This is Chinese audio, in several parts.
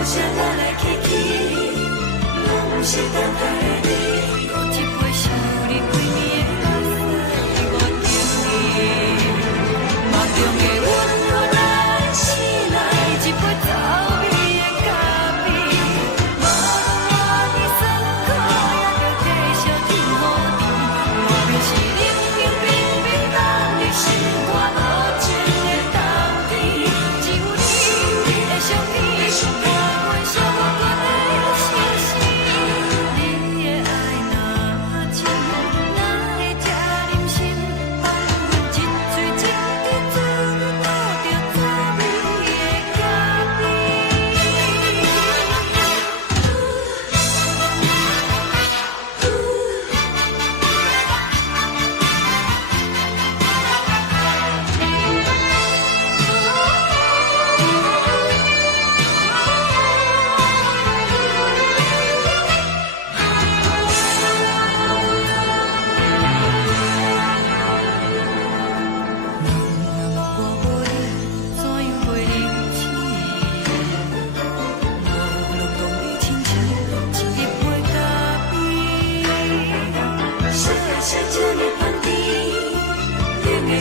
无啥来来去去，拢不是等待你。喝一杯想你几年的目屎，我等你。梦中的阮落来醒来，一杯走味的咖啡，无论我的酸苦，也着继续甜予你。我就是冷冷冰冰冻的心肝无情的冬天，只有你的相片，伴阮寂寞过的心事。你的爱若真，哪会这忍心放阮一嘴情的滋味，吐着滋味的咖啡。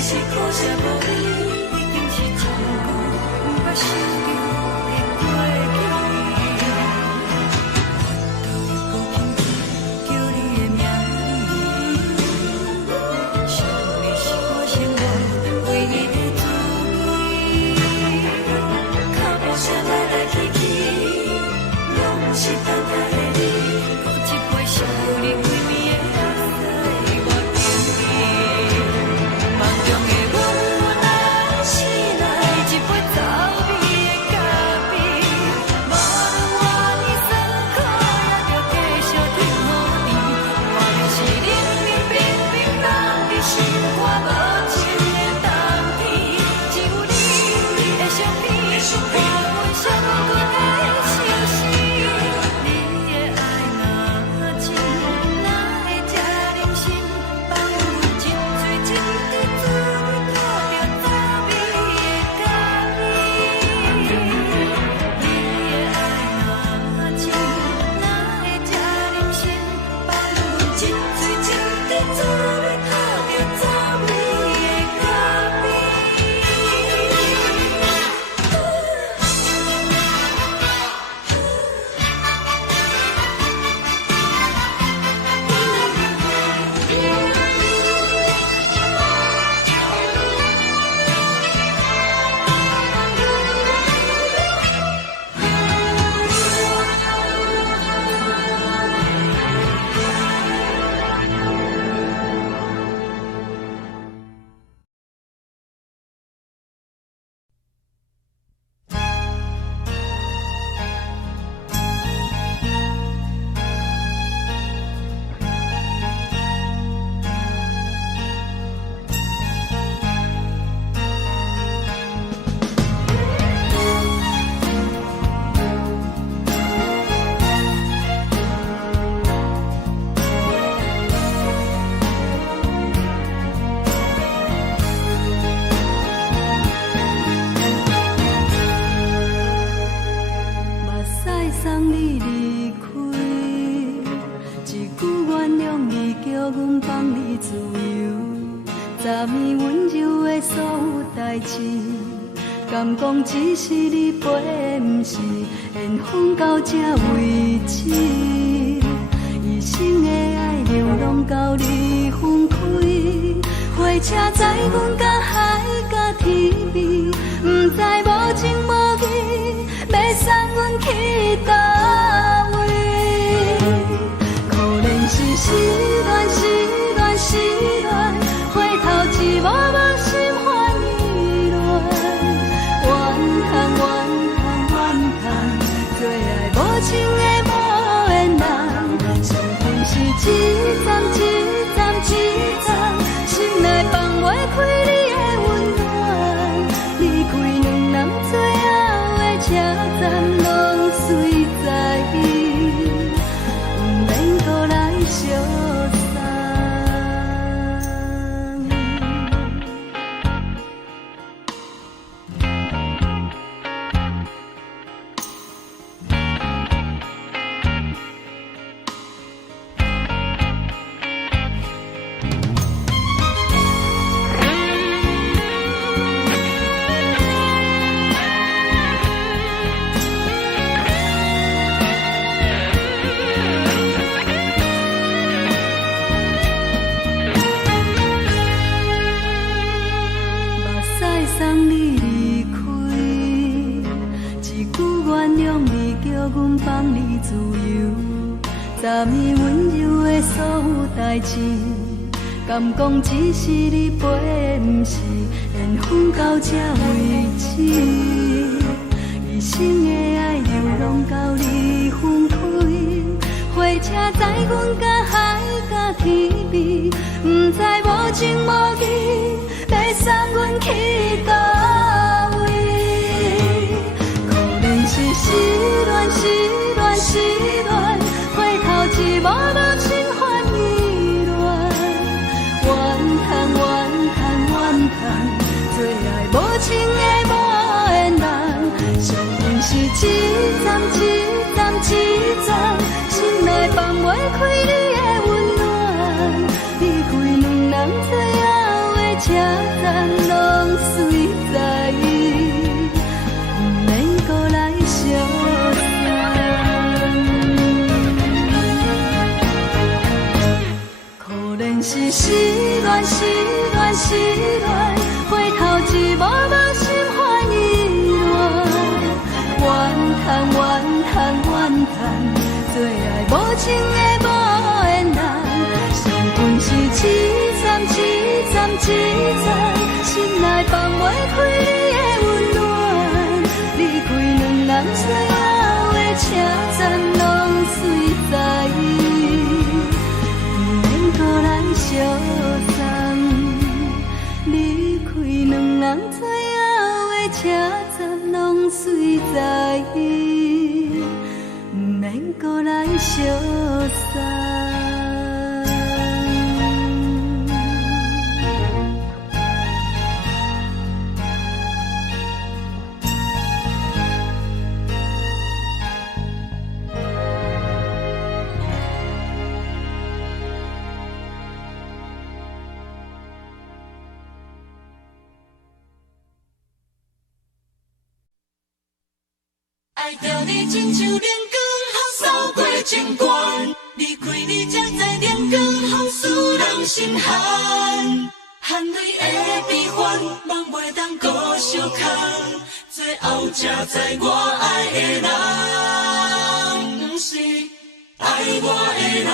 是苦涩无味，已经是从不捌想着的过去。我头一步轻轻叫你的名字，想你是我生活唯一的滋味。脚步声来来去去，拢不是等待的你。喝一杯想你几暝的目屎，我等你。梦中的阮落来醒来，一杯走味的咖啡，无论我的酸苦，也着继续甜予你。我就是冷冷冰冰冻的心肝无情的冬天，只有你的相片，伴阮寂寞过的心事。你的爱若真，哪会这忍心放阮一嘴情的滋味，吐着滋味的咖啡。你的爱若真，哪会这忍心放阮一嘴情的滋味，吐着滋味的咖啡。目屎送你离开，一句原谅你，叫阮放你自由，昨暝温柔的所有代志，敢讲只是你陪，不是缘分到这为止。一生的爱流浪到你分开，火车载阮甲海甲天边，不知无情无义，要送阮去倒位？可怜是失恋，失恋，失恋，回头一幕幕心烦意乱，怨叹，怨叹，怨叹，最爱无情的无缘人，上恨是一站一站一站，心内放袂开你的温暖。答应温柔的所有代志，敢讲只是你陪，不是缘分到这为止。一生的爱流浪到你分开，火车载阮甲海甲天边，不知无情无义，要送阮去倒位？可能是失恋，失恋，失恋，回头一幕幕心烦意乱，怨叹，怨叹，怨叹，最爱无情的无缘人，上阮是一站一站一站，心内放袂开你的温暖，离开两人最后的车站，拢随在意，不免搁来相送。可能是失恋，失恋，失恋，回头一幕幕心烦意乱，怨叹，怨叹，怨叹，最爱无情的无缘人，上阮是一站一站一站，心内放袂开你的温暖，离开两人最后的车站，拢随在意，不免搁来相送。离开两人最后的车站，拢随在意，不免搁来相送。爱着你亲像连光风扫过情关，离开你才知连光风使人心寒。含泪的悲欢，望袂当搁相牵，最后才知我爱的人，不是爱我的人。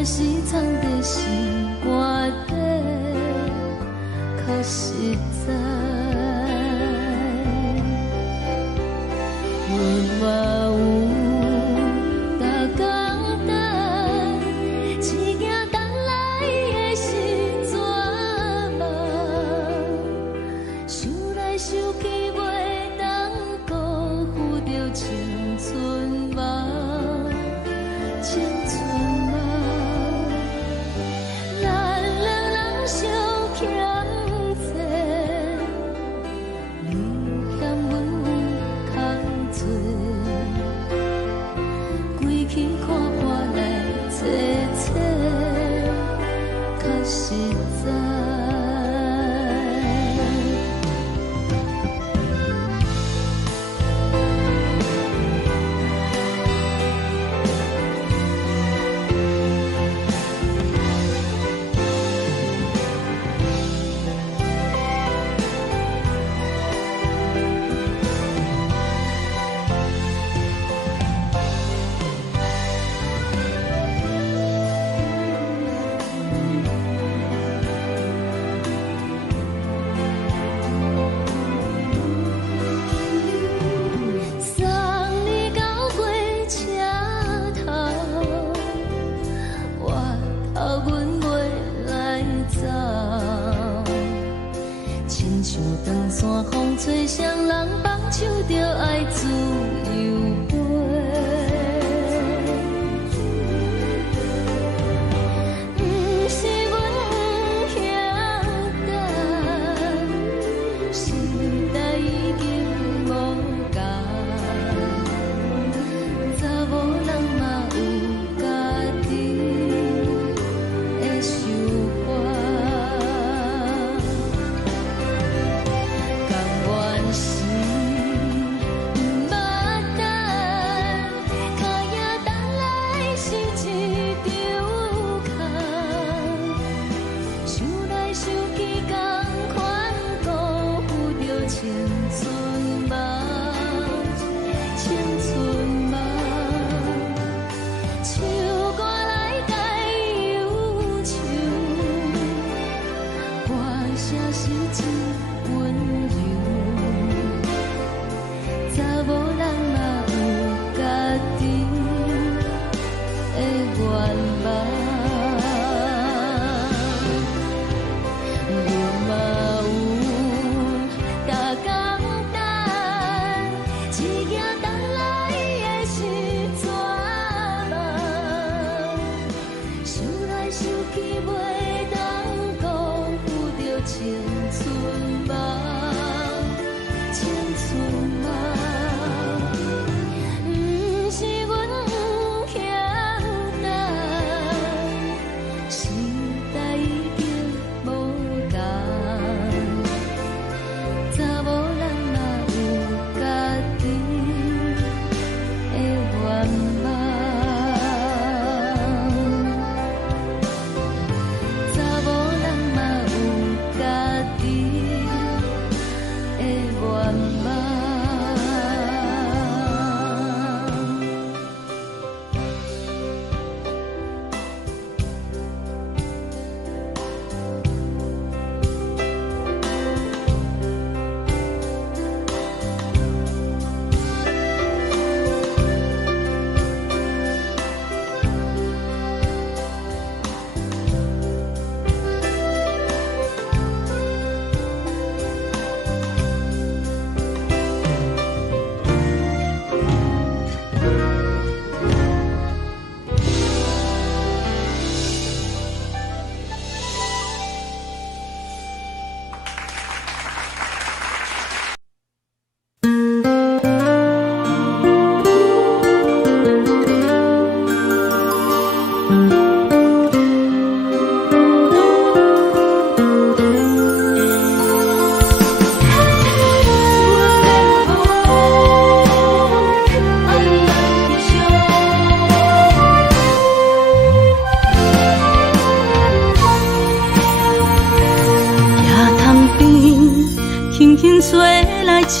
我是藏在心肝底，较实在。阮嘛有逐工等，一件等来的时阵嘛，想来想去袂当辜负着青春嘛，青春嘛，咱两人相欠债，你欠阮空做，归去看破来切切，较实在。吹双人放手着爱自由飞，不是阮不晓等，时代已经无同，查某人嘛有家己的想法。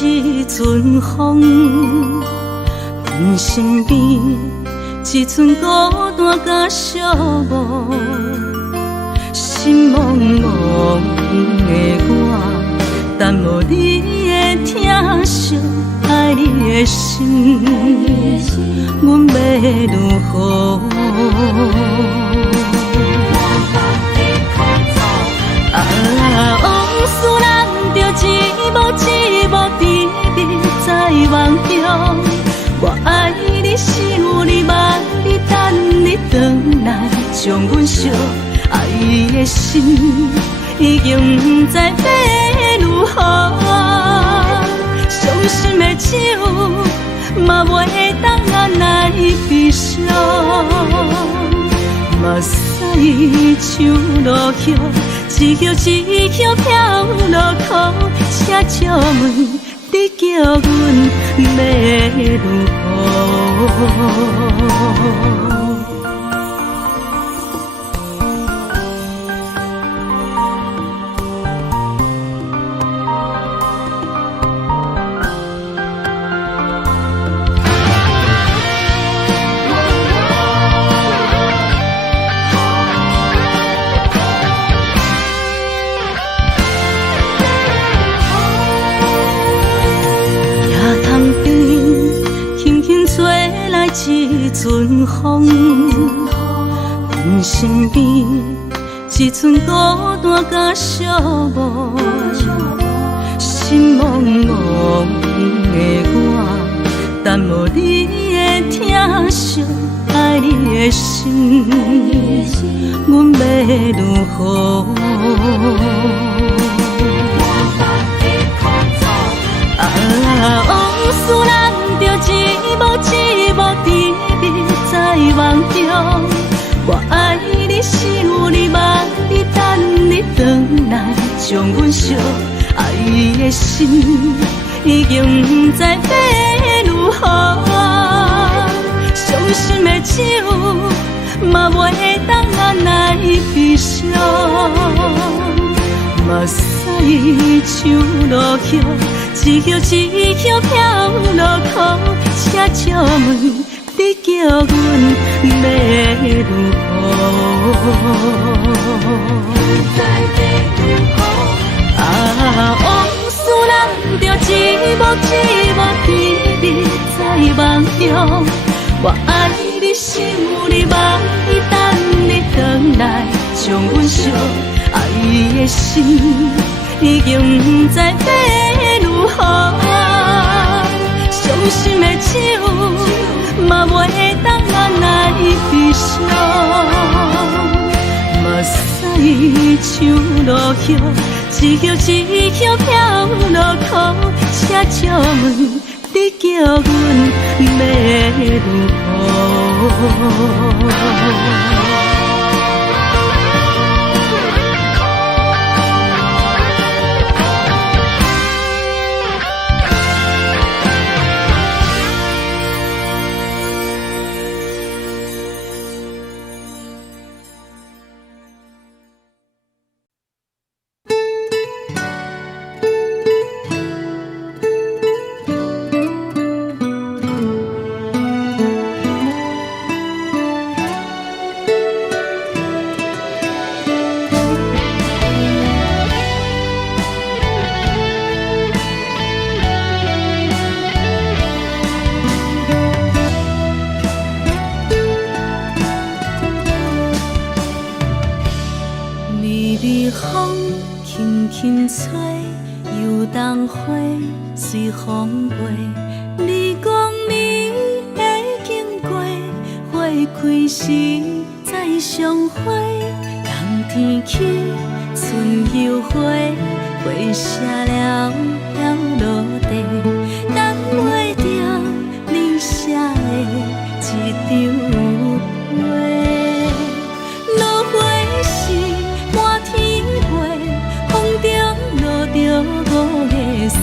一阵风，阮身边一寸孤单甲寂寞，心茫茫的我，等无你的疼惜，爱你的心，阮要如何？往事人着一幕一幕甜蜜在梦中。我爱你是有你望你等你回来，将阮惜爱的心已经不知要如何。伤心的手嘛袂当按来悲伤，目屎像落雨。一叶一叶飘落雨，请借问你叫阮要如何？一阵风，阮身边一寸孤单甲寂寞，心茫茫的我，等无你的疼惜，爱你的心，阮要如何？往事人着一幕一幕甜蜜在梦中。我爱你是有你望你等你回来，将阮惜爱的心已经不知要如何。伤心的手嘛袂当按来悲伤，目屎像落雨。一叶一叶飘落雨，请借问你叫阮要如何？往事人着一幕一幕甜蜜在梦中。我爱你是有你望你等你回来，将阮惜爱的心已经不知要如何。伤心的手嘛袂当按来悲伤，目屎像落雨，一叶一叶飘落雨，请借问你叫阮要如何？随风飞，你讲你会经过，花开时再相会。冬天起，春又回，花谢了要落地，等袂着你写的一张画。落花时满天飞，风中落着五个色。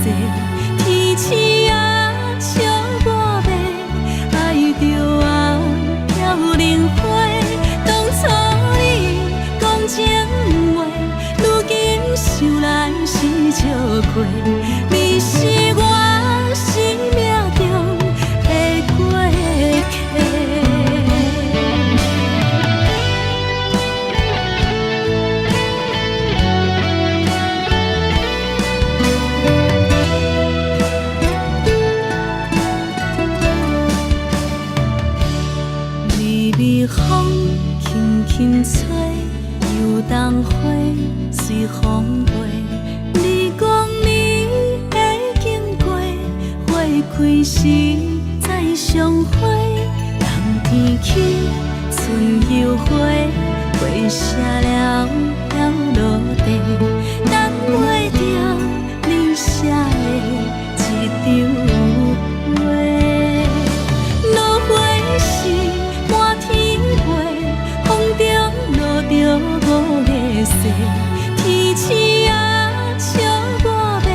天星啊，笑我迷，爱着啊，飘零花。当初你讲情话，如今想来是笑亏。你是我生命中的过客。轻轻吹，游东花随风飞。你讲你会经过，花开时再相会。人天起，春又花，花谢了了落地，等袂着你写的一张话。落花时满天飞，风中落着五个色，天星啊笑我迷，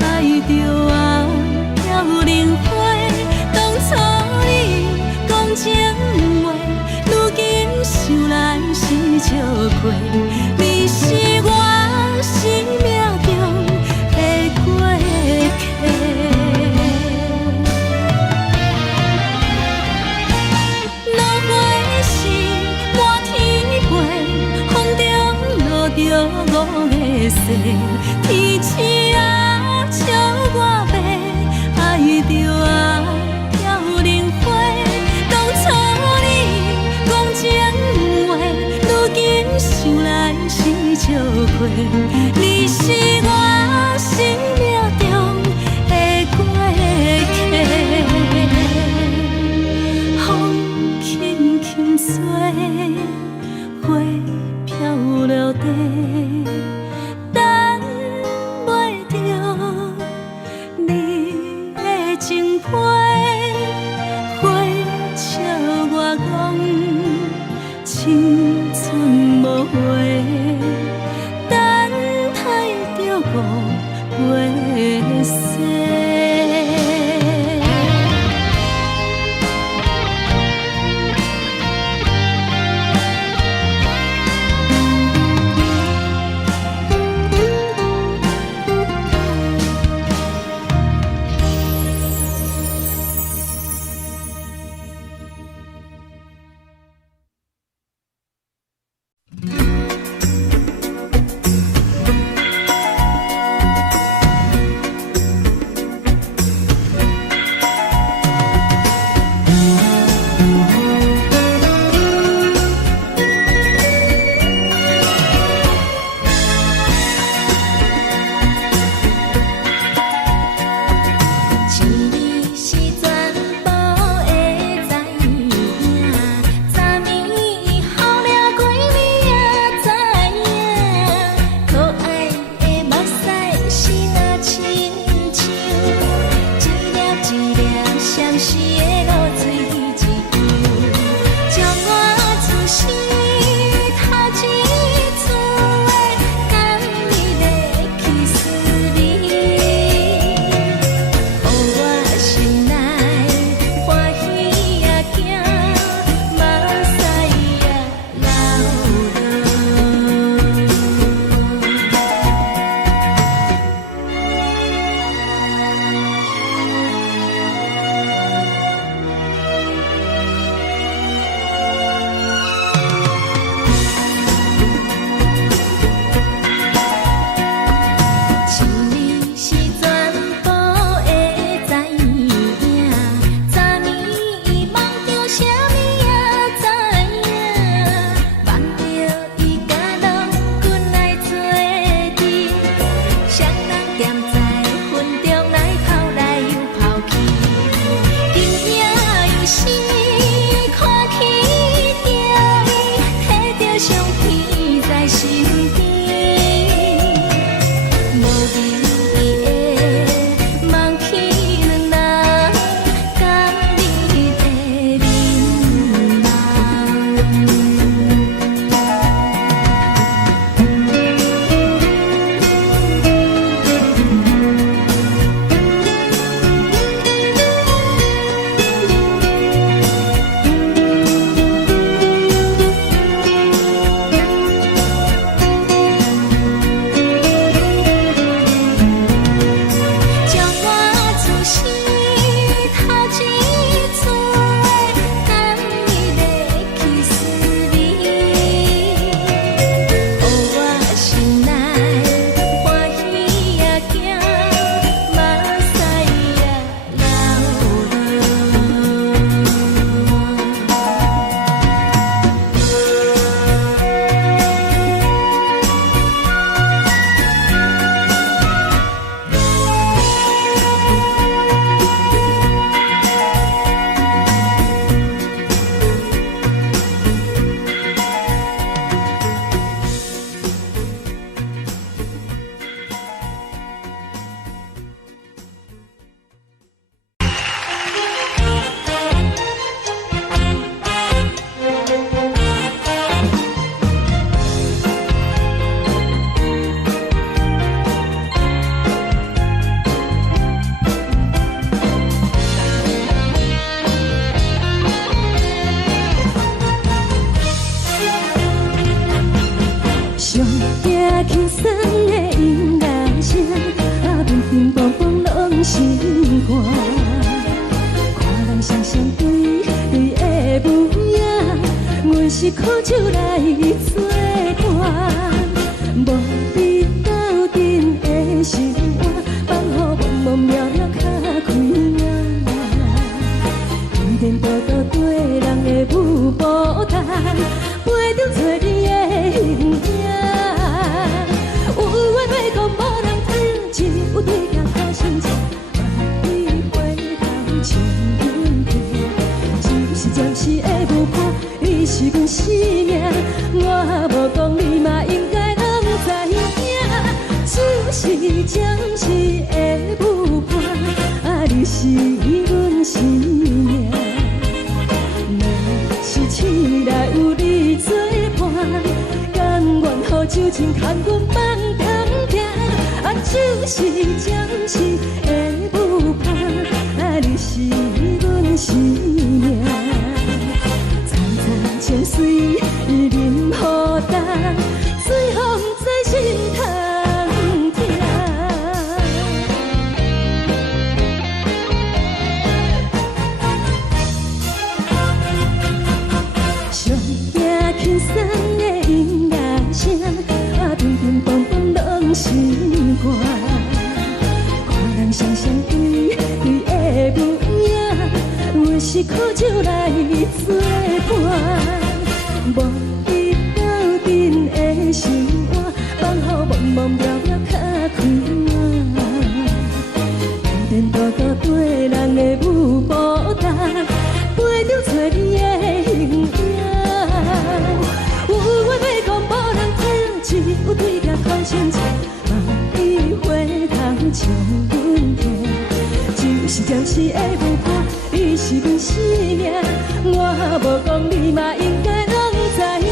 爱着啊飘零花。当初你讲情话，如今想来是笑亏。你是我生命中的过客。落花时满天飞，风中落着五个色，天星啊笑我迷，爱着啊飘零花。当初你讲情话，如今想来是笑亏。你是我生命中的过客，风轻轻吹，花飘落地，等袂着你的情批。花笑我讲青春无话，等待着五月雪。轻松的音乐声，乒乒乓乓拢心肝。看人双双对对的舞影，阮是苦酒来作伴。无你斗阵的生活，放予茫茫渺渺较快乐。颠颠倒倒对人的舞步弹，陪着做你的形影。有话要讲，无人听，只有对镜头心情。万里回头唱阮听，就是暂时的舞伴，你是阮生命。我无讲，你嘛应该拢知影，就是暂时的舞伴，你是阮生命。若是醒来有你作伴，甘愿予酒精牵阮梦中行，就是暂时的舞伴，你是阮生命。惨惨情绪忍予等，随风在心头听。上行轻松的音乐声，乒乒乓乓拢心肝。看人双双对对的舞影，阮是苦酒来作伴。无你斗阵的生活，放予茫茫渺渺较快乐。颠颠倒倒对人的舞步弹，陪着做你的形影。有话要讲，无人听，只有对镜头心情。万里回头唱阮听，就是暂时的舞伴，你是阮生命。我无讲，你嘛应该拢知影，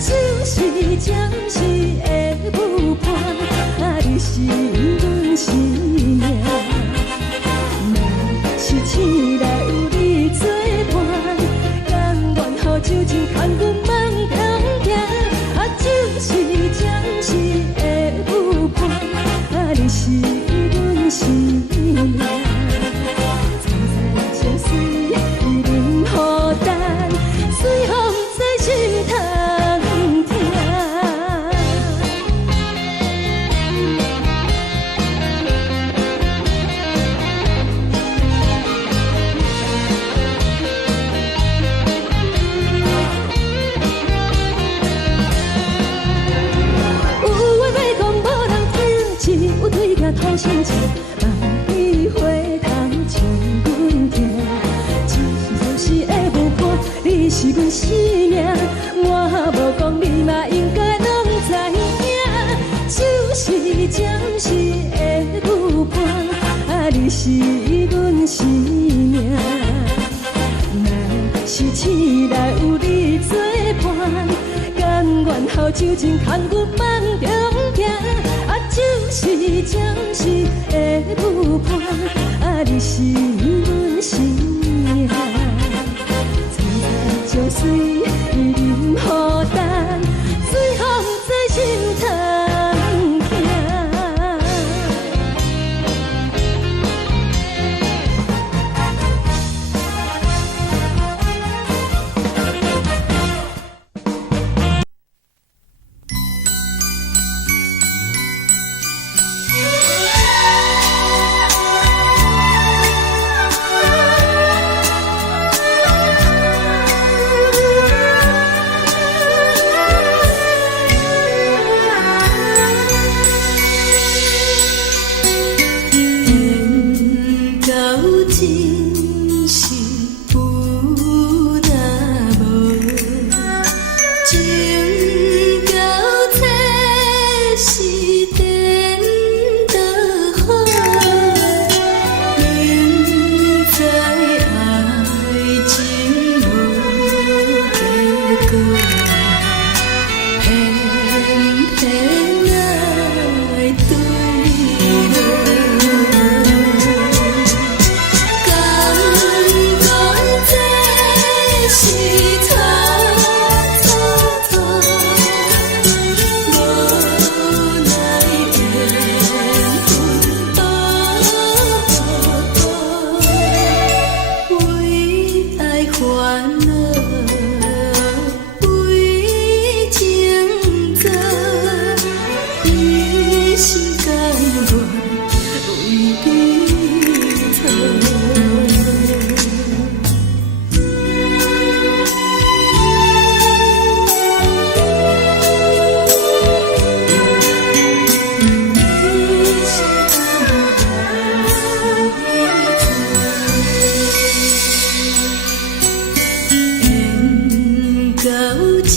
就是暂时的舞伴，你是阮生命。若是醒来有你作伴，甘愿予酒精牵阮梦中行，就是暂时的舞伴，你是阮生命。惨惨情绪忍予等，随风在心头听。有话要讲，无人听，只有对镜头心情。万里回头唱阮听，就是暂时的舞伴，你是阮生命。我无讲，你嘛应该拢知影，就是暂时的舞伴，你是阮生命。若是醒来有你作伴，甘愿予酒精牵阮梦中行，就是暂时的舞伴，你是阮生命。惨惨情绪忍予等，随风在心头听。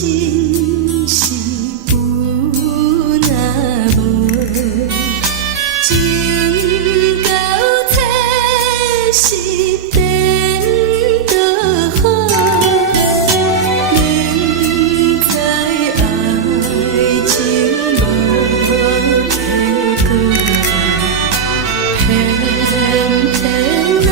真是有若无，情到体是颠倒好，明知爱情无结果，偏偏来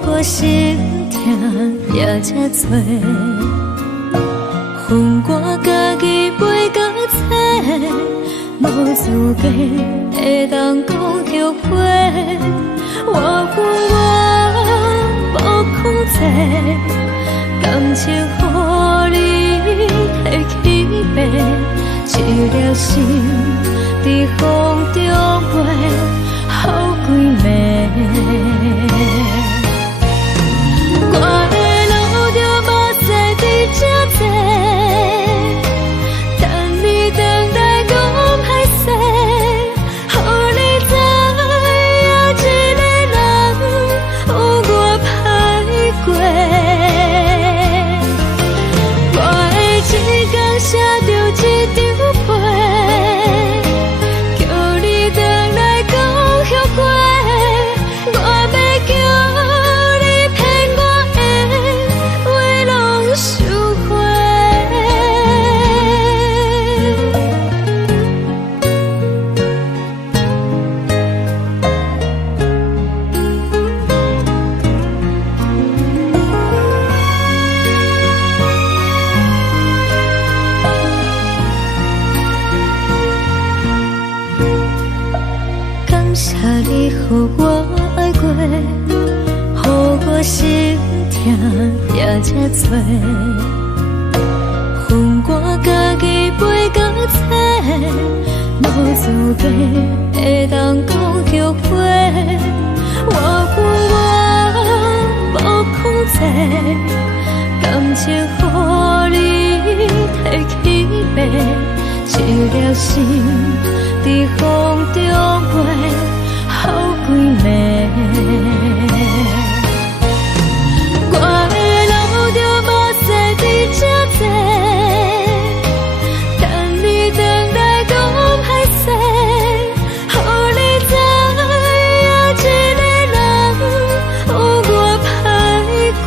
对心痛也这多，恨我家己袂到切，无资格会当讲后悔。我无控制，感情予你提起白，一粒心伫风中飞，好几暝。我的路着目屎伫这多，等你回来讲歹势，予你知影一个人有我歹过。我的一天写着一张被，叫你回来讲后悔。我要叫你予我爱过，予我心痛也这多，恨我家己袂到切，无资格会当讲后悔。我无控制，感情予你提起白，一粒心伫风中飞。好几暝，我的路着目屎伫这多，等你回来讲歹势，予你知影一个人有我歹过。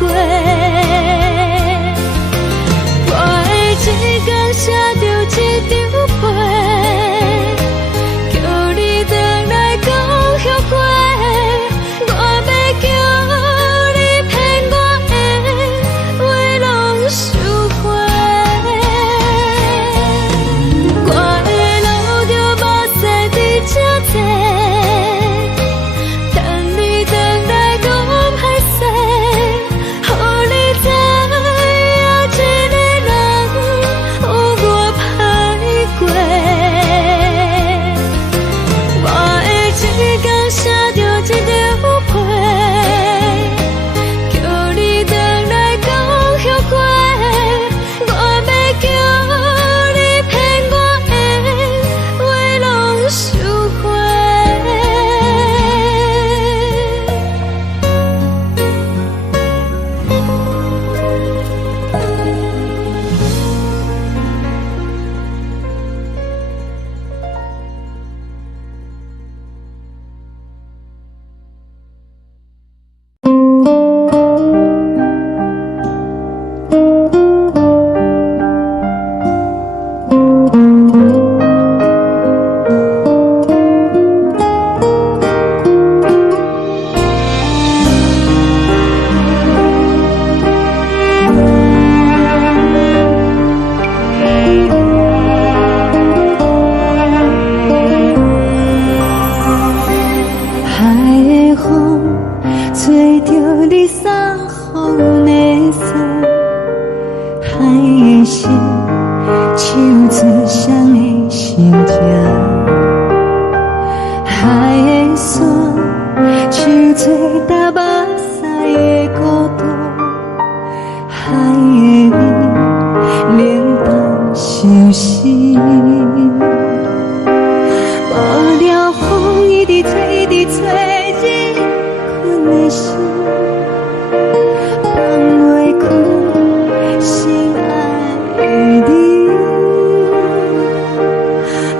我的一天写着一张被。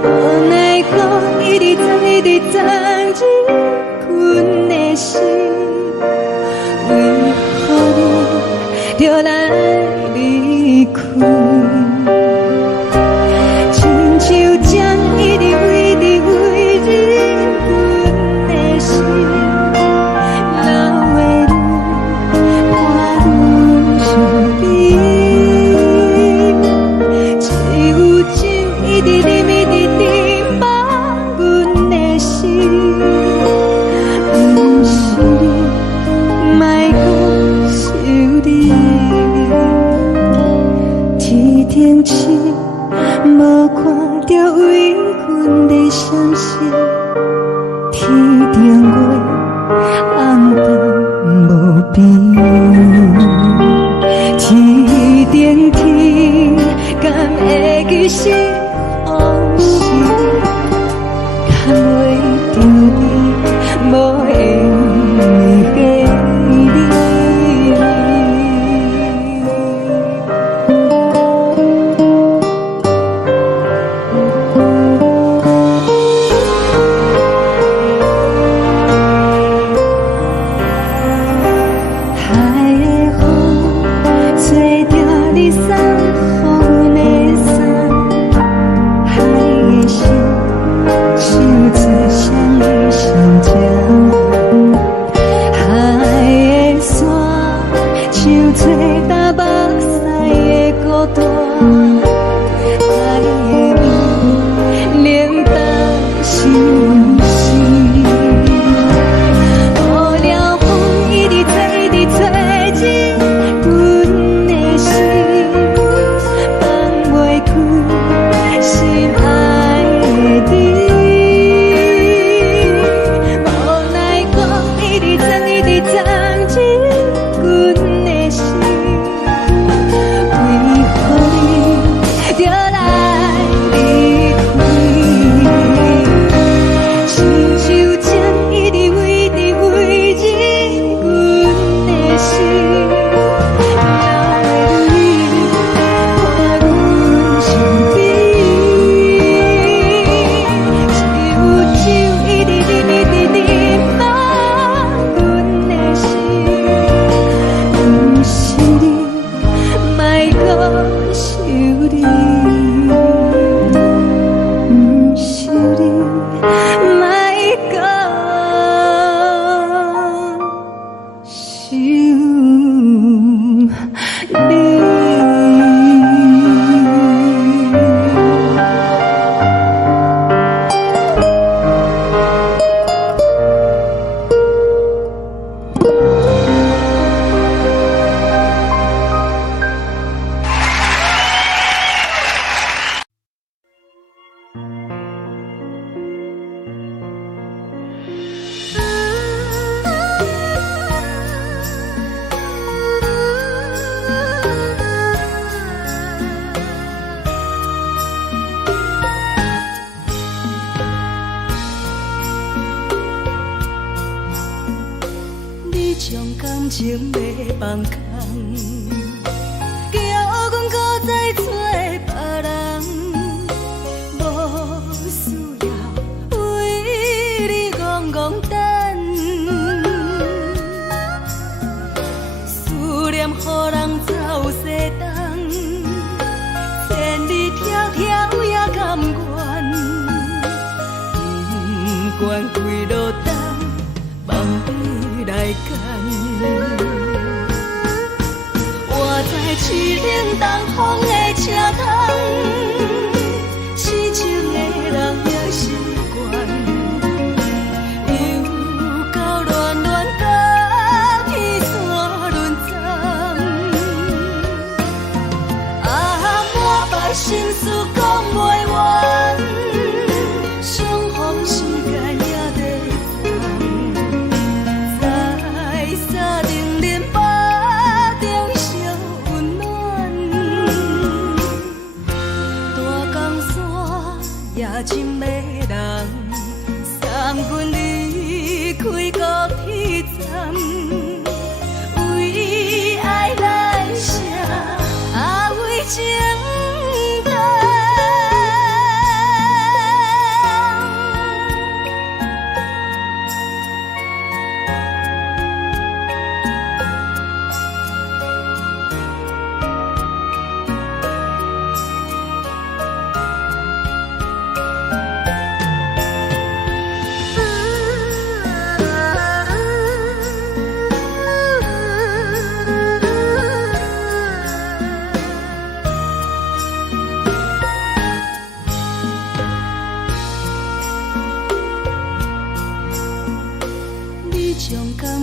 无奈我一直藏着阮的心，为何你就来离开？亲像针一直围入阮的心，流的泪伴阮伤悲，只有酒一直啉一直填饱阮的心，不是你，莫讲想你。天顶星无看到为阮的闪烁，天顶月红淡无边，天顶天敢会记是往事，敢袂着你无缘给你。情要放空，叫阮搁再找别人，无需要为你戆戆等，思念予人走西东，千里迢迢也甘愿，不管几路灯，梦比来赶。我在市顶东风的车窗，痴情的人也习惯，又到乱乱甲天山轮站。啊，满腹心事讲袂完，相逢时间也在等，在沙定林北中烧温暖，大江山也深的人，送阮离开高铁站，为爱来写，为情。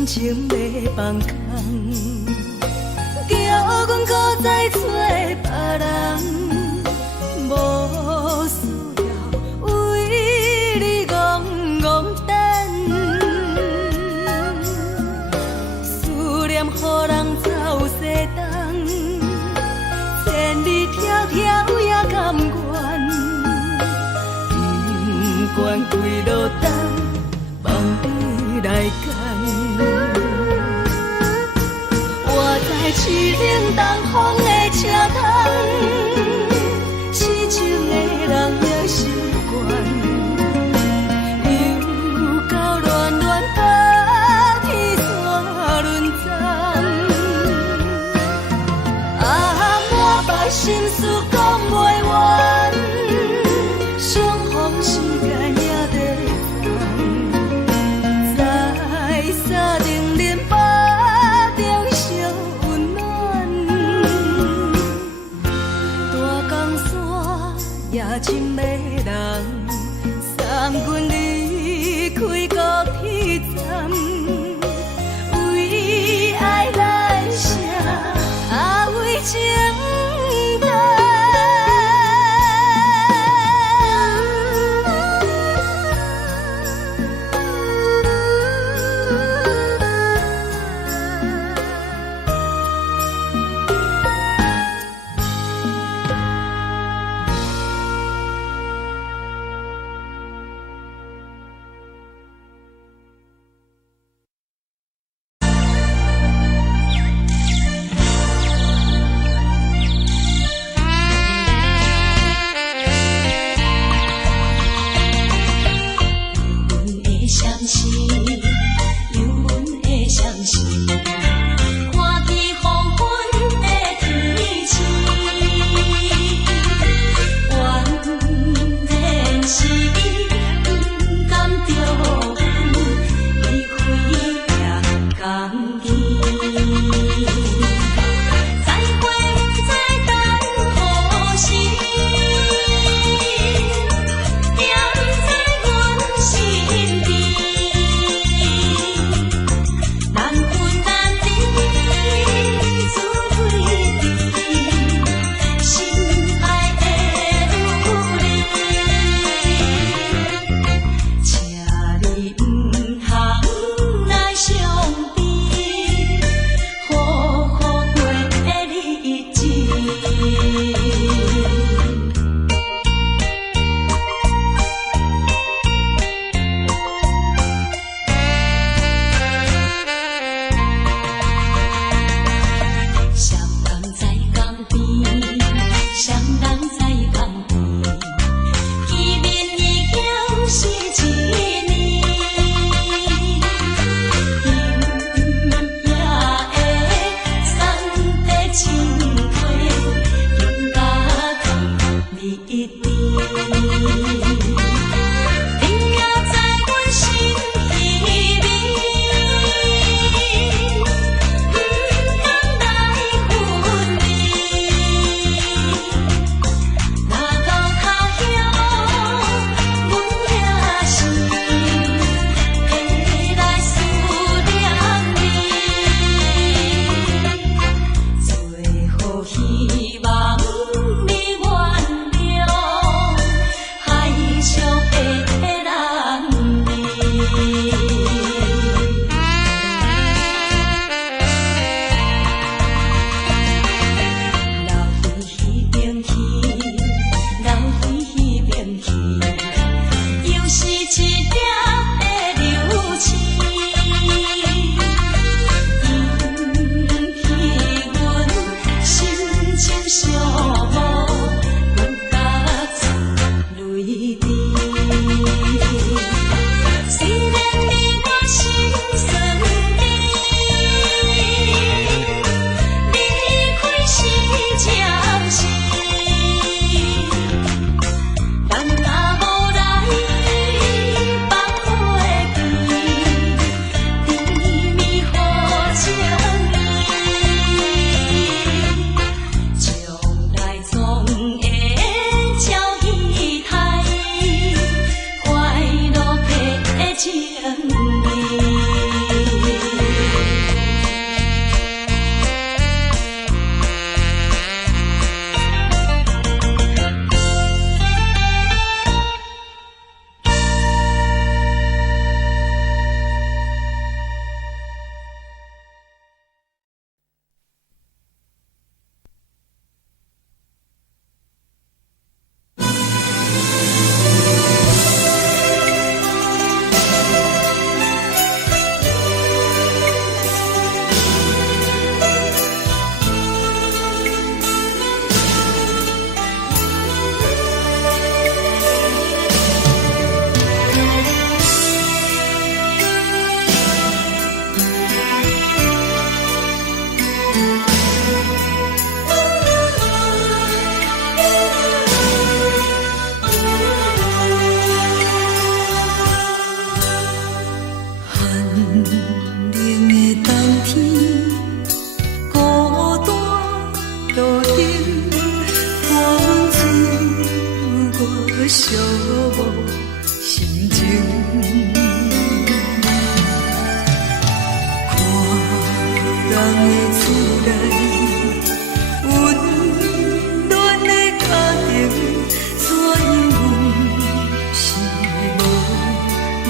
心情要放空，叫阮搁再找别人，无需要为你戆戆等，思念予人走西东，千里迢迢也甘愿，不管几路灯，梦你来干。我在市顶东风的车窗，痴情的人也心倦，又到恋恋把天山轮转。满腹心事讲袂完，相逢时间也在放，在沙定林巴中相温暖。大江山也深的人，送阮离开高铁站，为爱来写为情。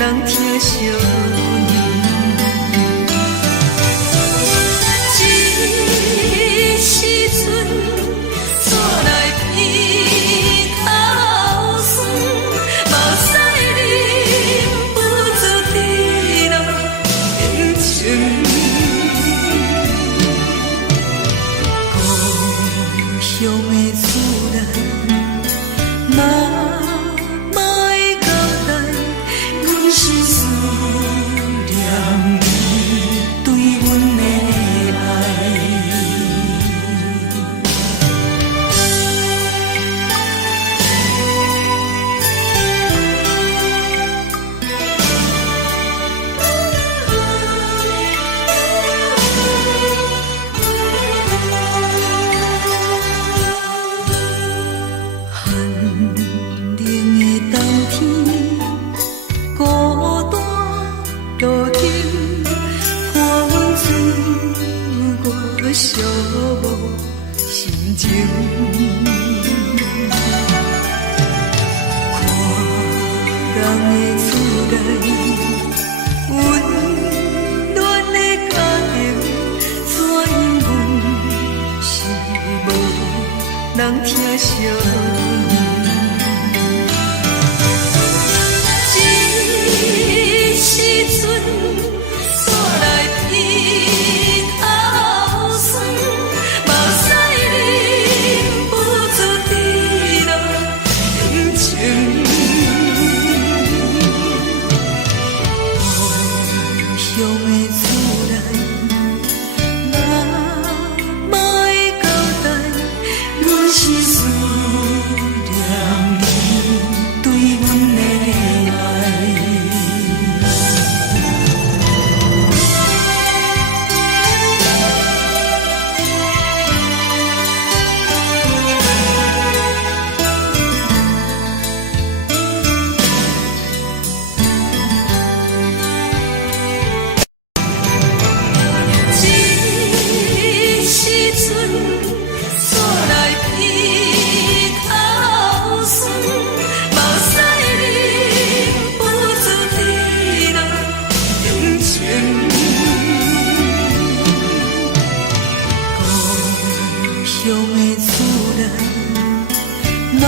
人疼惜你。这时阵怎来鼻口酸，目屎忍不住滴落眼睛。故乡的厝内，妈妈的交代，阮是思念你对阮的爱。寒冷的冬天，孤单路灯，看阮自我寂寞心情。看人的厝内，温暖的家庭，怎因阮是无人疼惜你？这时阵怎来鼻口酸，目屎忍不住滴落眼睛。故乡的厝内，妈妈的交代，阮是思念你对阮的爱。这时阵怎来鼻口酸，目屎忍不住滴落眼睛。故乡的厝内，妈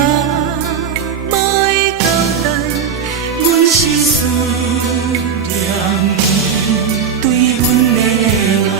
妈的交代，阮是思念你对阮的爱。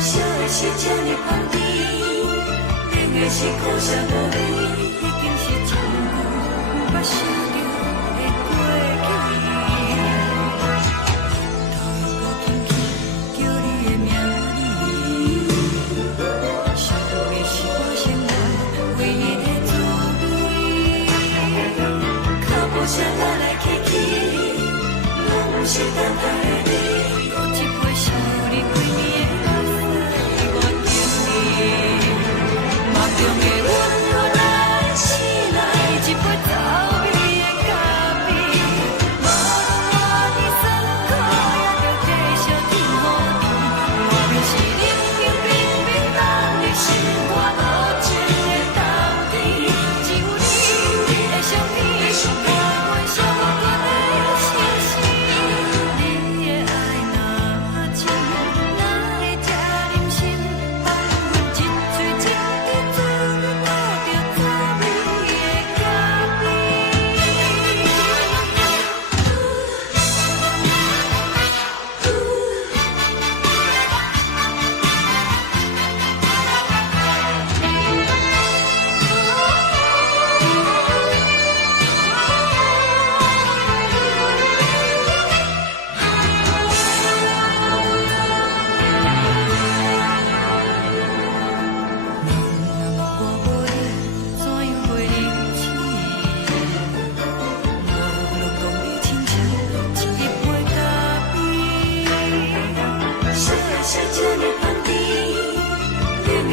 烧的是这呢香甜，冷的是苦涩无味，已经是一句毋捌想着的过去。头又搁轻轻叫你的名字，想的是我生来唯一的滋味。脚步声来来去去，拢是等待的你，喝一杯想你几年的目屎，我敬你。梦中的阮我来醒来，一杯走味的咖啡，无论我的酸苦，也着继续甜予你。外面是冷冷冰冰冷的心肝，无情的冬天，只有你的相片，我阮寂寞的心事。你的爱若真，哪会这忍心放阮一嘴一滴水，倒着滋味的咖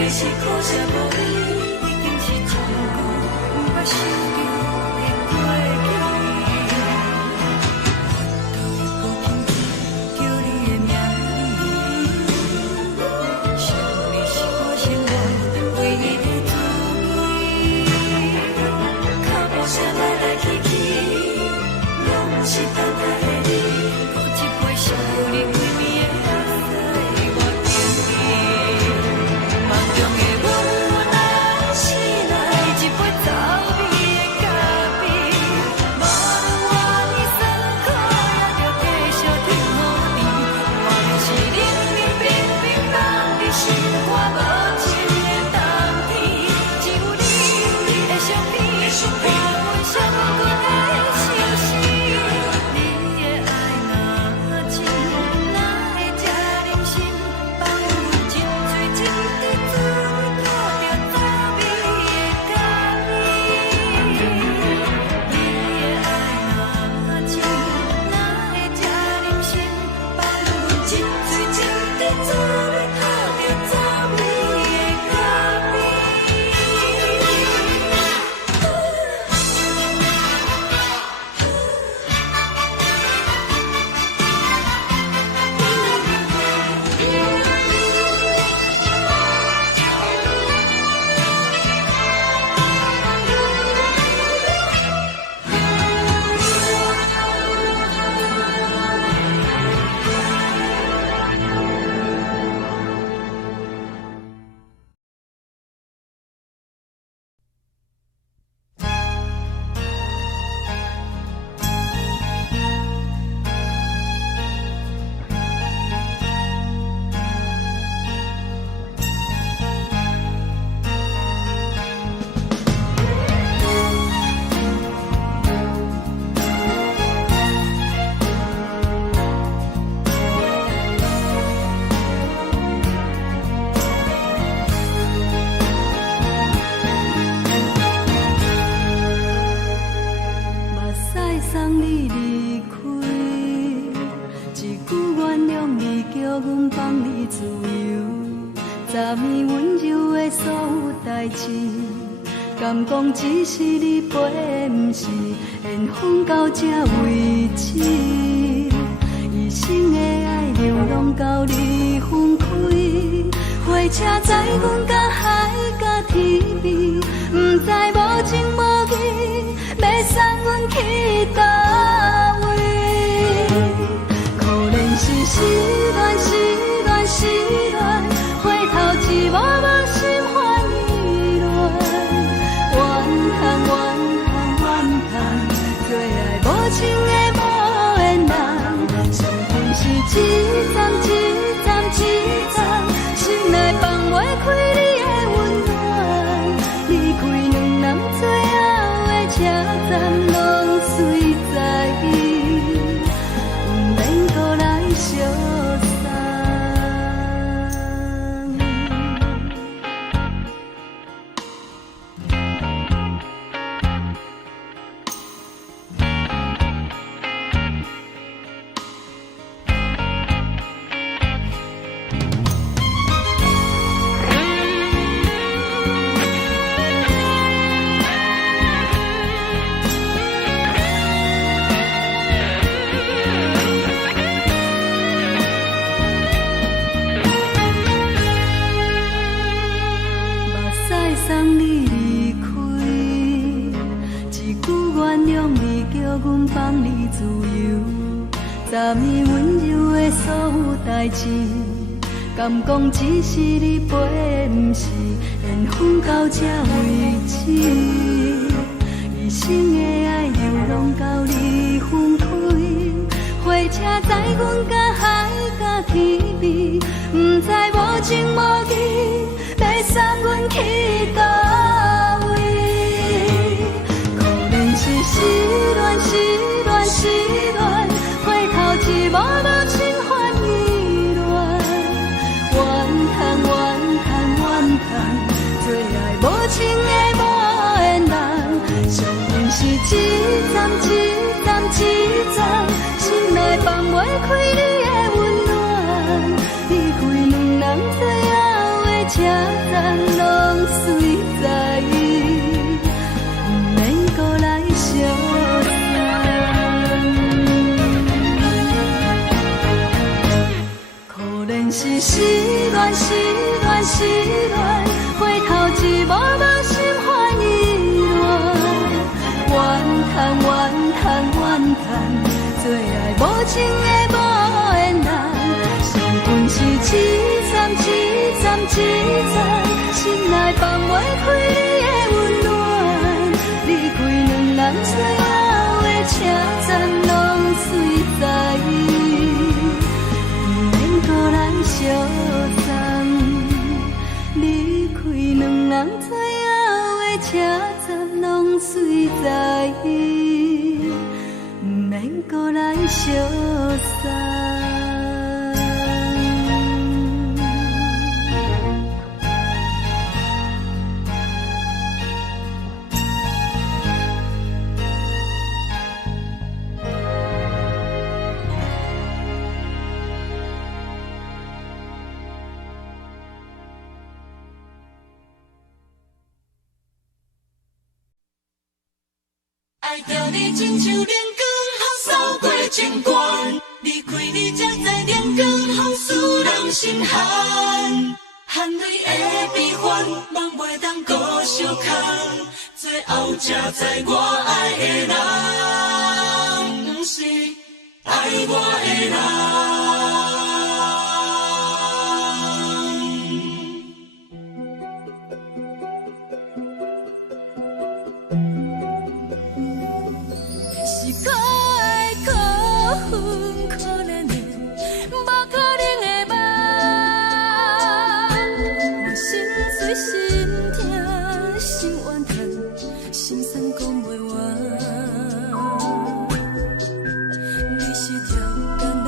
是苦涩无味，已经是一句毋捌想着的过去。头又搁轻轻叫你的名字，想你是我生来唯一的滋味。脚步声来来去去，拢是等待的你，喝一杯想你几年的目屎，我敬你。梦中的阮我来醒来，一杯走味的咖啡，无论我的酸苦，也着继续甜予你。外面是冷冷冰冰冷的心肝，无情的冬天，只有你的相片，我阮寂寞的心事。你的爱若真，哪会这忍心放阮一嘴一滴水，倒着滋味的咖啡。你的爱若真，哪会这忍心放阮一嘴一滴水，倒着滋味的咖啡。目屎送你离开，一句原谅你，叫阮放你自由。昨暝温柔的所有代志，敢讲只是你陪，毋是缘分到这为止。一生的爱流浪到你分开，火车载阮甲海甲天边，毋知无情无义，要送阮去倒位？可能是失恋，失恋，失恋，回头一幕幕心烦意乱，怨叹，怨叹，怨叹，最爱无情的无缘人，上天是一站一站一站，是袂开你的温暖，离开两人最后的车站，拢随在意，不免搁来相送。送你离开，一句原谅你，叫阮放你自由。昨暝温柔的所有代志，敢讲只是你陪，不是缘分到这为止。一生的爱流浪到你分开，火车载阮甲海甲天边，不知无情无义。要送阮去倒位？可能是失恋，失恋，失恋，回头一幕幕心烦意乱，怨叹，怨叹，怨叹，最爱无情的无缘人，上恨是一站，一站，一站，心内放袂开你的温暖，离开两人最后的车站，拢随在意，不免搁来相送。可能是失恋，失恋，失恋，回头一幕幕心烦意乱，怨叹，怨叹，怨叹，最爱无情的无缘人，上恨是一站，一站，一站。心内放袂开你的温暖，离开两人最后的车站，拢随在意，不免搁来相送。离开两人最后的车站，拢随在意，不免搁来相送。爱着你亲像阳光扫过情关，离开你才知阳光风使人心寒。含泪的悲欢，望袂当搁相牵，最后才知我爱的人，不是爱我的人。是可爱可恨可怜的，无可能的梦。我心碎心痛心怨叹，心酸讲袂完。你是条甘来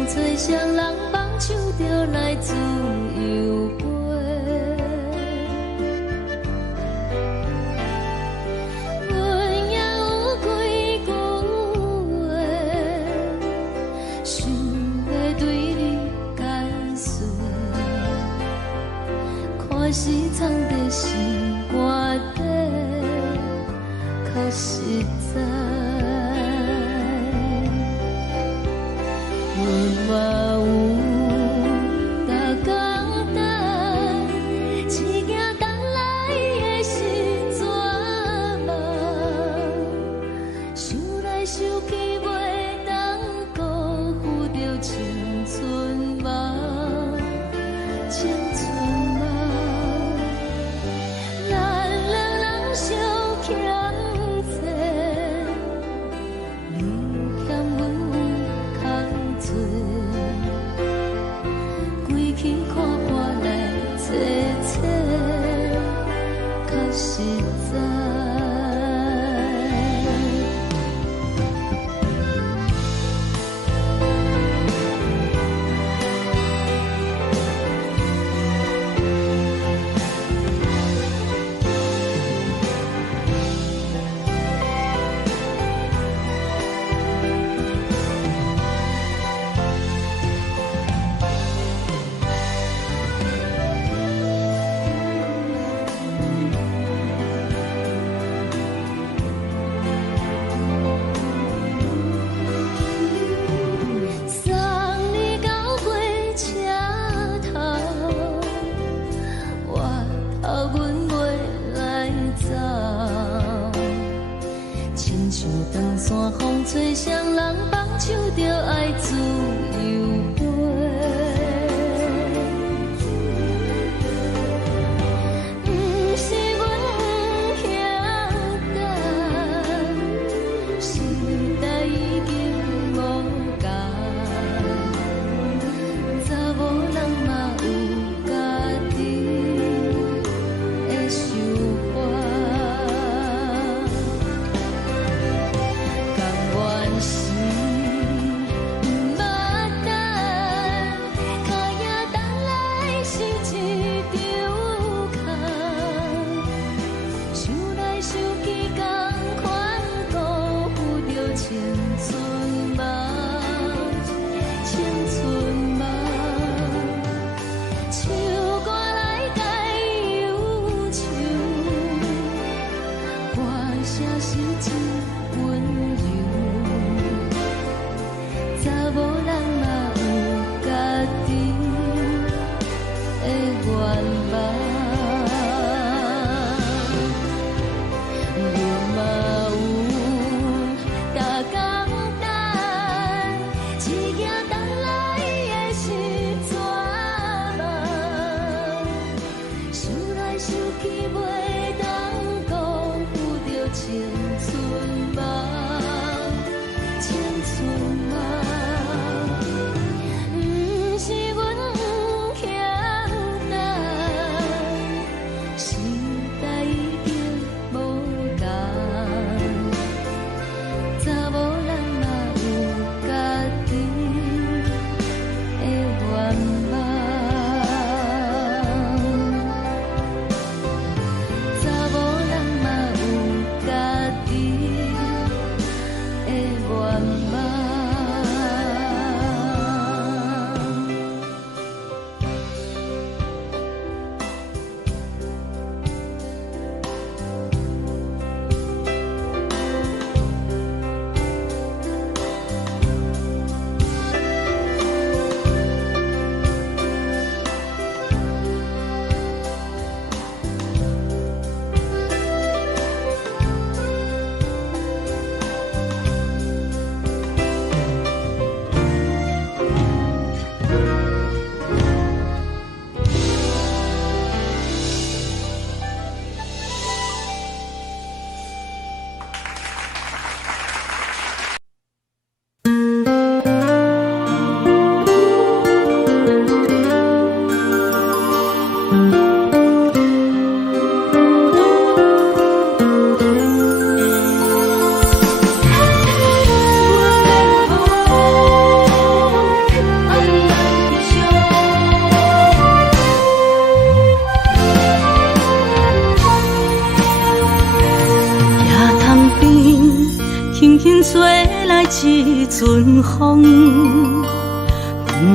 当作双人放手就来自由飞。阮也有几句话，想要对你解释，可是藏在心肝底，较实在。阮嘛有逐工等，只惊等来的是绝望，想来想去袂当辜负着青春梦，青春梦。咱两人相欠债，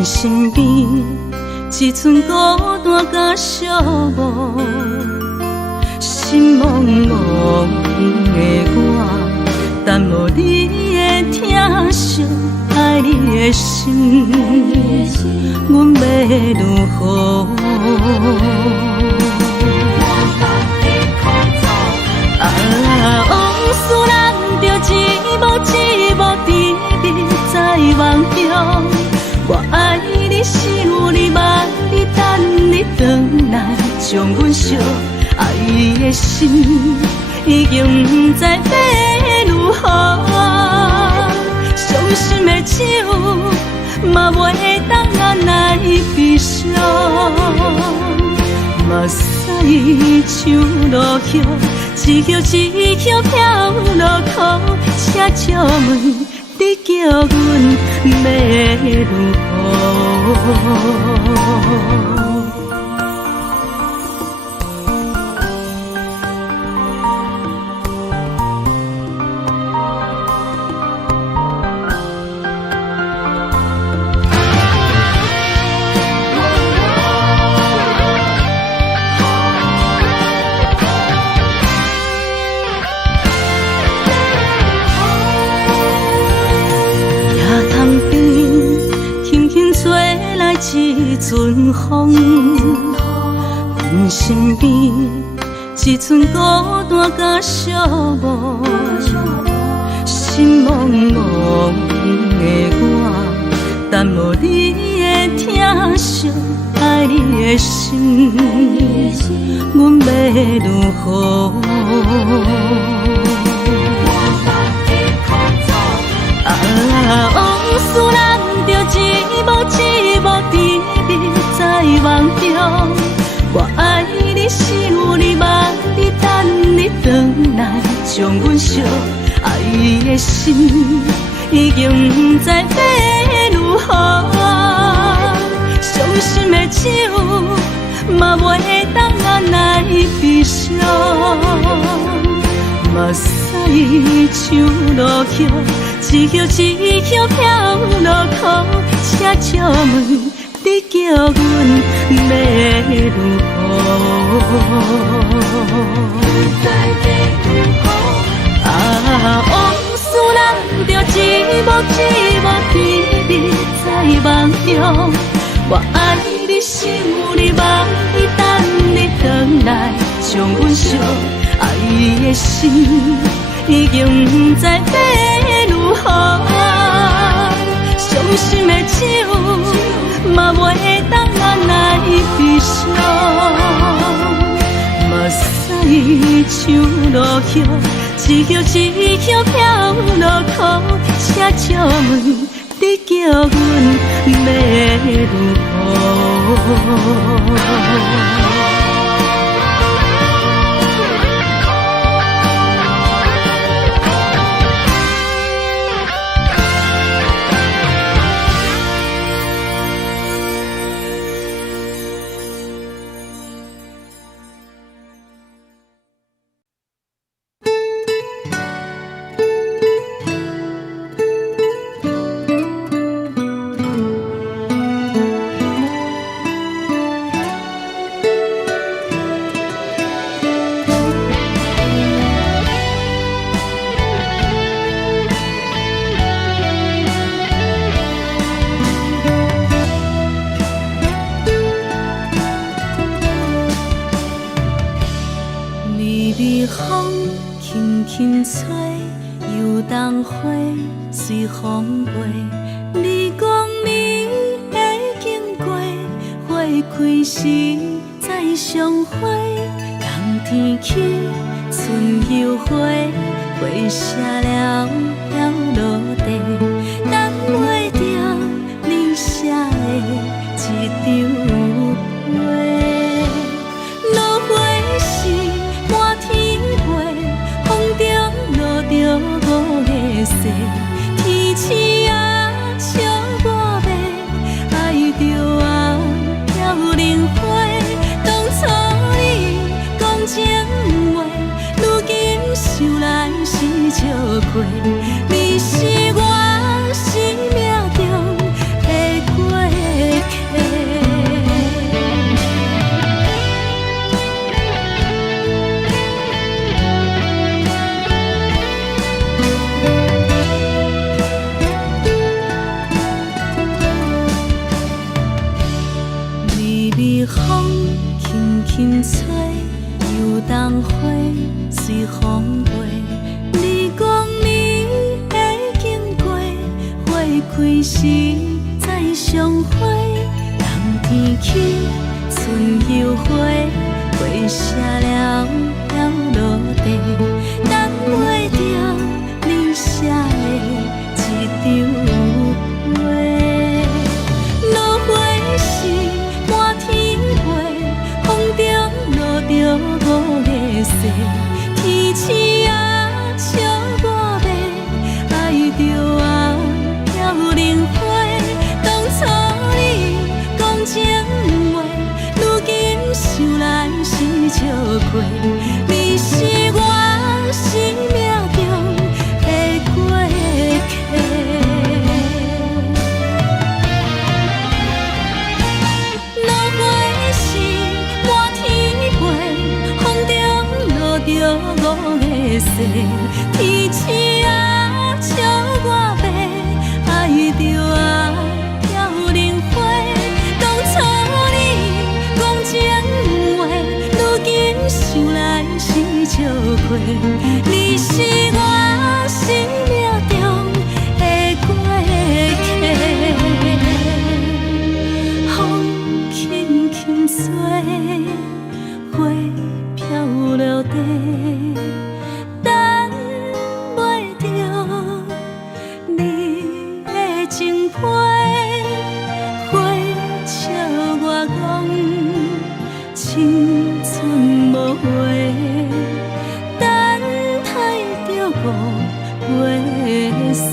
身边只剩孤单甲寂寞，心茫茫的我，等无你的疼惜，爱你的心，阮要如何？往事人着一幕一幕甜蜜在梦中。我爱你是有你梦，你等你回来，将阮惜爱的心已经不知要如何。伤心的手嘛袂当按来悲伤，目屎像落雨，一曲一曲飘落雨，请借问你叫阮要如何？一阵风，阮身边只剩孤单甲寂寞，心茫茫的我，等无你的疼惜，爱你的心，阮要如何？往事人着一幕一幕甜蜜在梦中。我爱你是有你梦，你等你回来，将阮惜爱的心已经不知要如何。伤心的手嘛袂当按来悲伤，目屎像落雨，一曲一曲飘落雨，请借问你叫阮要如何？往事人着一幕一幕甜蜜在梦中。我爱你是有你梦，你等你回来，将阮惜爱的心已经不知要如何。伤心的手嘛袂当按来悲伤，目屎像落雨，一曲一曲飘落雨，请借问你叫阮要如何？随风飞，你讲你会经过，花开时再相会。冬天起，春又花，花谢了要落地，等袂着你写的一张画。落花时满天飞，风中落着五个色。天星啊，笑我迷，爱着啊，飘零花。当初你讲情话，如今想来是笑过。你是我生命中的过客。轻吹，游东花随风飞。你讲你会经过，花开时再相会。人天起，春又花，花谢了落地，等袂着你写的一张画。落花时满天飞，风中落着五个色，天星啊笑我迷，爱着啊飘零花。当初你讲情话，如今想来是笑亏。你是我生命中的过客。落花时满天飞，风中落着五个色，天星啊笑我迷，爱着啊飘零花。当初你讲情话，如今想来是笑亏。你是我生命中的过客，风轻轻吹，花飘落地，等袂着你的情批。花笑我讲青春无话，等待着五月雪。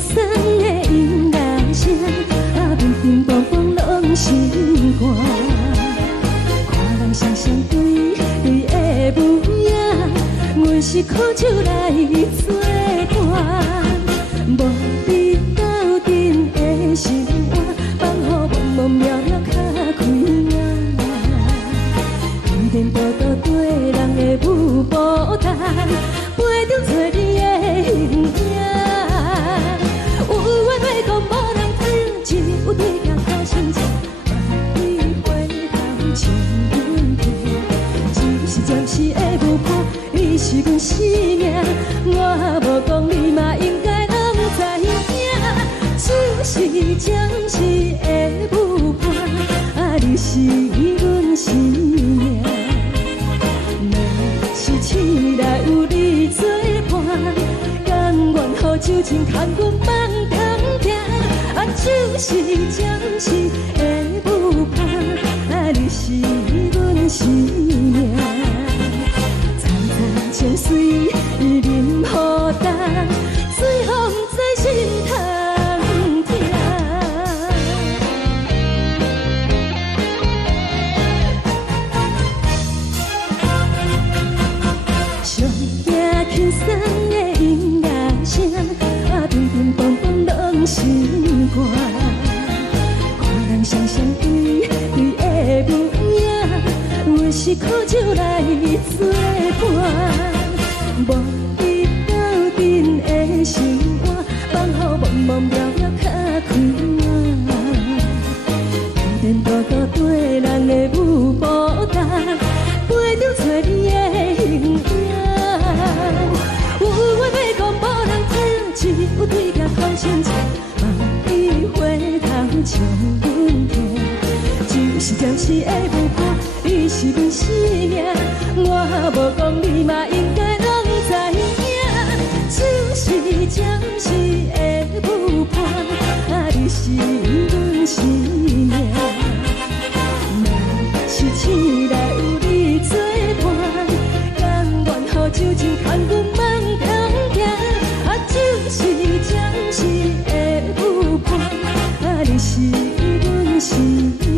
轻松的音乐声，乒乒乓乓拢心肝。看人双双对对的舞影，阮是靠手来作伴。无你斗阵的心肝，放予茫茫渺渺较开眼。颠颠倒倒对人的舞步弹，陪着做你的形影。有话要讲无人听，只有对镜头心情，万里回头将阮听。就是暂时的舞伴，你是阮生命，我无讲你嘛应该拢知影。就是暂时的舞伴，你是阮生命。是醒来有你作伴，甘愿予酒精牵阮梦中行。就是暂时的舞伴，你是阮生命。层层泉水任雨淡，水风在心头。轻松的音乐声，乒乒乓乓拢心肝。看人双双对对的舞影，阮是靠手来作伴。无你斗阵的心肝，放予茫茫渺渺较开眼。颠颠倒倒对人的舞步弹，陪着做你的形影。有话要讲无人听，只有对镜看心情，万里回头将阮听。就是暂时的舞伴，你是阮生命，我无讲你嘛应该拢知影。就是暂时的舞伴，你是阮生命。若是醒来有你作伴，甘愿予酒精牵阮梦中行。就是暂时的舞伴，你是阮生命。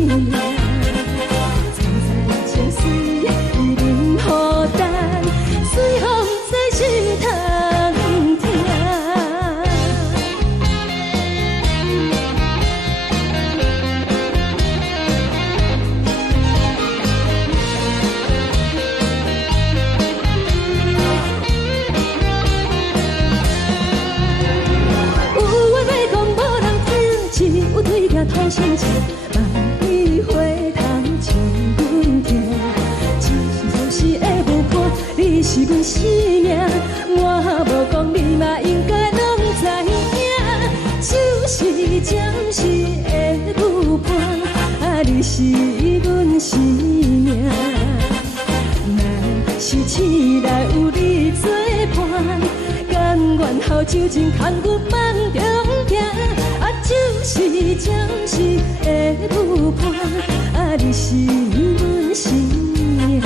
层层泉水任雨淡，水风在心头听。对镜头心情，万里回头将阮听。就是暂时的舞伴，你是阮生命，我无讲你嘛应该拢知影。就是暂时的舞伴，你是阮生命。若是醒来有你作伴，甘愿予酒精牵阮梦中行。就是暂时的舞伴，你是阮生命。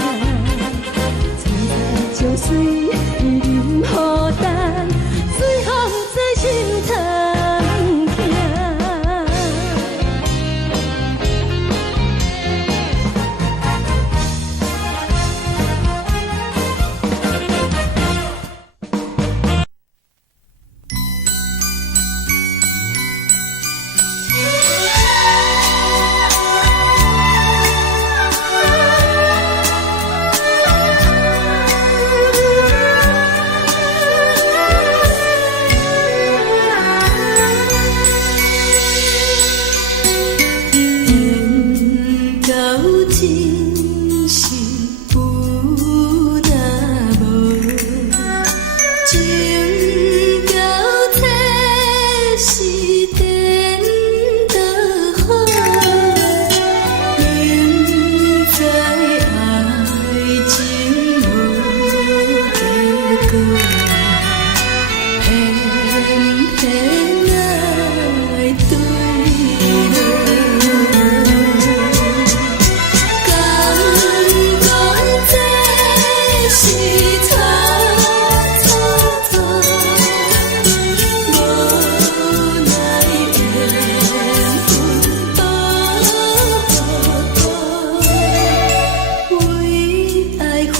层层泉水任雨淡，水风在心头听。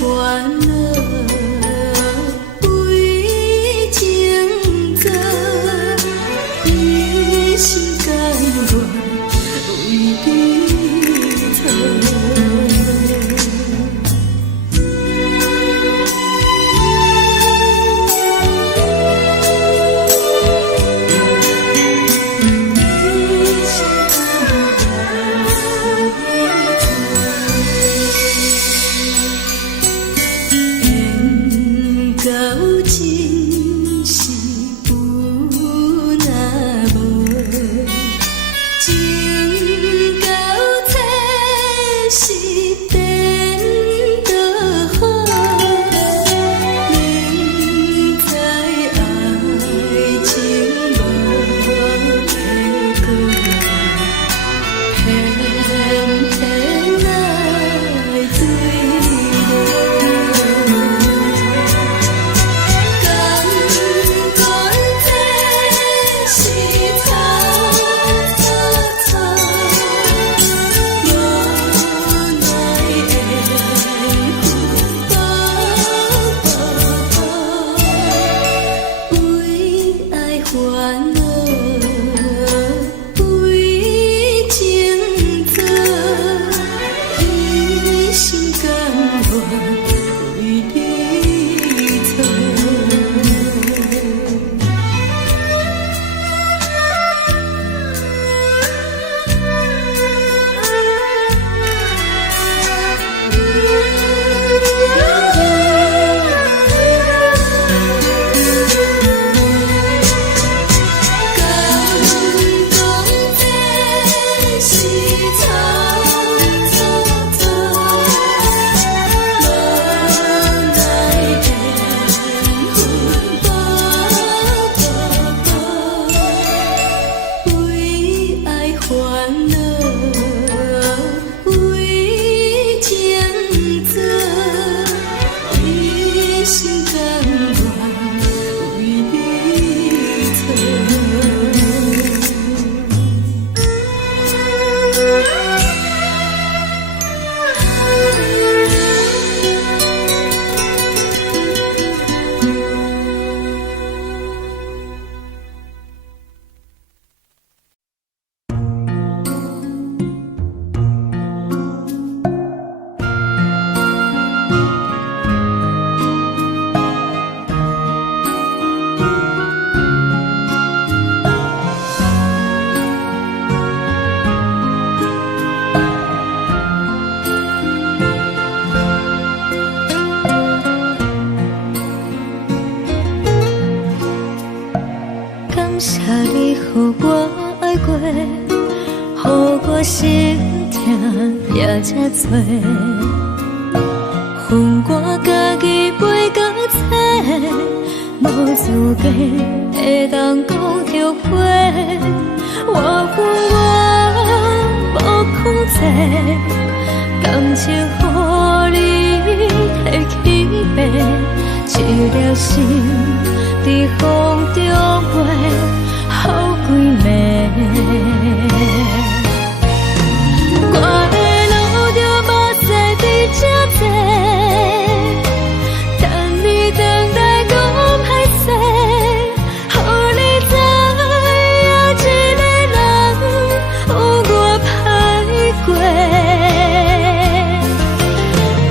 烦恼为情做，一心甘愿为你错。心痛也这多，恨我家己袂到切，无资格会当讲后悔。我恨我无控制，感情予你摕去卖，一条心伫风中飞，好几暝。我的路着目屎伫这多，等你回来讲歹势，予你知影一个人有我歹过。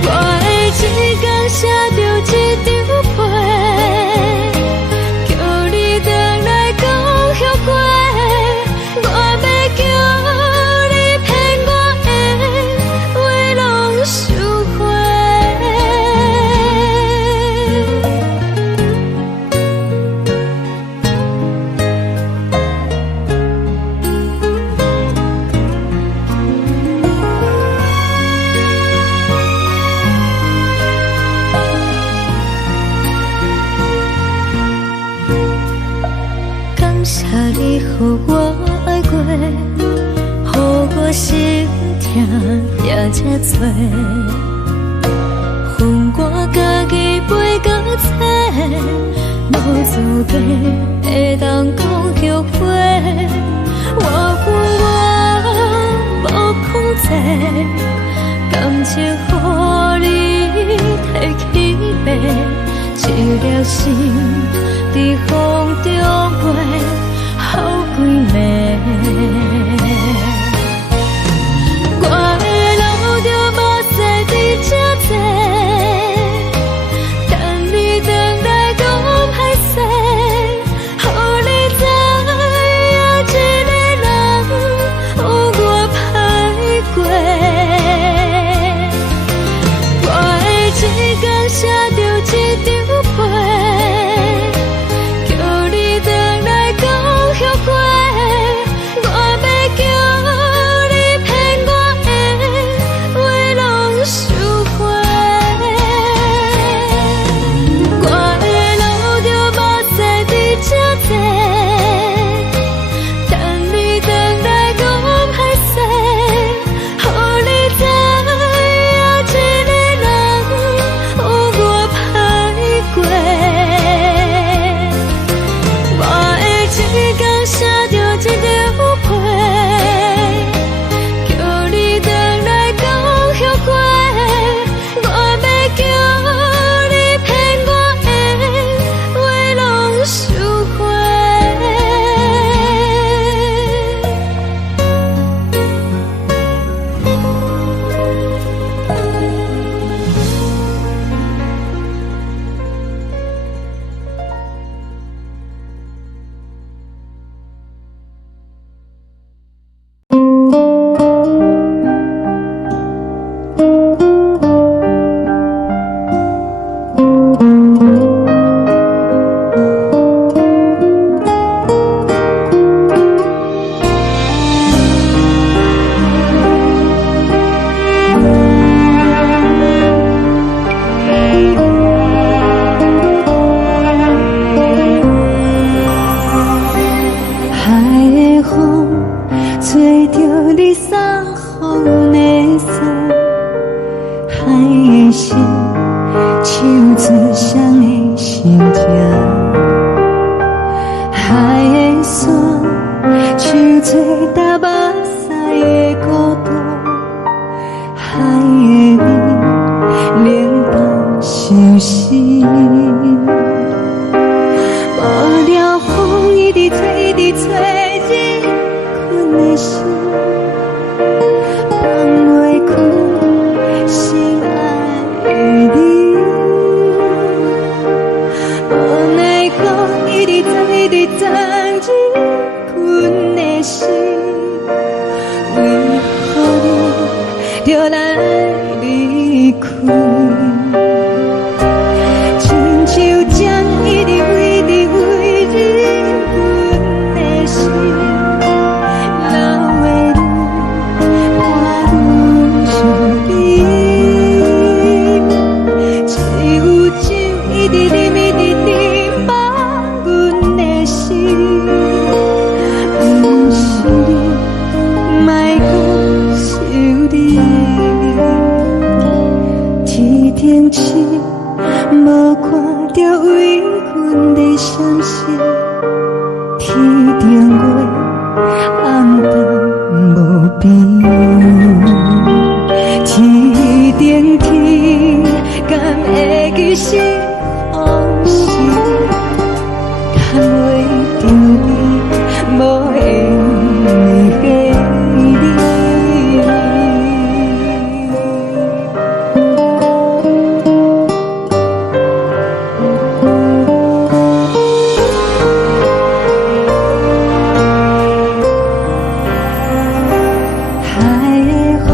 我的一天写着一张被，叫你回来讲后悔。我要叫你骗我的话拢收回。感谢你予我爱过，予我心痛也这多，恨我家己袂到切，无资格会当讲后悔。我恨我无控制，感情予你提起白，一粒心在风中飞，好几暝。我的路就无西伫这多，等你回来讲歹势，予你知影一个人有我歹过。我的一天写着一张被，叫你回来讲后悔。我要叫你骗我的话拢收回。我的路就无西伫这多，等你回来讲歹势，予你知影一个人有我歹过。我的一天写着一张被，叫你回来讲后悔。我要叫你骗我的话拢收回。海的风吹着你送风的伞，海的心唱出双的心情，海的山唱出搭目屎的孤独，海的味冷淡伤心。无聊风一直吹，一直吹日困的心，放袂开心爱的你。无奈何一直藏，一直藏日困的心，为何你就来离开？亲像将一直为你为日阮的心，流的泪伴阮伤悲，只有酒一直啉，一直啉饱阮的心，不是你，莫讲想你。天顶星无看着为阮的伤心，天顶月暗淡无边，天顶天敢会记是往事，敢袂着你无缘给你。海的风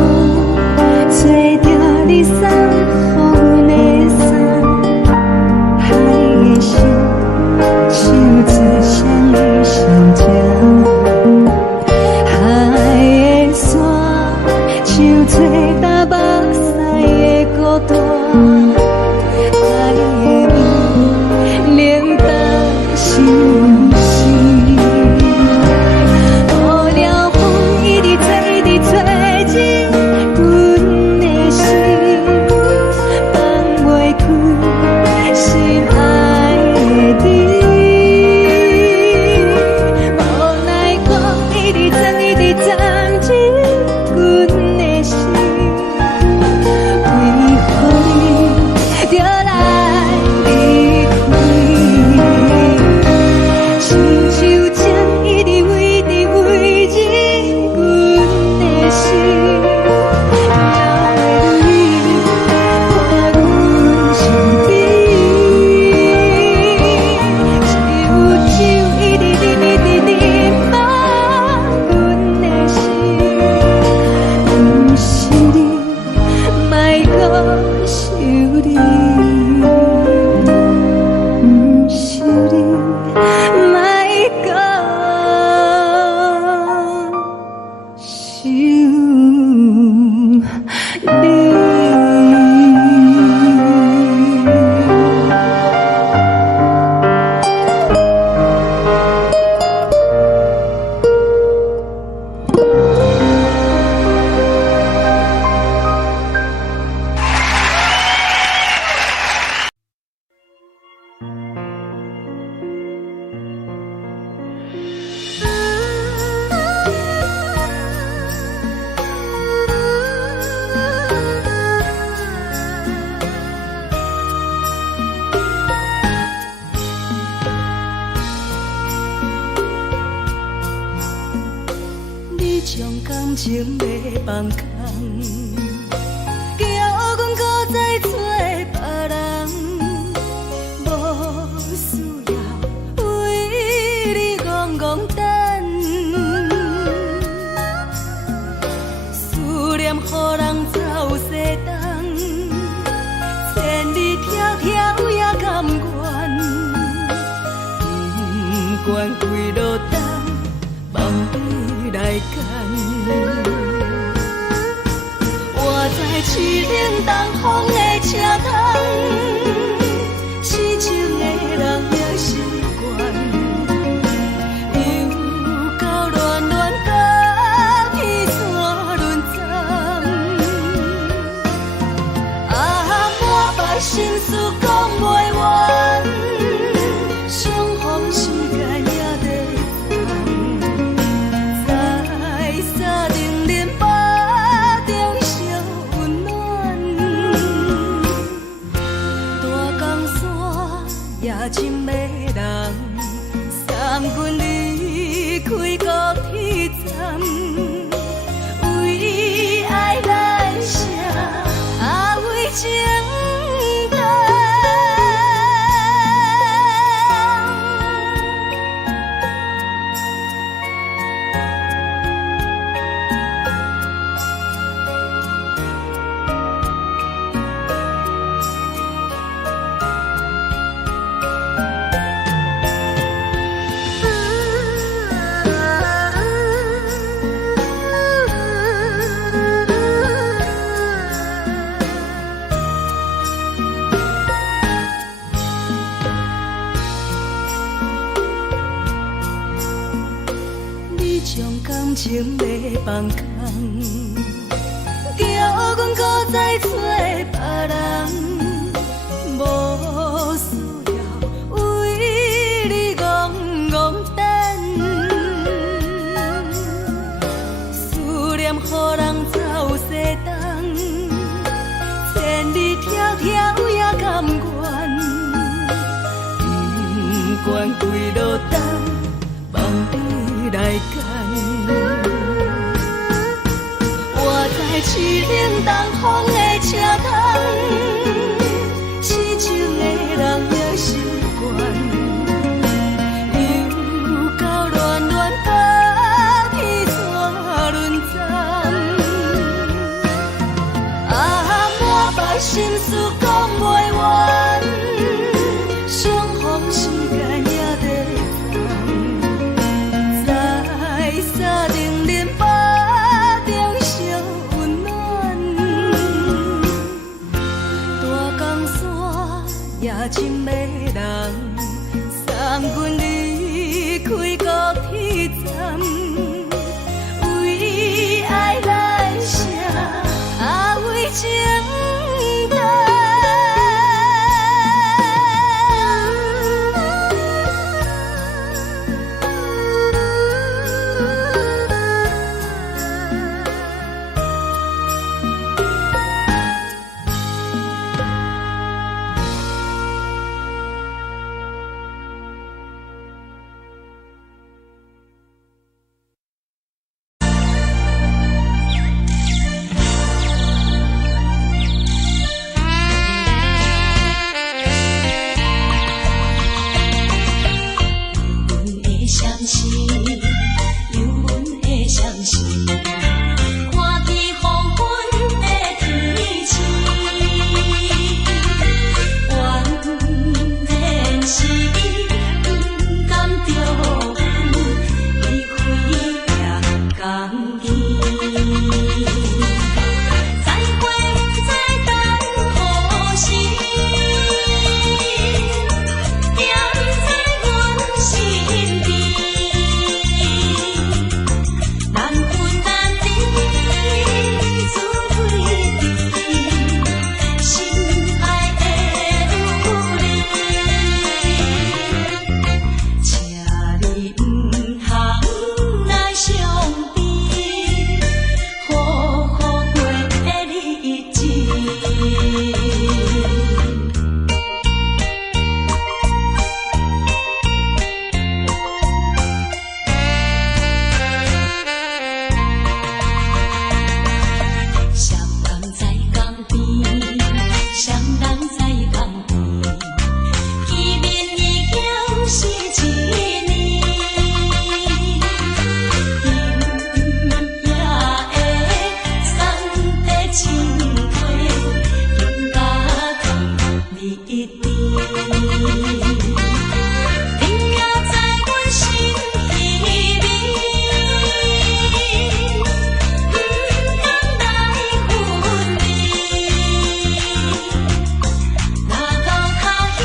吹着你送风的伞，情要放空，叫阮搁再找别人，无需要为你戆戆等。思念予人走西东，千里迢迢也甘愿，不管几落冬，梦你来牵。我在市顶东风的车窗，痴情的人也习惯，又到恋恋甲彼山论斩。满腹心事讲袂完，相逢时间也在等，在沙定林巴中相温暖。大江山夜深要人，送阮离开高铁站，为爱来写为情。将感情要放空，叫阮搁再找别人，无需要为你戆戆等。思念予人走西东，千里迢迢也甘愿，不管几落冬，梦你来牵。我在市顶东风的车窗，痴情的人也习惯，又到恋恋甲彼山论斩。满腹心事讲袂完，相逢时间也在等，在沙定林巴中相温暖。大江山夜深要人，送阮离开高铁站，为爱来写为情。一滴。你也在阮心稀微，不敢来分离。若到他乡，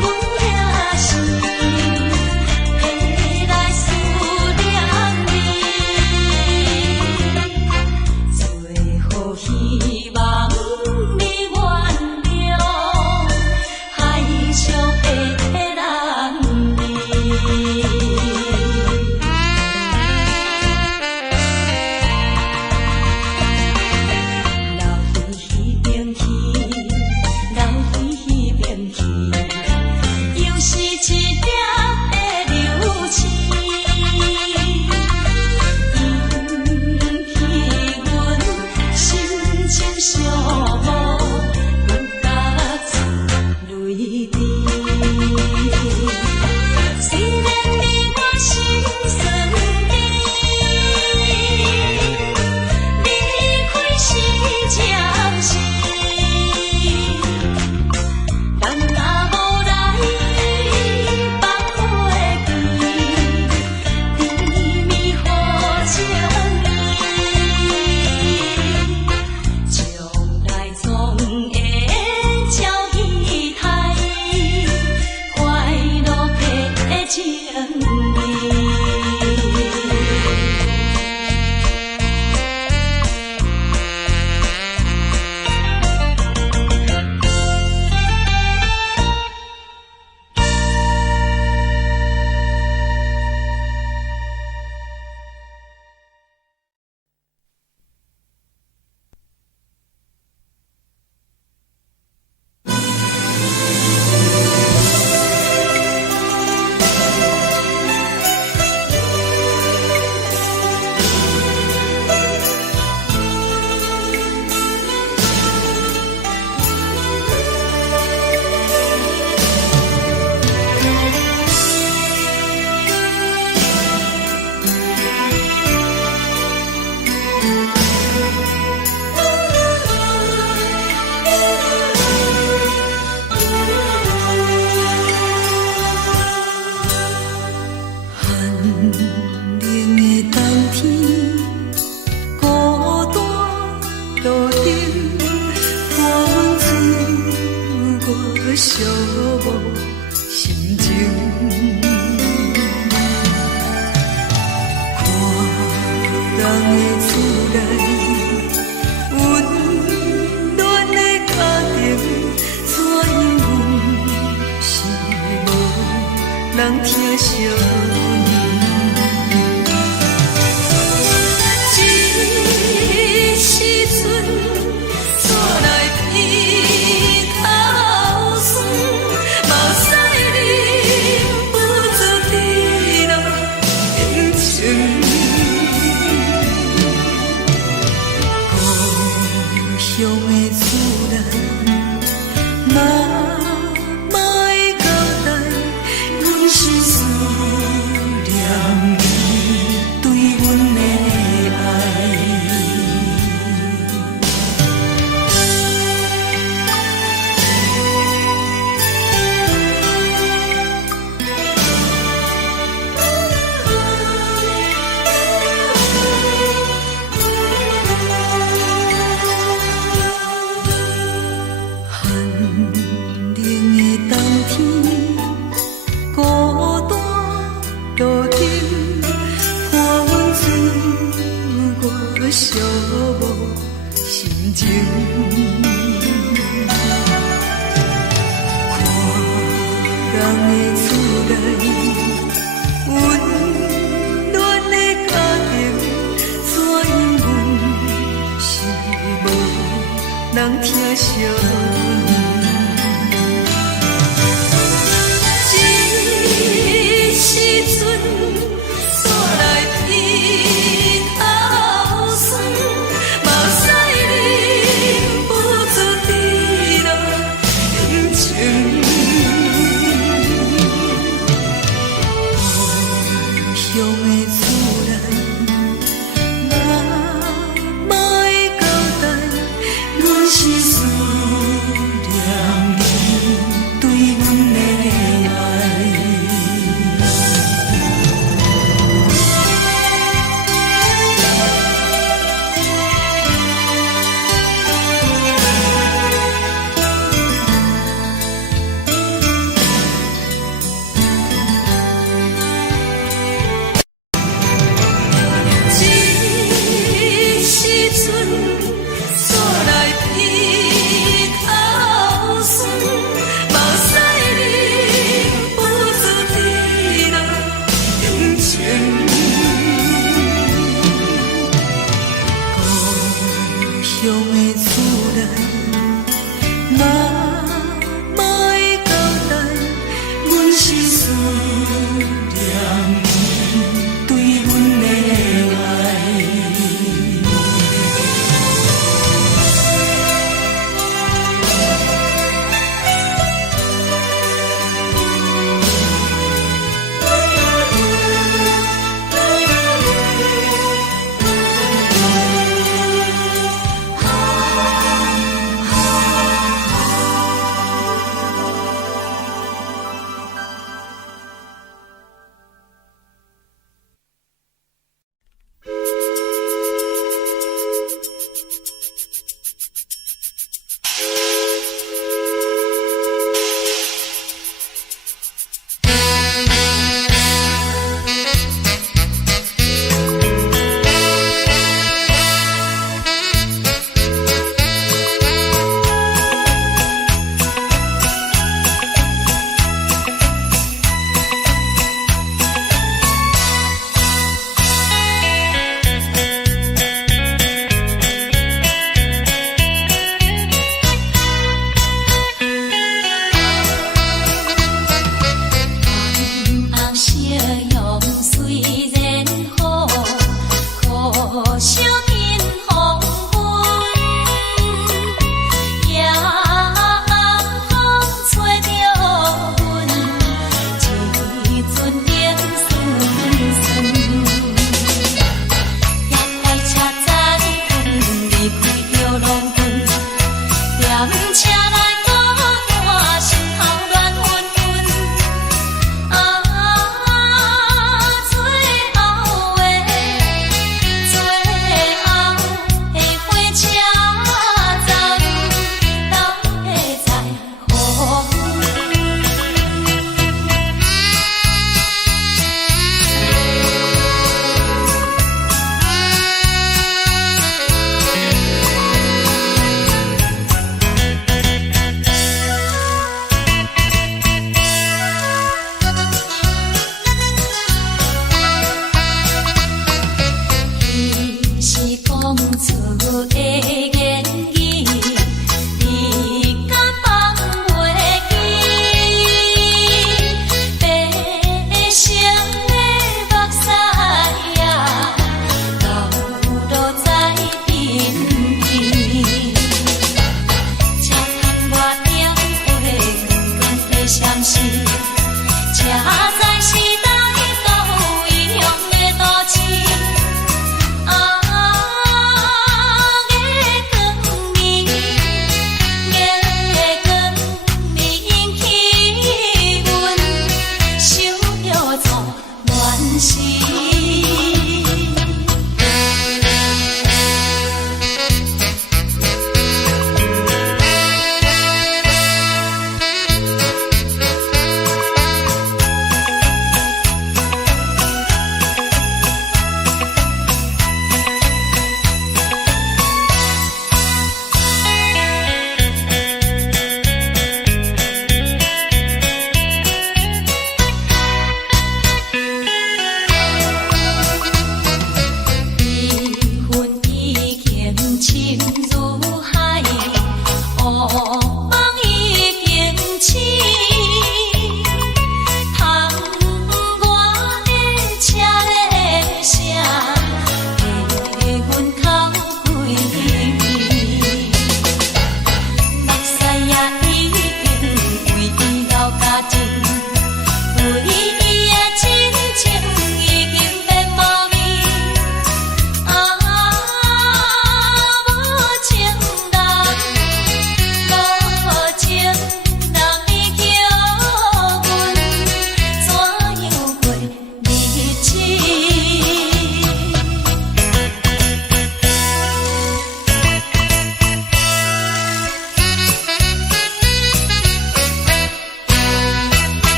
有了心，会来思念你。最后希望你原谅海上的人儿。流回迄边去，流回迄边去，又是一点的流星，引起阮心情寂寞，有甲出泪滴。虽然你我心酸甜，离开是暂时，但若无来放花枝，甜蜜好情意，将来总会照仪态，快乐的情意。寒冷的冬天，孤单路顶，看阮自我寂寞心情。看人的厝内，温暖的家庭，怎因阮是无人疼惜？一时阵，带来鼻头酸，目屎忍不住滴落眼睛。故乡的厝内，妈妈的交代，阮是思念你对阮的爱。寒冷的冬天，孤单路顶，看阮自我寂寞心情。看人的厝内，温暖的家庭，怎因阮是无人疼惜？一时阵，带来鼻头酸，目屎忍不住滴落眼睛。故乡的厝内，妈妈的交代，阮是思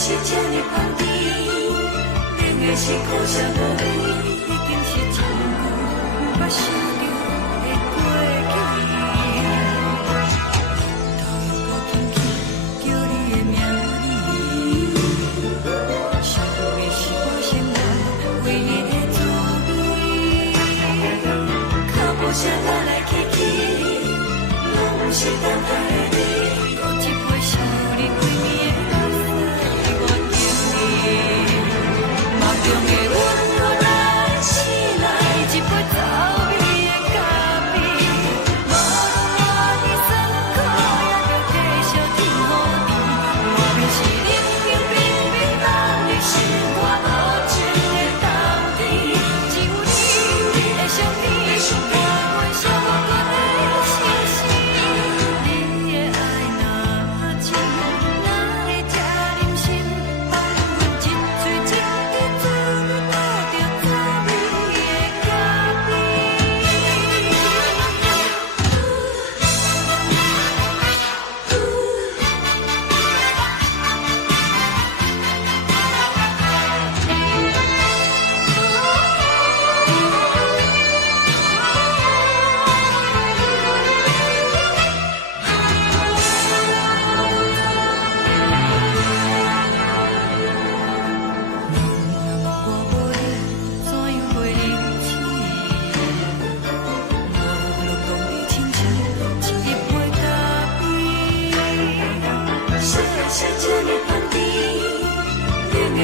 是这呢香甜，冷的是苦涩无味，已经是真久无法想着的过去。头又搁轻轻叫你的名字，想的是我生活唯一的滋味。脚步声来来去去，拢是等待的你，搁一杯想你几暝的目屎，我敬你。梦中的阮我来醒来，一杯走味的咖啡，无论我的酸苦，也着继续甜予你。我就是冷冷冰冰放你心肝无情的冬天，只有你的相片，我阮寂寞过的心事。你的爱若深，哪会这忍心放阮一嘴一滴滋味，倒着滋味的咖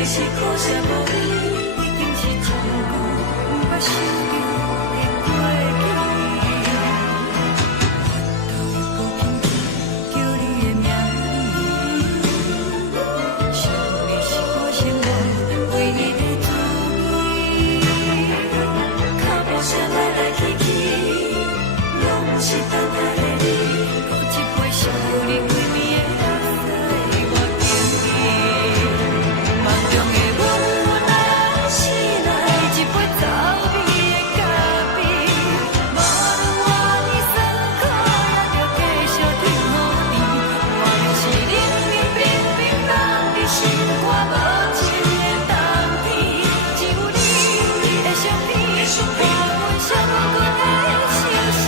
是苦涩无味，已经是真久无法想着的过去。头又搁轻轻叫你的名字，想你是我生活唯一的滋味。脚步声来来去去，拢是等待的你，搁一杯想你几暝的目屎，我敬你。梦中的阮我来醒来，一杯走味的咖啡，无论我的酸苦，也着继续甜予你。我就是冷冷冰冰放你心肝无情的冬天，只有你的相片，我阮寂寞过的心事。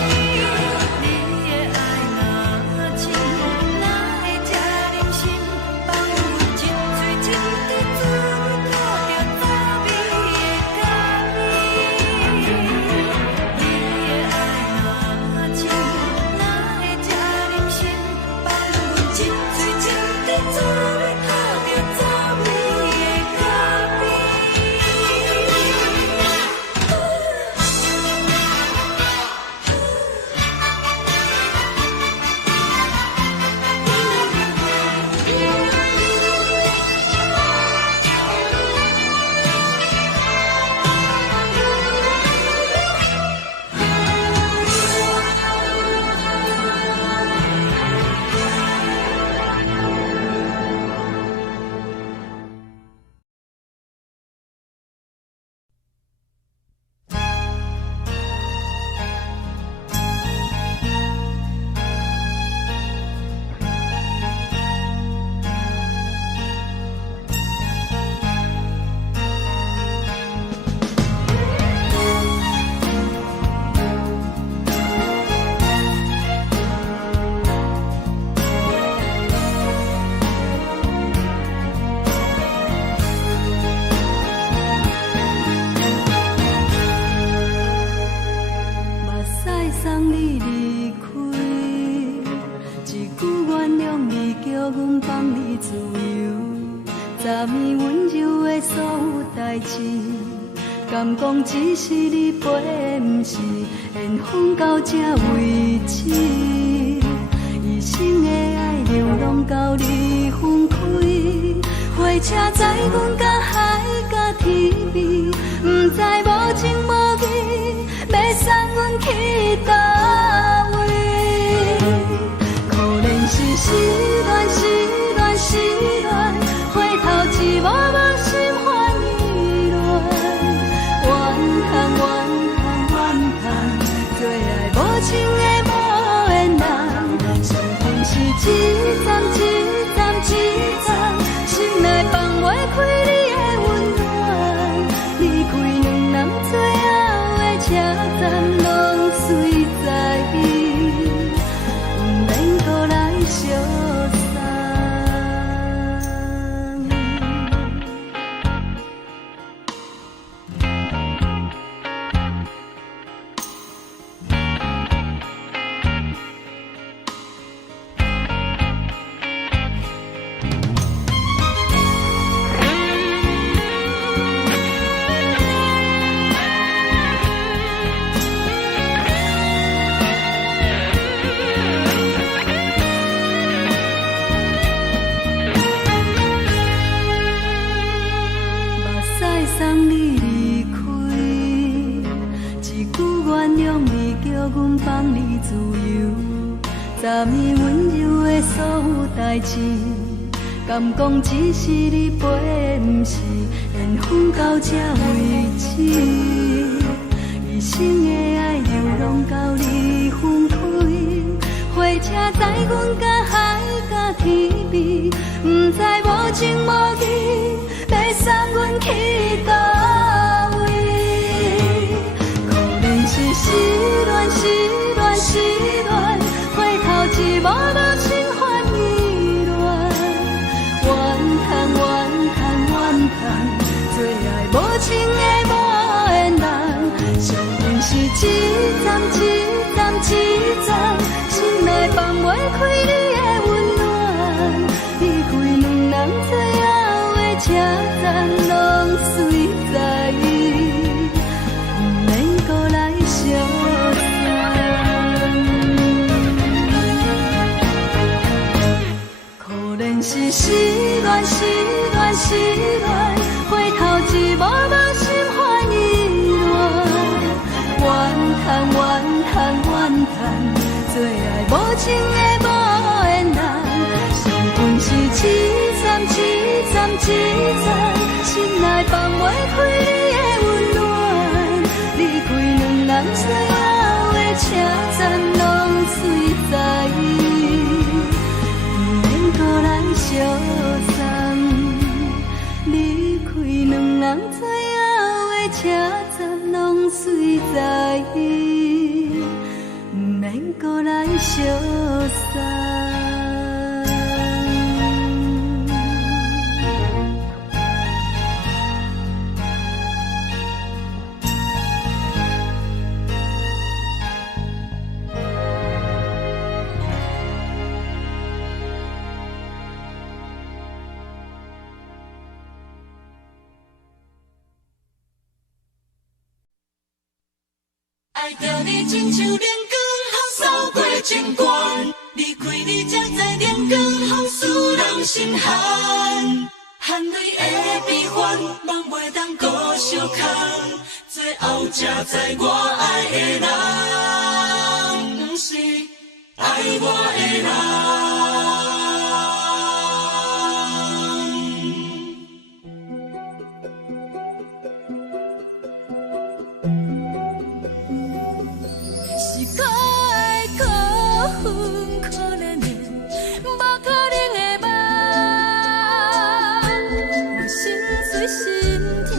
你的爱若深，哪会这忍心放阮一嘴一滴滋味，倒着滋味的咖啡。你的爱若深，哪会这忍心放阮一嘴一滴滋味，倒着滋味的咖啡。目屎送你离开，一句原谅你，叫阮放你自由。昨暝温柔的所有代志，敢讲只是你陪，不是缘分到这为止。一生的爱流浪到你分开，火车载阮甲海甲天边，不知无情无义，要送阮去倒位？可怜是失恋，失恋，失恋，回头一幕幕心烦意乱，怨叹，怨叹，怨叹，最爱无情的无缘人，上天是一站一站一站，心内放。昨暝温柔的所有代志，敢讲只是你陪，不是缘分到这为止。一生的爱流浪到你分开，火车载阮甲海甲天边，不知无情无义，要送阮去倒位？可能是失恋，失恋，失恋，回头一幕幕心烦意乱，怨叹，怨叹，怨叹，最爱无情的无缘人，上恨是一站一站一站，心内放袂开你的温暖，离开两人最后的车站，拢随在伊，不免搁来相送。可能是失恋，失恋，失恋，回头一幕幕心烦意乱，怨叹，怨叹，怨叹，最爱无情的无缘人，上恨是一站一站一站，心内放袂开你的温暖，离开两人最后的车站，拢随在伊，不免搁来相送。离开两人最后的车站，拢随在伊，不免搁来相送。爱着你亲像阳光透扫过情关，离开你才知阳光风使人心寒，含泪的悲欢，望袂当搁相牵，最后才知我爱的人，不是爱我的人。是可爱可恨可怜的，无可能的梦。我心碎心痛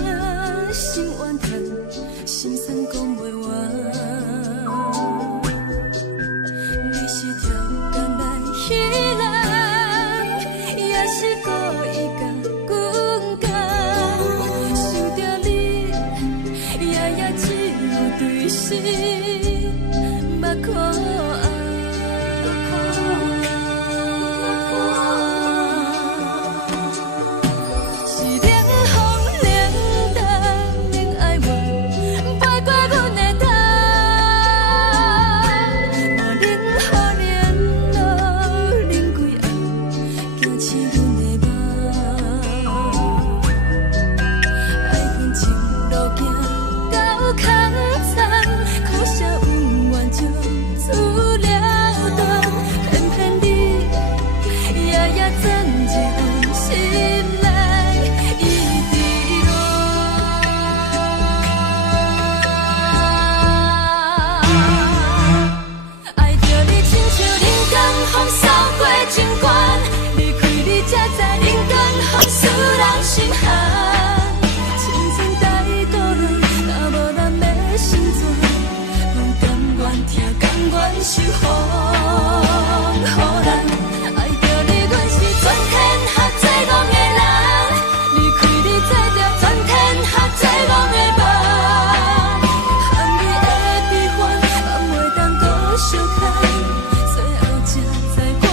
心怨叹，心酸讲袂完。你是挑工来戏人，也是故意甲阮讲，想着你夜夜只有对视。目眶是冷风冷淡冷爱我，飞过阮的头，嘛冷雨冷落冷几暗，惊醒阮的梦。爱恨情路行到空残，苦涩有缘就出了断，偏偏你夜夜钻入阮心内，一直乱。爱着你亲像人间风扫过情关，离开你才知人间风使人心寒，青春带过来，若无咱要心怎？甘愿受风雨人，爱着你，阮是全天下最戆的人，离开你才着全天下最戆的梦。含泪的悲欢，望袂当搁相牵，最后才知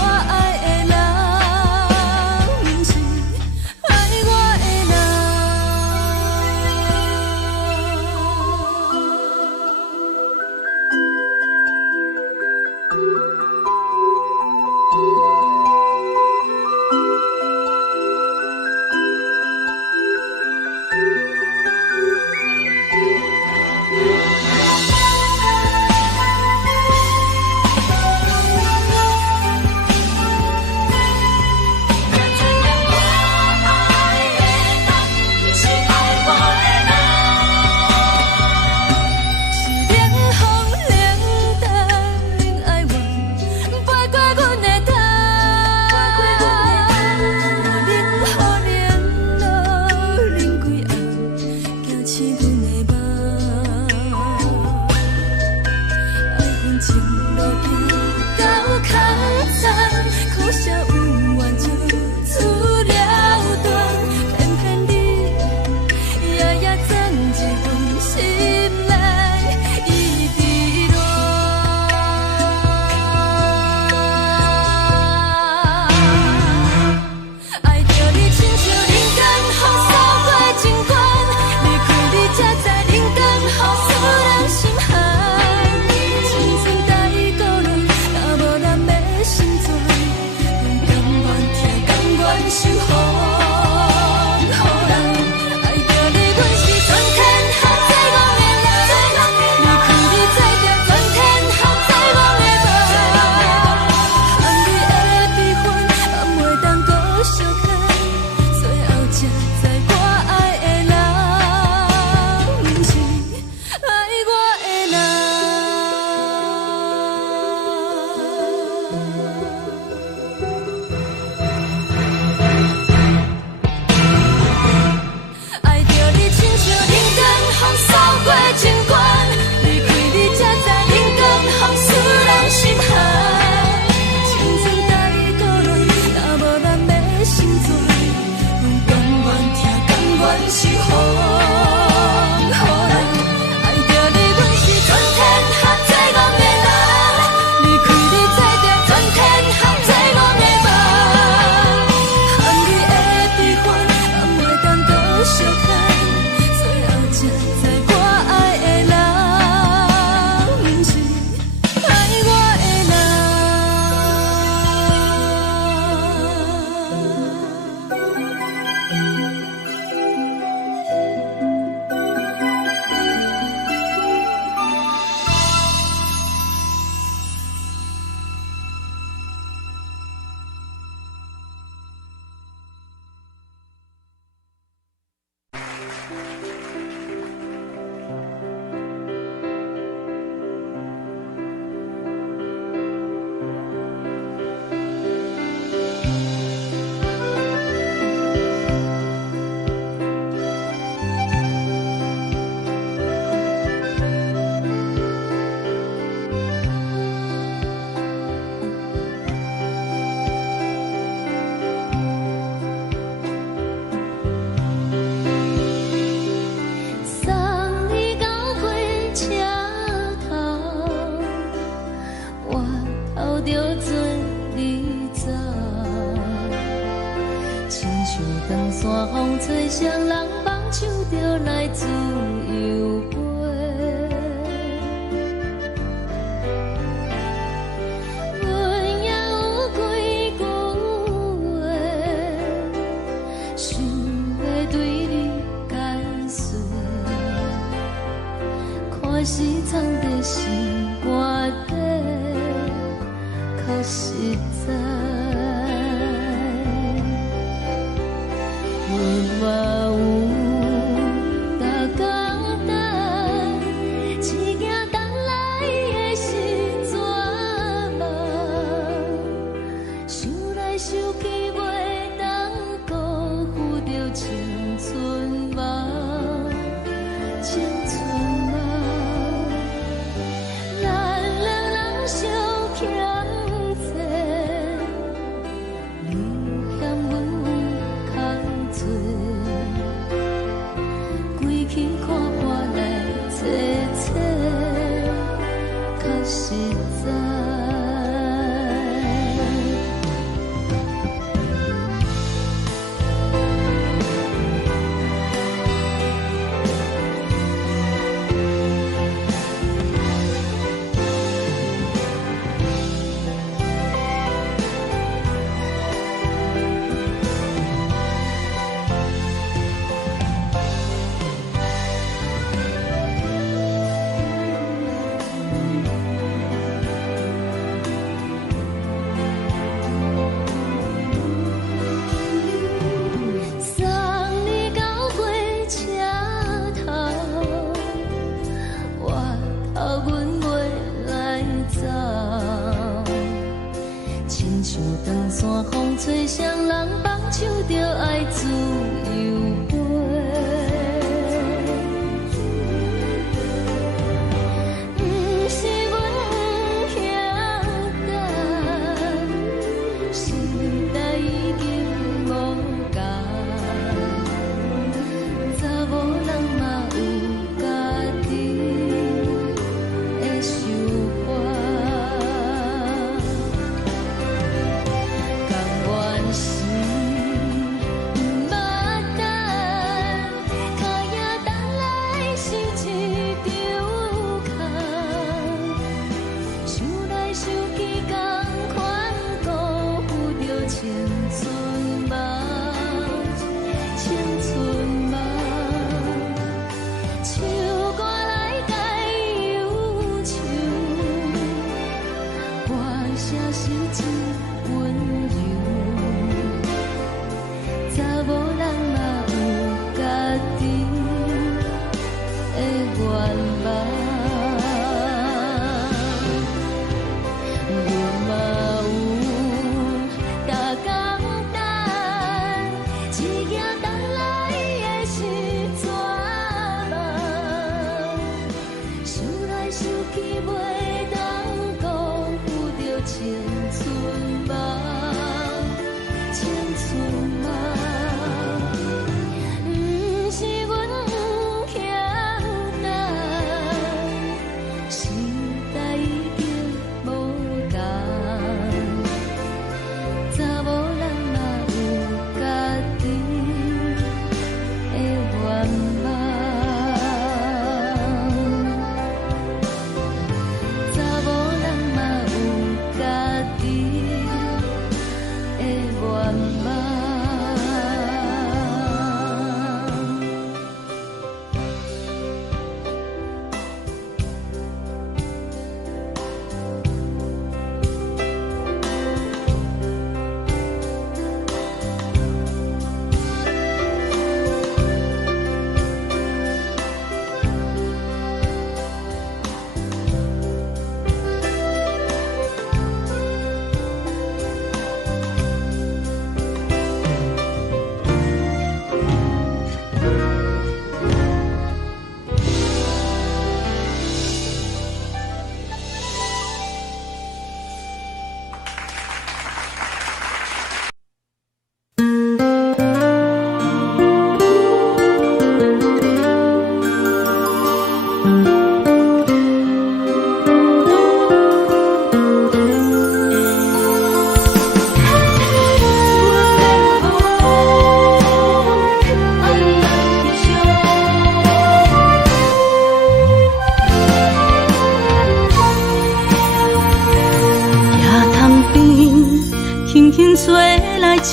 亲像长山风吹双人梦想着来自由飞。阮也有几句话，想要对你解释，可是藏在心肝底，较实在。阮嘛有逐工等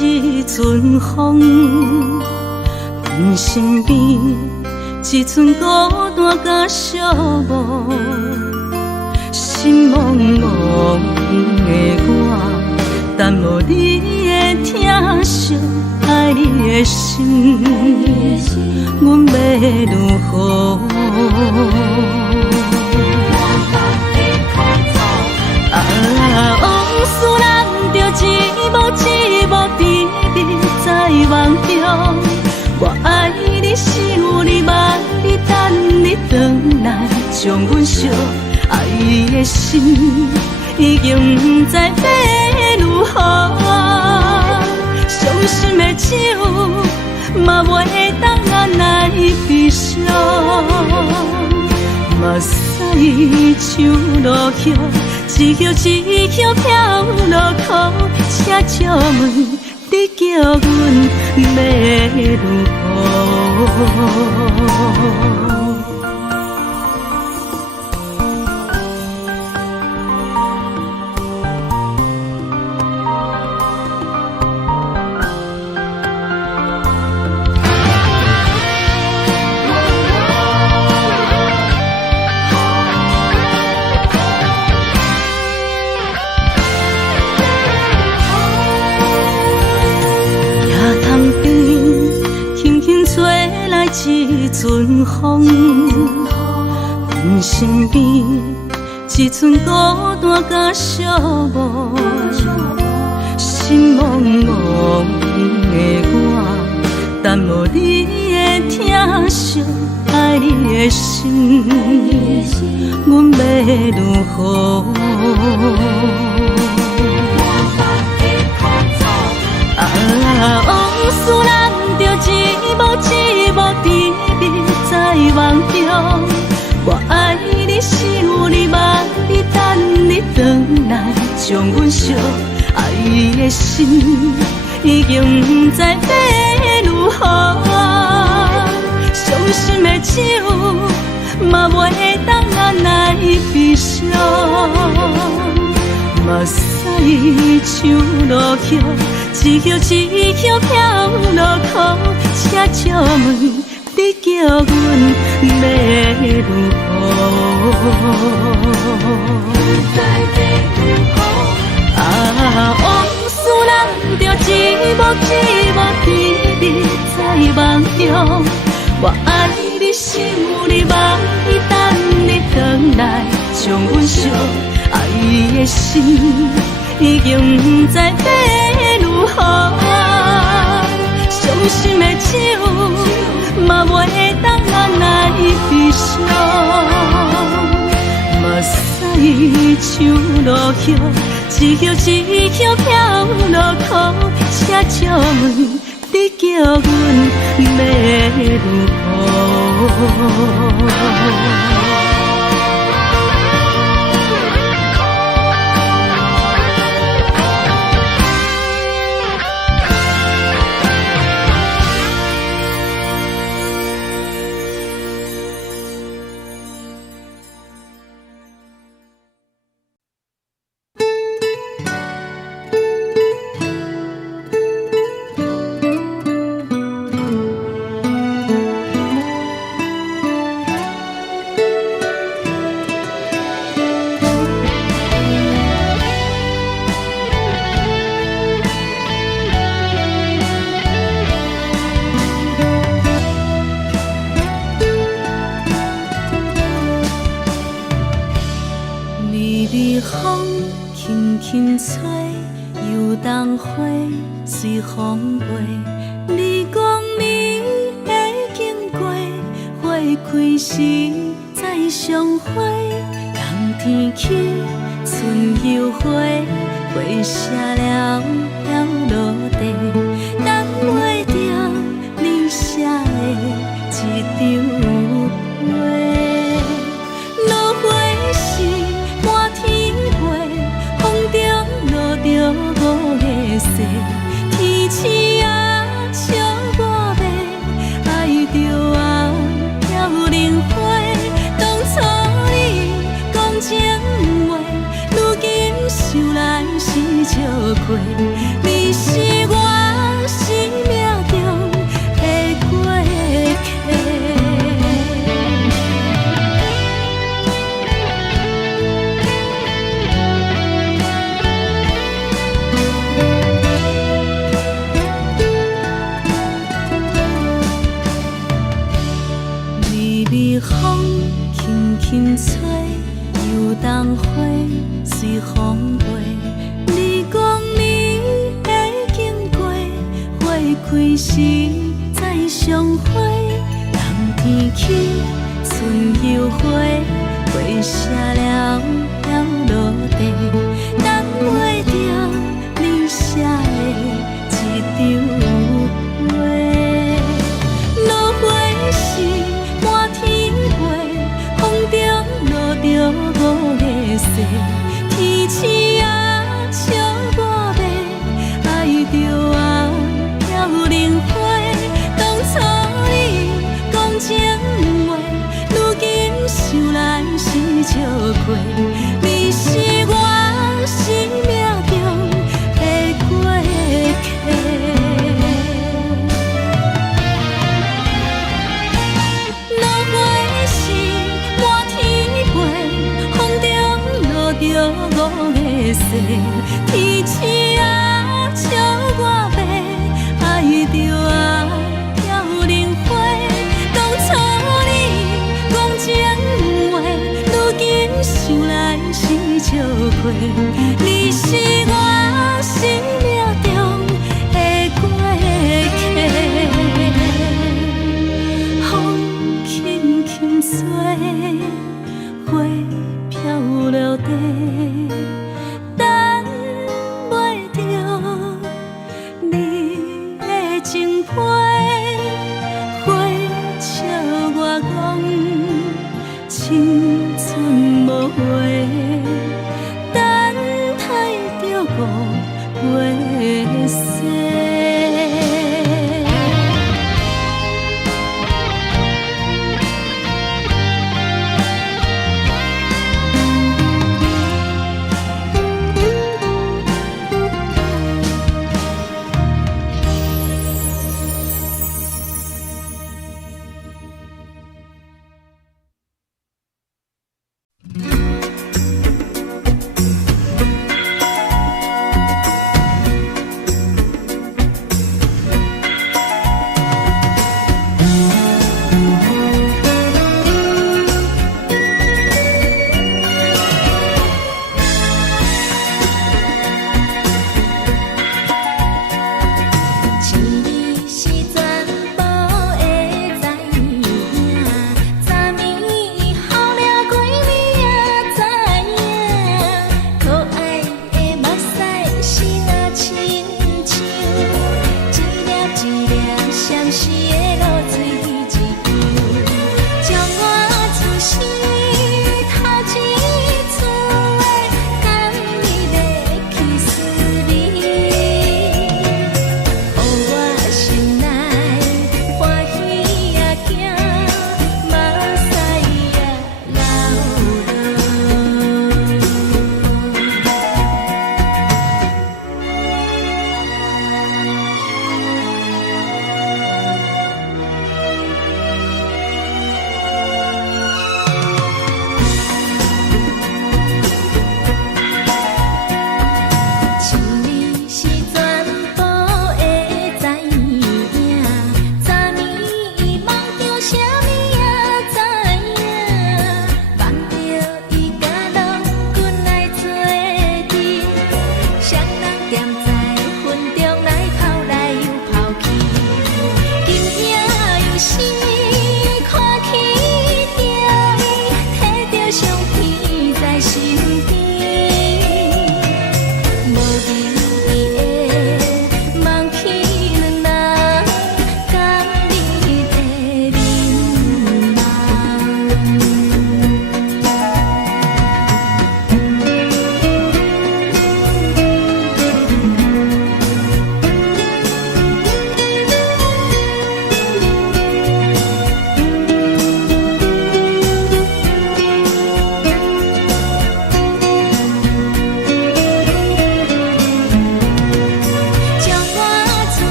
一阵风，阮身边一寸孤单甲寂寞，心茫茫的我，等无你的疼惜，爱你的心，阮要如何？往事人着一幕一幕甜蜜在梦中，我爱你想你望你等你回来，将阮惜爱的心已经不知要如何，伤心的手嘛袂当按来悲伤。目屎像落叶，一叶一叶飘落雨，请借问你叫阮要如何？一阵风，阮身边一寸孤单甲寂寞，心茫茫的我，等无你的疼惜，爱你的心，阮要如何？往事人着一幕一幕甜蜜在梦中，我爱你想你望你等你回来，将阮惜爱的心已经不知要如何，伤心的手嘛袂当按来悲伤。目屎像落叶，一叶一叶飘落雨，请借问你叫阮要如何？往事人着一幕一幕甜蜜在梦中，我爱你想你望你等你回来，将阮惜爱的心已经不知要如何，伤心的手嘛袂当按来悲伤。目屎像落叶，一叶一叶飘落雨，请借问你叫阮要如何？随风飞，你光暝已经过，花开时再相会。冬天起，春又花，花谢了要落地，等袂着你写的一张画。落花时满天飞，风中落着五个色。天星啊，笑我迷，爱着啊，飘零花。当初你讲情话，如今想来是笑过。你是开时再相会，人天起春又花，花谢了了落地，等袂着你写的一张画。落花是满天飞，风中落着五个色，天星啊笑我迷，爱着啊飘零花。当初你讲情话，如今想来是笑过。你是我生命中的过客。落花是满天飞，风中落着五个色，天星啊笑我迷，爱着啊飘零花。当初你讲情话，如今想来是笑过。你是我生命中的过客。风轻轻吹，花飘落地，等袂着你的情批。花笑我讲青春无话，等待着五月雪。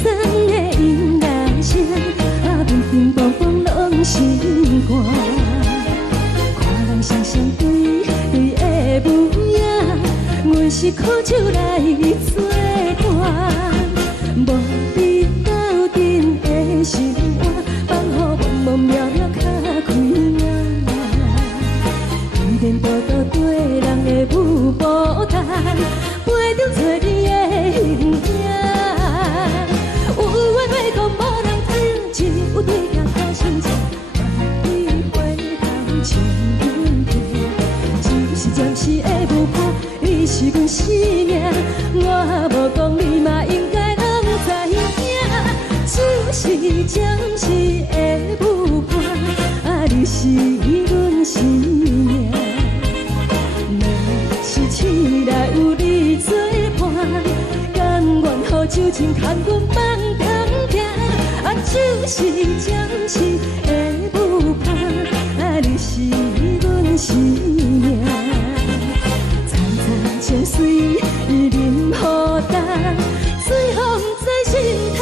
酸的音乐声，乒乒乓乓拢心肝。看人双双对对的舞影，阮是苦酒来作伴。无你斗阵的心肝，放予茫茫渺渺较开眼。一颠倒倒对人的舞步弹，陪着做你的形影。有话要讲无人听，有对镜讨心情，万里回头唱阮听。就是暂时的舞伴，你是阮生命，我无讲你嘛应该拢知影。就是暂时的舞伴，你是阮生命。是醒来有你作伴，甘愿予酒精牵阮放长行。就是暂时的舞伴，你是阮生命。层层情水任何担，随风在心头。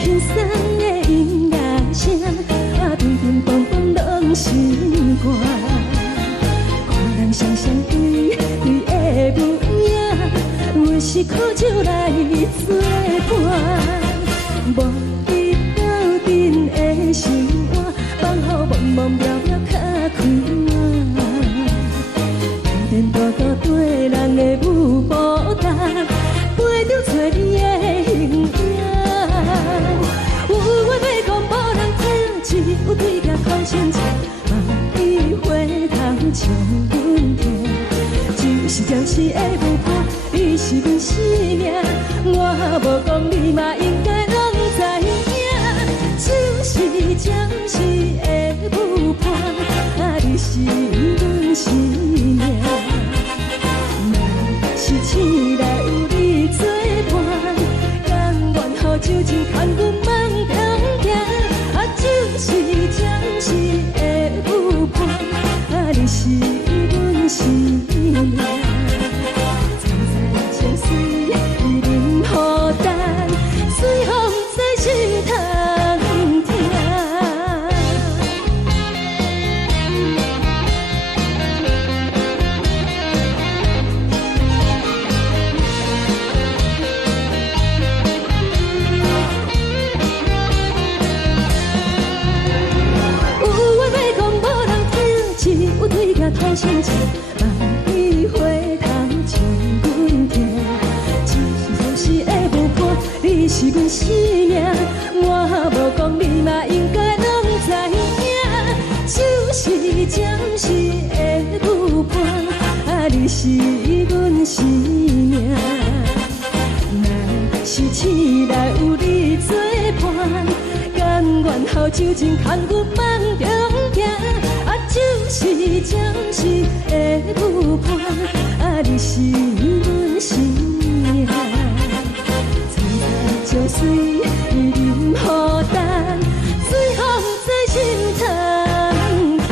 轻松的音乐声，乒乒乓乓拢心肝。看人双双对对的舞影，阮是苦酒来作伴。无你斗阵的心肝，放予茫茫渺渺较开眼。颠颠倒倒对人的舞步弹，陪着做你的形影。有话要讲无人听，有对镜看心情，万里回头唱阮听。就是暂时的舞伴，你是阮生命，我无讲你嘛应该拢知影。就是暂时的舞伴，你是阮生命。若是醒来有你作伴，甘愿予酒精牵阮放长行。就是暂时的舞伴，你是阮生命。层层情水任何担，随风在心头听。有对镜讨心情，万里回头唱阮听。就是暂时的舞伴，你是阮生命，我无讲你嘛应该拢知影。就是暂时的舞伴，你是阮生命。若是醒来有你作伴，甘愿予酒精牵阮放长行。就是暂时的舞伴，你是阮生命。层层情水任何担，随风在心头听。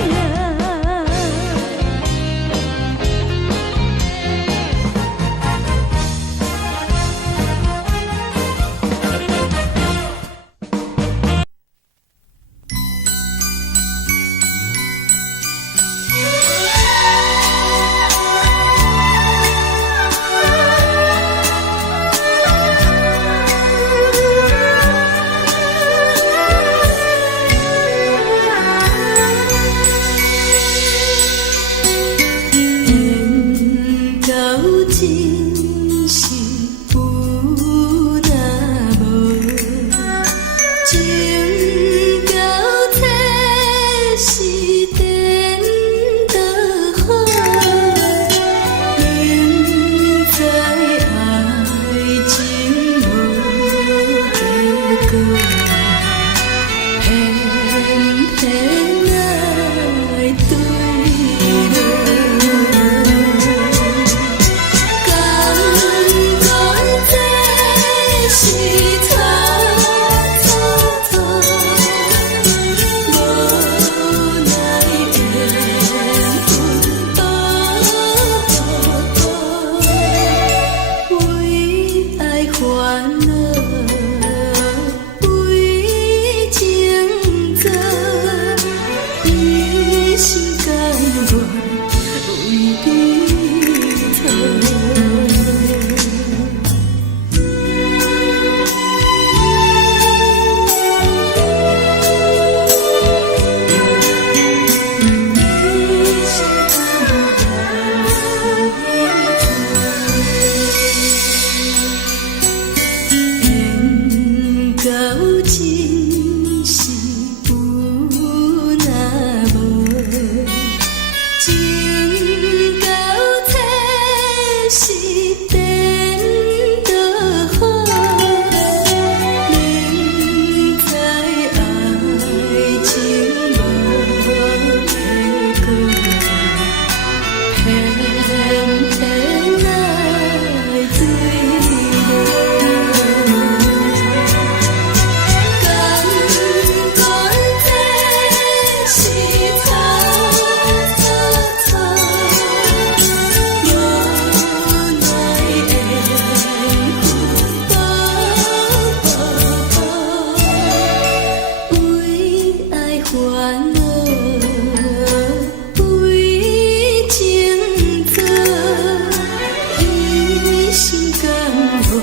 为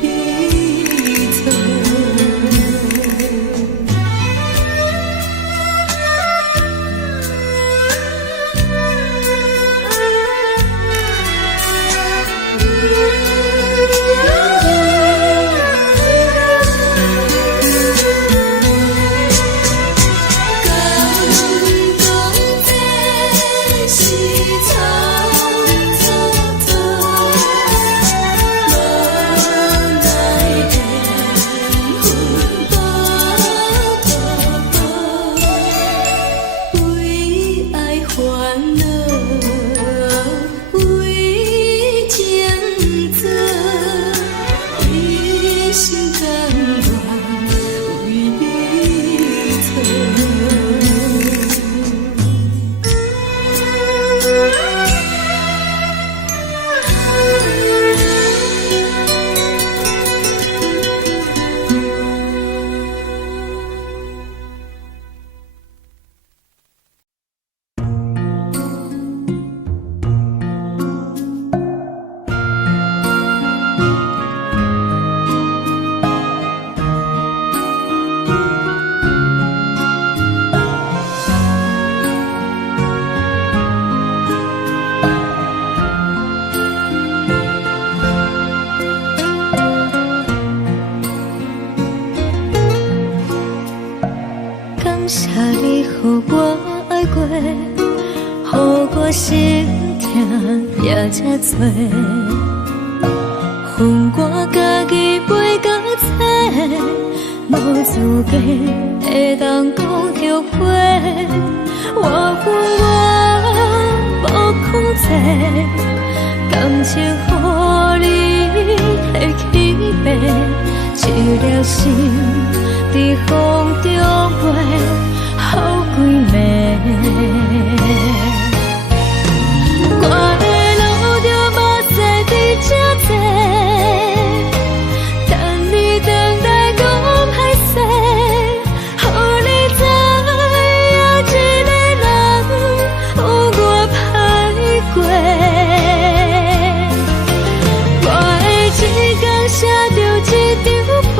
你做。感谢你，予我爱过，予我心痛也这多。恨我家己袂到切，无资格会当讲后悔。我恨我无控制，感情予你摕去卖，一粒心。在风中飞，好几暝。我的路就无西比这多，等你回来讲歹势，予你知影一个人有我歹过。我的一天写着一张被。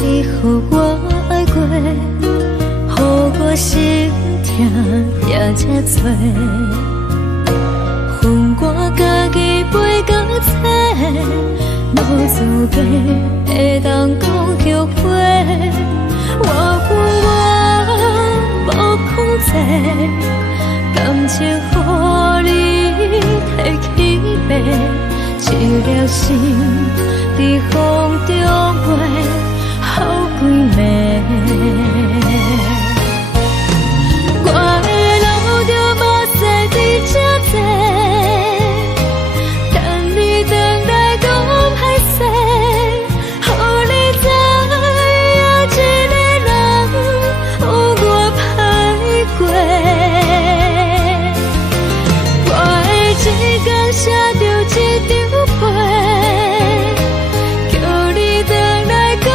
你予我爱过，予我心痛也这多。恨我家己袂到切，无资格会当讲后悔。我恨我无控制，感情予你摕去卖，一粒心在风中飞。好几暝，我的路就无西比这多，等你回来讲歹势，予你知影一个人有我歹过。我的一天写着一张被，叫你回来讲。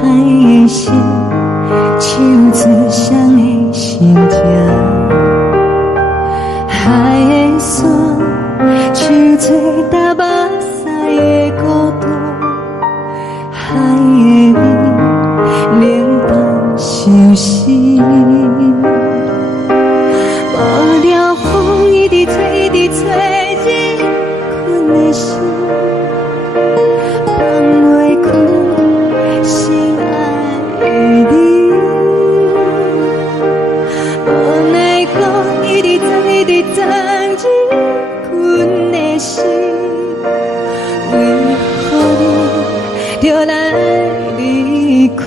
海的心，手指双的心情。海的山，手做搭目屎的孤单。海的味，冷淡伤心。无聊风一直吹，一直吹，日困的心。放袂开心爱的你，无奈何一直藏，一直藏日困的心，为何你就来离开？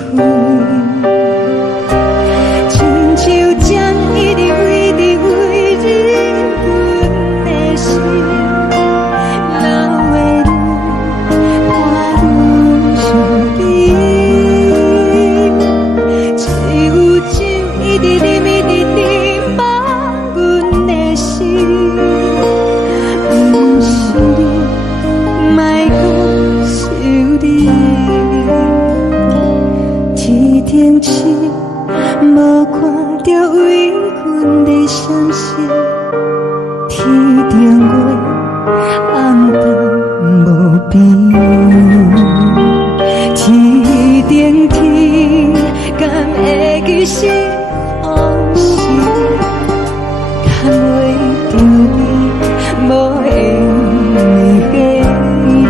亲像针一直围，一直围日困的心。天气无看到为阮的相思，天顶月暗淡无边，天顶天敢会记是往事，敢袂着你无缘的你。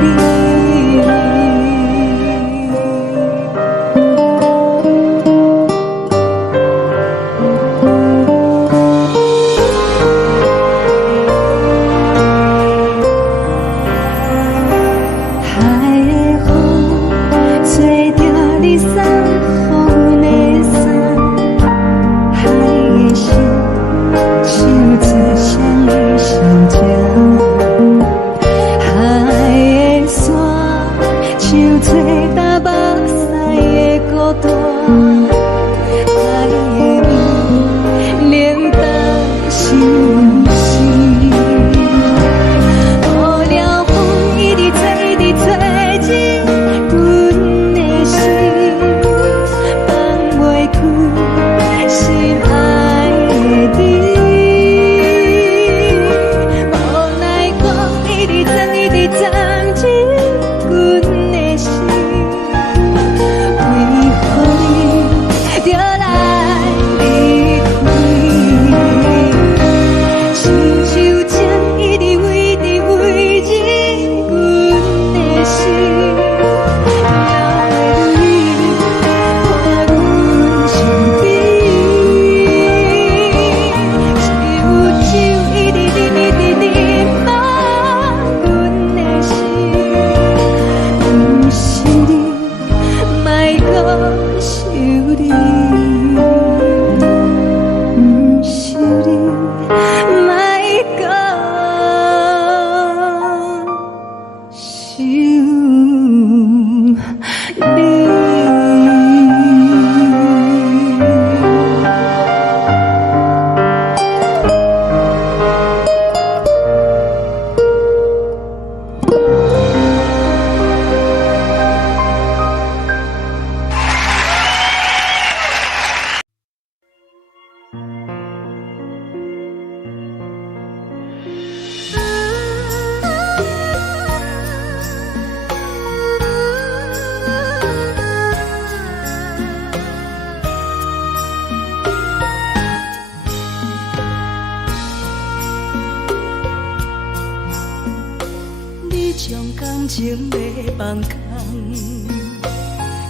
感情要放空，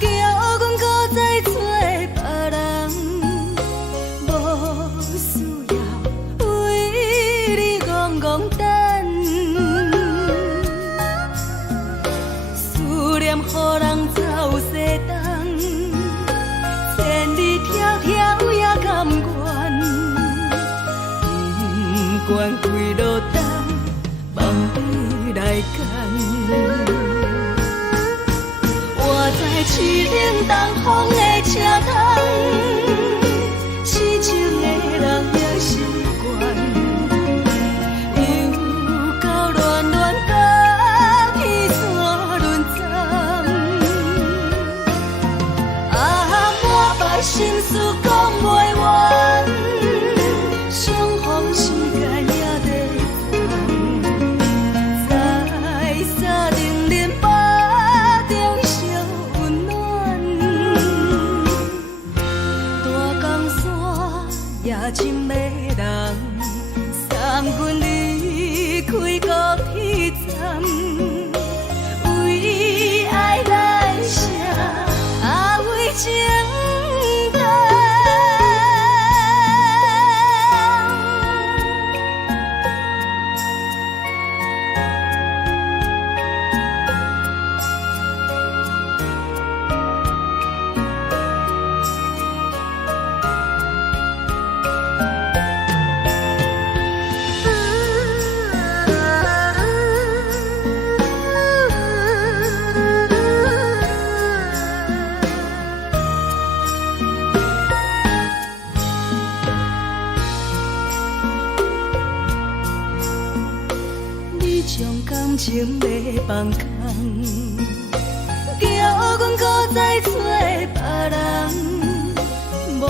叫阮搁再找别人，无需要为你戆戆等，思念予人走西东，千里迢迢也甘愿，不管几路灯，望你来赶。我在凄冷东风的车窗，痴情的人也习惯，又到乱乱甲彼山论斩。心事讲袂完，相逢时间也在等，在沙丁林巴中相温暖。大江山也真迷人，送阮离开高铁站。为爱来生，为情等。你将感情要放空，叫阮搁再找别人，无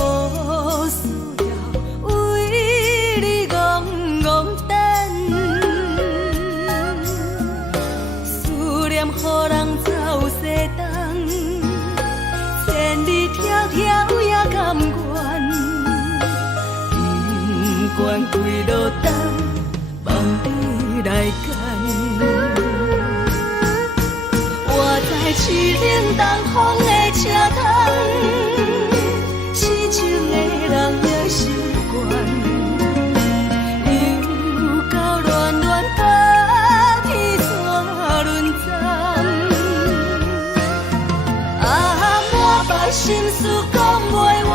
需要为你戆戆等。思念予人走西东，千里迢迢也甘愿，不管几路灯，望你来牵。我在市顶东风的车窗，痴情的人也习惯，又到恋恋把天带轮转。满腹心事讲袂完，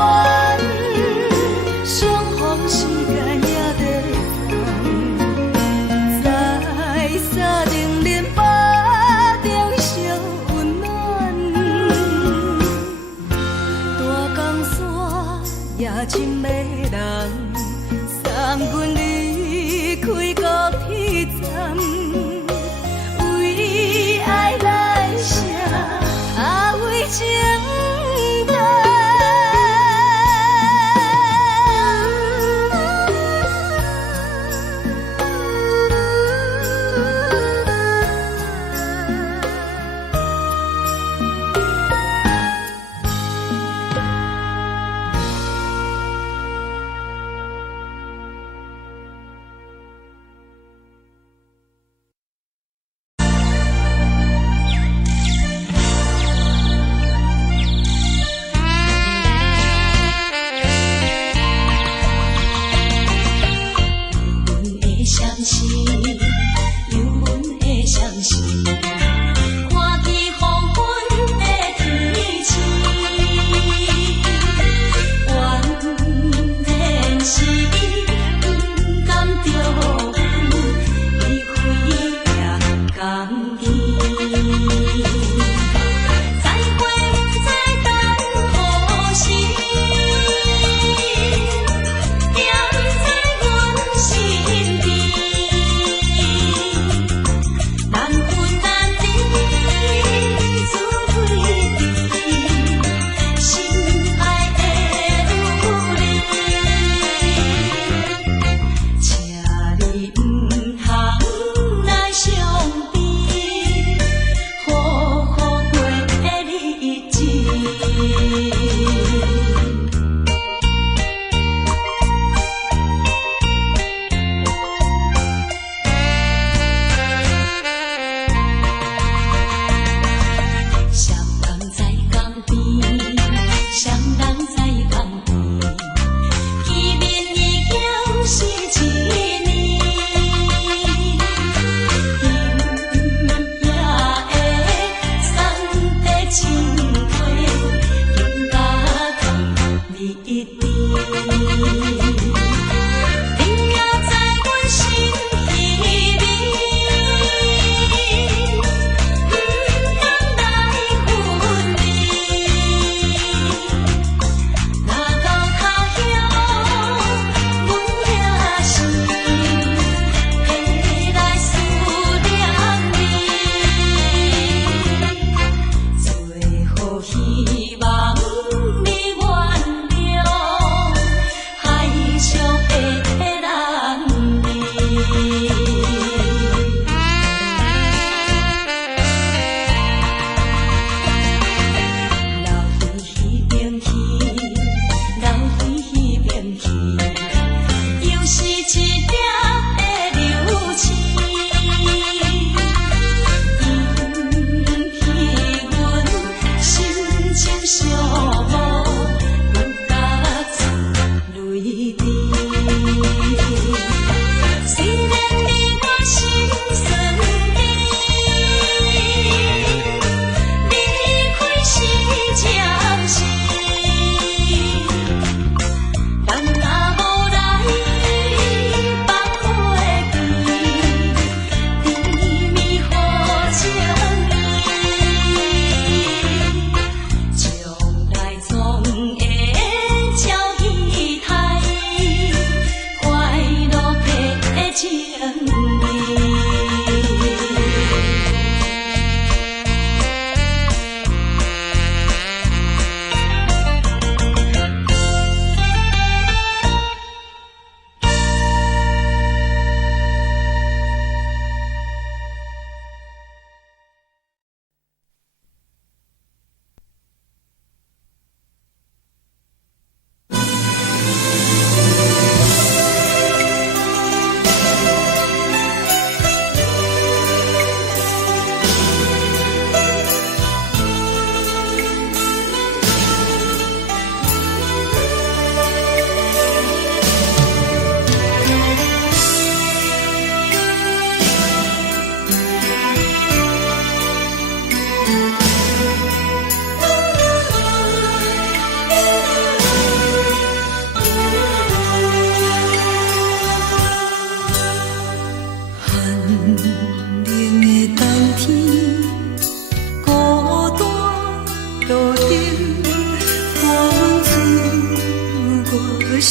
相逢时间也在等，在沙丁林巴中相温暖。大江山也真迷人，送阮离开高铁站。为爱来生，为情等。情花，应该。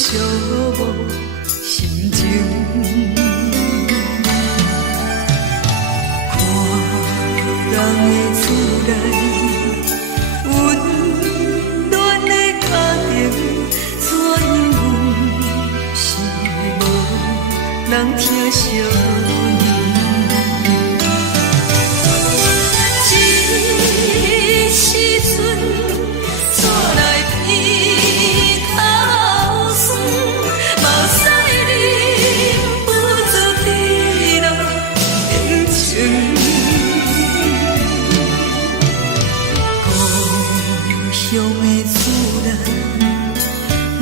寂寞心情。看人的厝内温暖的家庭，怎样是无人疼惜？一时阵厝内鼻头酸，嘛使忍不住滴落眼睛。故乡的厝内，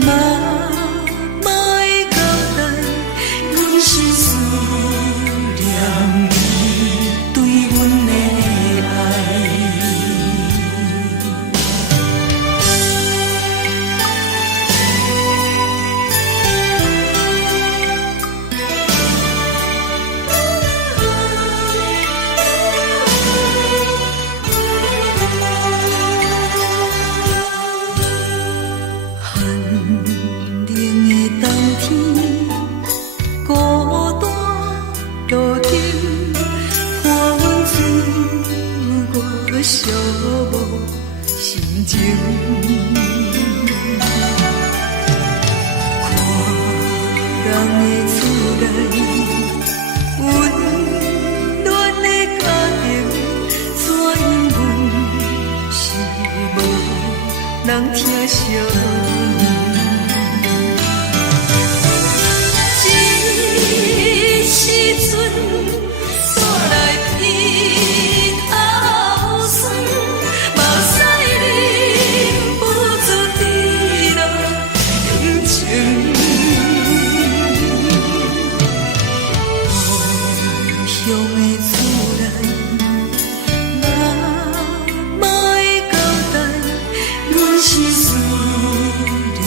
妈妈的交代，阮是思念你对阮的爱。寂寞心情，看人的厝内温暖的家庭，怎样是无人疼惜？一时阵厝内鼻头酸，嘛使忍不住滴落眼睛。故乡的厝内，妈妈的交代，阮是思念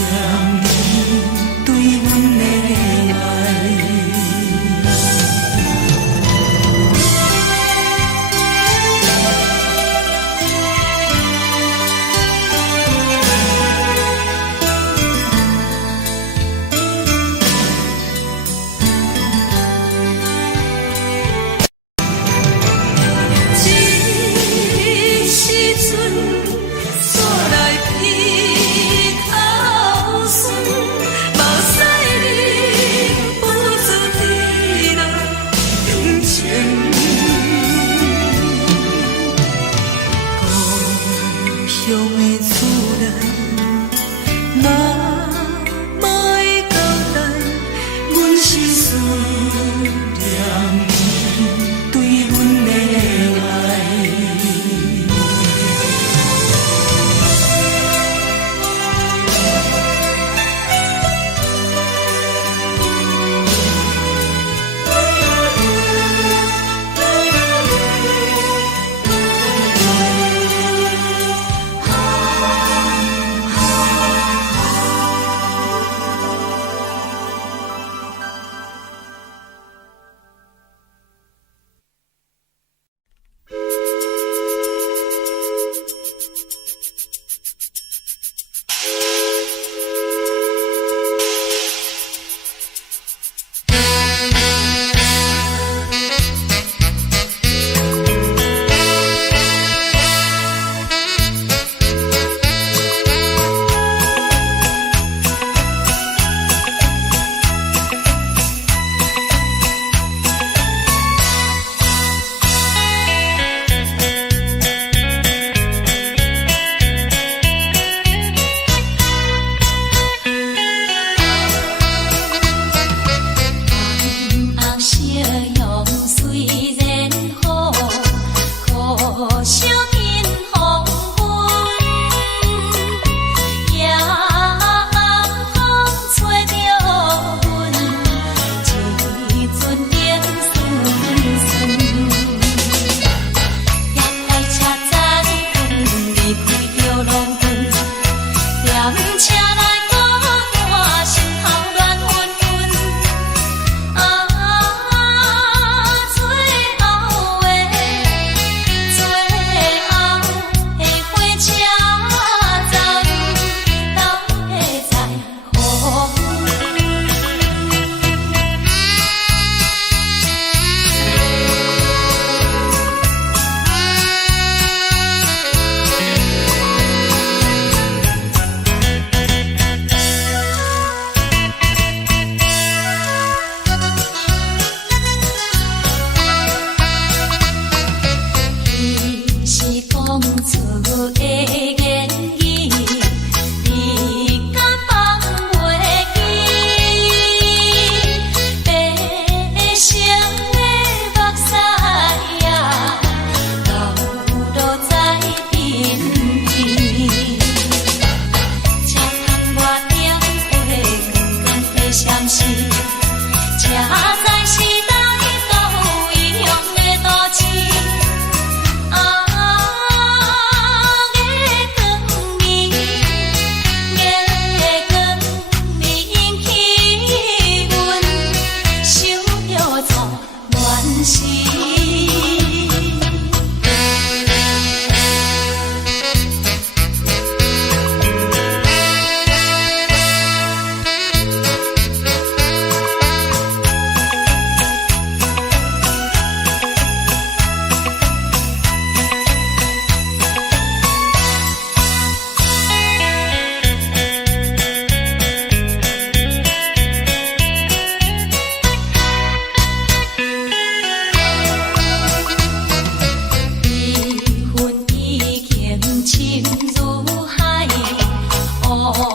梦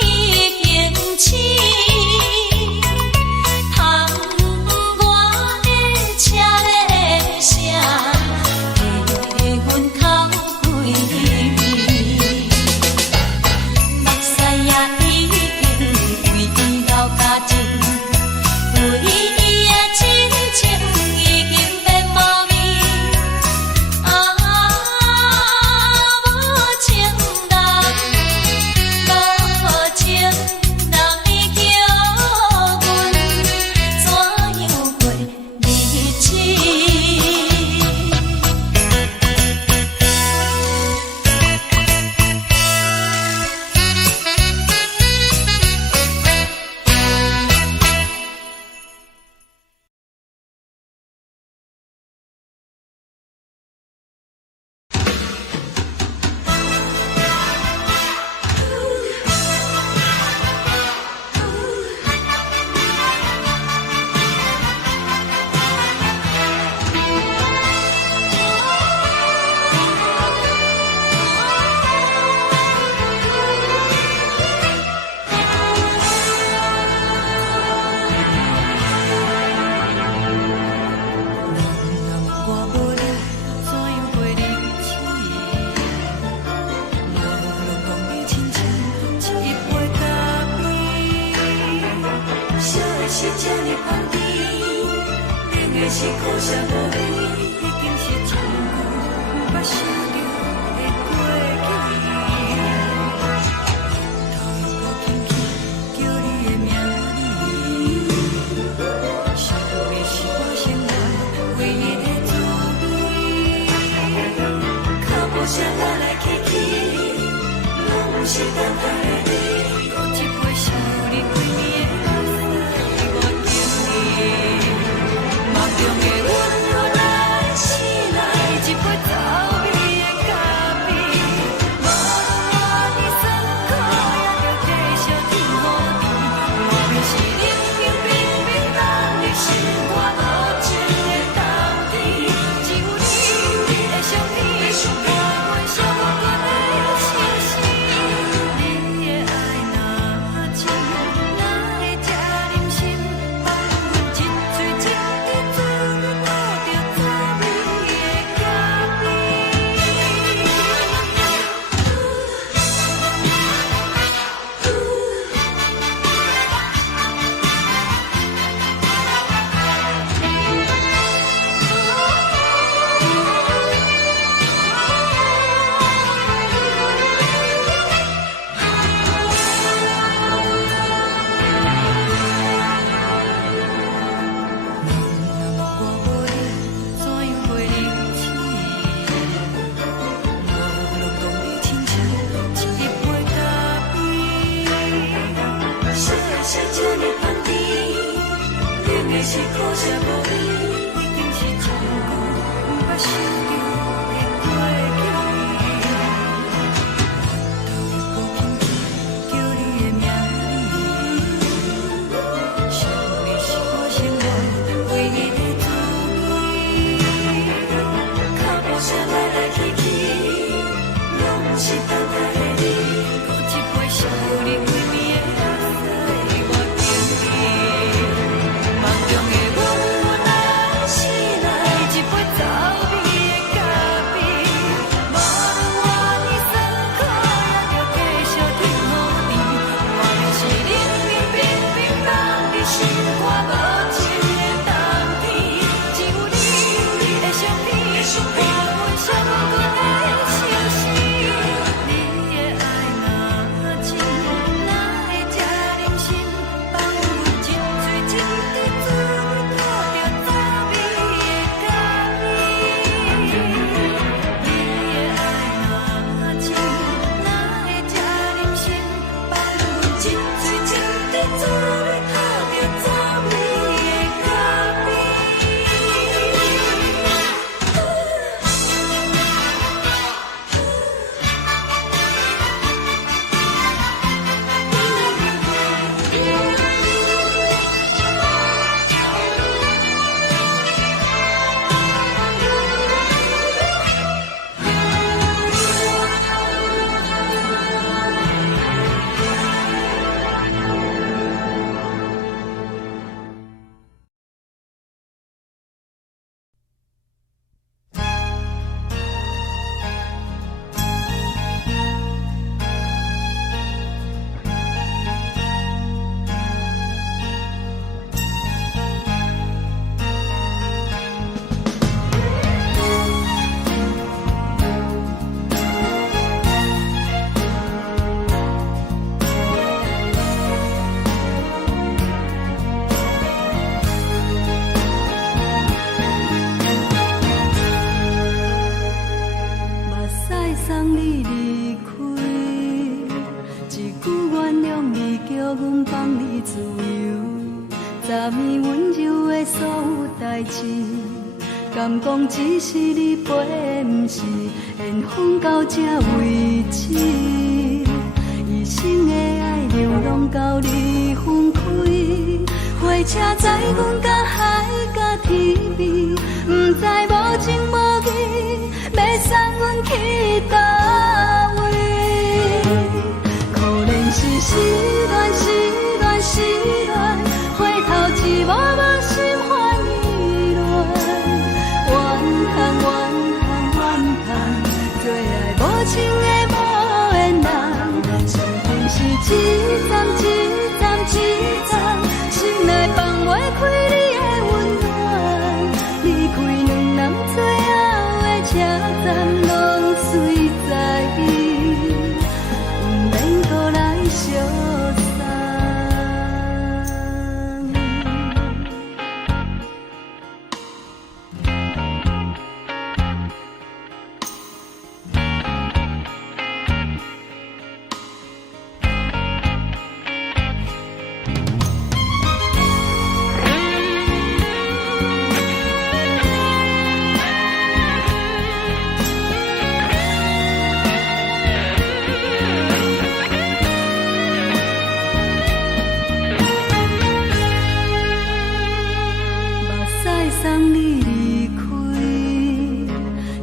已经醒，窗外的车的声，气阮哭几暝，目屎也已经为伊流甲尽，为伊的真情已经变无味。啊，无情人，无情人，你叫阮怎样过日子？我无你怎样过日子？无路讲你亲像一杯咖啡，烧的是这呢香甜，冷的是苦涩无味，已经是一句捌想着的过去。头又搁轻轻叫你的名字，想的是我生活唯一的滋味。脚步声来来去去，拢是等待的你。搁一杯想你几暝的目屎无停止，梦中的阮愈来醒来，一杯走味的咖啡。无论你酸苦，也着继续甜予甜。莫名是冷冰冰冰冷的心肝，无情的冬天，只有你的相片，伴阮相关的心事。你的爱若真，哪会这忍心放阮一嘴一滴水，倒着滋味的咖啡？我无你怎样过日子？无路讲你亲像一杯咖啡，烧的是这呢香甜，冷的是苦涩无味，已经是一句捌想着的过去。头又搁轻轻叫你的名字，想的是我生活唯一的滋味。脚步声来来去去，拢是等待的你。搁一杯想你几暝的目屎无停止，梦中的阮愈来你自由，昨暝温柔的所有代志，敢讲只是你陪，不是缘分到这为止。一生的爱流浪到你分开，火车载阮到海甲天边，不知无情无义，要送阮去倒位？可能是失恋，失恋，失恋，回头一幕幕心烦意乱，怨叹，怨叹，怨叹，最爱无情的无缘人，上天是一站一站一站，心内放袂开你的温暖，离开两人最后的车站，拢随在意，不免搁来相送。送你离开，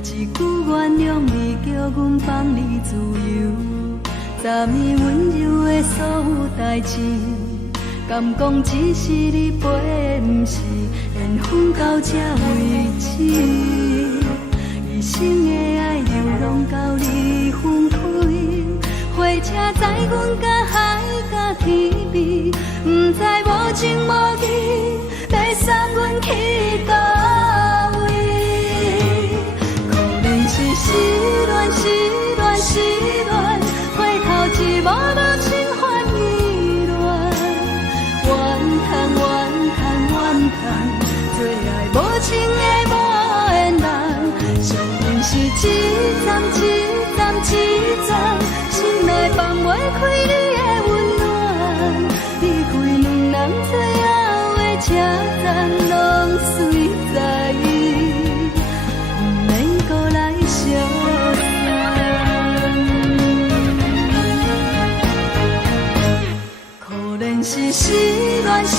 一句原谅你，叫阮放你自由。昨暝温柔的所有代志，敢讲只是你陪，不是缘分到这为止。一生的爱流浪到你分开，火车载阮到海甲天边，不知无情无义，要送阮去倒位？可能是失恋，失恋，失恋，回头一幕幕心烦意乱，怨叹，怨叹，怨叹，最爱无情的无缘人，上天是一站一站一站，心内放袂开你的温暖，离开两人最后的车站，拢随在意，不免搁来相送。可能是失恋，失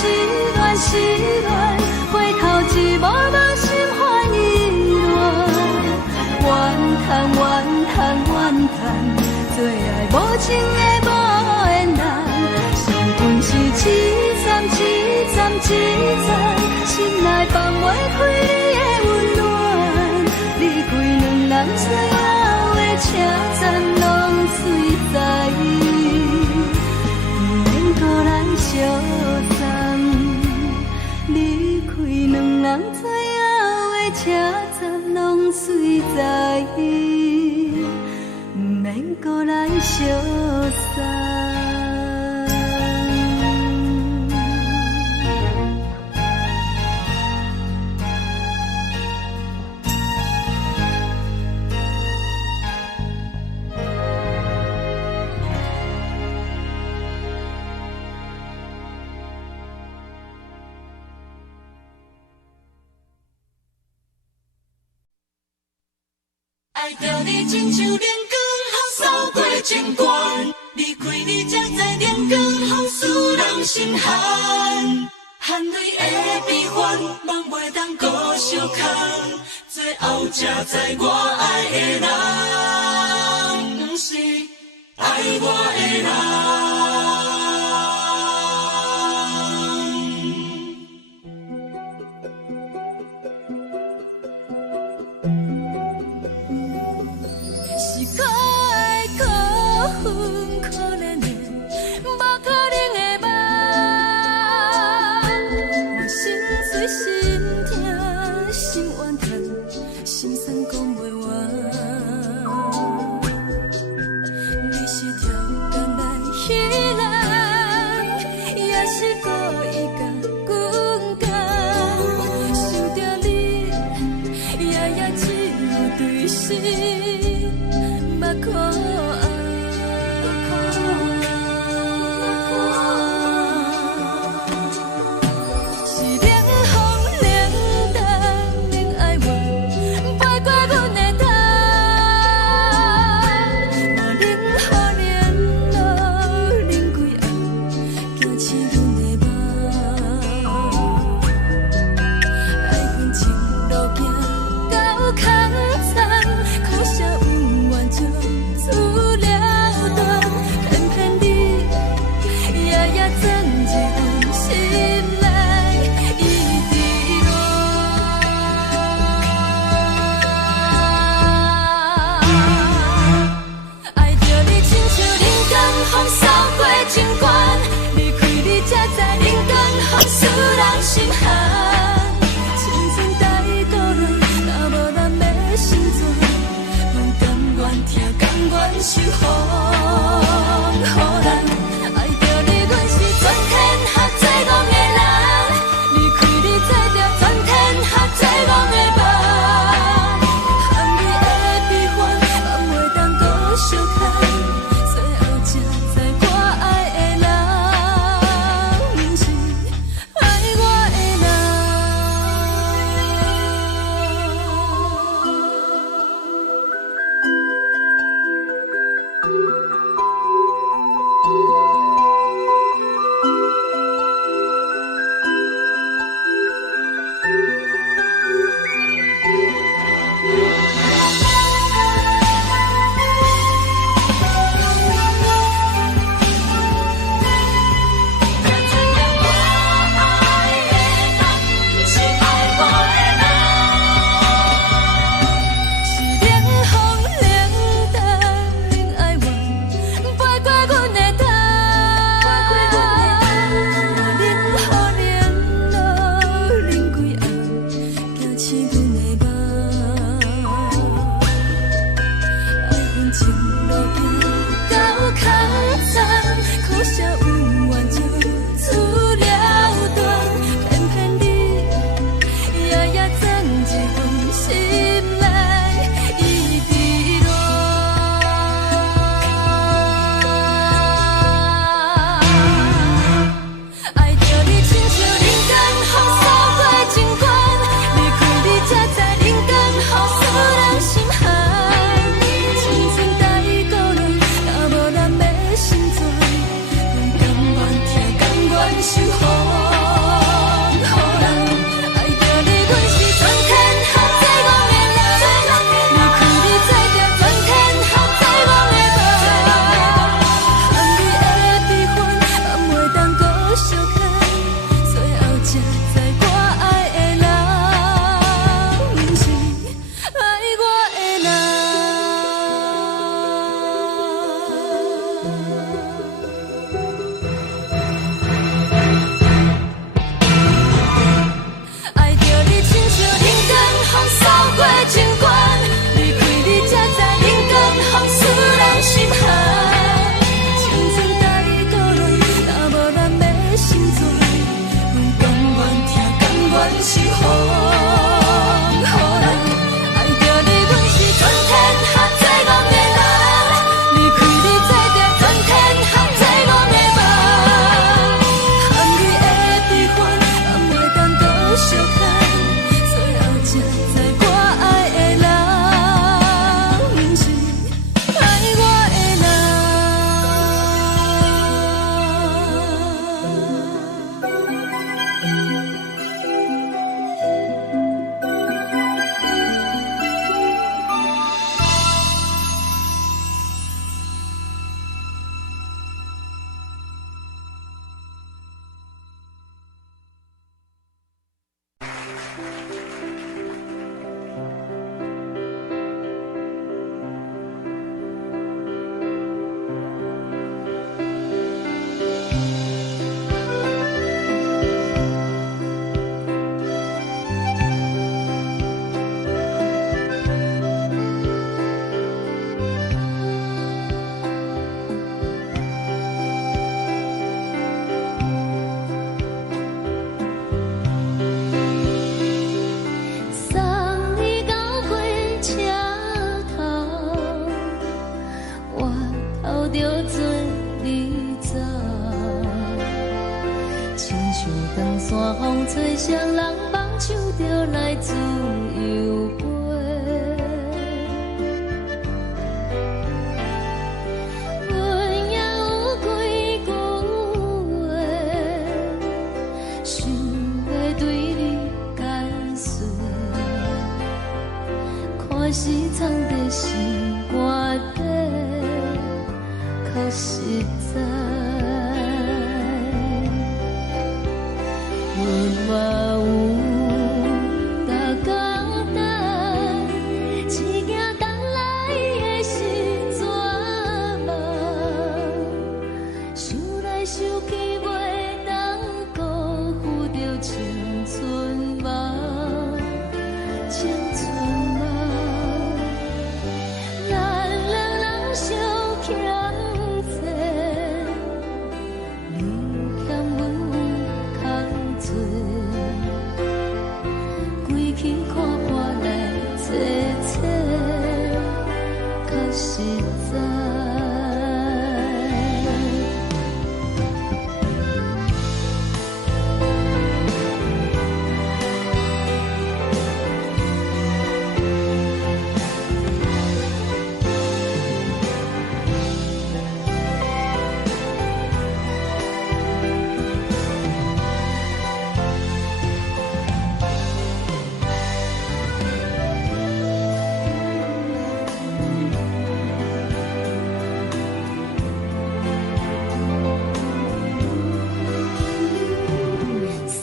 恋，失恋，回头一幕幕心烦意乱，怨叹，怨叹，怨叹，最爱无情的无缘人，上天是一站一站一站，心内放袂开你的温暖，离开两人最后的车站，拢随在意，不免搁来相送。离开两人最后的车站，拢随在意，不免搁来相送。爱着你亲像阳光扫过情关，离开你才知阳光风使人心寒。含泪的悲欢，望袂当搁相牵，最后才知我爱的人，不是爱我的人。可怜的，无可能的梦，我心碎心痛心怨叹，心酸讲袂完。你是条工来你走，亲像长山风吹双人放手就来自由飞。阮也有几句话，想要对你解释，看是藏在心肝底，较实在。阮嘛有逐工等，只惊等来的是绝望，想来想去袂当辜负着青春梦，青春梦。咱两人相欠债，你欠阮空罪，归去看破来坐坐，较实在。送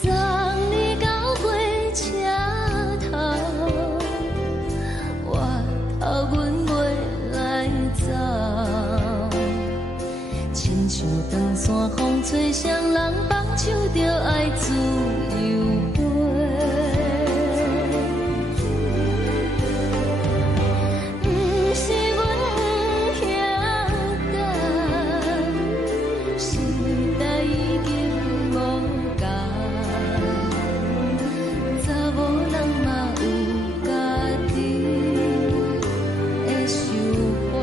你到火车头，我头阮袂来走，亲像长山风吹双人放手就爱自由飞。不是阮不晓等，时代已经无共，查某人嘛有家己的想法，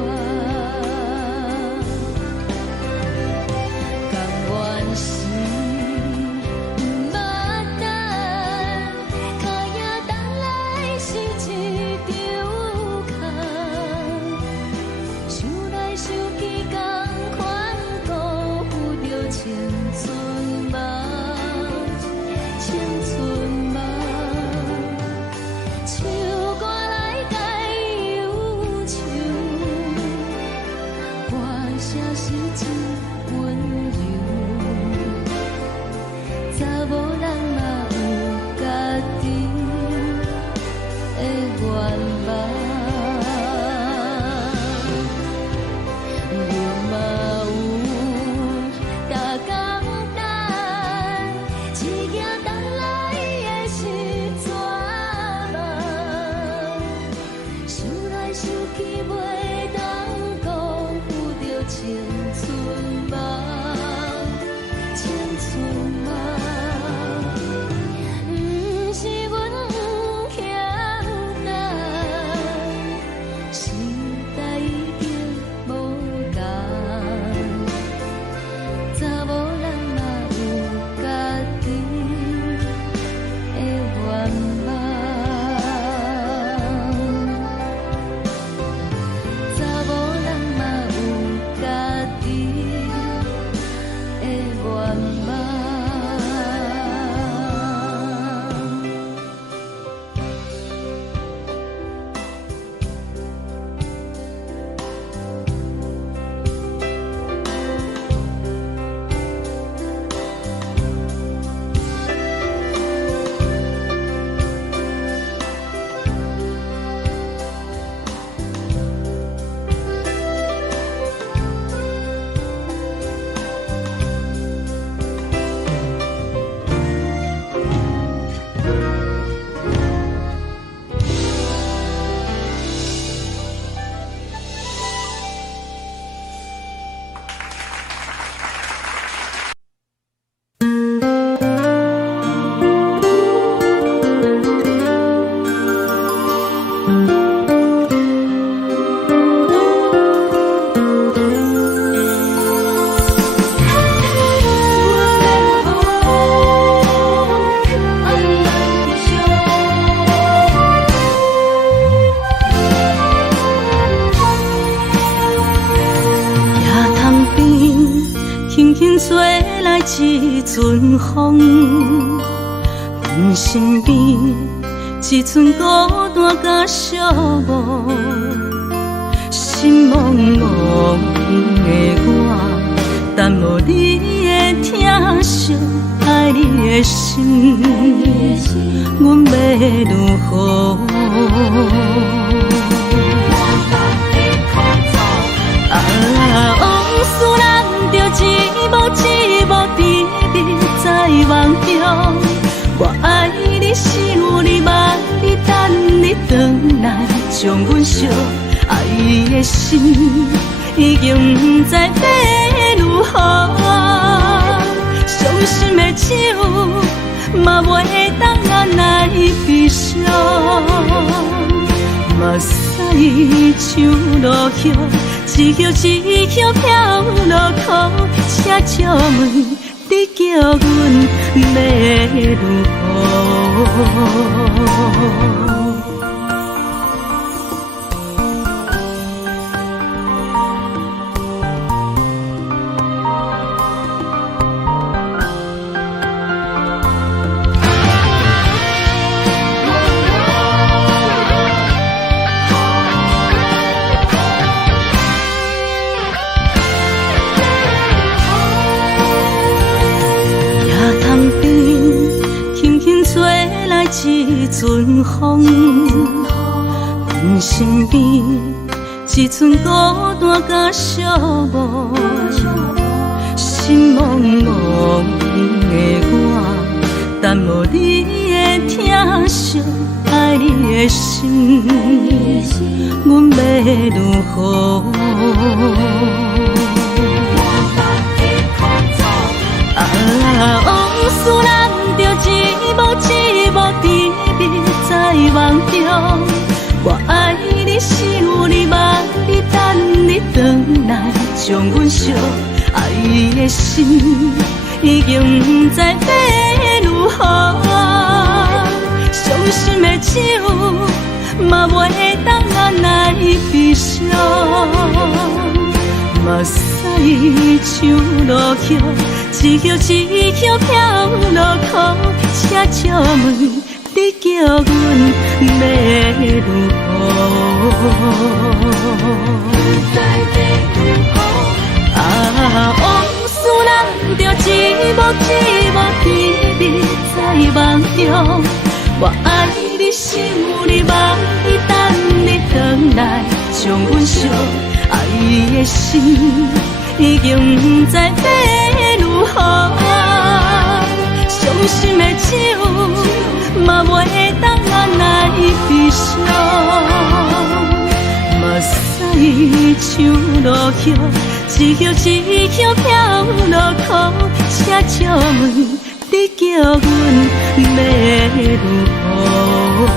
甘愿是不捌等，脚也等来是一场空，想来想去同款辜负着青春梦，青春梦。唱歌来解忧愁，歌声是真温柔，查某人嘛有家己的愿望。阮嘛有逐工等，只惊等来的是绝望，想来想去袂当辜负着青春梦。吹来一阵风，阮身边一寸孤单甲寂寞，心茫茫的我，等无你的疼惜，爱你的心，阮要如何？往事人着一幕一幕甜蜜在梦中。我爱你，想你，望你，等你回来，将阮惜爱的心已经不知要如何。伤心的手嘛袂当按来悲伤。目屎像落叶，一叶一叶飘落雨，请借问你叫阮要如何？一阵风，阮身边一寸孤单甲寂寞，心茫茫的我，等无你的疼惜，爱你的心，阮要如何？往事人着一幕一幕甜蜜在梦中。我爱你，想你，望你，等你回来，将阮惜爱的心已经不知要如何。伤心的手嘛袂当按来悲伤。目屎像落叶，一叶一叶飘落雨，请借问你叫阮要如何？往事人着一幕一幕甜蜜在梦中。我爱你，想你，望你，等你回来，将阮惜爱的心已经不知要如何。伤心的手嘛袂当按来悲伤。目屎像落叶，一叶一叶飘落雨，请借问你叫阮要如何？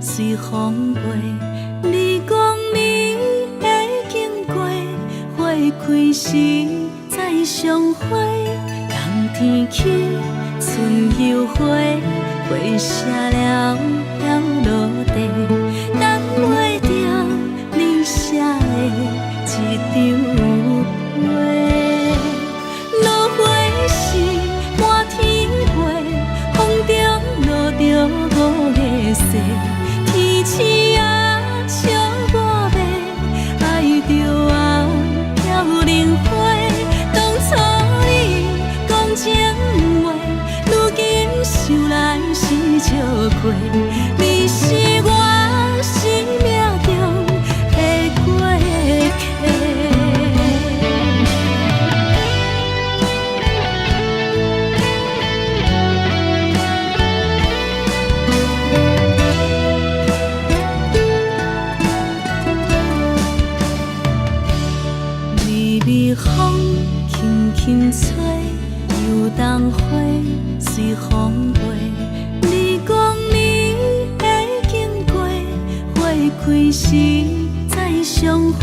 随风飞，你光暝已经过，花开时再相会。冬天起，春又花，花谢了飘落地，等袂着你写的一张画。落花时满天飞，风中落着五个色。天星啊，笑我袂爱着啊，飘零花。当初你讲情话，如今想来是笑过。你开时再相会，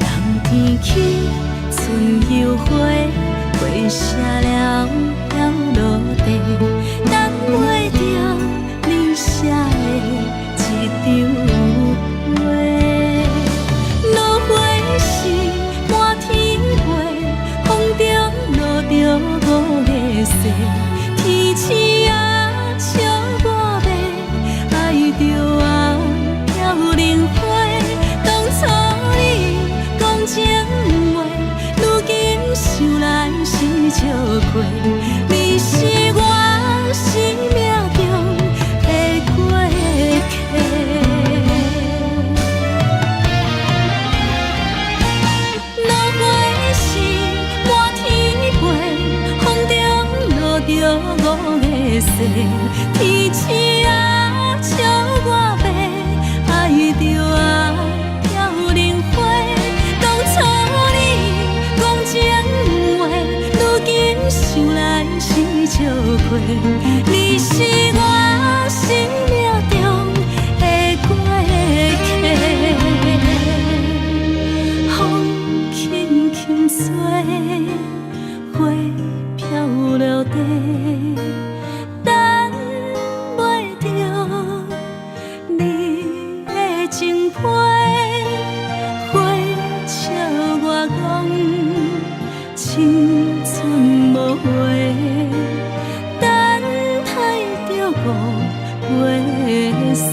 人天起春又花，花谢了了落地，等袂着你写的一张画。落花是满天花，风中落着五个色，天星啊笑我迷，爱着啊飘零花。当初你讲情话，如今想来是笑亏。你是我生命中的过客。落花是满天飞，风中落着五个色，天星啊笑我迷，爱着啊飘零花。当初你讲情话，如今想来是笑亏。你是我生命中的过客，风轻轻吹，花飘落地，等袂着你的情批。花笑我讲青春无话，等待着五月雪。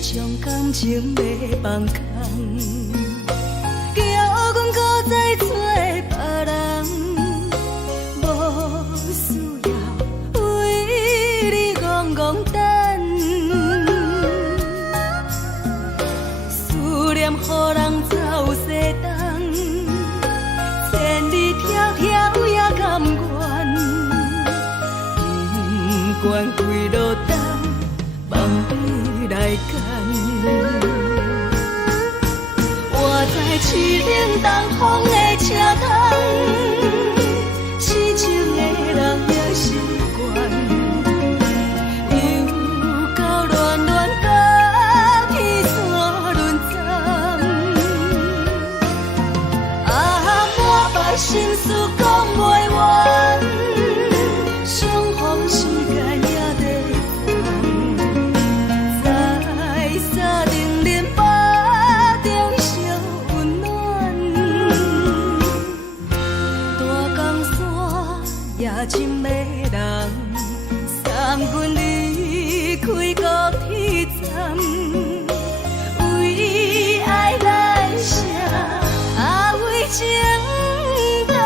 将感情要放空，叫阮搁再找别人，无需要为你戆戆等。思念予人走西东，千里迢迢也甘愿，不管几落冬。梦你来干，我在市顶东风的车窗，痴情的人也习惯，又到恋恋到去山轮站，啊，满腹心事讲袂完，相逢时间也在沙定连巴中烧温暖，大江山也深迷人，送阮离开高铁站，为爱来写啊为情长。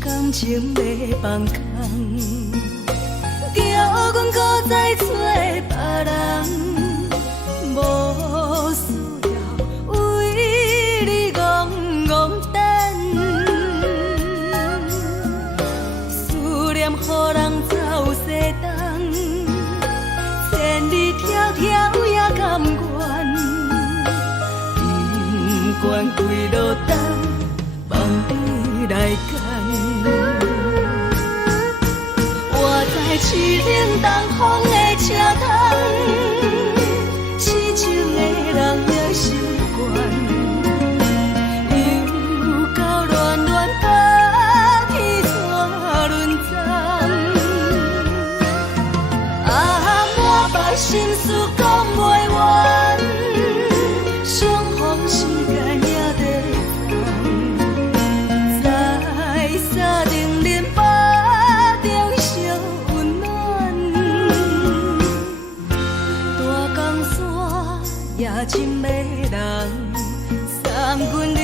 感情要放空，叫阮搁再找别人，无需要为你戆戆等。思念予人走西东，千里迢迢也甘愿，不管几落冬，梦你来干。我在市顶东风的车窗，痴情的人也习惯，又到恋恋到去山轮站，啊，满腹心事讲袂完，相逢时间也在沙定连巴中烧温暖，大江山也深迷人，送阮离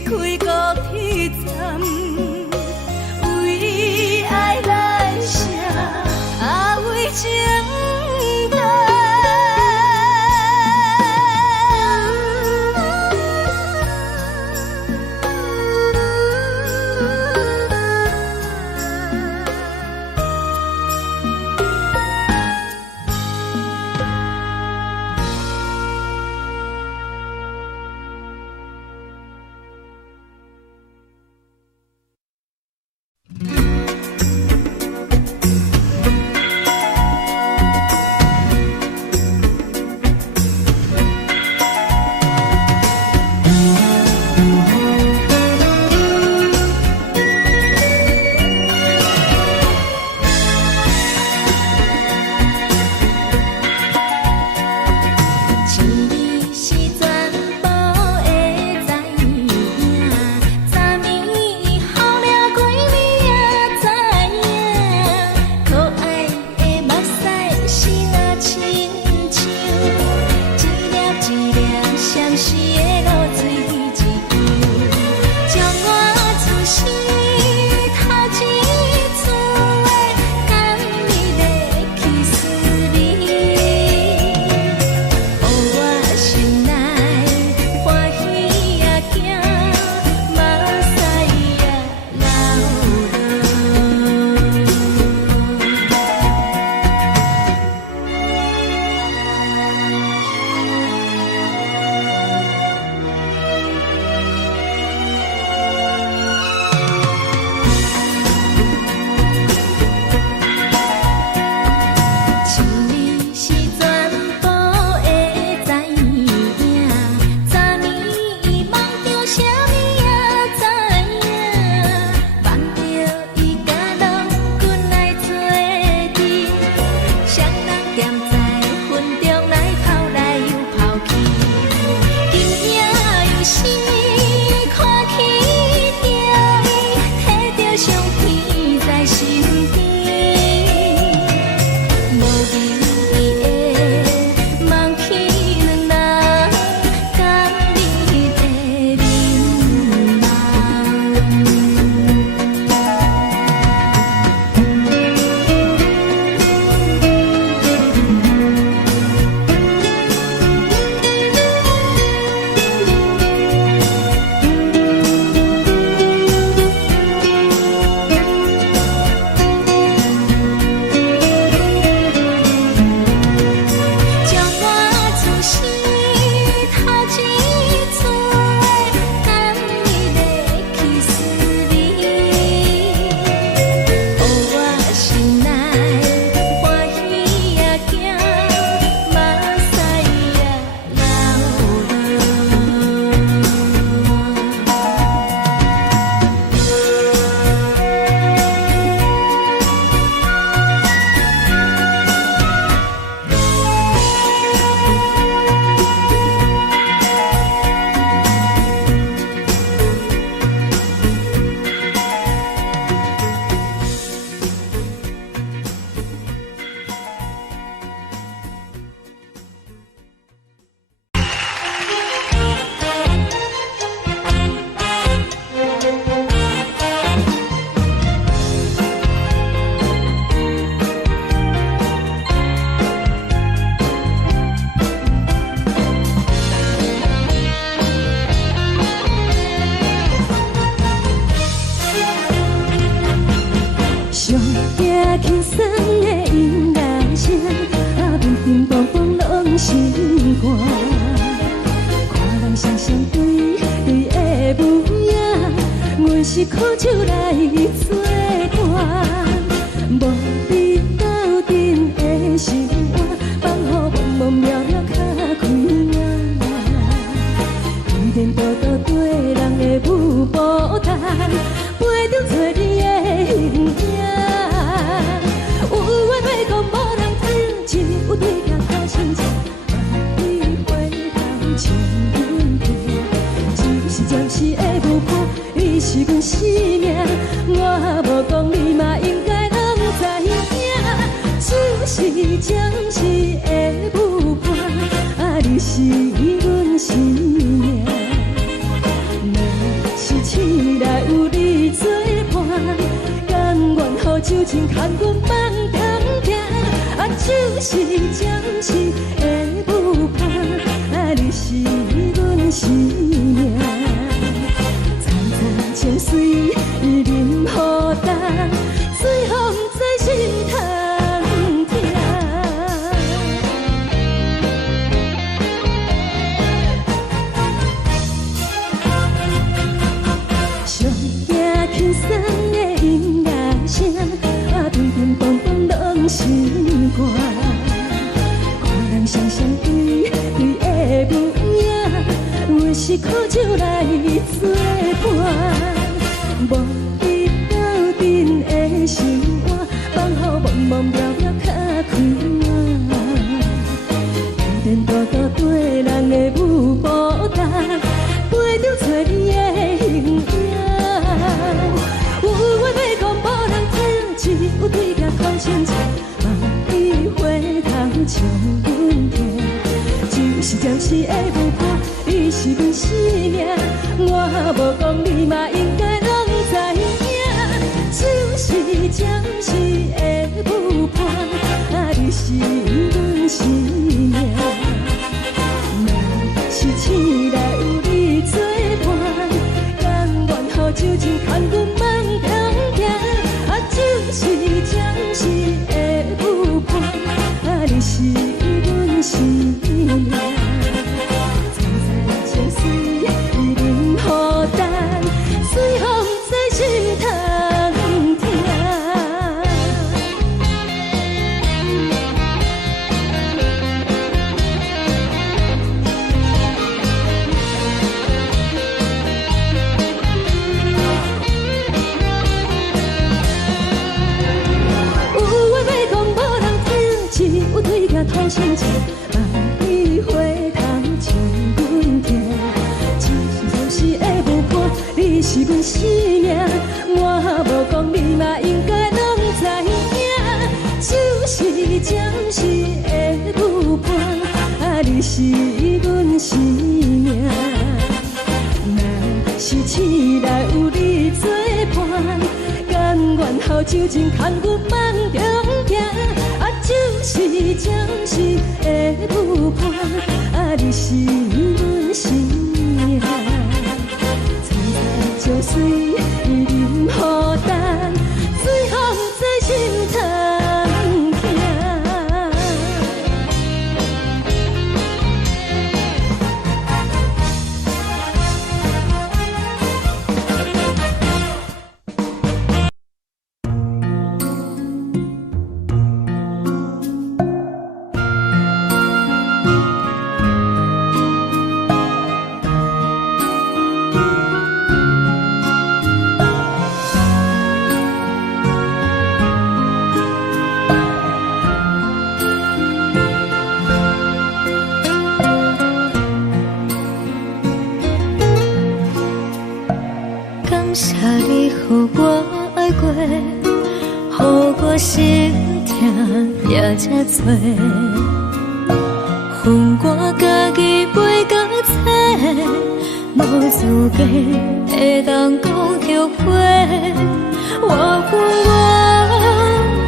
开高铁站，为爱来写啊为情长。身边。无意的梦起两人，甲你的眠将我自身头一撮，等你的去思念，予我心内欢喜也惊，目屎也流上惊轻松的音乐声，乒乒乓乓拢心肝。看人双双对对的舞影，阮是苦酒来作伴。无你斗阵的生活，放予茫茫渺渺较快乐。一点多多对人的舞步动，陪着做你的形影。有话要讲，无人听，只有对镜头心情，你回头将阮听，就是暂时的舞伴，你是阮生命。我无讲，你嘛应该拢知影，就是暂时的舞伴，你是阮生命。若是醒来有你作伴，甘愿予酒精牵阮梦中行，就是暂时的舞伴，你是阮生命。层层泉水伊任雨重，水风在心头疼。上惊轻松的音乐声，乒乒乓乓拢心肝。看人双双对对的舞影，阮是苦酒来作伴。无你斗阵的生活，放予茫茫渺渺较快乐。一点多多对人的舞步动，陪着做你的形影。有话要讲，无人听，只有对镜头心情，你回头将阮听，就是暂时的舞伴，你是阮生命。我无讲，你嘛应该拢知影，就是暂时的舞伴，你是阮生命。若是醒来有你作伴，甘愿予酒精牵阮梦中行，就是暂时的舞伴，你是阮生命。层层泉水伊任雨重，水风在心头疼。心情，望你回头将阮听。就是的舞伴，你是阮生命，我无讲你嘛应该。后手真牵阮梦中行，啊，就是暂时的舞伴，啊，你是阮生命。存在就水任孤单，水风在心头行。感谢你，予我爱过，予我心痛也这多。恨我家己袂到切，无资格会当讲后悔。我恨我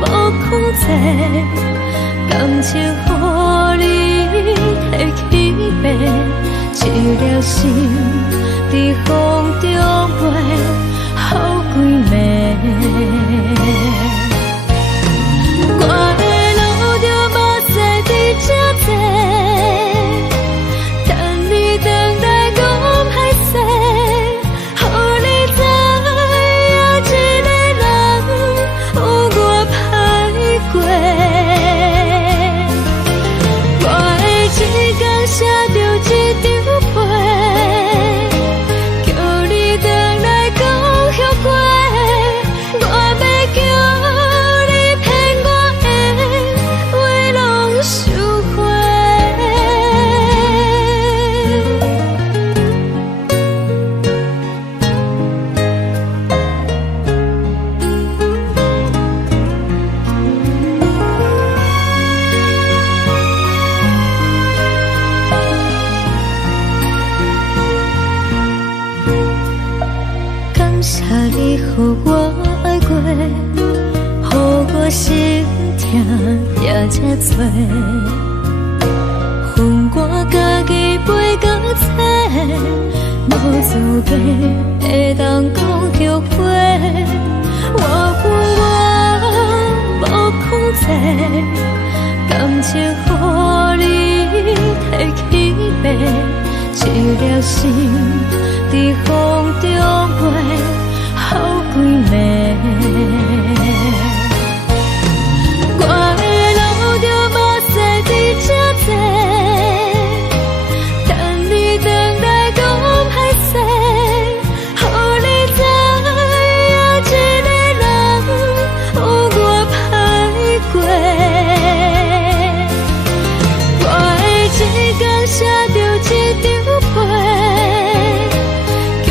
无控制，感情予你提起白，一条心在风中飞，好几暝。我的路就无再伫这多，等你等待讲歹势，予你知影一个人有我歹过。我的一天写着一张被，叫你回来讲后悔。我要叫你骗我的话拢收回。感谢你，予我爱过，予我心痛也这多。恨我家己袂到切，无资格会当讲后悔。我恨我无控制，感情予你提起白，一条心在风中飞，好几暝。我的路就无再伫这多，等你等待讲歹势，予你知影一个人有我歹过。我的一天写着一张被，叫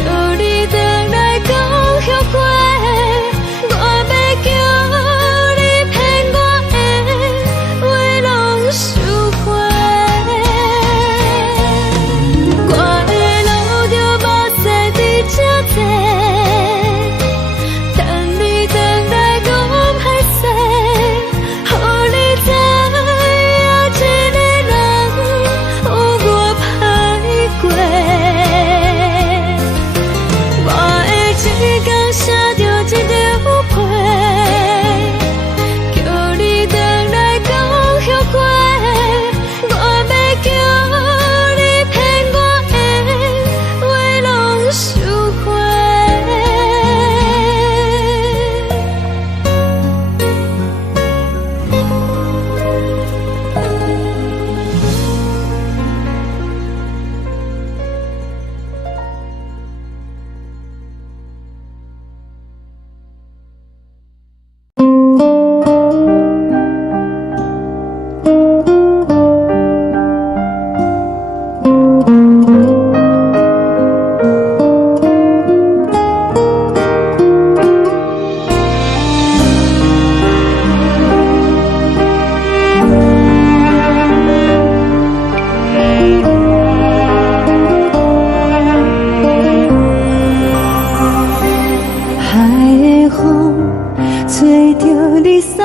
做着你送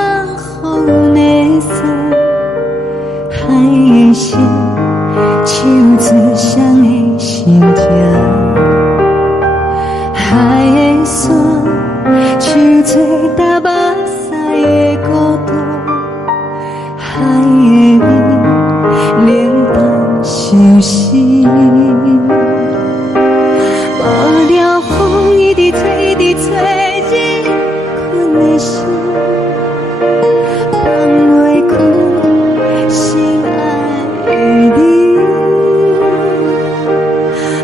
予的伞，海的心，手做双的心结，海的山，手做搭目屎的孤单，海的味，冷淡伤心。无聊风一直吹，一直吹，日困的心，放袂开心爱的你。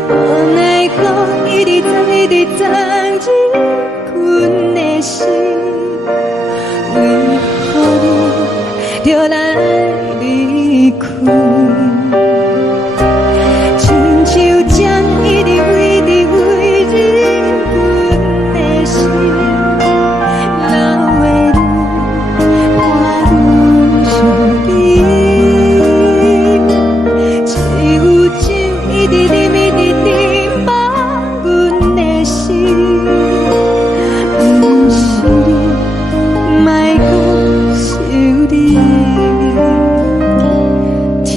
无奈何一直走，一直走，日困的心，为何你就来离开？亲像针一直飞，一直飞，日阮的心，流的泪，看愈伤悲。只有酒一直啉，一直啉，放阮的心，不是你，莫搁想你。天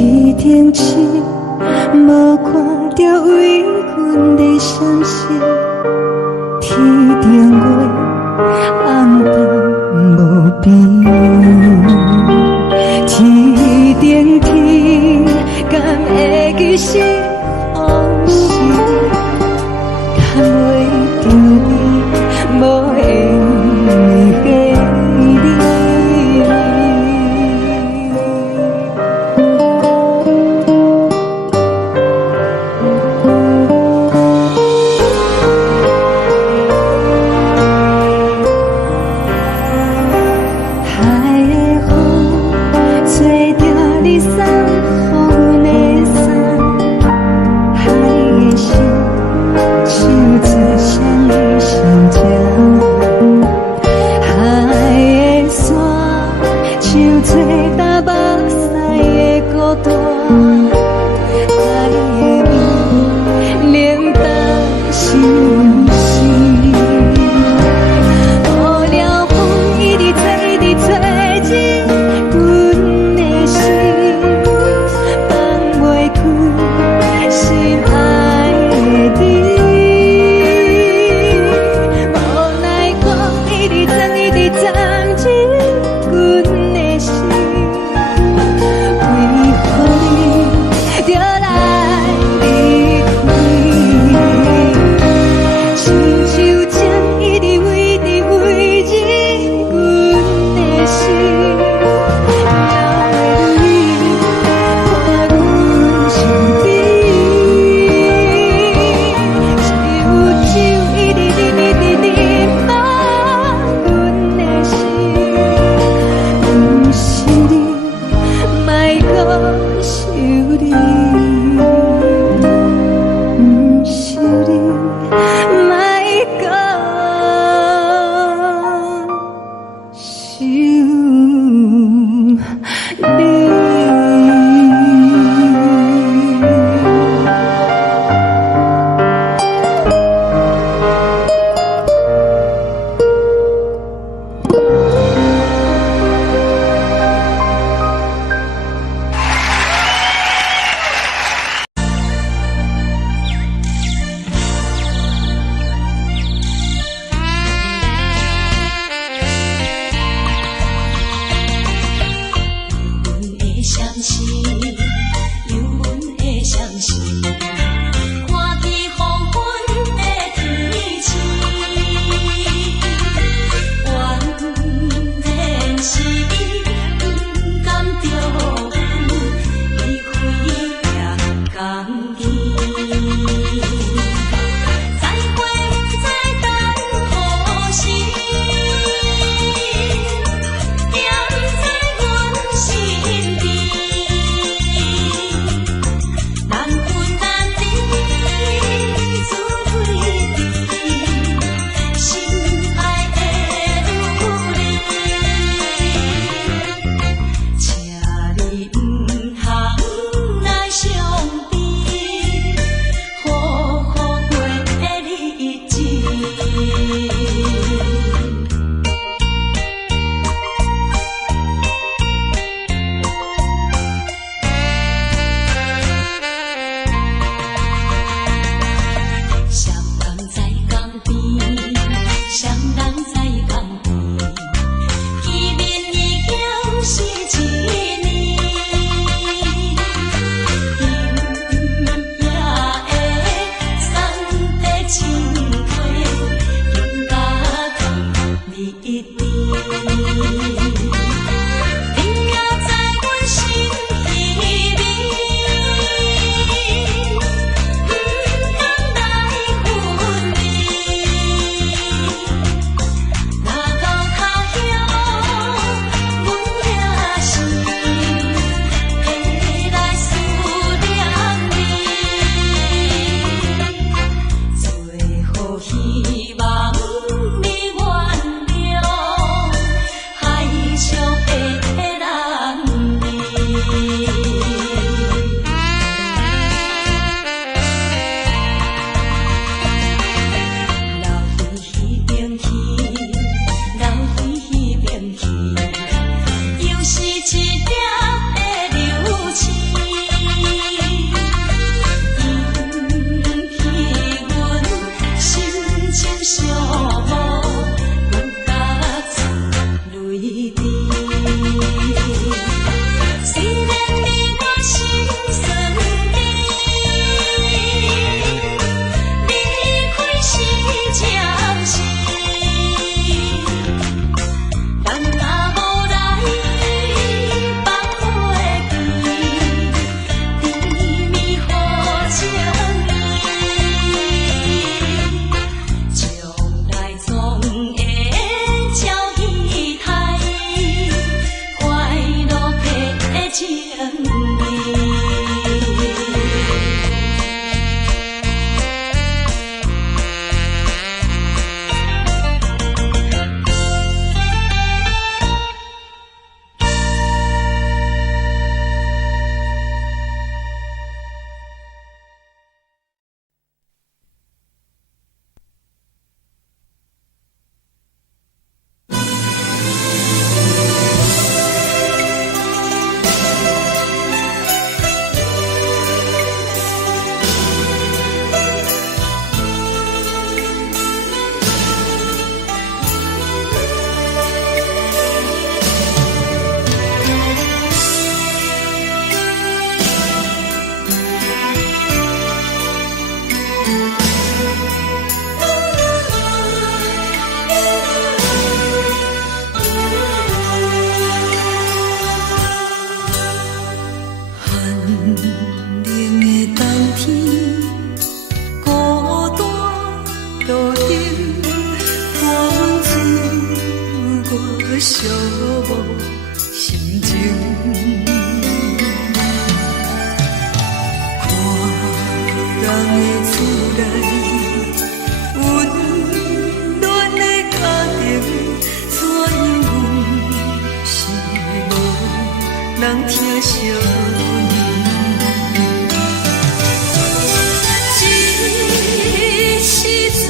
寂寞心情，看人的厝内温暖的家庭，怎样是无人疼惜。这时阵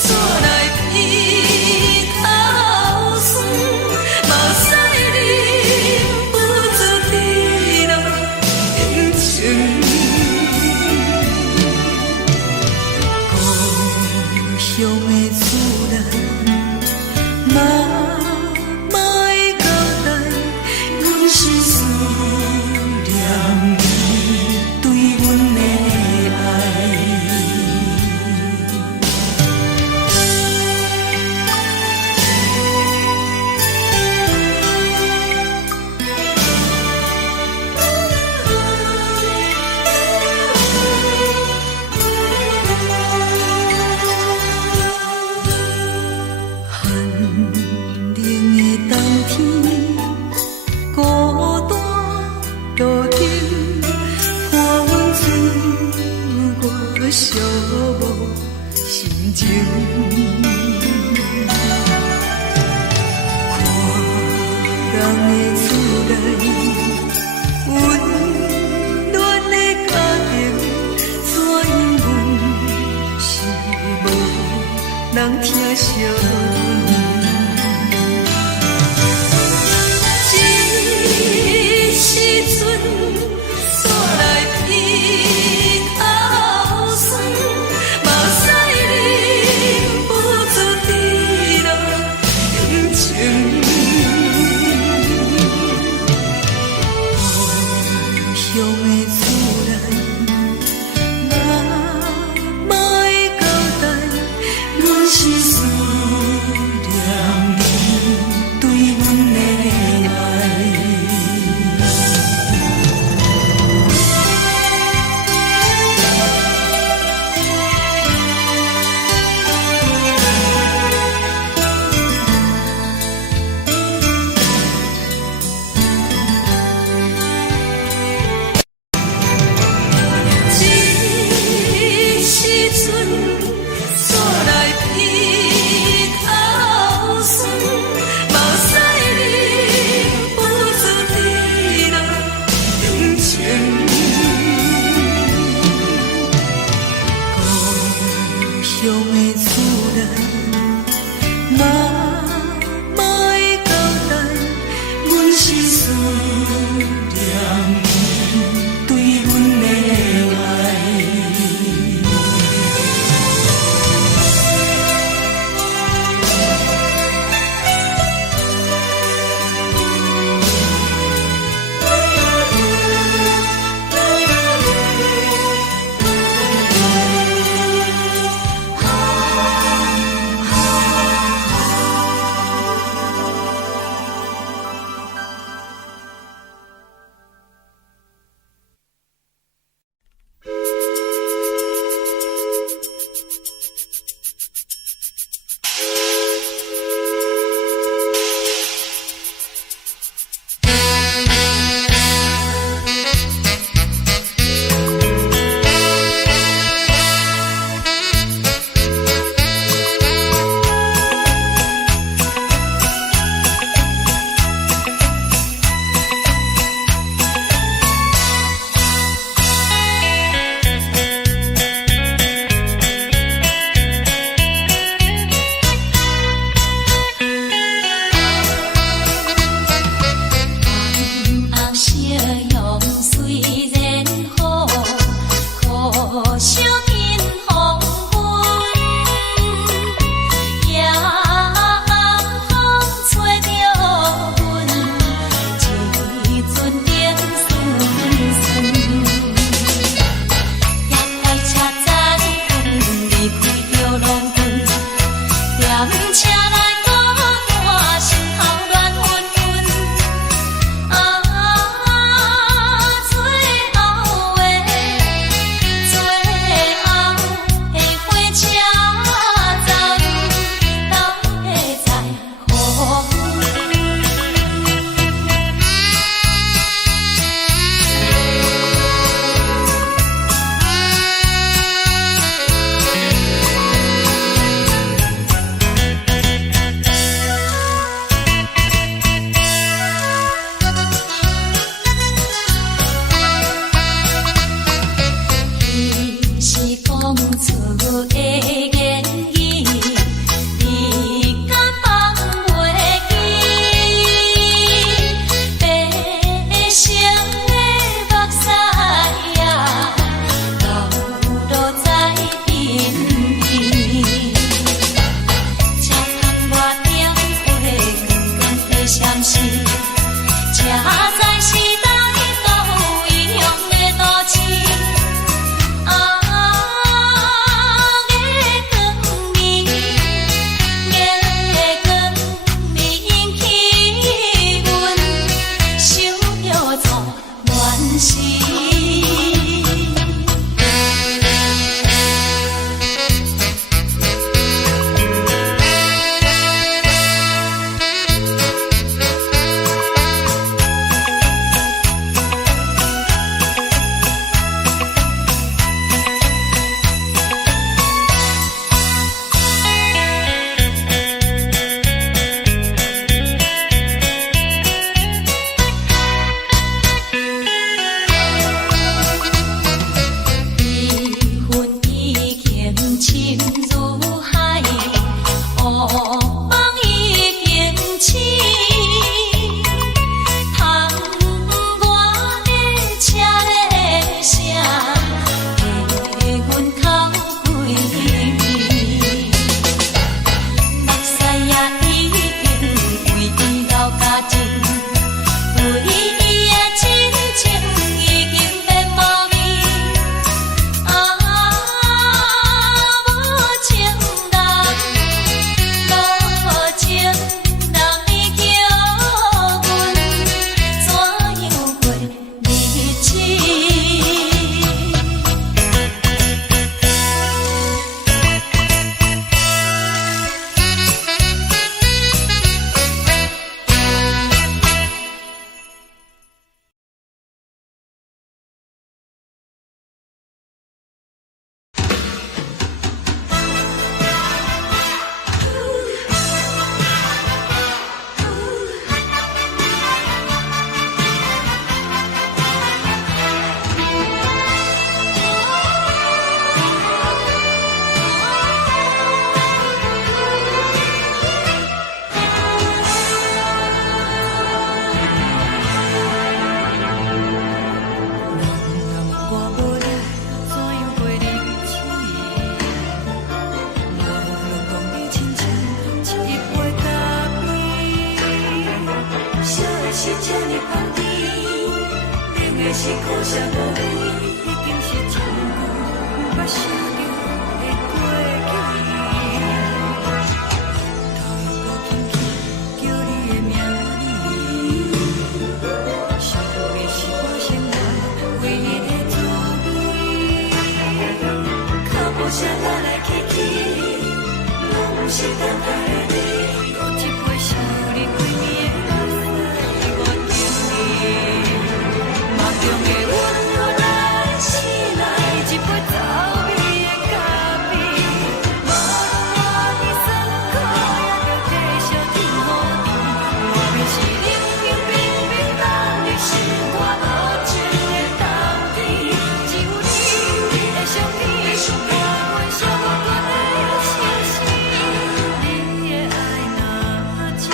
怎来鼻头酸，目屎忍不住滴落眼睛。故乡的厝内，妈妈的交代，阮是思念你对阮的爱。寂寞心情，看人的厝内温暖的家庭，怎样是无人疼惜。这时阵怎来鼻头酸，目屎忍不住滴落眼睛。故乡的厝内，妈妈的交代，阮是思念你。闪烁，这才是台东异乡的都市。是苦涩无味，已经是一句不捌想着的过去。头又搁轻轻叫你的名字，想的是我生活唯一的滋味。脚步声来来去去，拢是等待的你，搁一杯想你几年的目屎，我等你。梦中的阮我来醒来，一杯走味的咖啡，无论你酸苦也着继续甜予甜。外面是冷冷冰冰冷的心肝无情的冬天，只有你的相片，我阮相关的心事。你的爱若真，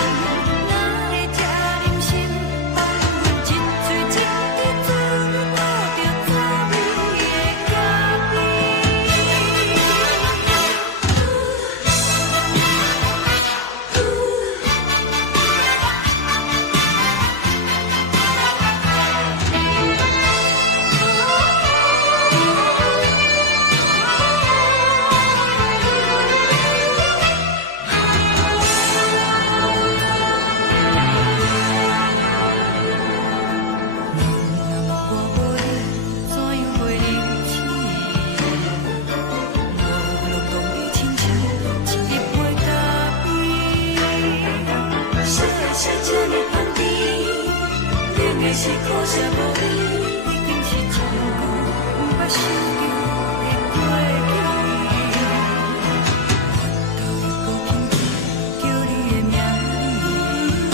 哪会这忍心放阮一嘴一滴水，倒着滋味的咖啡。我无你，怎样袂忍起？无论当你亲像一杯咖啡，烧的是这呢香甜，冷的是苦涩无味，已经是一句不捌想着的过去。头又搁轻轻叫你的名字，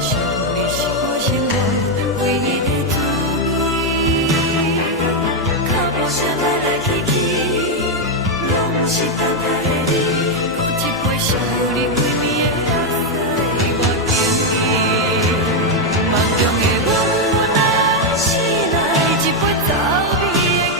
想你是我生活唯一的滋味。脚步声来来去去，拢是等待的你，搁一杯想你几年的目屎，我等你。梦中的阮我来醒来，一杯走味的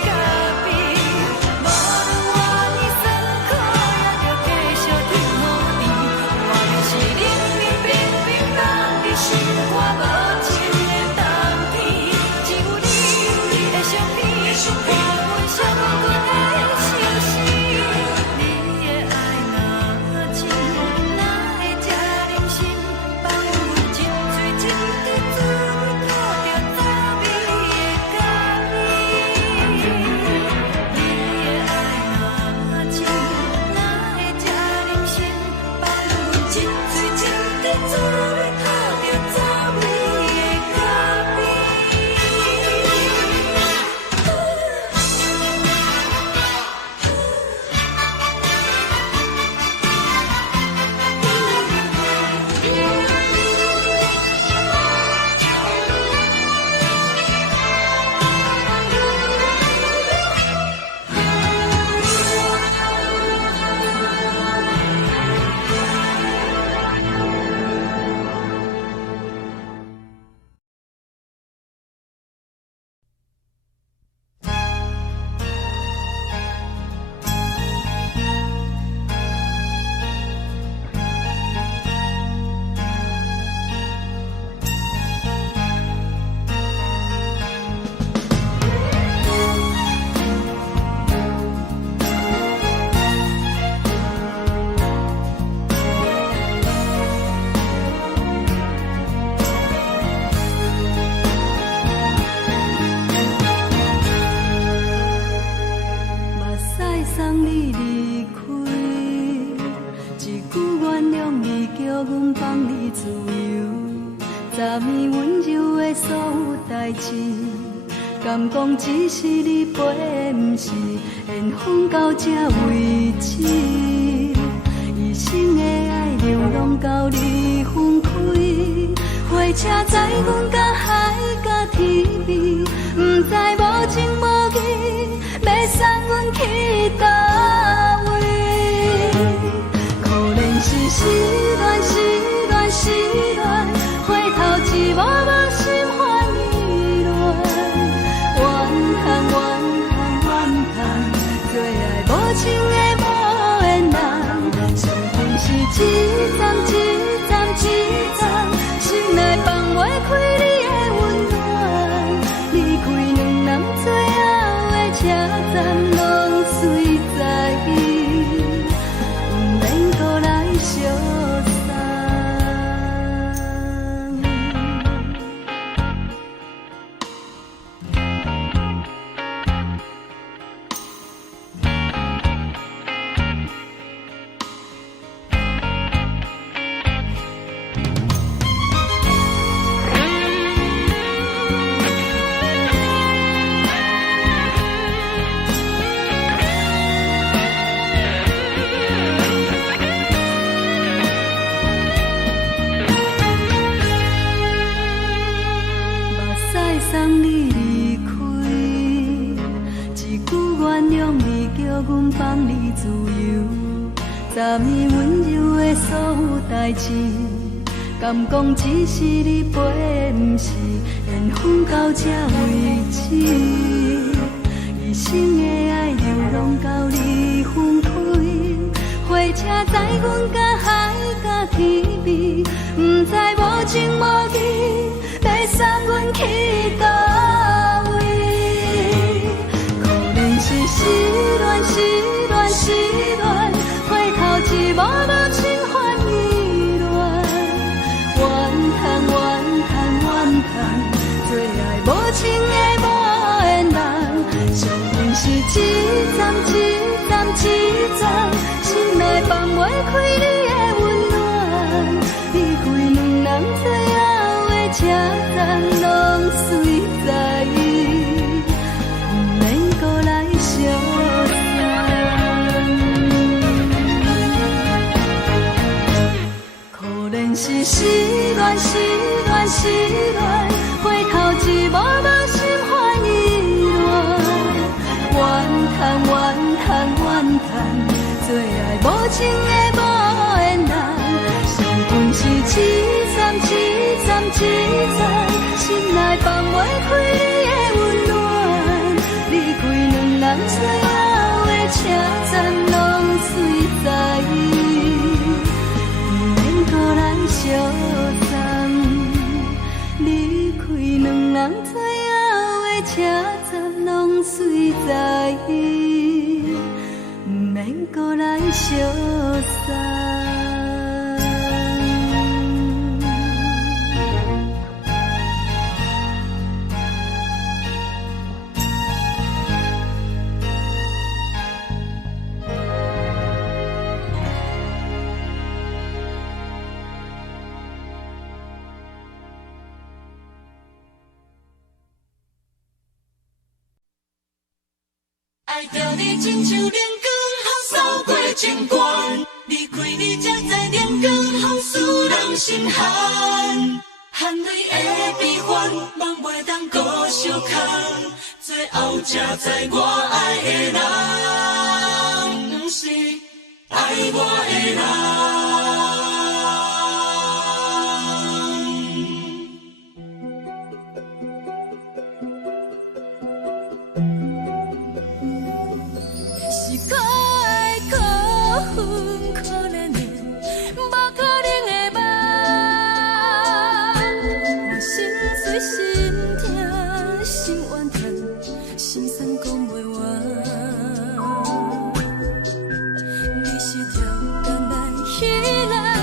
自由，昨暝温柔的所有代志，敢讲只是你陪，不是缘分到这为止。一生的爱流浪到你分开，火车载阮甲海甲天边，不知无情无义，要送阮去倒位？可怜是失恋，失恋，失恋，回头一幕幕心烦意乱，怨叹，怨叹，怨叹，最爱无情的无缘人，伤痕是一站一站一站，心内放袂开你的温暖，离开两人最后的车站，拢随在意，不免搁来相送。送你离开，一句原谅你，叫阮放你自由。昨暝温柔的所有代志，敢讲只是你陪，不是缘分到这为止。一生的爱流浪到你分开，火车载阮甲海甲天边，不知无情无义，要送阮去倒位？可怜是失恋，失恋，失恋，回头一幕幕心烦意乱，怨叹，怨叹，怨叹，最爱无情的无缘人，伤痕是一站一站一站，心内放袂开你的温暖，离开两人最后的车站，拢随在意，不免搁来相送。可怜是失恋，失恋，失恋，回头一幕幕心烦意乱，怨叹，怨叹，怨叹，最爱无情的无缘人，伤痕是一站一站一站，心内放袂开你的温暖，离开两人最后的车站，拢随在意，不免搁来相送。离开两人最后的车站，拢随在意，不免搁来相送。爱着你亲像连光雨扫过情关，离开你才知连光雨使人心寒。含泪的悲欢，望袂当搁相牵，最后才知我爱的人，不是爱我的人。是可爱可恨可怜的，无可能的梦。我心碎心痛心怨叹，心酸讲袂完。你是条工来彼来。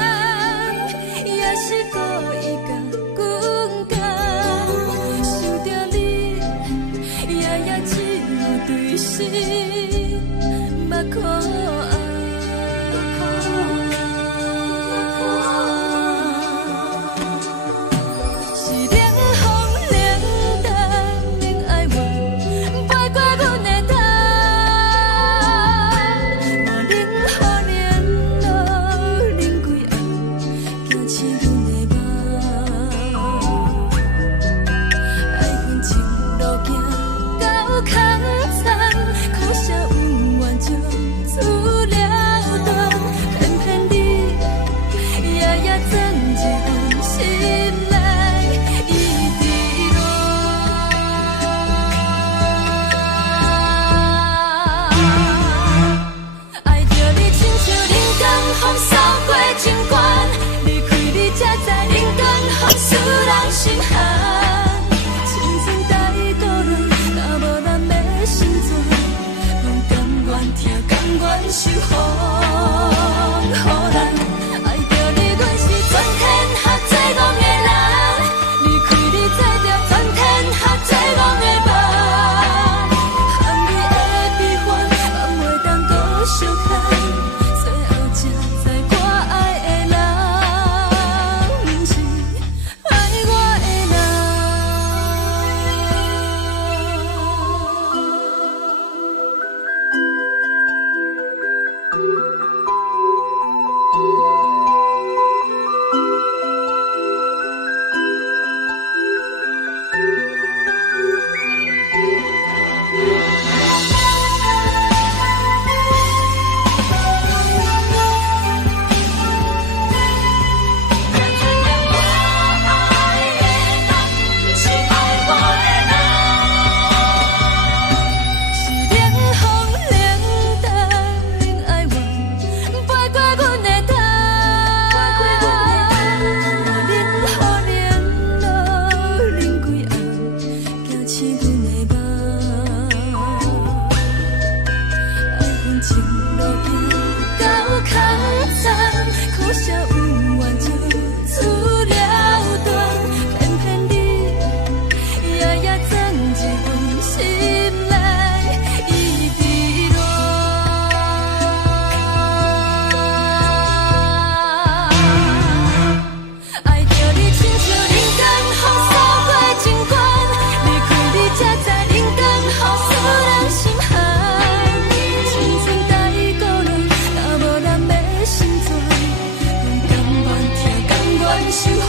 守护。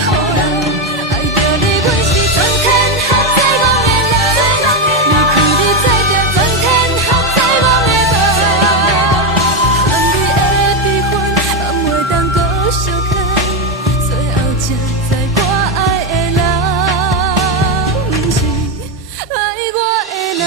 好人爱着你，阮是全天下最戆的人。离开你才惊全天下最戆的梦。含泪的悲欢，也袂当搁相牵。最后才知我爱的人，毋是爱我的人。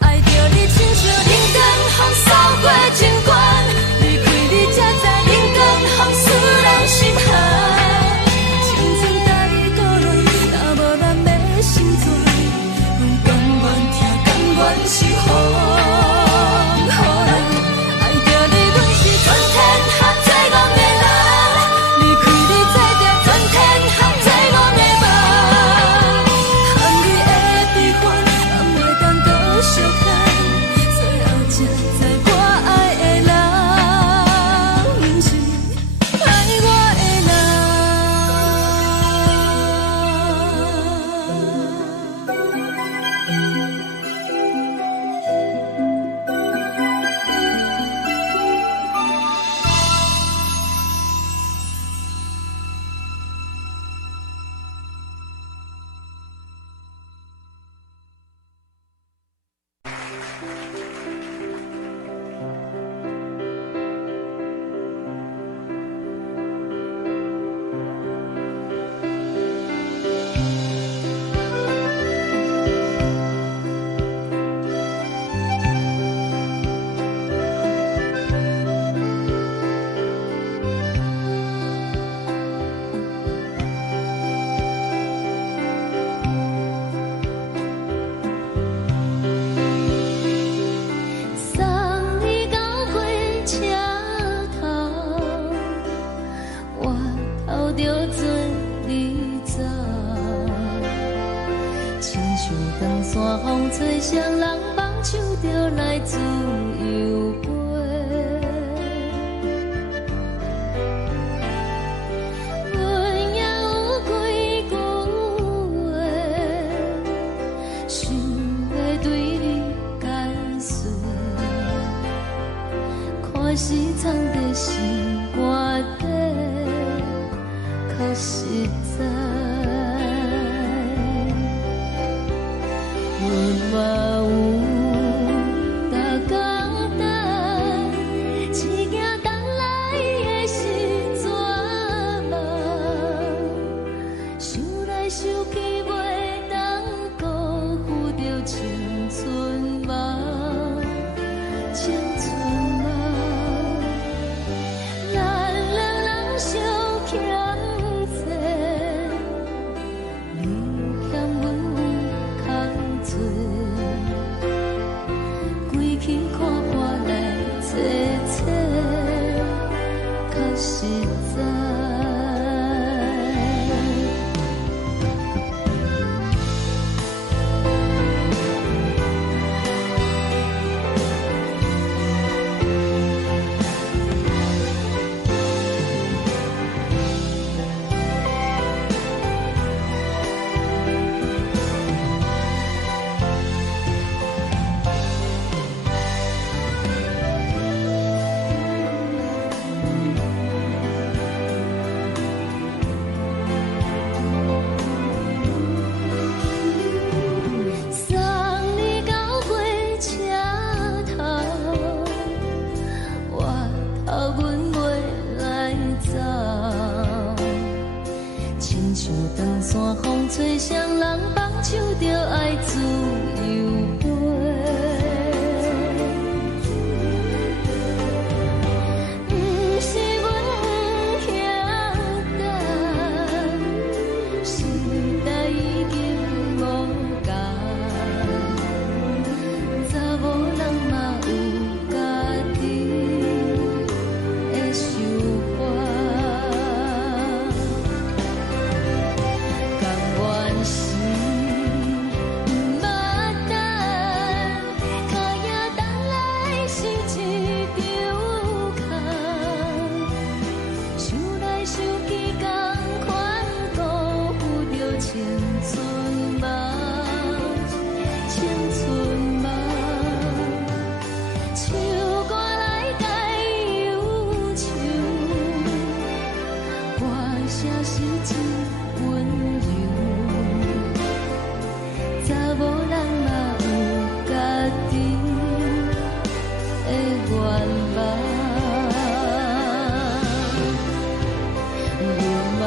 爱着你，亲像冷光风扫过情关，离开你才知冷光风使人心寒。青春带过来，若无咱要成全，阮甘愿听，甘愿守护。好人爱着你，阮是全天下最戆的人。离开你才知全天下最戆的梦。含泪的悲欢，也袂当搁相牵。最后才知我爱的人，毋是爱我的人。送你到火车头，我头着准你走，亲像长山风吹双人放手着来自由飞。阮也有几句话，想要对你解释，可是藏在心肝底，较实在。阮嘛有逐工等，只惊等来的是绝望，想来想去袂当辜负着青春梦，青春梦。咱两人相欠债，查某人嘛有家己的愿望，你嘛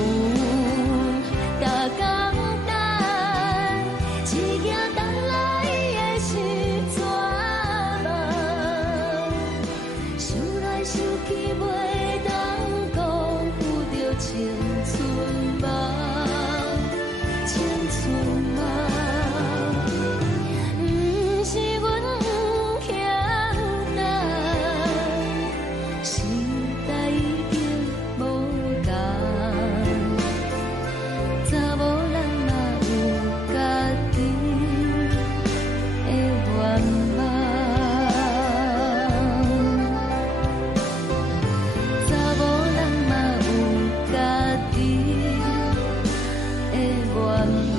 有大工等，一件等来的是怎么？想来想去袂当辜负着青春梦，青春梦。不是阮欠等，时代已经无同。查某人嘛有家己的愿望。查某人嘛有家己的愿望。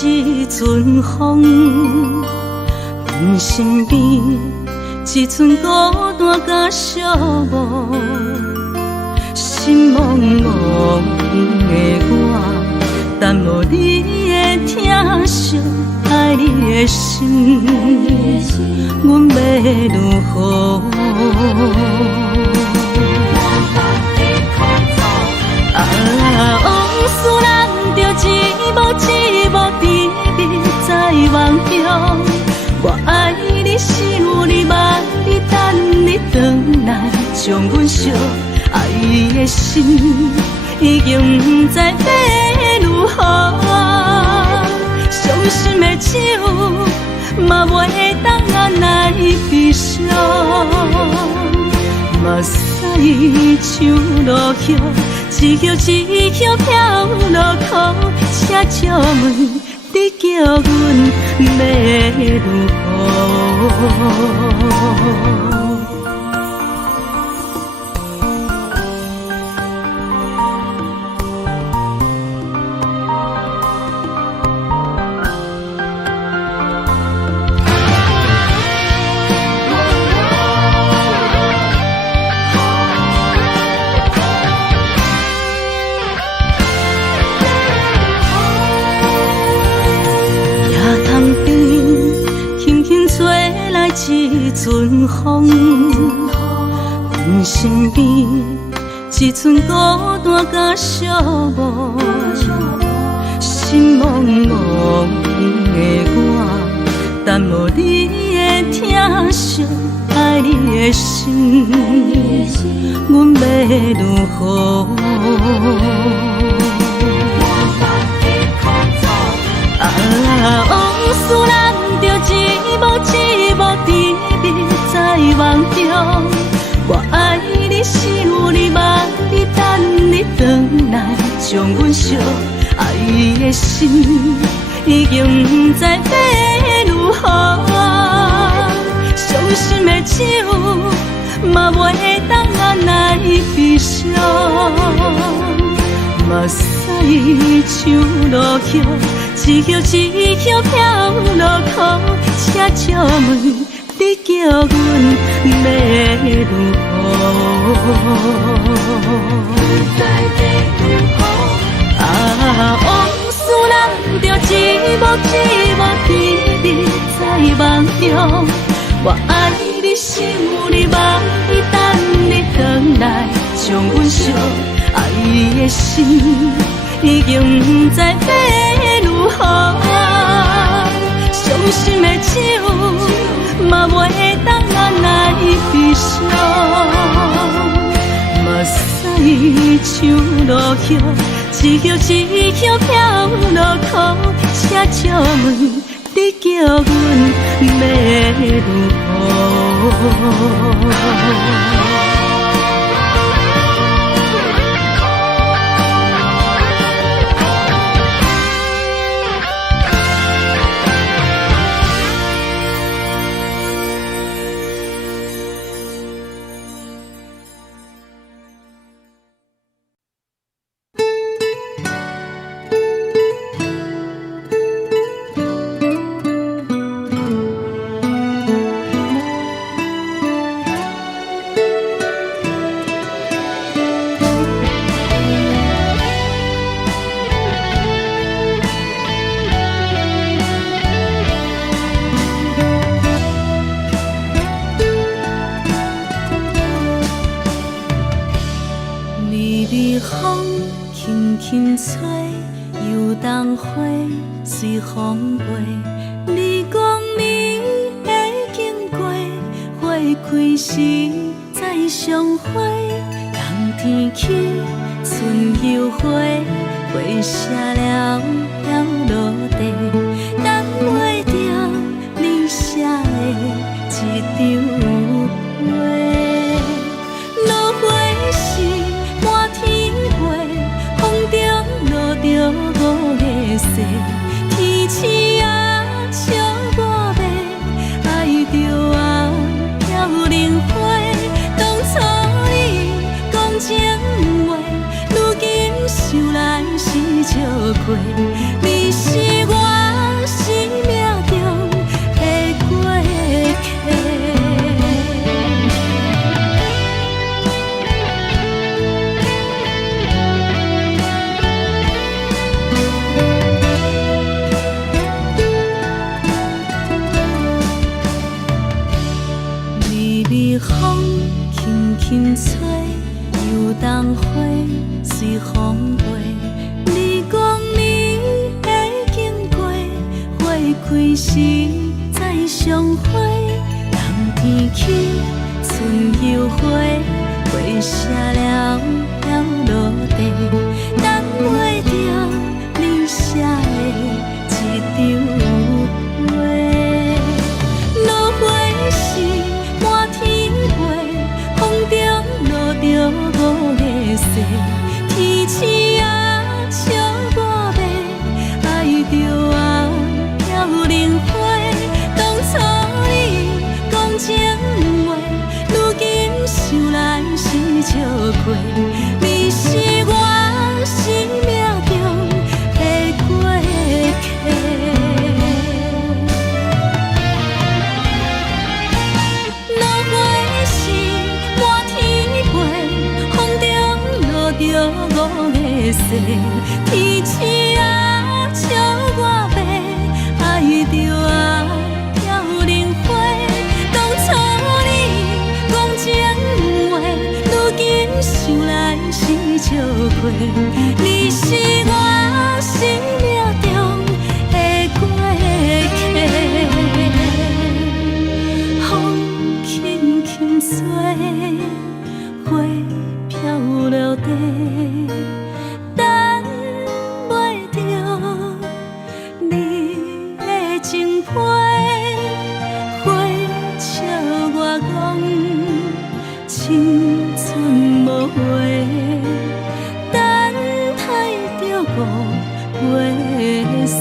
一阵风，阮身边一寸孤单甲寂寞，心茫茫的我，等无你的疼惜，爱你的心，阮要如何？往事人着一幕甜蜜在梦中，我爱你想你望你等你回来，将阮惜爱的心已经不知要如何，伤心的手嘛袂当按来悲伤，目屎像落雨。一叶一叶飘落雨，请借问你叫阮要如何？一阵风，阮身边一寸孤单甲寂寞，心茫茫的我，等无你的疼惜，爱你的心，阮要如何？往事人着一幕甜蜜在梦中，我爱你想你望你等你回来，将阮惜爱的心已经不知要如何，伤心的手嘛袂当按来悲伤，目屎像落雨。一叶一叶飘落雨，请借问你叫阮要如何？往事人着一幕甜想你梦伊等你回来，将阮惜爱你的心，已经不知要如何。伤心的酒，嘛袂当人来悲伤。目屎像落叶，一叶一叶飘落雨，车借问你叫阮要如何？风轻轻吹，游动花随风飞。日光暝会经过，花开时再相会。冬天起，春又回，花谢了要落地，等袂着你写的一张画。落花时满天飞，风中落着五个色，天星啊笑我迷，爱着啊飘零花。当初你讲情话，如今想来是笑过，你是我生命中的过客。风轻轻吹，游动花随风飞。日光暝会经过，花开时再相会。冬天起，春又回，花谢了要落地，等袂着你写的一张画。落花时满天风中落着五个色，天星啊笑我迷，爱着啊飘零花。当初你讲情话，如今想来是笑过，你是我生命中的过客。着五个色，天星啊笑我迷，爱着啊飘零花。当初你讲情话，如今想来是笑过，你是我生命中的过客。风轻轻吹，花飘落地，等袂着你的情批。花笑我讲青春无话，等待着五月色。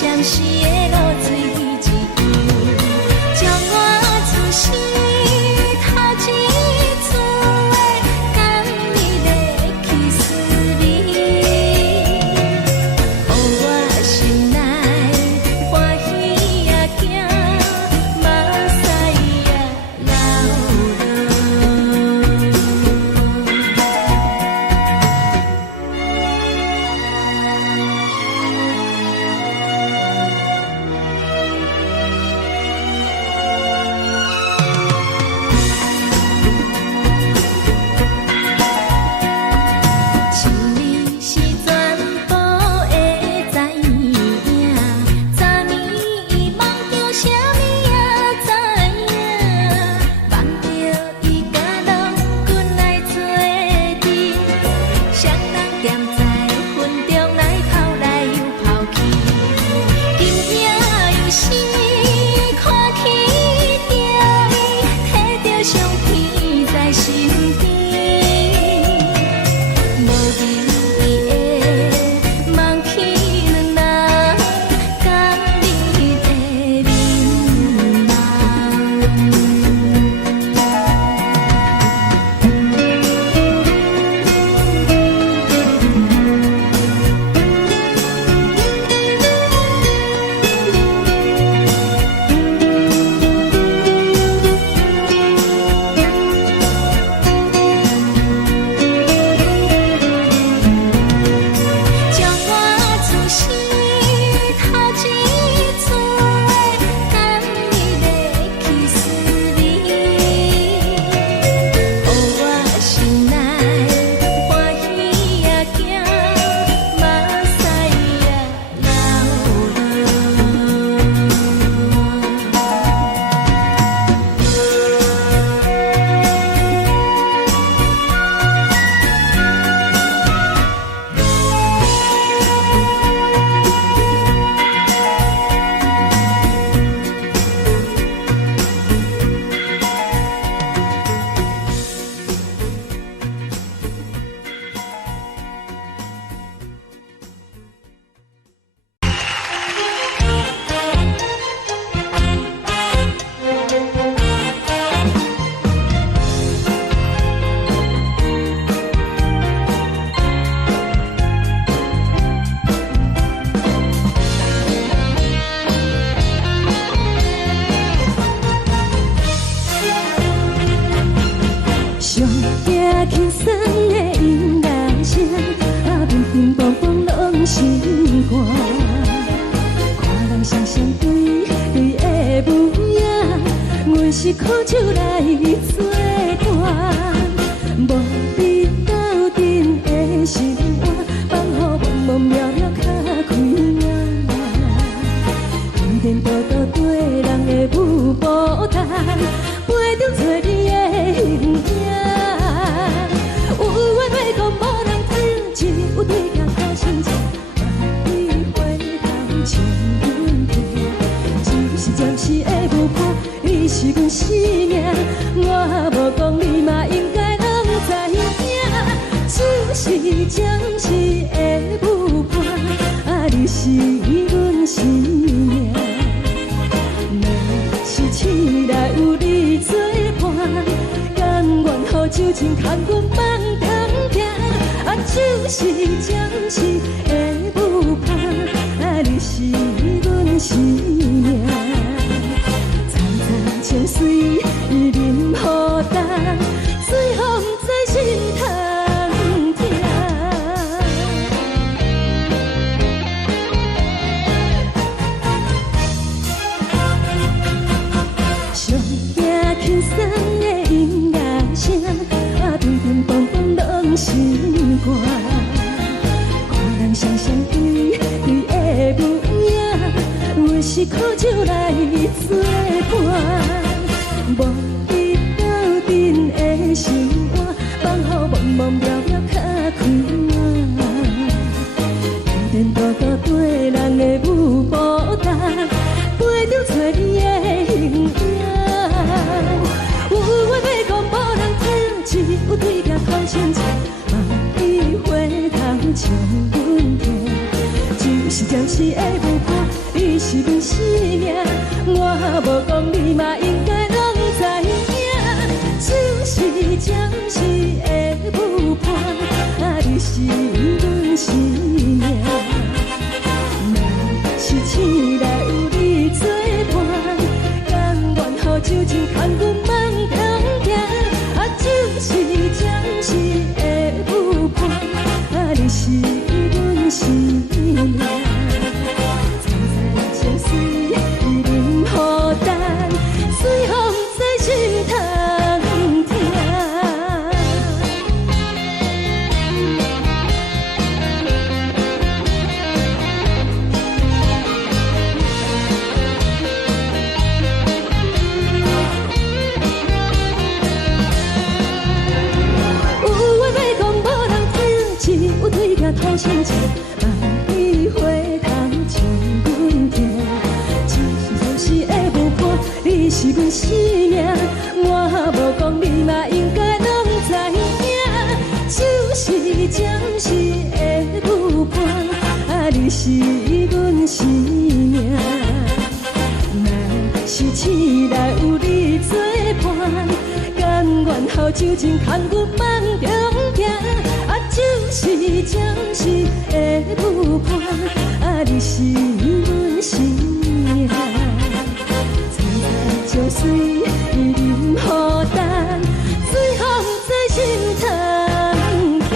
闪时的露水一样，将我出生头一次的感你的气思你，予我心内欢喜也惊，目屎也流落。心里是全部会知影，昨暝伊梦着啥物也知影，梦着伊甲郎君来做阵，双人踮在云中来跑来又跑去，今夜又是看起着伊，摕着相片在身边。无离伊的梦去两人，甘你的眠将我出生头一次的感你的气思你，予我心内欢喜也惊，目屎也上惊轻松的音乐声，乒乒乓乓拢心肝。看人双双对对的舞影，阮是苦酒来作伴。无你斗阵的生活，放予茫茫渺渺较开眼。颠颠倒倒对人的舞步动，陪着做你的形影。有话要讲无人听，有对镜靠心情，你回头像阮听，就是暂时的舞伴，你是阮生命。我无讲你嘛应该拢知影，就是暂时的舞伴，你是阮生命。若是醒来有你作伴，甘愿予酒精牵阮放通行，就是暂时的舞伴，你是阮生命。层层情水伊任何重，随风在心通听。上惊轻松的音乐声，乒乒乓乓拢心肝。看人双双对对的舞影，阮是苦酒来作伴。无你斗阵的生活，放予茫茫渺渺较开眼。颠颠倒倒对人的舞步动，陪着做你的形影。有话要讲无人听，只有对镜看心情，你回头像阮听，就是暂时的舞伴。你是阮生命，我无讲你嘛应该拢知影，就是暂时的舞伴，你是阮生命。若是醒来有你作伴，甘愿予酒精牵阮梦中行，就是暂时的舞伴，你是阮生命。情水已淋雨淡，随风在心头听。有话要讲，无人听，只有对镜讨心情，万里花香唱阮听。你是阮生命，我无讲你嘛应该拢知影，就是暂时的舞伴，你是阮生命。若是醒来有你作伴，甘愿予酒精牵阮梦中行，就是暂时的舞伴，你是阮生命。情水已淋雨淡，随风在心头听。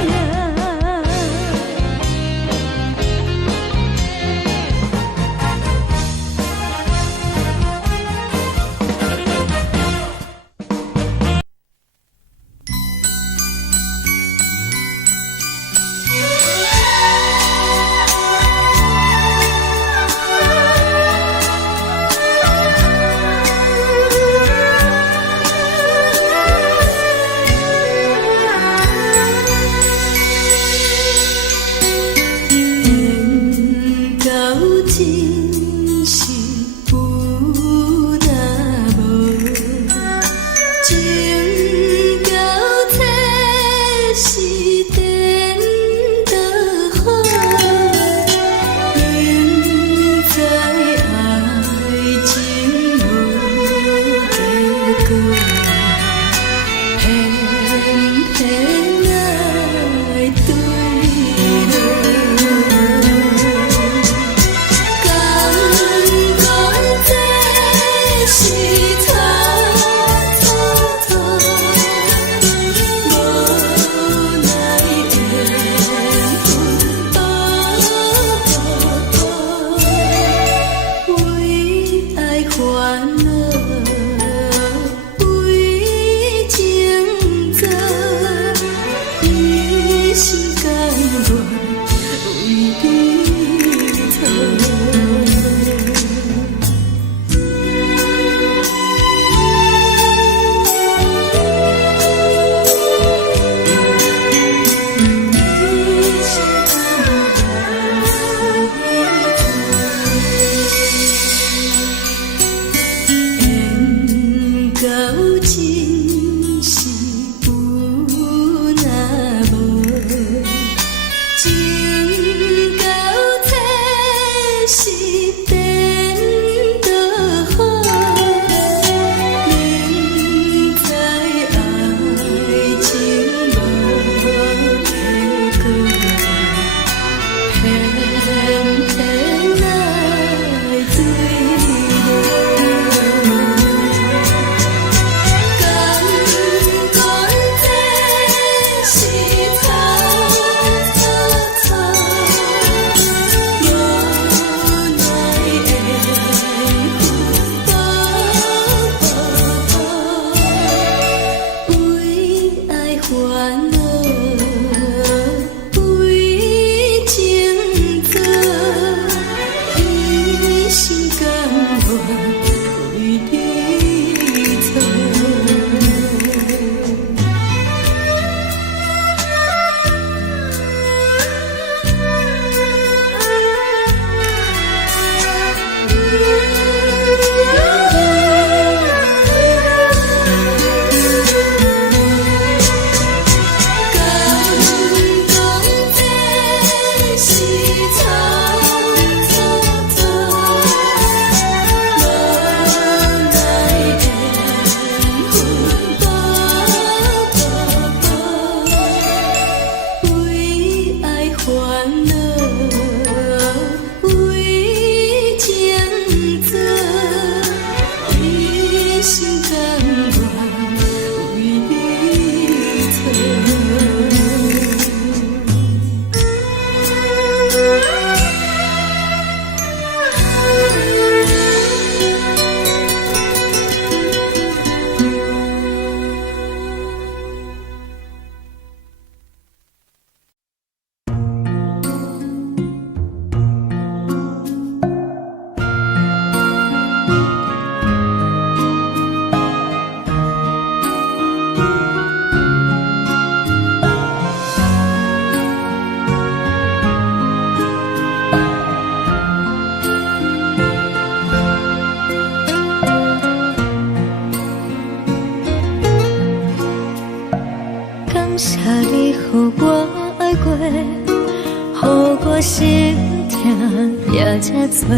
这多，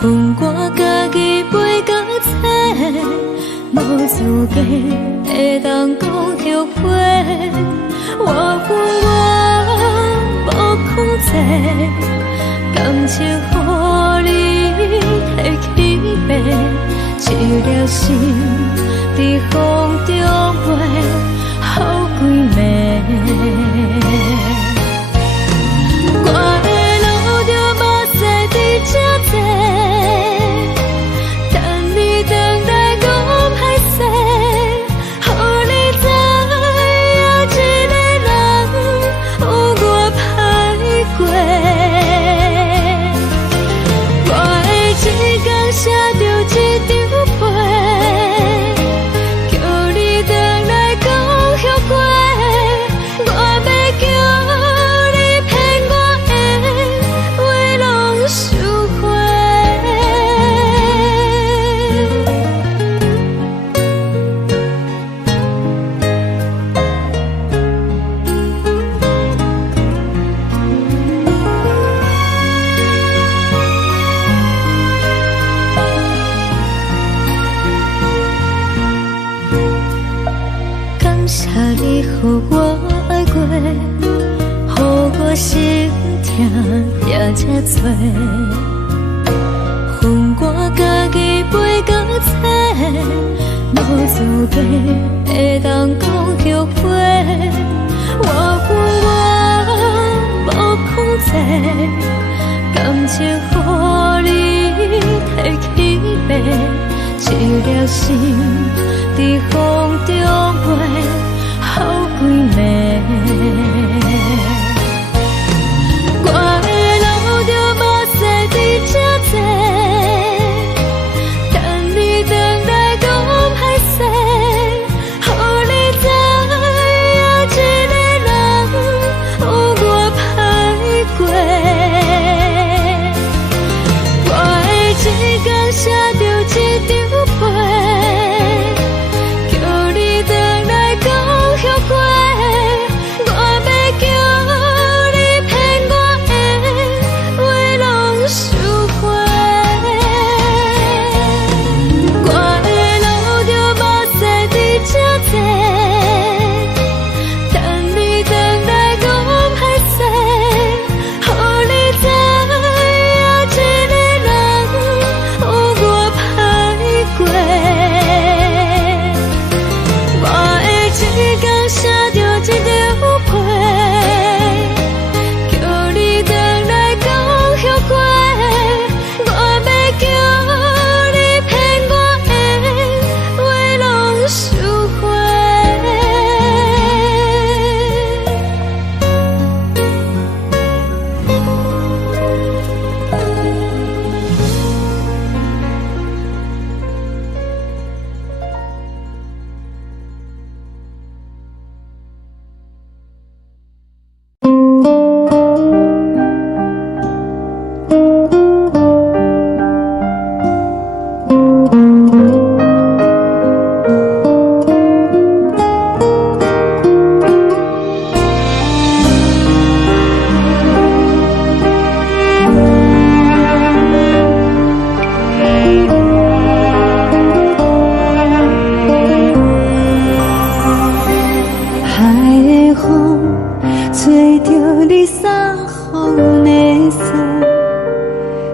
恨我家己袂够切，无资格会当讲后悔。我恨我无控制，感情予你摕去卖，一粒心伫风中飞，好几暝。我的路就无驶伫这多，等你等待讲歹势，予你知影一个人有我歹过。我的一天写着一张被，叫你回来讲后悔。我要叫你骗我的话拢收回。感谢你予我爱过，予我心痛也这多，恨我家己袂够切，无资格会当讲后悔。我恨我无控制，感情予你摕去卖，一粒心伫风中飞，好几暝。我的路就无驶伫这多，等你等待讲歹势，予你知影一个人有我歹过。我的一天写着一张被，叫你回来讲后悔。我要叫你骗我的话拢收回。我的路就无驶伫这多，等你回来讲歹势，予你知影一个人有我歹过。我的一天写着一张被，叫你回来讲后悔。我要叫你骗我的话拢收回。海的风吹着你送予的伞，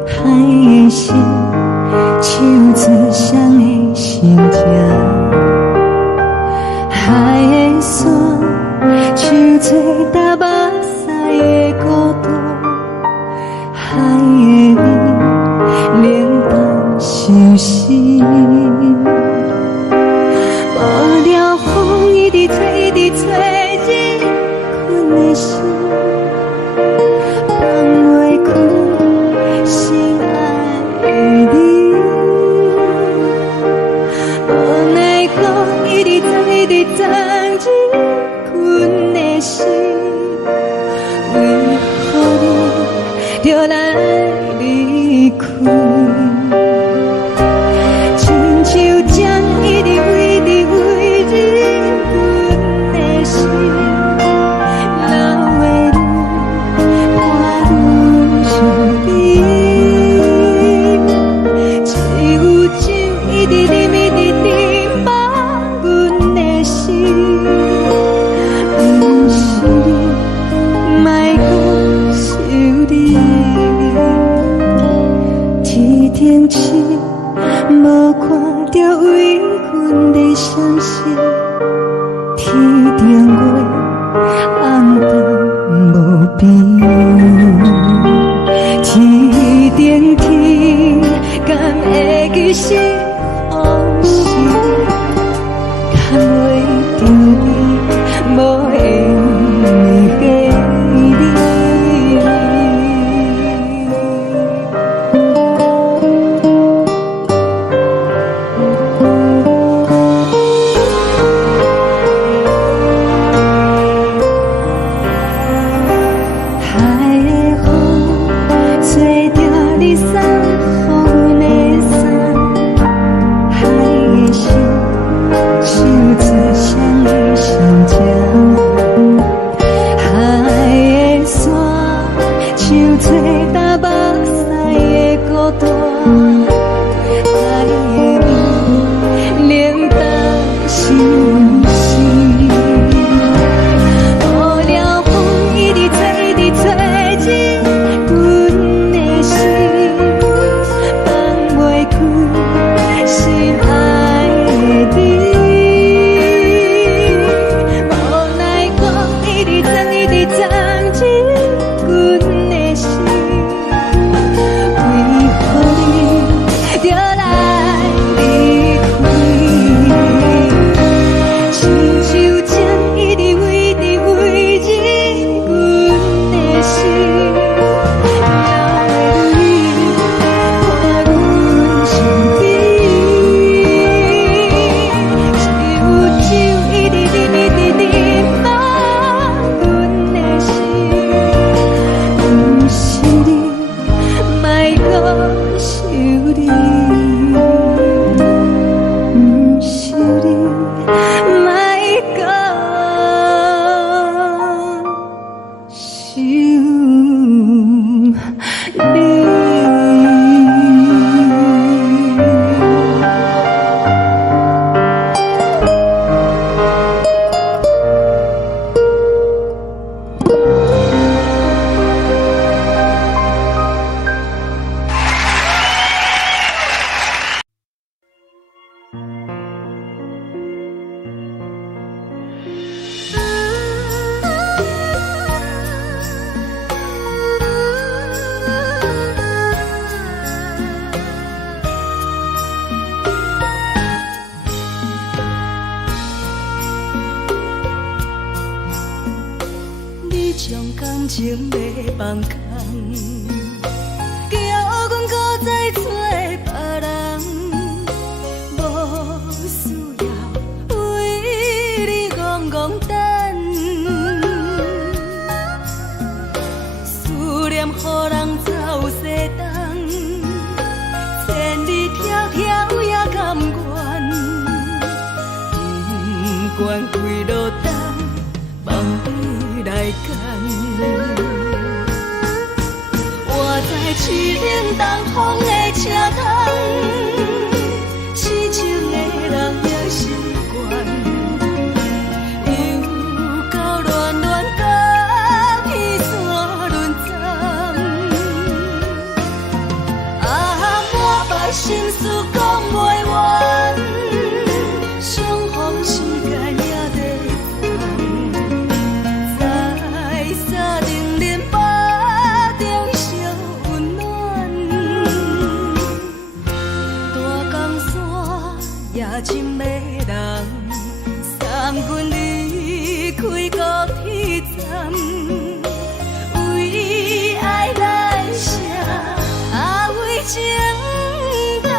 海的心唱出双的心情，海的山唱出搭目屎的孤独，海的美冷淡伤心。无聊风一直吹，一直吹，日困的心，放袂开心爱的你。无奈我一直藏，一直藏，日困的心，为何你就来离开？亲像将一直为你为日困的心。天星，无看到为阮的相思。天顶月，暗淡无边。天顶天，敢会记是往事？敢袂着你，无缘给你。感情要放空，叫阮搁再找别人，无需要为你戆戆等，思念予人走西东，千里迢迢也甘愿，不管开路灯，望你来干。我在痴冷东风的车窗，痴情的人也习惯，又到乱乱甲彼山论站。满腹心事讲袂完，相逢时间也在等。在沙定连巴中烧温暖，大江山夜深的人，送阮离开高铁站，为爱来写为情长。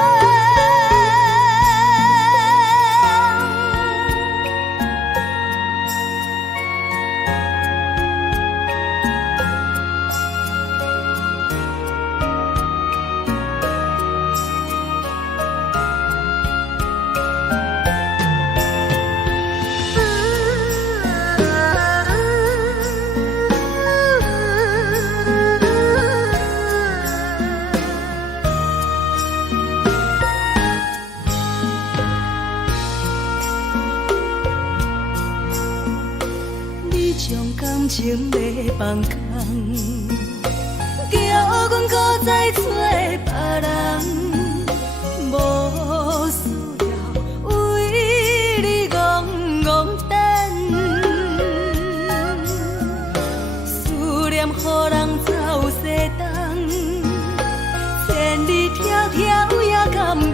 将感情要放空，叫阮搁再找别人。你条条也甘愿，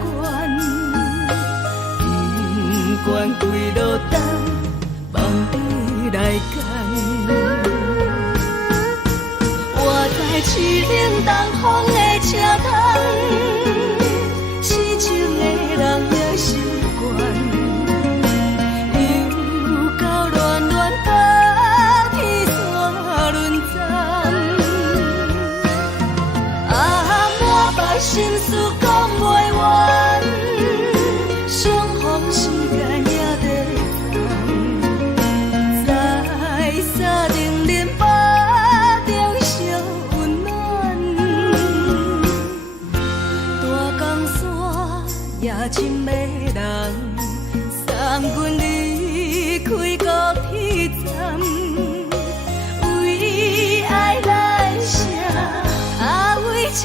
不管归落等，望你来牵。我在市顶东风的车窗，痴情的人也心倦。心事讲袂完，相逢时间也在等，在沙丁林巴中相温暖。大江山也深的人，送阮离开高铁站，为爱来写，为情。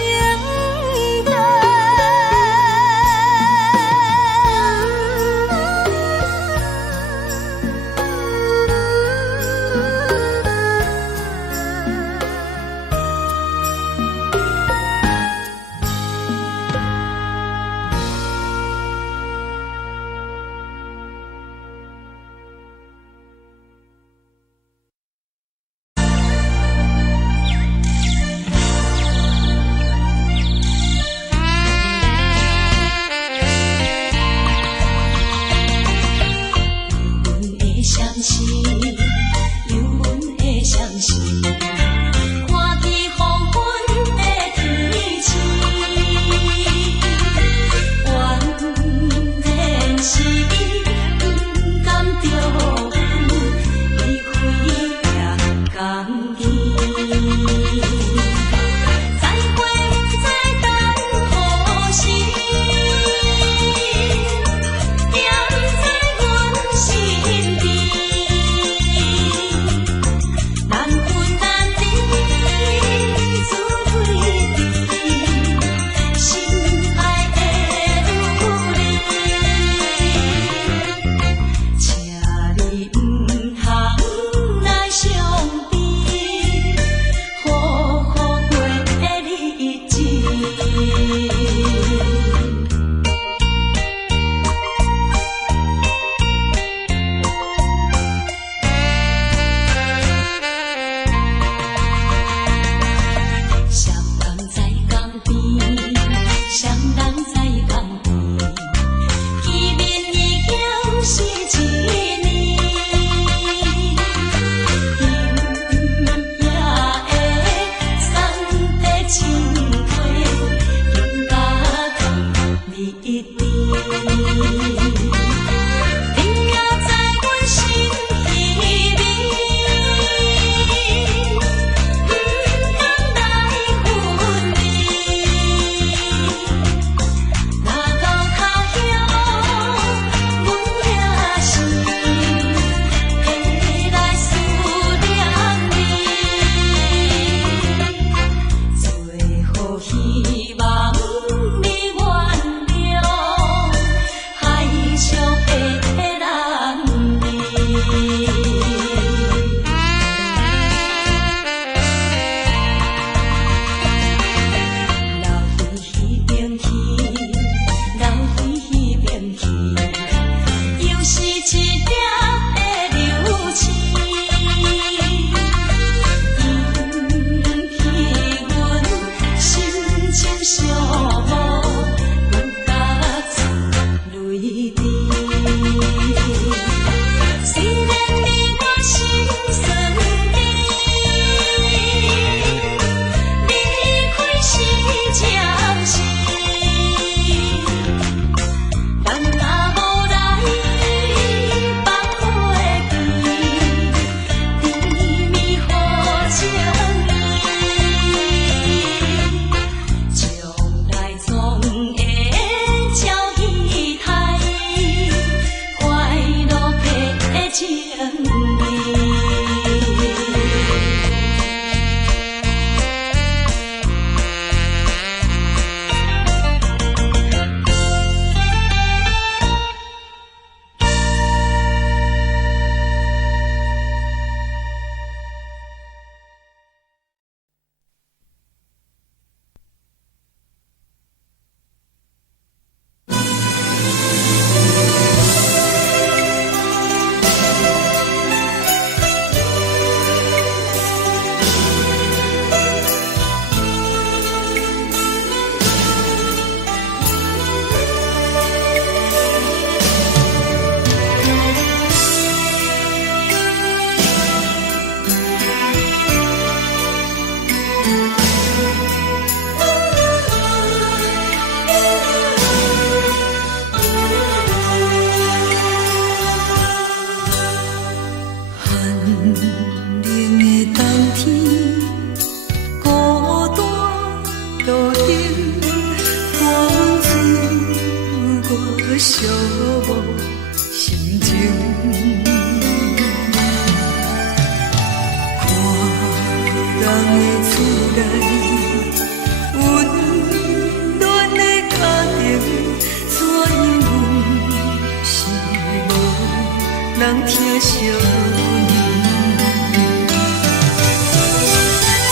人疼惜你。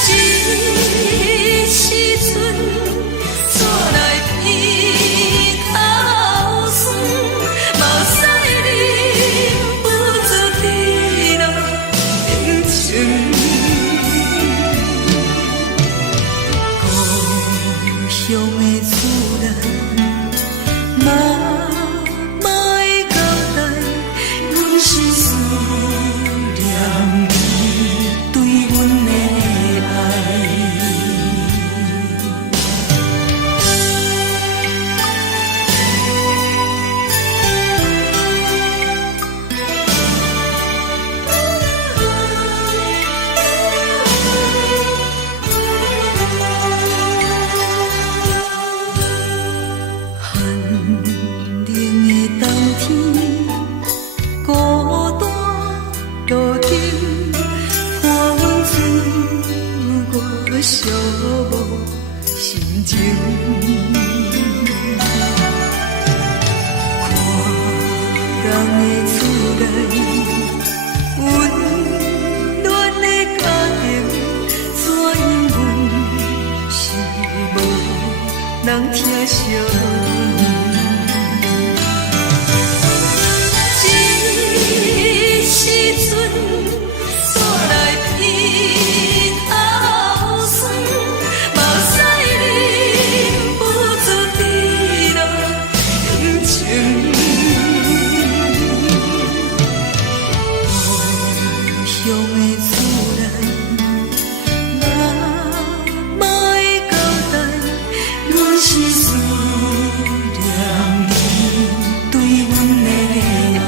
这时阵怎来鼻口酸，嘛使你不住滴落冷情。故乡的厝内，嘛会交代，阮是思念你对阮的爱。寂寞心情，看人的厝内温暖的家庭，怎因阮是无人疼惜你？这时阵怎来鼻口酸？嘛使你不住滴落冷情。故乡的厝内，嘛会交代，阮是思念你对阮的爱。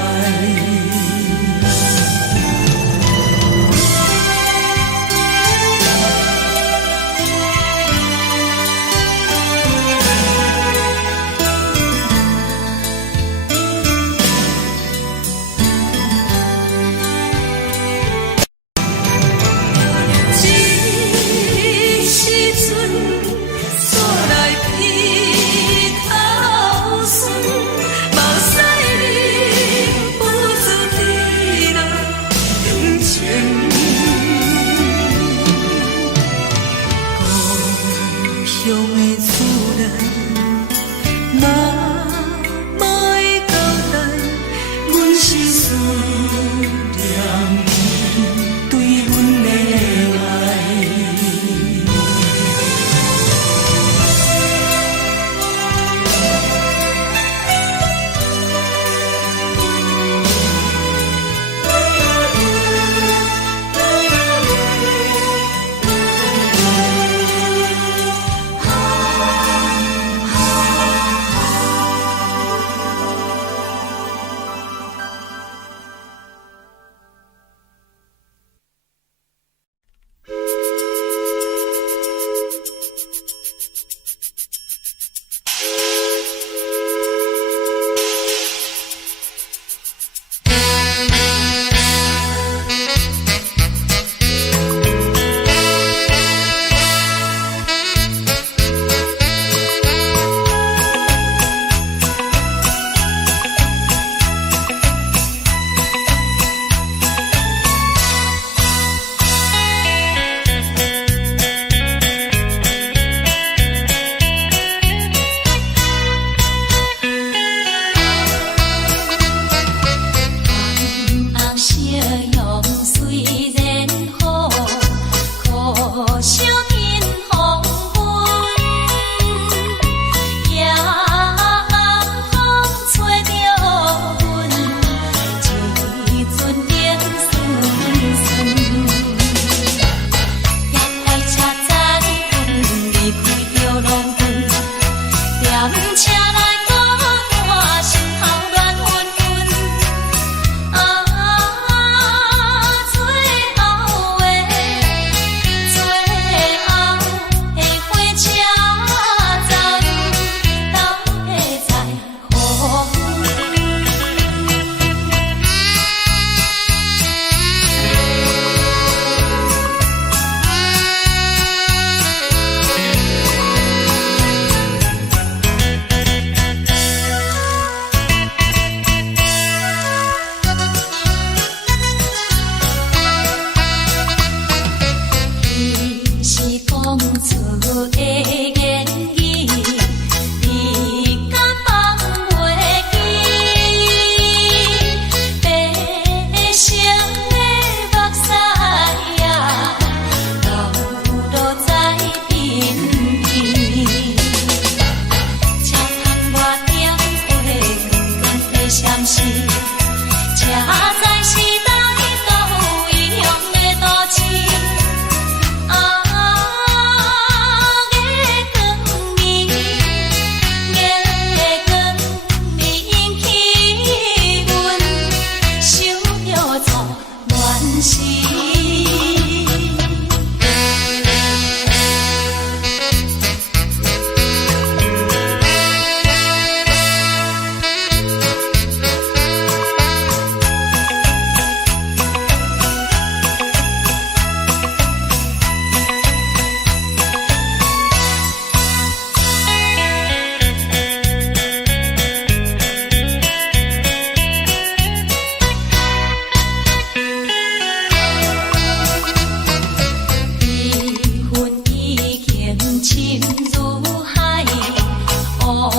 梦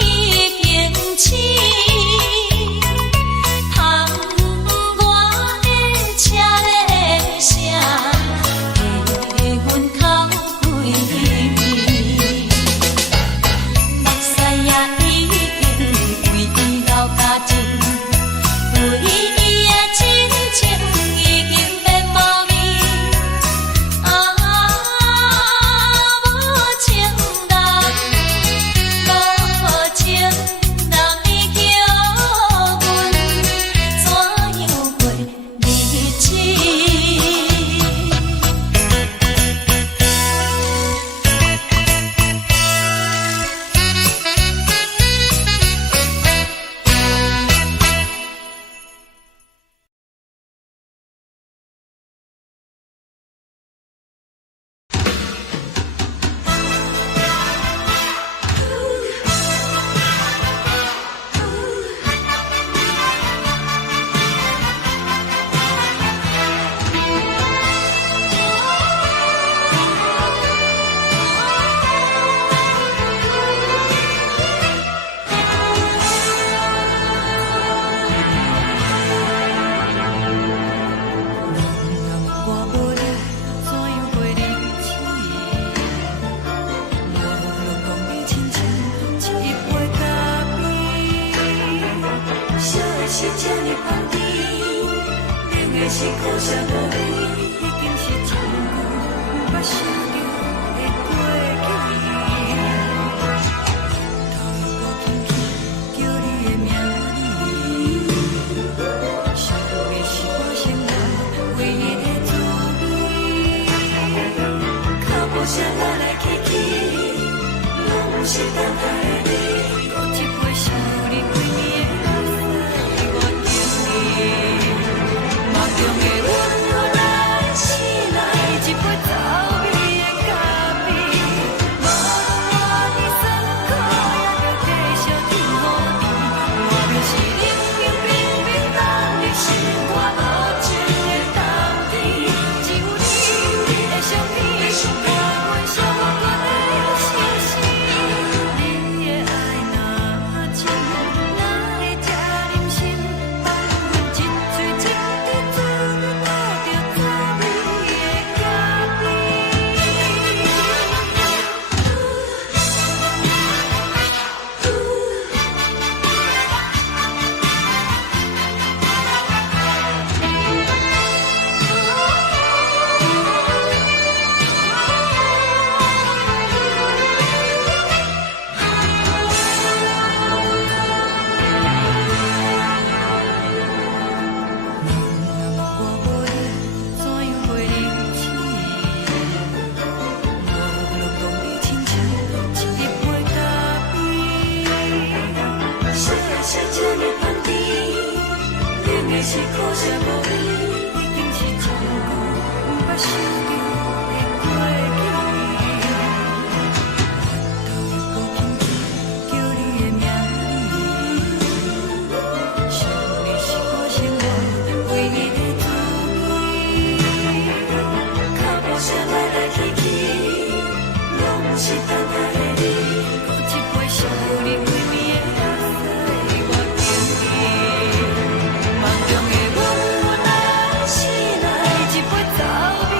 已经醒，窗外的车的声，替阮哭几暝。目屎也已经规天流甲尽，为伊的真情已经变无味。无情人，无情人你叫阮怎样过日子？我无你怎样过日子？无路讲你亲像一杯咖啡，烧的是这呢香甜，冷的是苦涩无味，已经是真久不捌想着的过去。头又搁轻轻叫你的名字，想的是我生活唯一的滋味。脚步声来来去去，拢是等待的你。搁一杯想你几暝的泪水，我敬你。梦中的阮后来醒来，一杯走味的咖啡，无论我的酸苦，也着继续甜予你。我就是冷冷冰冰冷的心肝，无情的冬天，只有你的相片，伴阮相过的星星。你的爱若深，哪会这忍心放阮一嘴一滴水，倒着滋味的咖我无你怎样过日子？无路讲你亲像一杯咖啡，烧的是这呢香甜，冷的是苦涩无味，已经是真久不捌想着的过去。头又搁轻轻叫你的名字，想你是我生活唯一的滋味。脚步声来来去去，拢是等待的你。搁一杯想你几暝的泪水，我敬你。梦中的阮后来醒来，一杯走味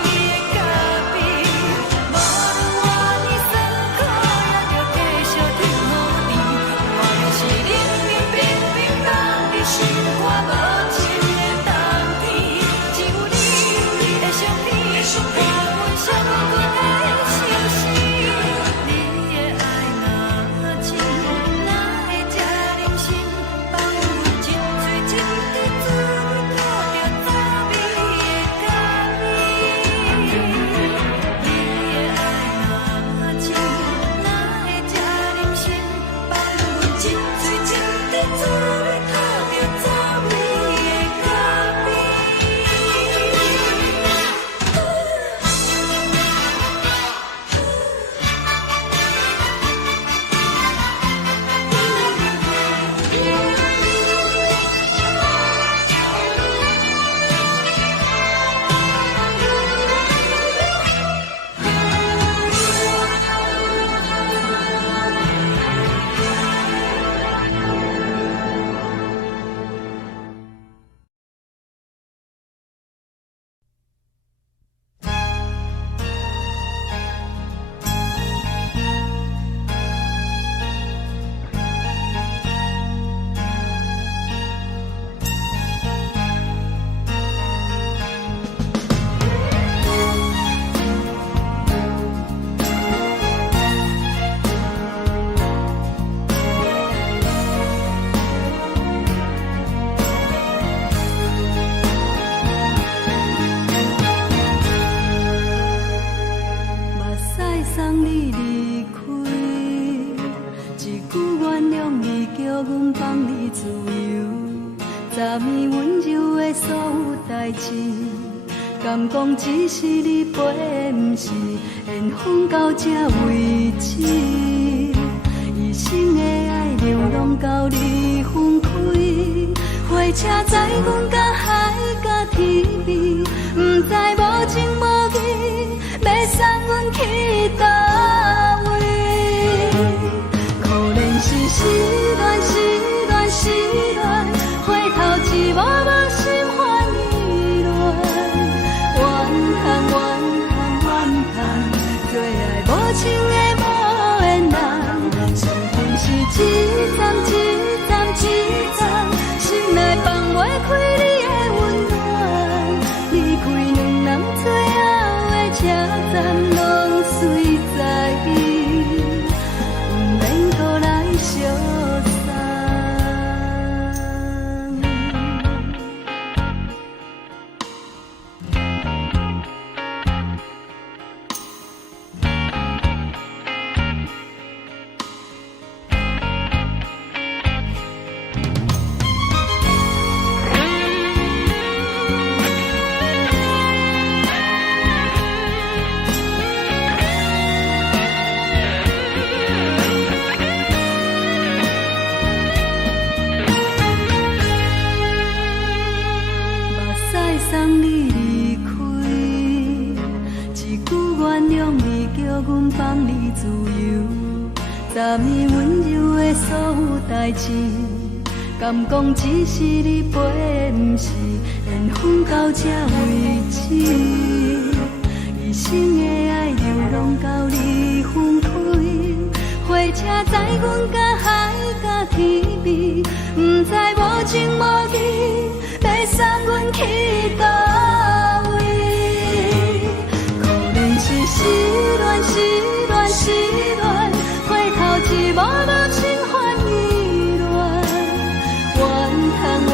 阮放你自由，昨暝温柔的所有代志，敢讲只是你陪，不是缘分到这为止。一生的爱流浪到你分开，火车载阮甲海甲天边，不知无情无义，要送阮去倒位？可怜是失恋，失恋，失恋，回头一幕幕心烦意乱，怨叹，怨叹，怨叹，最爱无情的无缘人，伤痕是一站一站一站，心内放袂开你的温暖，离开两人最后的车站，拢随在不免搁来相送。送你离开，一句原谅你，叫阮放你自由。昨暝温柔的所有代志，敢讲只是你陪，不是缘分到这为止。一生的爱流浪到你分开，火车载阮甲海甲天边，不知无情无义，要送阮去倒位？可怜是失恋，失恋，失恋，回头一幕幕心烦意乱，怨叹，怨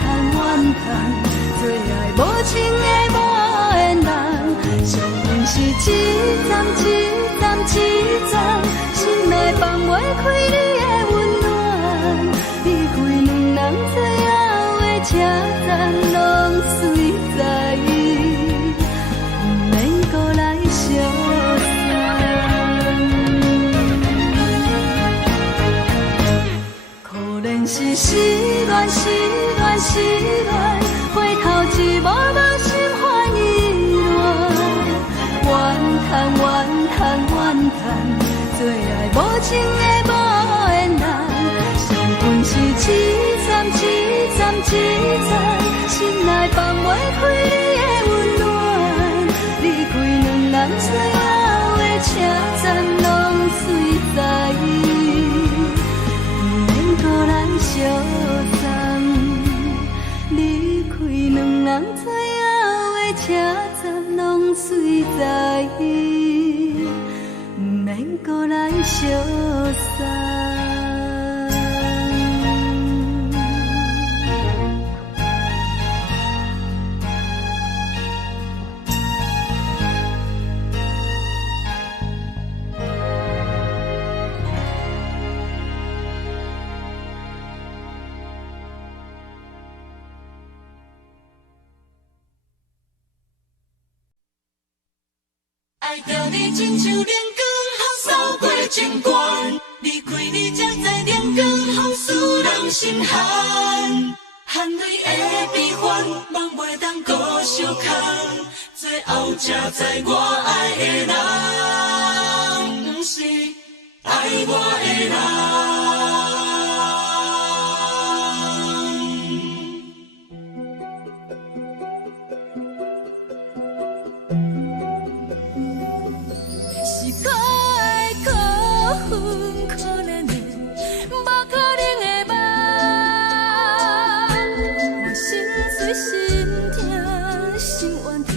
叹，怨叹，最爱无情的无缘人，伤痕是一站一站一站，心内放袂开你的温暖，离开两人最后的车站，拢随在不免搁来相送。可怜是失恋，失恋，失恋，回头一幕幕心烦意乱，怨叹，怨叹，怨叹，最爱无情的无缘人，伤痕是一站一站一站，心内放袂开你的温暖，离开两人最后的车站，拢随在不免搁来相送。离开两人最后的车站，拢随在不免搁来相送。爱着你亲像阳光扫过情关，离开你才知阳光风使人心寒，含泪的悲欢，望袂当搁相牵，最后才知我爱的人，不是爱我的人。是可爱可恨可怜的，无可能的梦。我心碎心痛心怨叹，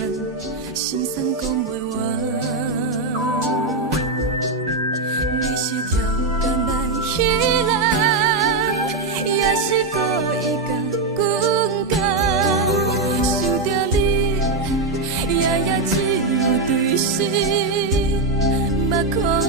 心酸讲袂完。你是条工来彼人，也是故意甲阮讲，想着你夜夜只有对视。目眶红，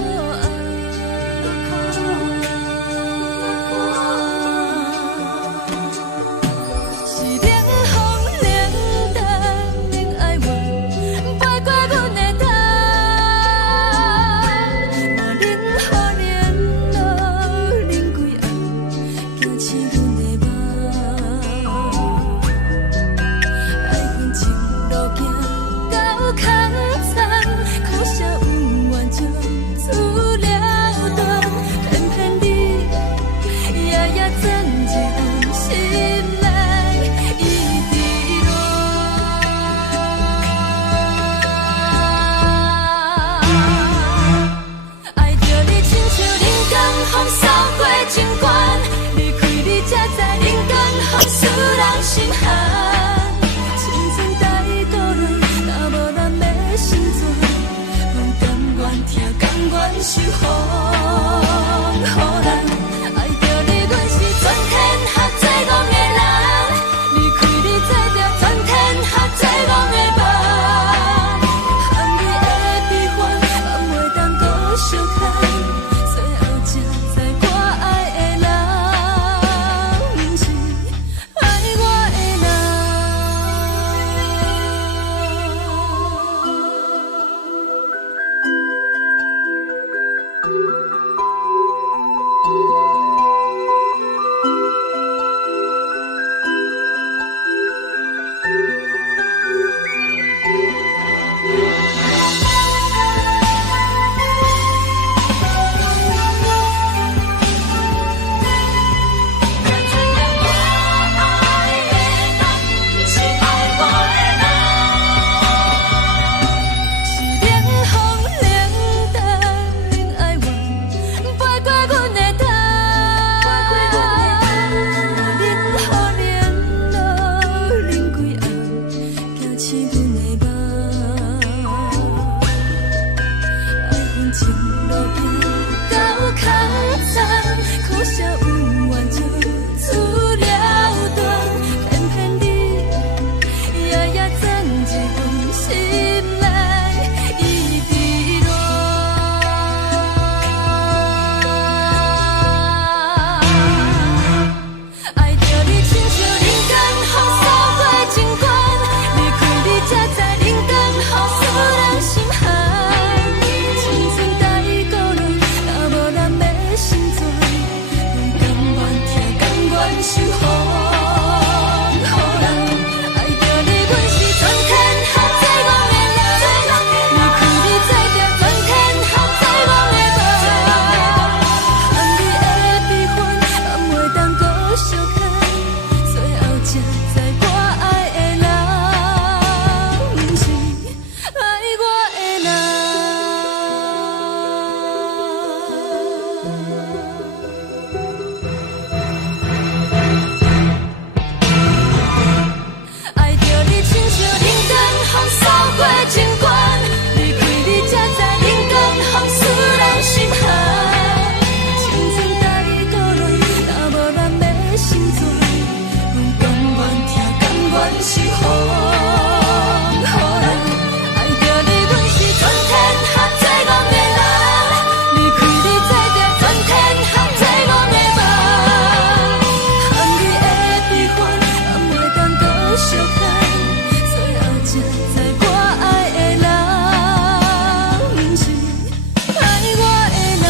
是风，爱着你，阮是全天下最戆的人，离开你这条全天下最戆的梦，含你的悲欢，也袂当搁相牵，最后才知我爱的人，不是爱我的人。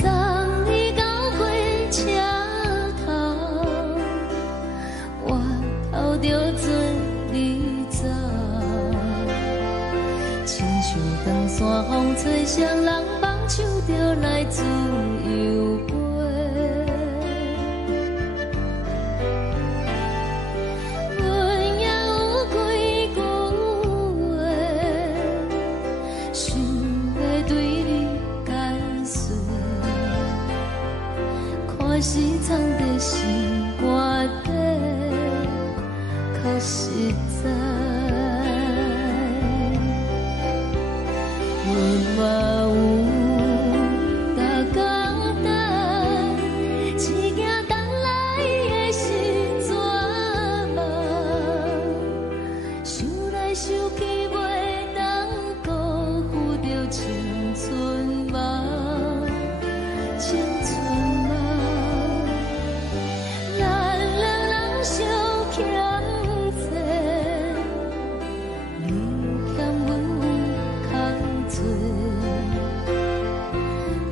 送你到火车头，我头着准你走，亲像长山风吹双人放手着来自由飞。阮也有几句话，想要对你解释，可是藏在心肝底，较实在。阮嘛有逐工等，一件等来的是绝望，想来想去袂当辜负着青春梦，青春梦。咱两人相欠债，你欠阮空做，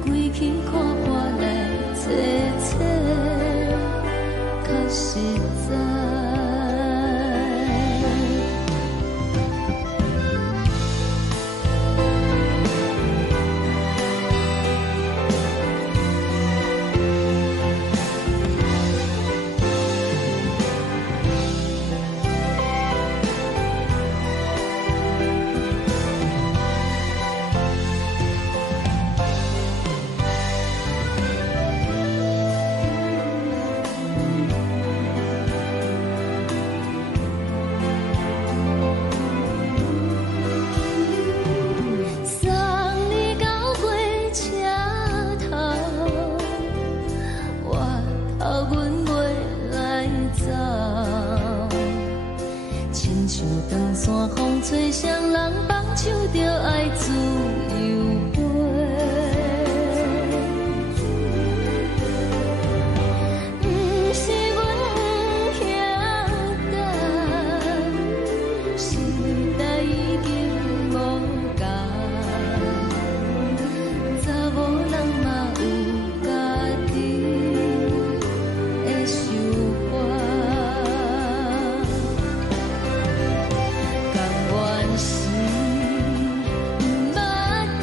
归去看看来切切，较实在。送你到火车头，我头阮袂来走，亲像长山风吹双人放手着爱自由飞。不是阮不晓等，时代已经无共，查某人嘛有家己的想法，甘愿是不捌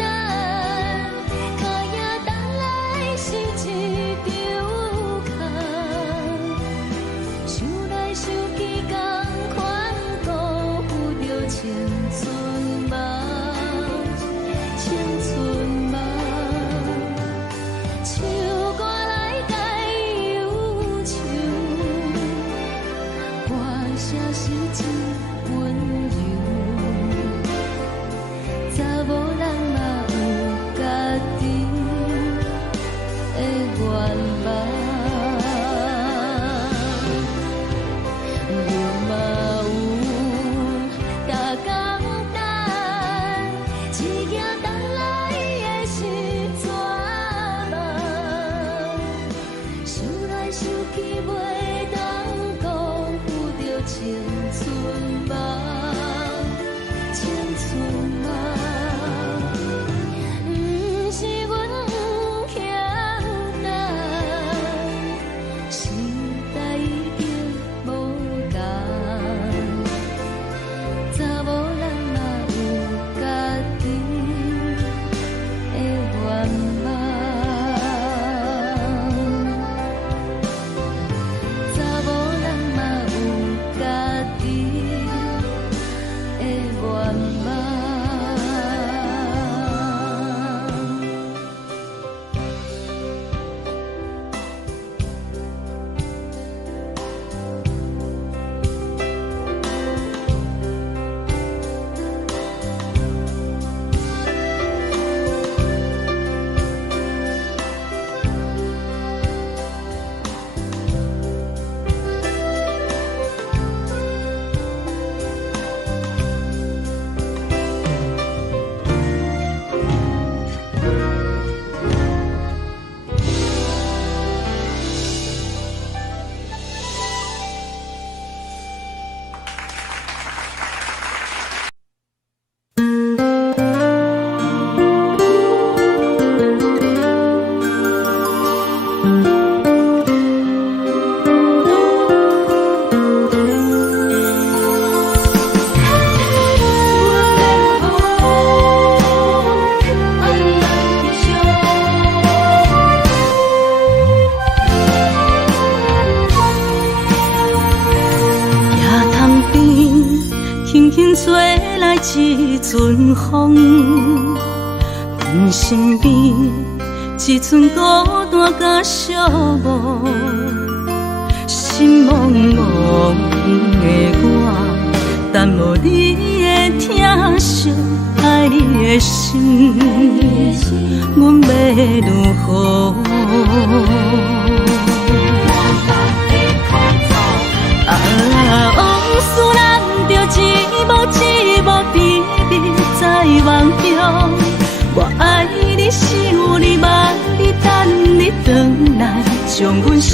吹来一阵风，阮身边一寸孤单甲寂寞，心茫茫的我，等无你的疼惜，爱你的心，阮要如何？往事咱着一幕一幕甜蜜在梦中。我爱你，想你，望你，等你回来，将阮惜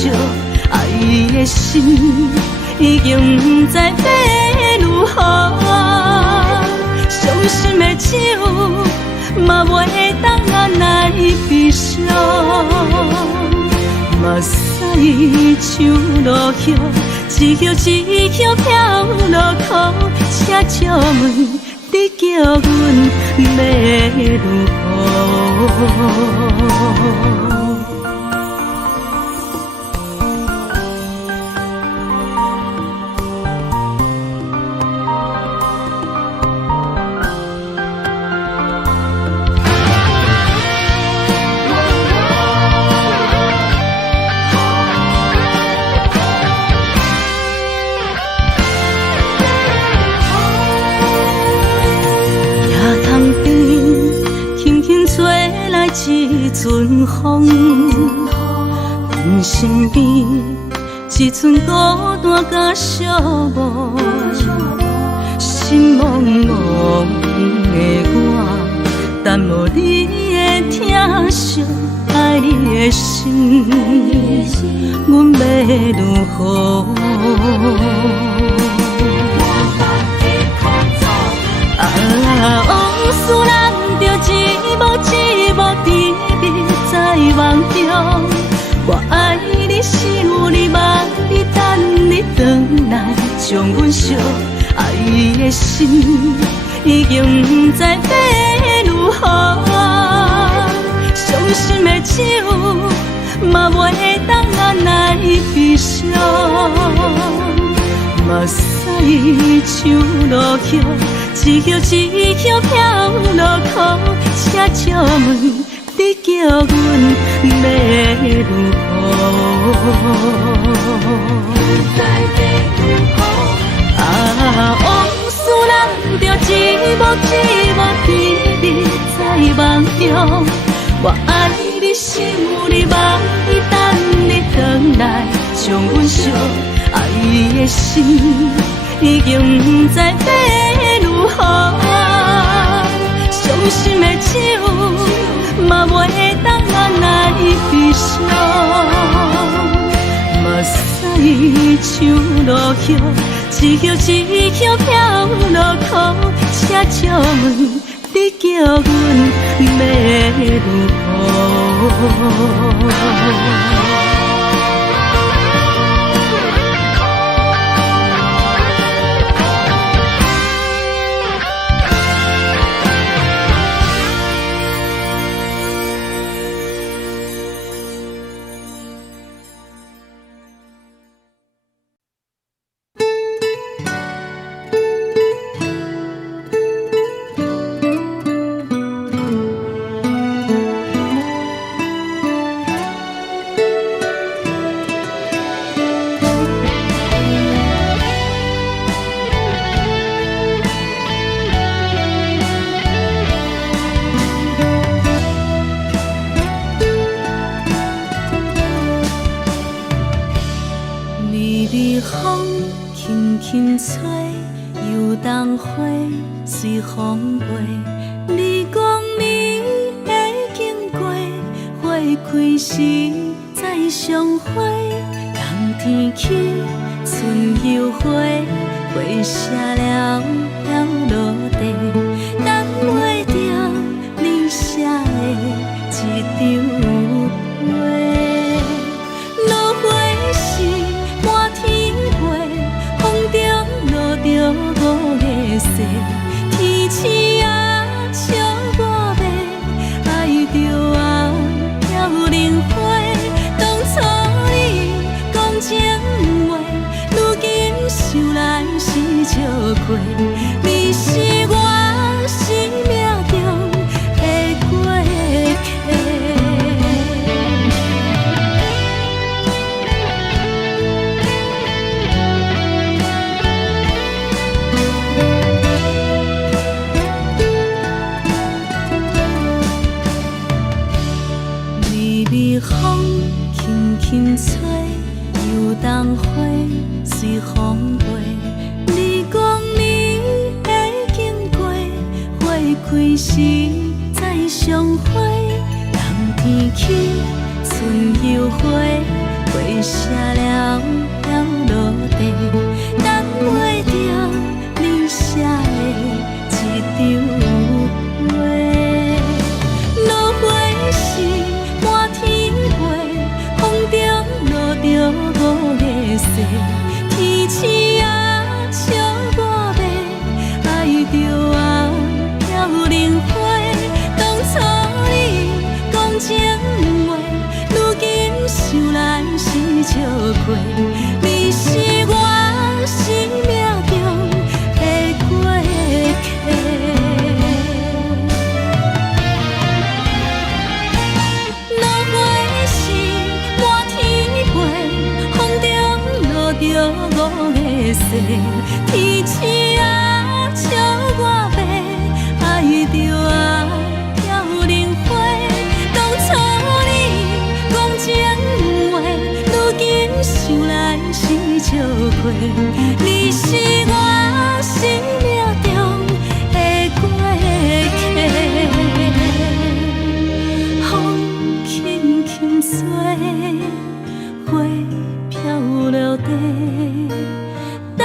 爱的心已经不知要如何。伤心的手嘛袂当按来悲伤。目屎像落叶，一叶一叶飘落雨，车借问你叫阮要如何？一阵风，阮身边一寸孤单甲寂寞，心茫茫的我，等无你的疼惜，爱你的心，阮要如何？往事咱着一幕一幕甜蜜在梦中。我爱你，想你，望你，等你回来，将阮惜爱的心已经不知要如何。伤心的手嘛袂当按来悲伤。目屎像落叶，一叶一叶飘落雨，车借问你叫阮要如何？往事咱着一幕一幕甜蜜在梦中。我爱你，想你，望你，等你回来，将阮惜爱的心已经不知要如何。伤心的手嘛袂当按来悲伤。目屎像落叶，一叶一叶飘落雨，车借问你叫阮要如何？随风飞，你光暝已经过，花开时再相会。冬天起，春又花，花谢了飘落地，等袂着你写的一张画。落花时满天飞，风中落着五个色。天星啊，笑我迷，爱着啊，飘零花。当初你讲情话，如今想来是笑过。你开时再相会，人天起，春又花，花谢了了落地，等袂着你写的一张话。落花是满天飞，风中落着五个色，天星啊笑我迷，爱着啊飘零花。当初你讲情话，如今想来是笑过，你是我生命中的过客。落花是满天飞，风中落着五个色，天星啊笑我迷，爱着啊飘零花。当初你讲情话，如今想来是笑过，你是我生命中的过客。风轻轻吹，花飘落地，等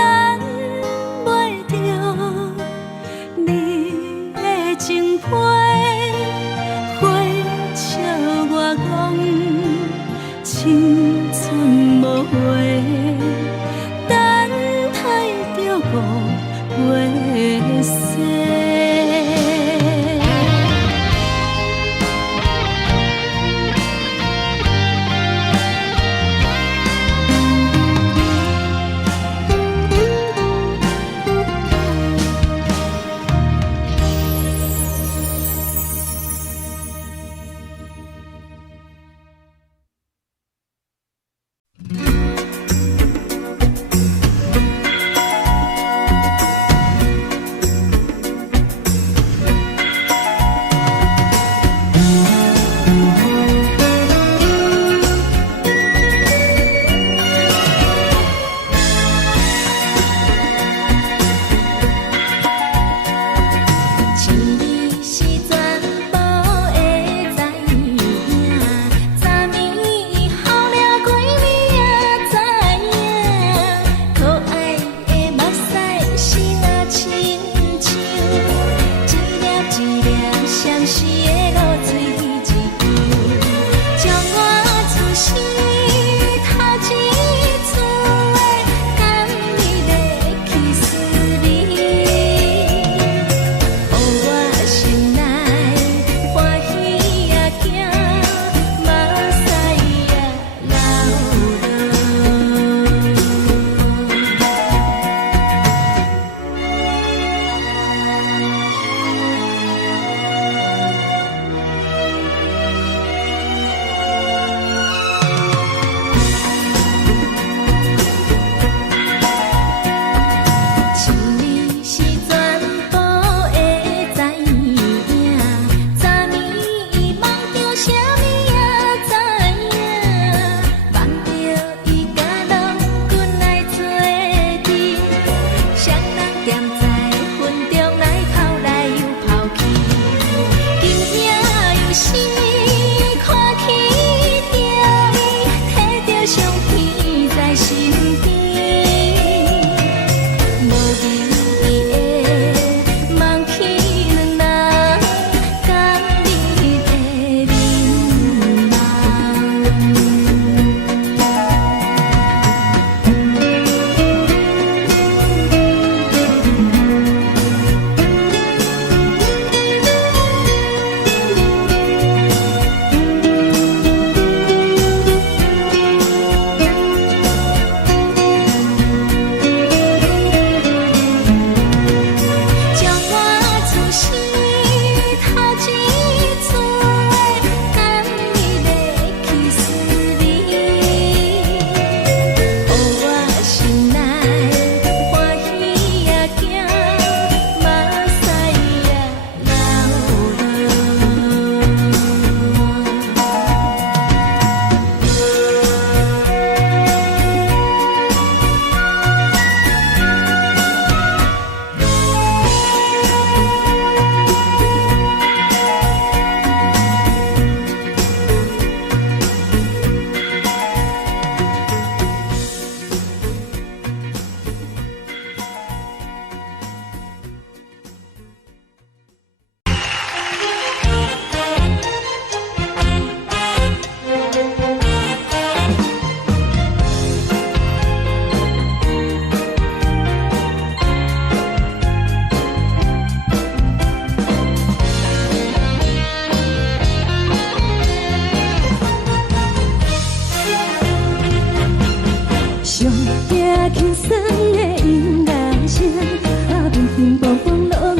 袂着你的情批。花笑我讲青春无话，等待着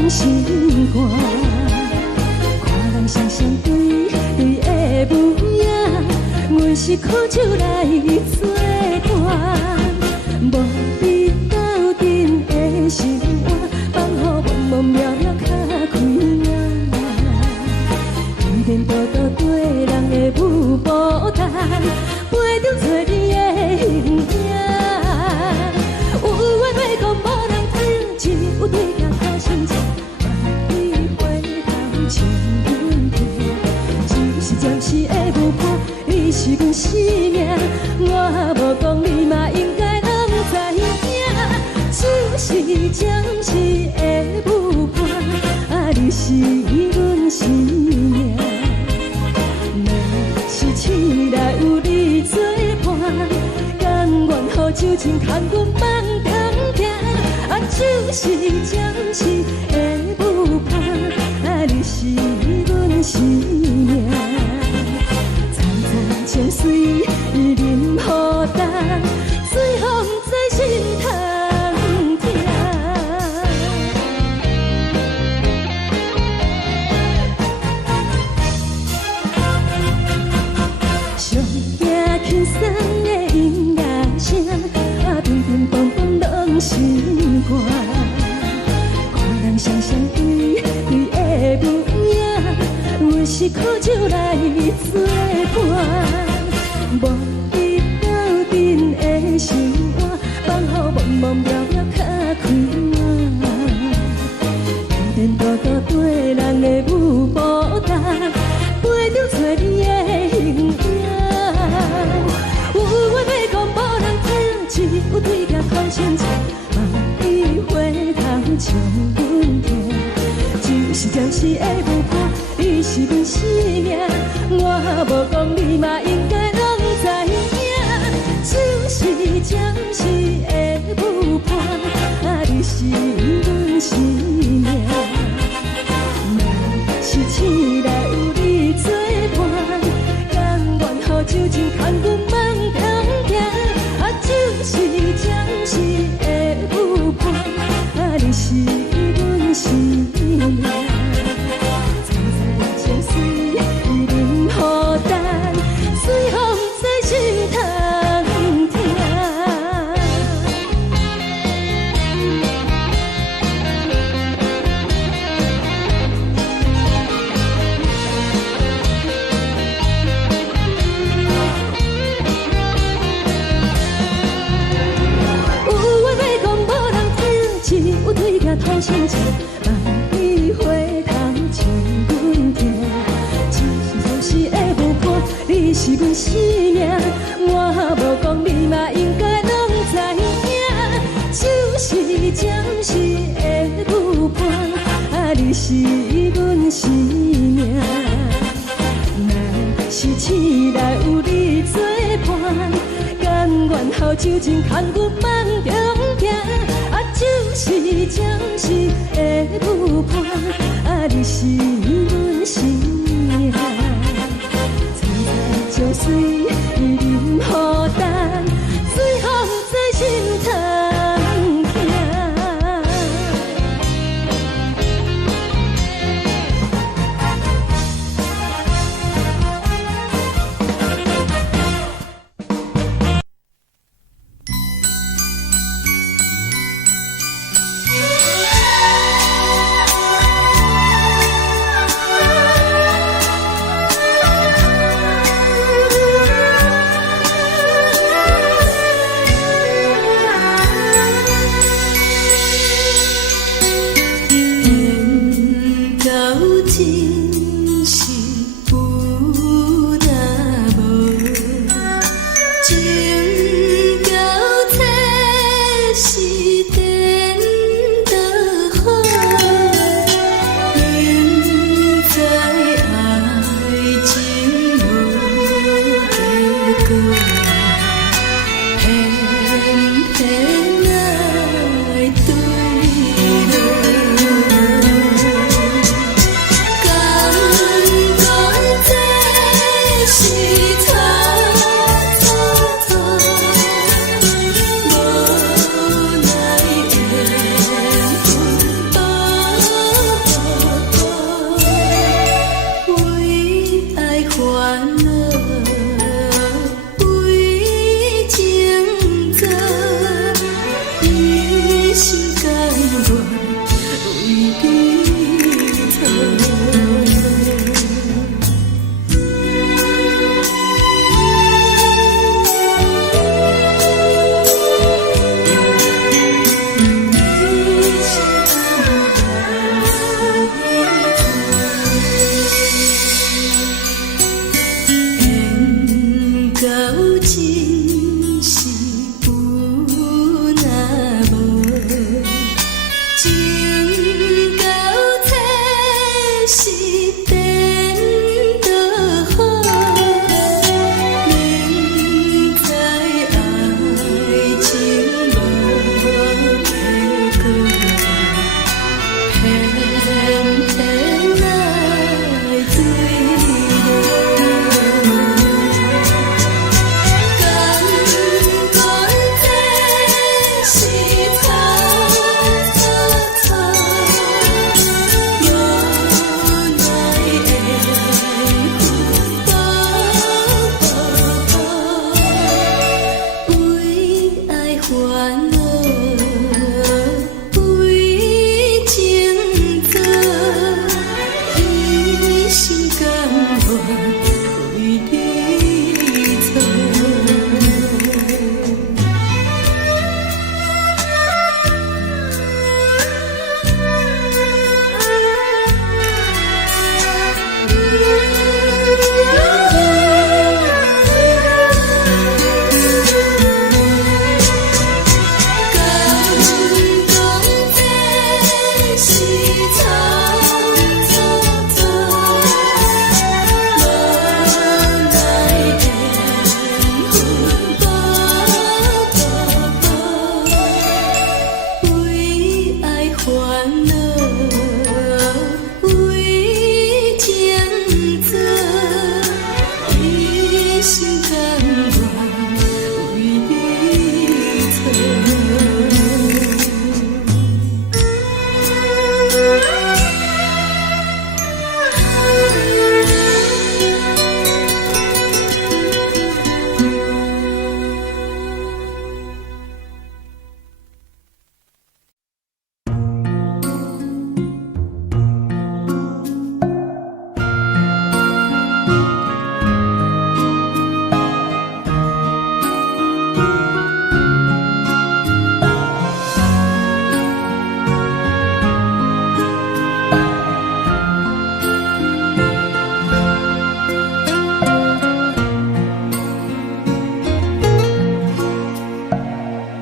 拢心肝。看人双双对对的模样，阮是苦酒来作伴。无你斗阵的生活，放予茫茫渺渺较开眼。一颠倒倒对人的舞步弹，陪着做你的形影。有话要讲无人听，有对镜头心情，万里回头像阮听。就是暂时的舞伴，你是阮生命，我无讲你嘛应该拢知影。就是暂时的舞伴，你是阮生命。若是醒来有你作伴，甘愿予酒精牵阮梦中行。就是暂时的舞伴，你是阮生命。层层情水任何担，随风在心头。轻松的音乐声，乒乒乓乓拢心肝。看人双双对对的模样，阮是苦酒来作伴。无你斗阵的生活，放予茫茫渺渺较开眼。颠颠倒倒对人的舞步弹，陪着做你的形影。有话要讲无人听，只有对镜看心情，万里回头像阮听。就是暂时的舞伴，你是阮生命，我无讲你嘛应该拢知影。就是暂时的舞伴，你是阮生命。若是醒来有你作伴，甘愿予酒精牵阮梦中行。就是暂时的舞伴，你是阮生命。层层情水任何担，随风在心头听。有对镜头心情，万里回头像阮听。就是暂时的舞伴，你是阮生命，我无讲你嘛应该拢知影。就是暂时的舞伴，你是阮生命。若是醒来有你作伴，甘愿予酒精牵阮梦中行。就是暂时的舞伴，你是阮生命。层层情水任何担，随风在心头听。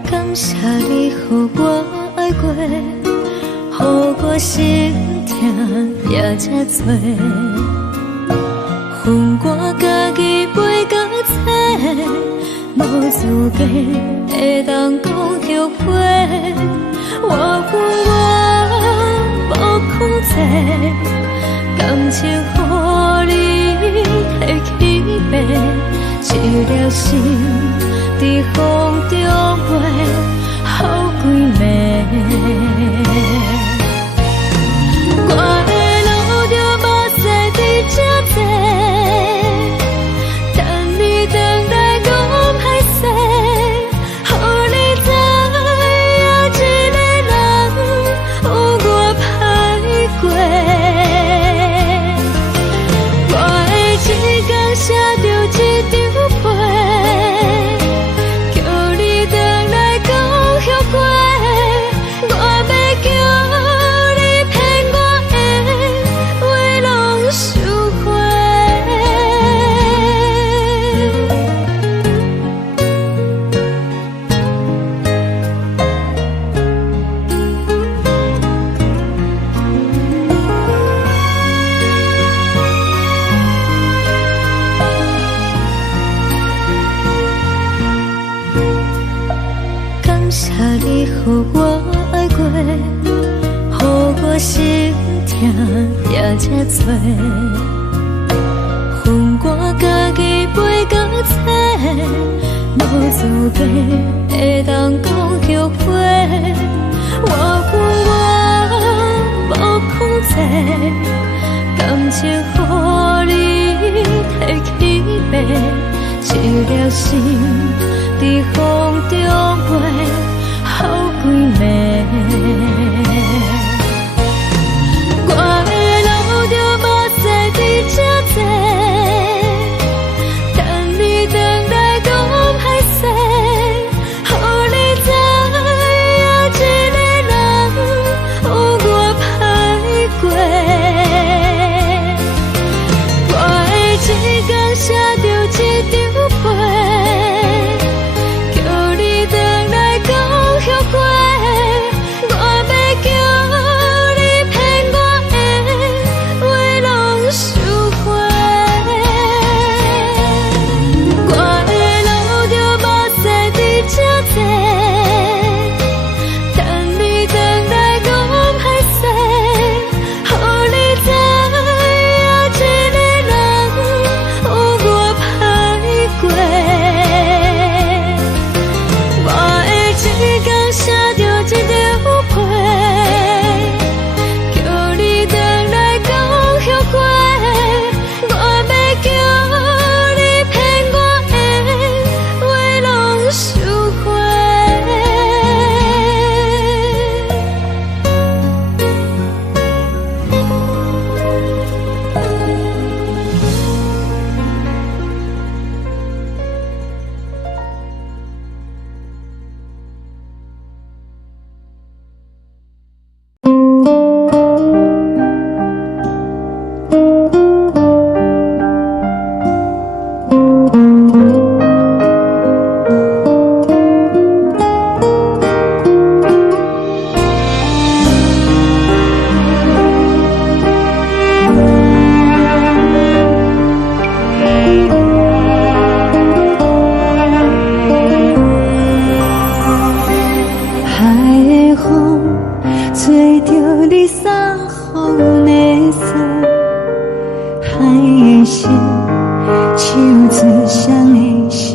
感谢你，予我爱过，予我心痛也这多。恨我家己袂到切，无资格会当讲后悔。我恨我无控制，感情予你提起白，一条心。在风中飞，好几暝。我的路着目屎在这多，等你回来讲歹势，予你知影一个人有我歹过。我的一天写着一张被。你予我爱过，予我心痛也这多。恨我家己袂到切，无资格会当讲后悔。我恨我无控制，感情予你提起白，一条心在风中飞。好几暝，我的路着目屎在这多，等你回来讲歹势，予你知影一个人有我歹过。我的一天写着一张被。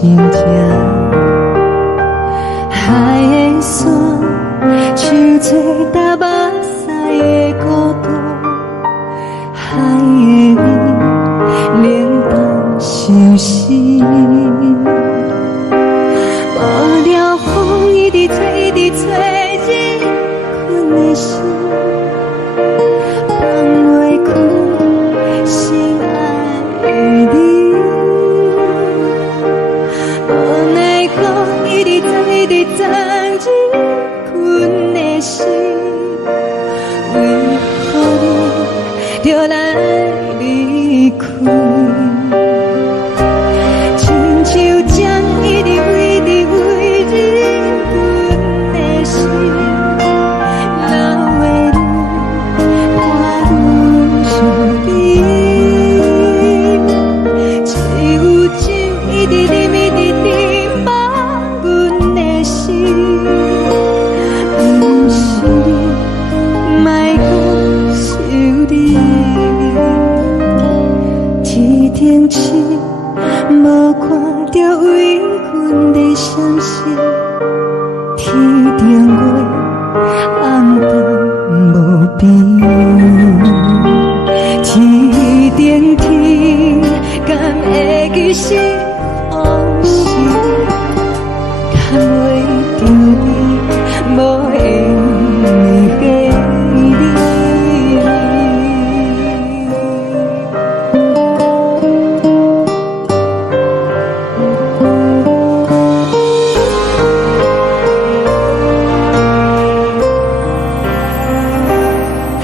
心情。海的山，像做搭目屎的孤独，海的味，冷淡伤心。无聊风一直吹，一直吹，日困的心，放袂开心爱的你。无奈风一直吹，一直吹，日困的心，为何你就来离开？亲像江一直为日困的心，流的泪带阮伤悲。只有酒一直啉，一直啉，放阮的心。不是你，莫讲想你。天顶星，无看到为阮的闪烁。天顶月，暗淡无边。天顶天，敢会记是往事？敢袂着你，无缘给你。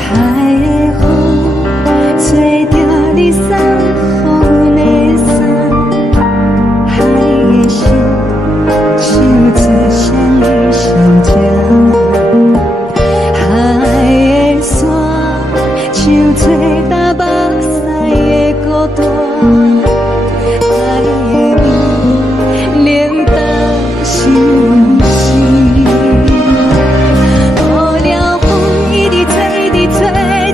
海的风，吹着你送予阮的伞。海的心，像做双鱼相争。海的山，像做搭目屎的孤单。海的味，冷淡伤心。无聊风一直吹，一直吹，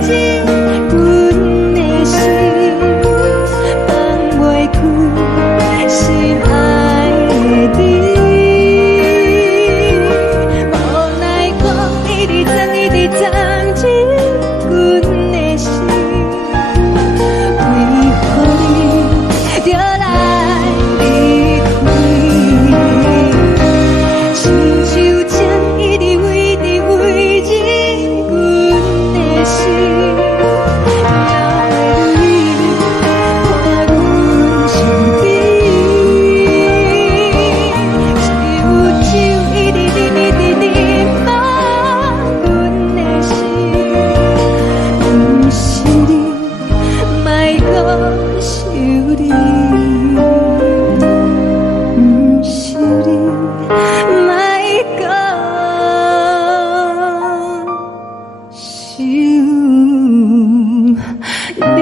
日阮的心，放袂开心爱的你。无奈风一直吹，一直吹，日阮的心，为何你就来离开？亲像江一直为日阮的心，流的泪带阮伤悲。只有酒一直啉，一直啉，放阮的心。不是你，莫讲想你。不是你，莫讲想你。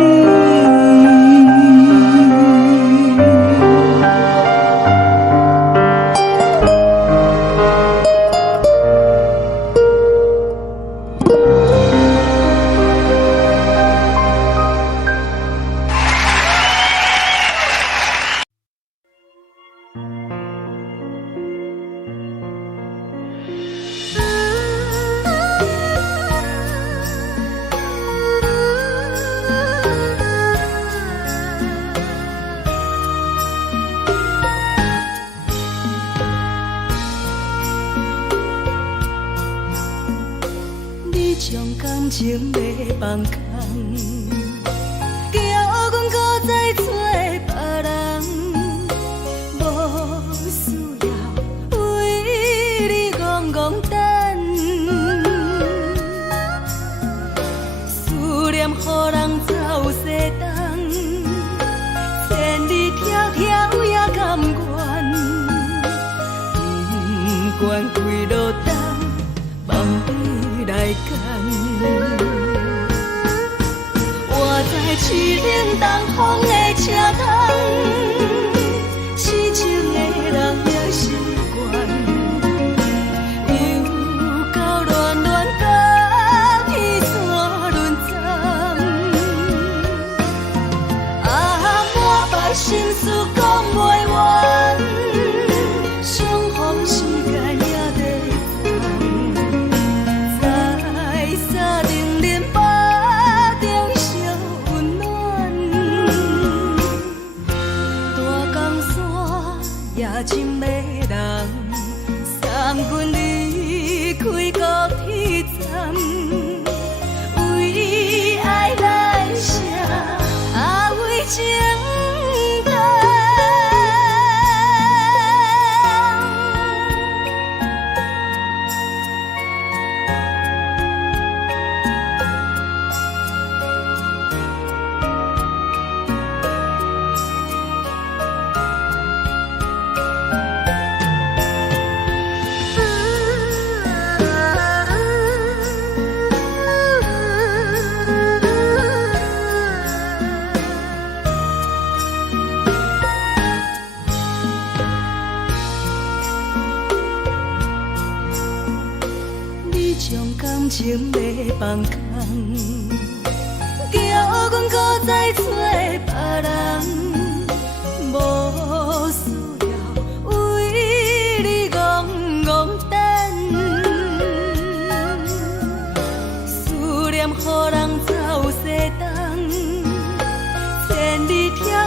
你将感情要放空，叫阮搁再找别人，无需要为你戆戆等。思念予人走西东，千里迢迢也甘愿，不管几路东，望你来赶。我在痴冷东风的车窗，痴情的人也习惯，又到乱乱甲彼山论站。啊，满腹心事讲袂完。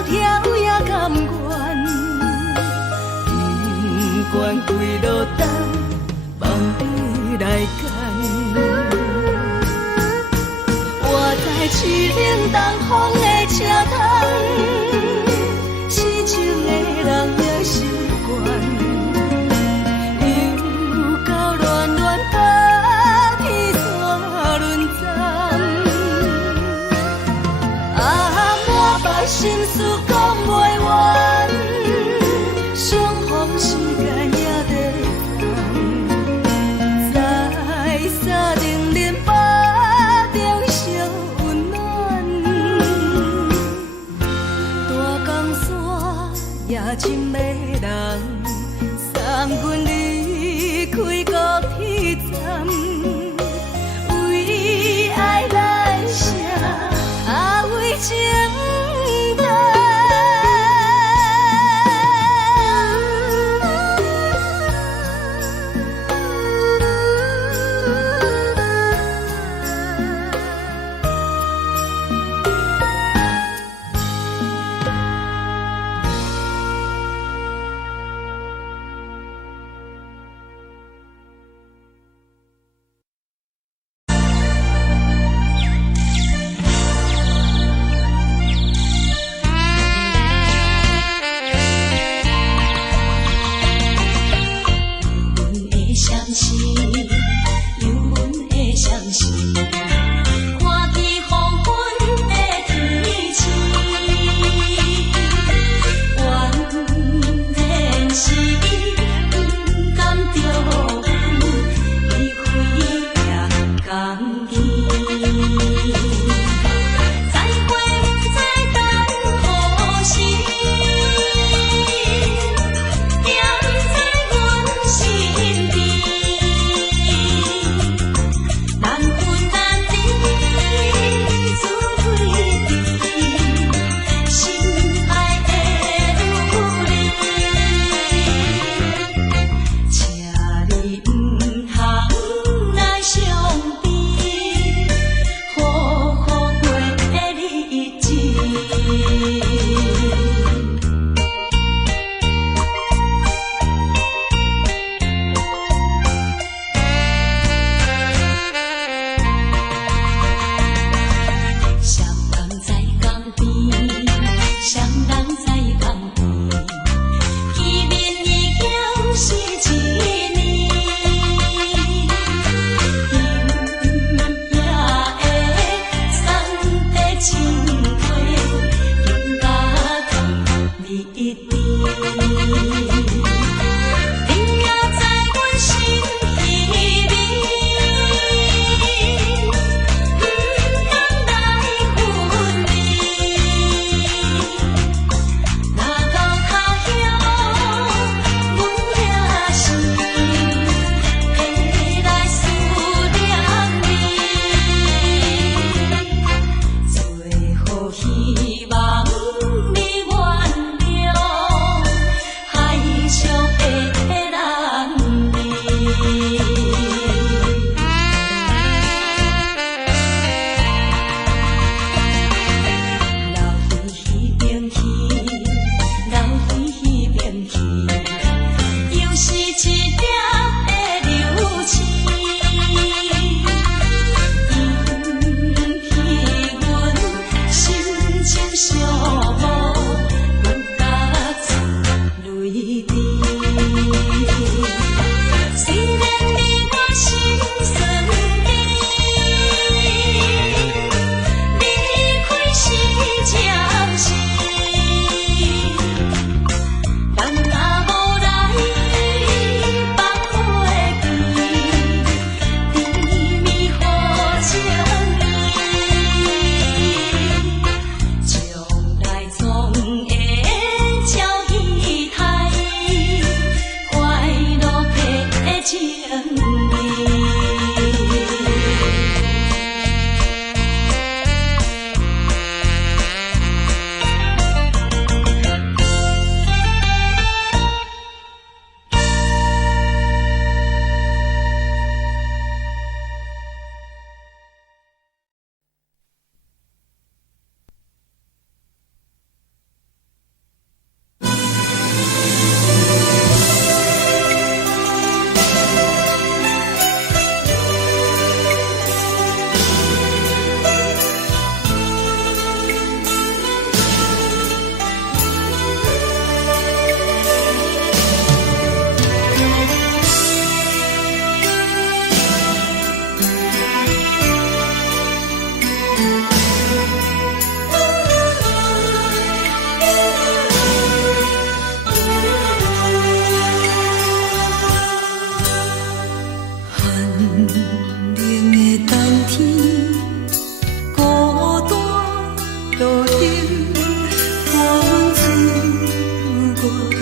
条也甘愿，不管归落单，望你来牵。我在市顶东风的车窗，四周的人也习惯。心事讲袂完，相逢时间也在等，在沙丁林巴中相温暖。大江山也真迷人，送阮离开高铁站，为爱来写，为情。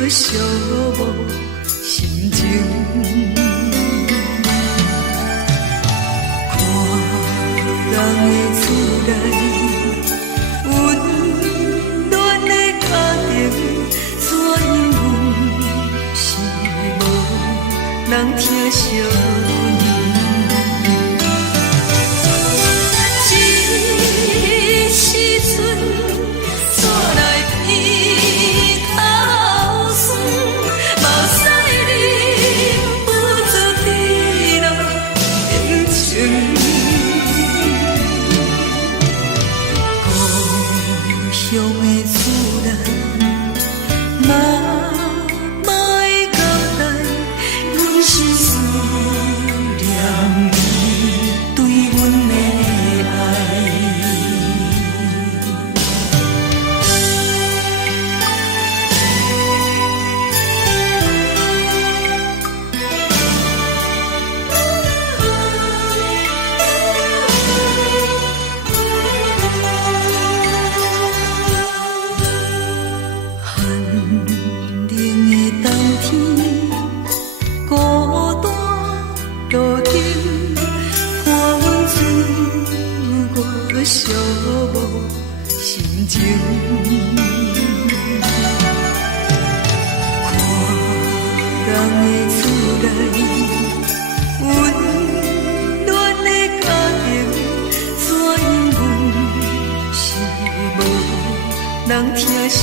寂寞心情。看人的厝内温暖的家庭，怎因阮是无人疼惜？一时阵怎来鼻头酸，嘛使你不知地老人情。故乡的厝内，妈会交代，阮是思念你对阮的爱。寂寞心情，看人的厝内温暖的家庭，怎因阮是无人疼惜？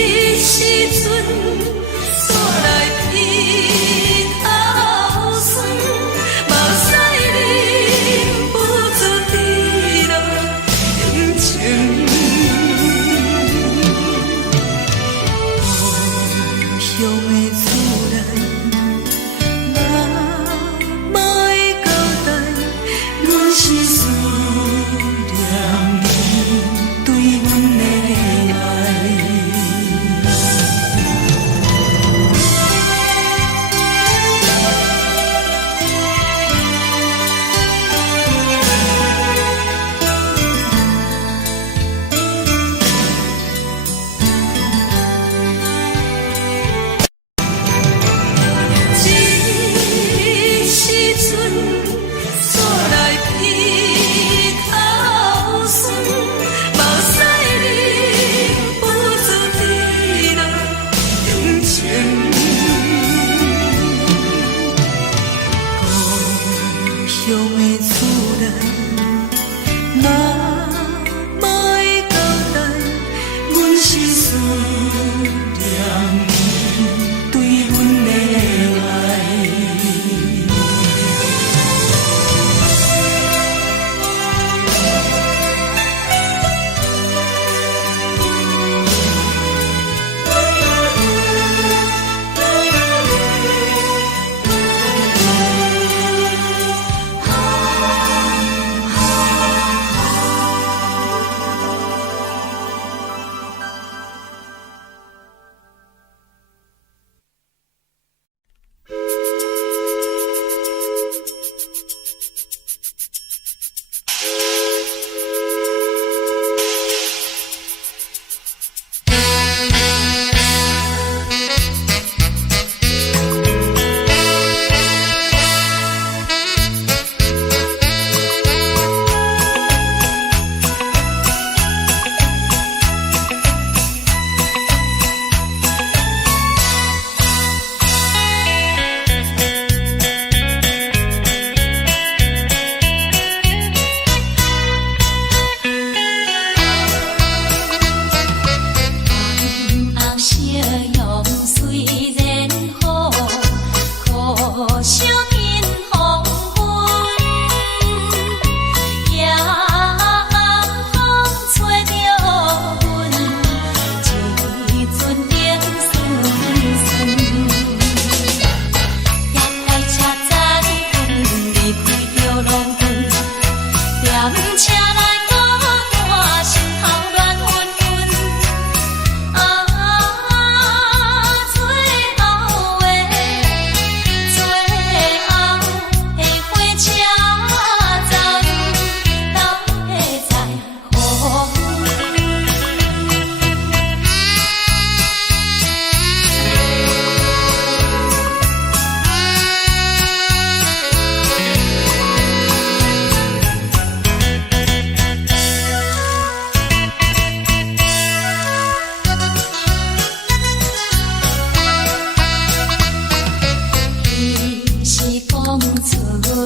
一时阵怎来鼻头酸？嘛使你不知地老人情。故乡的厝内，妈会交代，阮是思念你对阮的爱。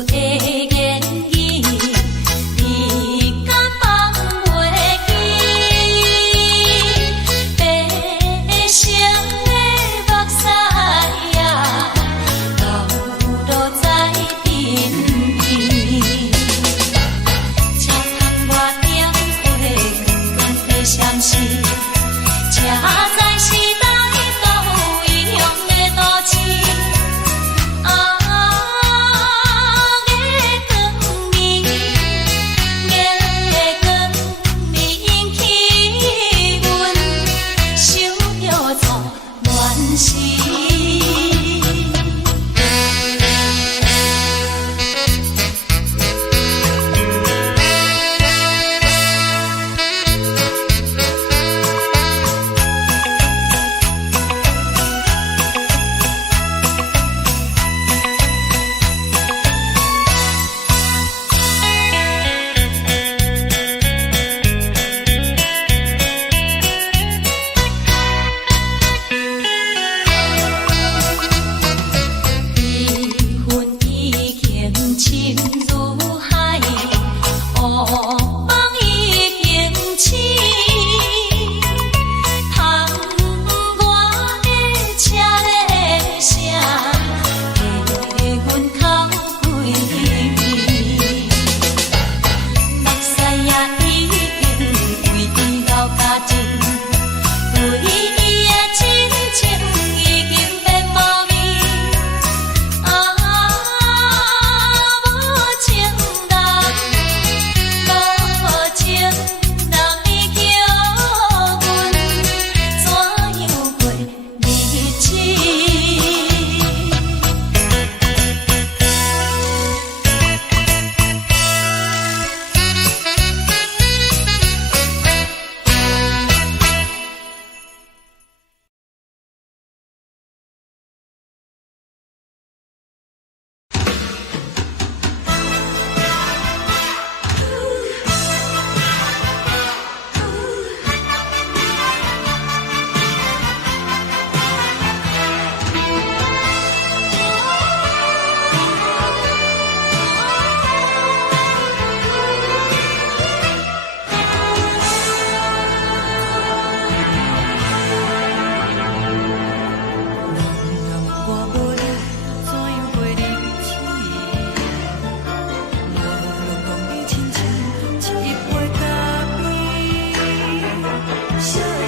的言语，你敢放袂记？白成的目屎呀，流落在身边。车窗外点火，光光的闪烁，车载时代到异乡的都市。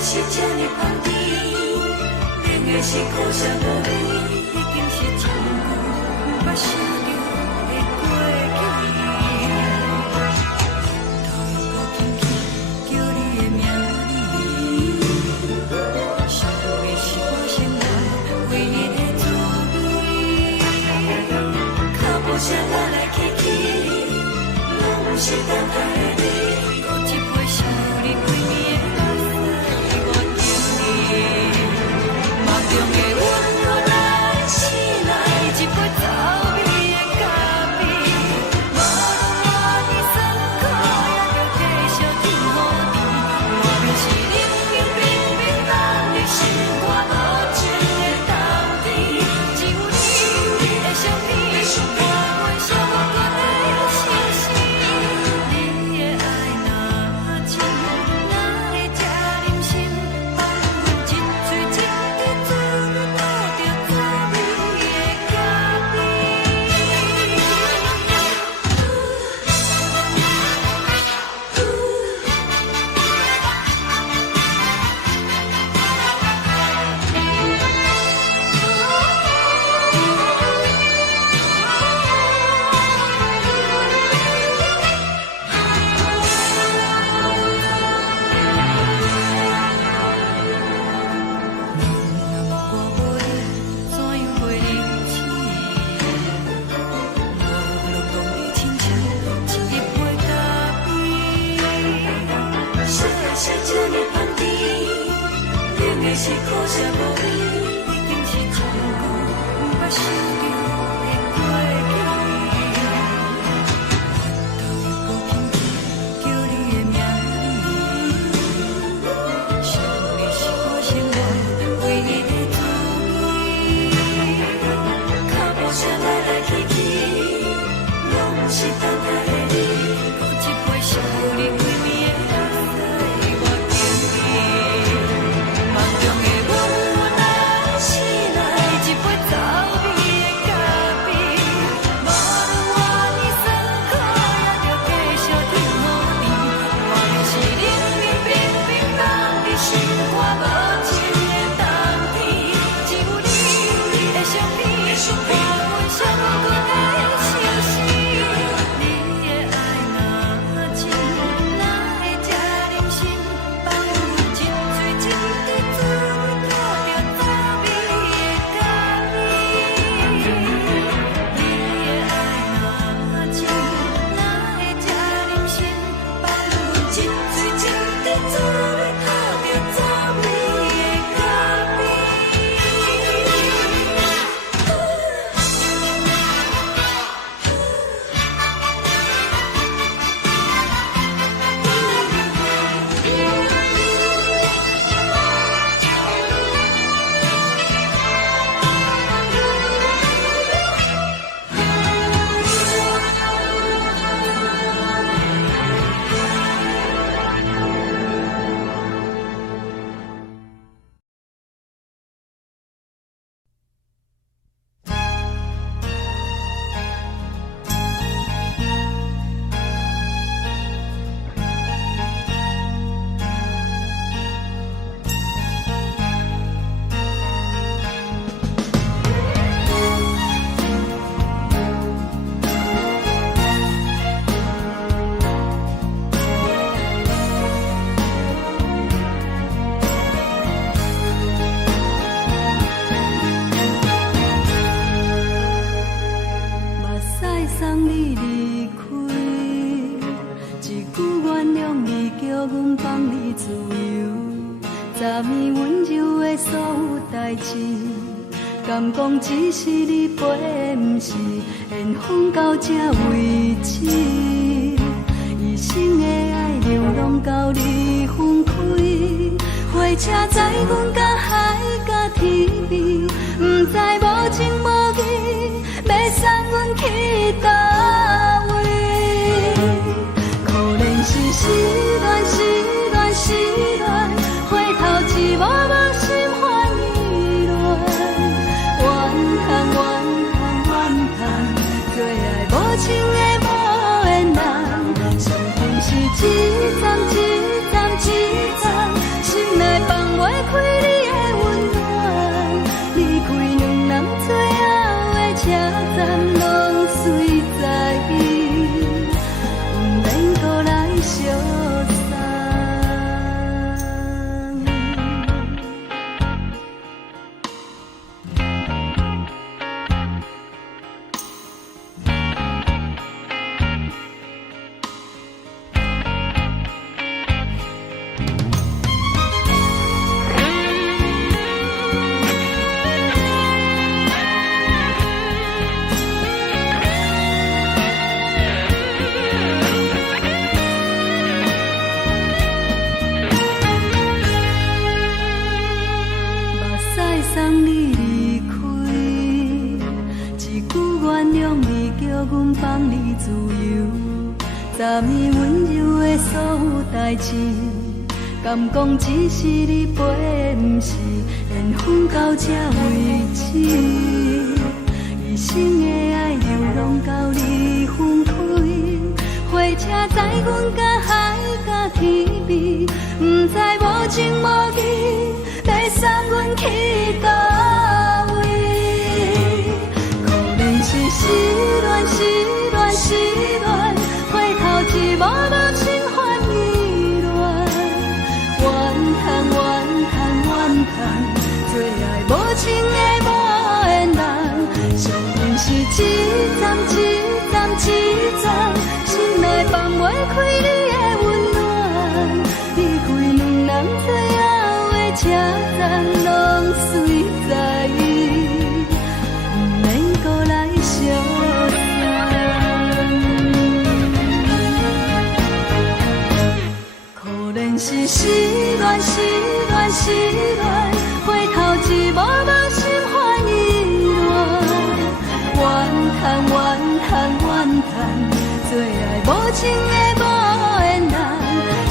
是这呢香甜，冷的是苦涩无味，已经是一句不捌想着的过去。头又搁轻轻叫你的名字，想的是我生活唯一的滋味，脚步声来来去去，拢是等待的你，搁一杯想你几年的目屎。梦中的阮何来醒来，一杯草味的咖啡，无论我酸苦，也着继续甜予你。我就是冷冰冰冰冷的心肝，无情的冬天，只有你的相片，换阮伤过的心事。你的爱若深，哪会这忍心放阮一嘴一滴水，倒着滋味的咖啡。我无你，怎样袂忍心？无路讲你亲像一杯咖啡，烧的是这呢香甜，冷的是苦涩无味，已经是一句不捌想着的过去。头又搁轻轻叫你的名字，想你是我生活唯一的滋味，脚步声来来去去，是等待的你，搁一杯烧你归暝的水，我敬你。梦中的我若醒来，一杯走味的咖啡，无论我呢酸苦，也着继续甜予你。我就是冷冰冰冰放你心肝无情的冬天，只有你的相片，伴阮寂寞阮的相思。你的爱若真，哪会这忍心放阮一嘴一滴滋味，吐着早味的咖啡？你的爱若真，哪会这忍心放阮一嘴一滴滋味，吐着早味的咖啡？目屎送你离开，一句原谅你，叫阮放你自由。昨暝温柔的所有代志，敢讲只是你陪，不是缘分到这为止。一生的爱流浪到你分开，火车载阮甲海甲天边，不知无情无义，要送阮去倒位？可能是失恋，失恋，失恋，回头一幕幕心烦意乱，怨叹，怨叹，怨叹，最爱无情的无缘人，上恨是一站一站一站，心内放袂开你的温暖，离开两人最后的车站，拢随在意，不免搁来相送。目屎送你离开，一句原谅你，叫阮放你自由。昨暝温柔的所有代志，敢讲只是你陪，不是缘分到这为止。一生的爱流浪到你分开，火车载阮甲海甲天边，不知无情无义，要送阮去倒位？可能是失恋，失恋，失恋，回头一幕幕心烦意乱，怨叹，怨叹，怨叹，最爱无情的无缘人，上恨是一站一站一站，心内放袂开你的温暖，离开两人最后的车站，拢随在意，不免搁来相送。可能是失恋，失恋，失恋，回头一幕幕心烦意乱，怨叹，怨叹，怨叹，做爱无情的无缘人，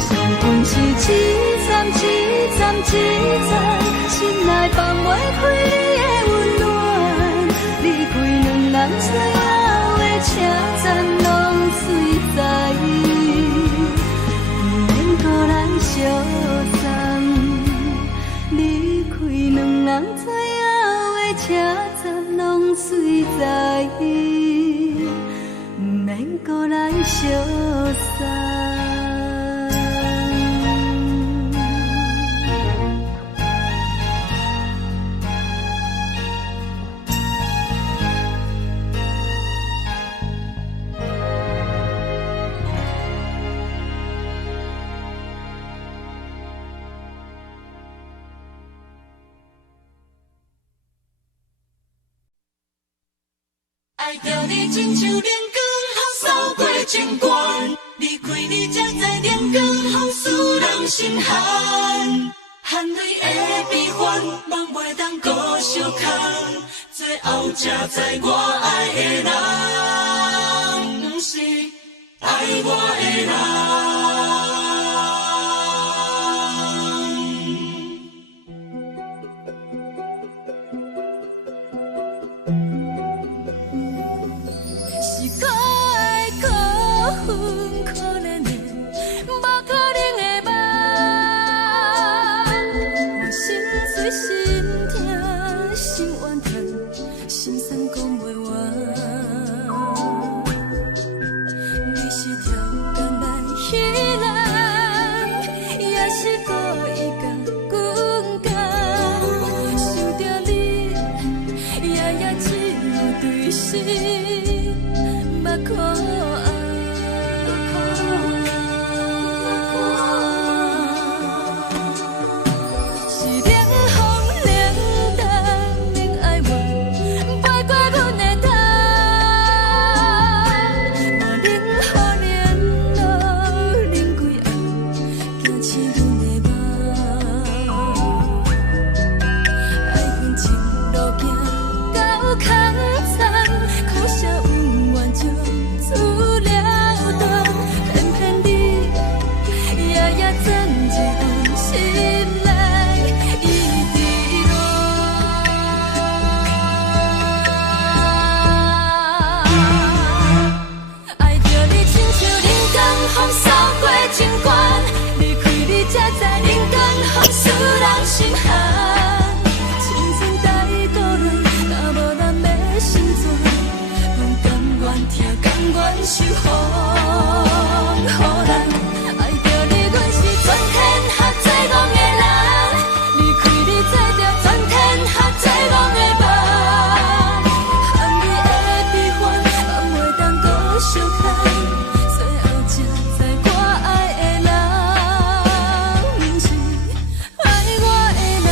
上分是凄惨凄惨凄惨，心内放袂开你的温暖，离开两人最后的车站拢碎在，不免搁来相送，离开两人最后的车站拢碎在，不免搁来相送。爱着你亲像连光雨扫过情关，离开你才知连光雨使人心寒。含泪的悲欢，望袂当搁相牵，最后才知我爱的人，不是爱我的人。是可爱可恨可怜的，无可能的梦。我心碎心痛心怨叹，心酸讲袂完。你是条工来彼人，也是故意甲阮讲，想着你，夜夜只有对视。可爱，是冷风冷淡冷爱我，飞过阮的头，我冷雨连路冷几暗，惊醒阮的梦，爱恨情路行到空残，苦涩有缘就。出了断，偏偏你夜夜钻入阮心内，一直乱。爱着你亲像冷光风扫过情关，离开你才知冷光风使人心寒。青春带倒来，若无咱要心酸。甘愿听，甘愿受风雨人，爱着你，阮是全天下最戆的人，离开你做着全天下最戆的梦，含泪的悲欢，望袂当搁相牵，最后才知我爱的人，不是爱我的人。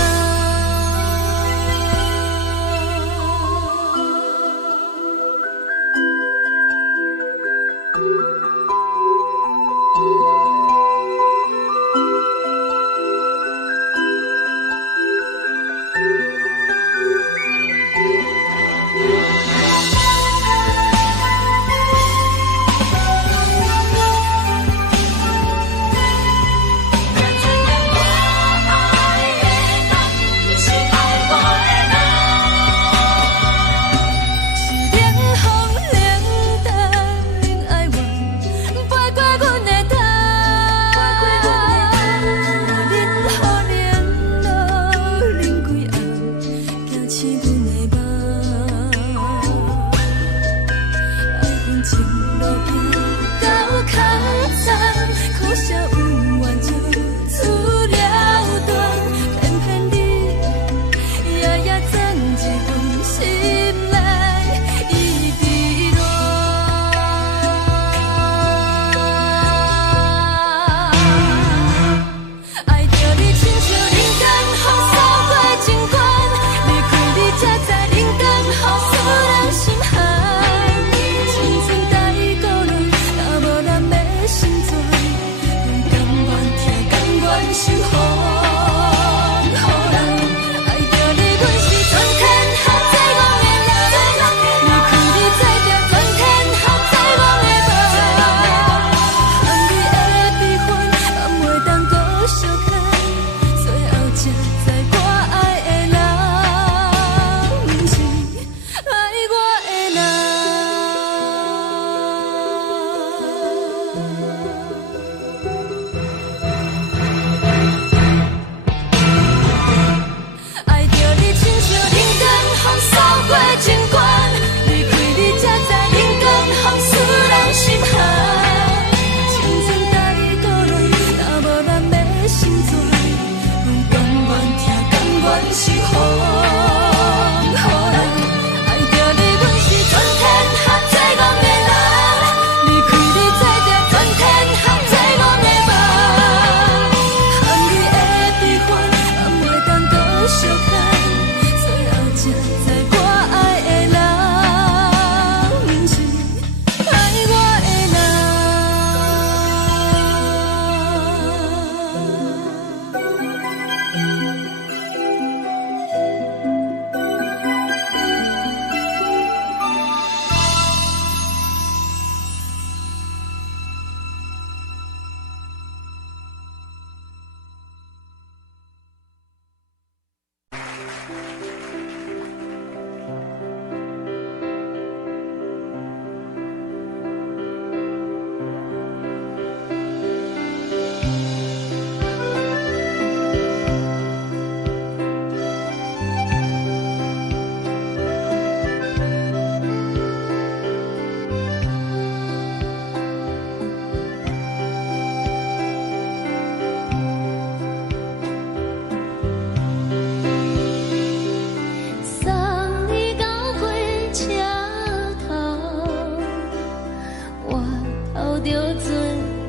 着船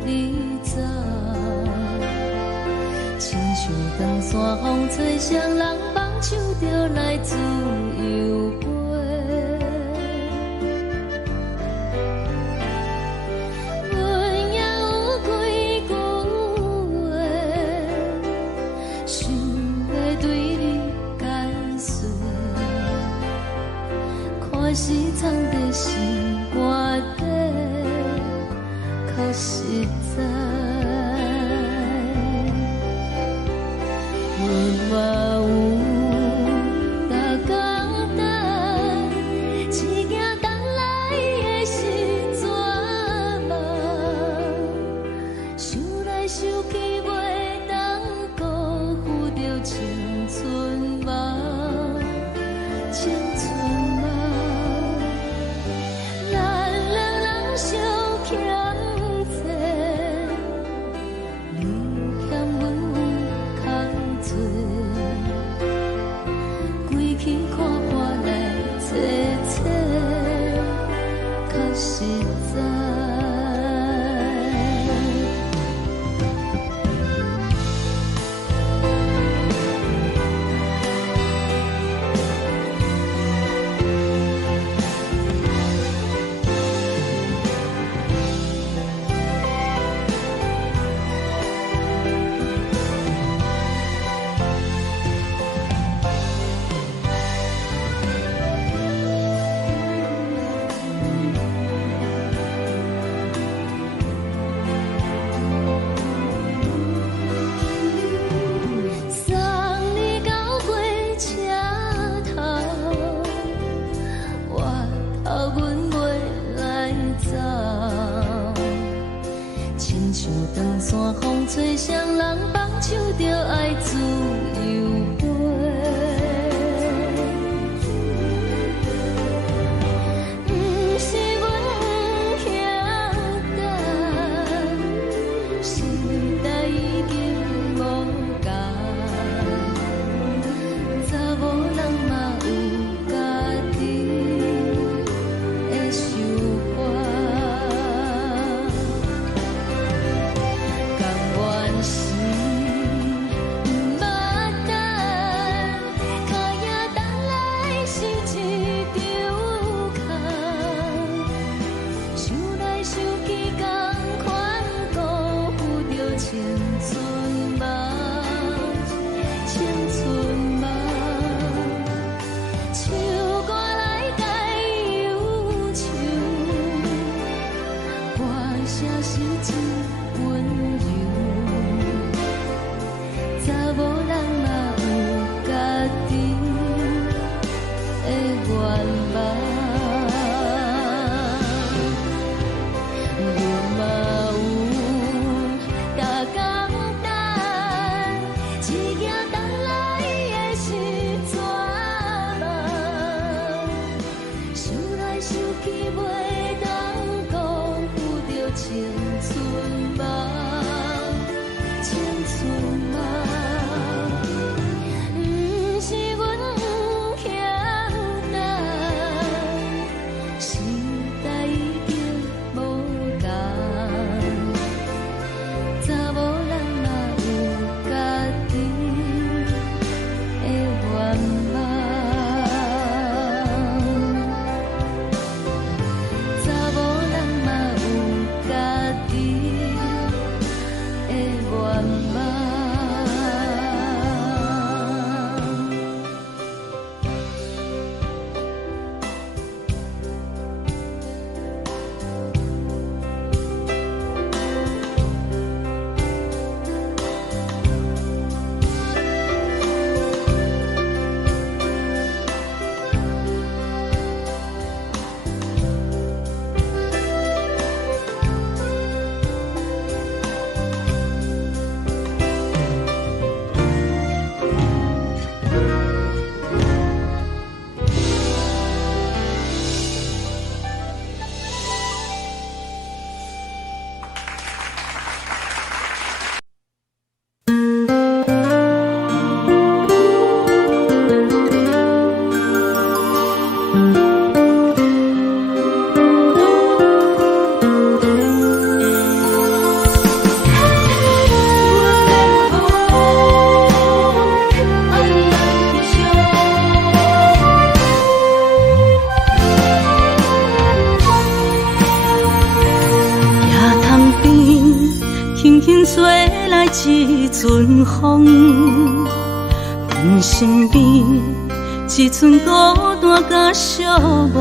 你走，亲像长山风吹双人放手着来自由飞。阮也有几句话，想要对你解释，可是藏在心肝底，较实在。阮嘛有逐工等，一件等来的是绝望，想来想去袂当辜负着青春梦，青春梦。咱两人相欠债，你欠阮有空做，归去看看来坐坐，较实在。送你到火车头，我头阮袂来走，亲像长山风吹双人放手着爱自由飞。不是阮不晓等，时代已经无共，查某人嘛有家己的想法，甘愿是不捌等，脚也等来是一场空，想来想去同款辜负着青春梦，青春梦。唱歌来解忧愁，歌声是真温柔，查某人嘛有家己的愿望。阮嘛有逐工等，一件等来的是绝望，想来想去袂当辜负着青春梦，青春梦。一阵风，阮身边一寸孤单甲寂寞，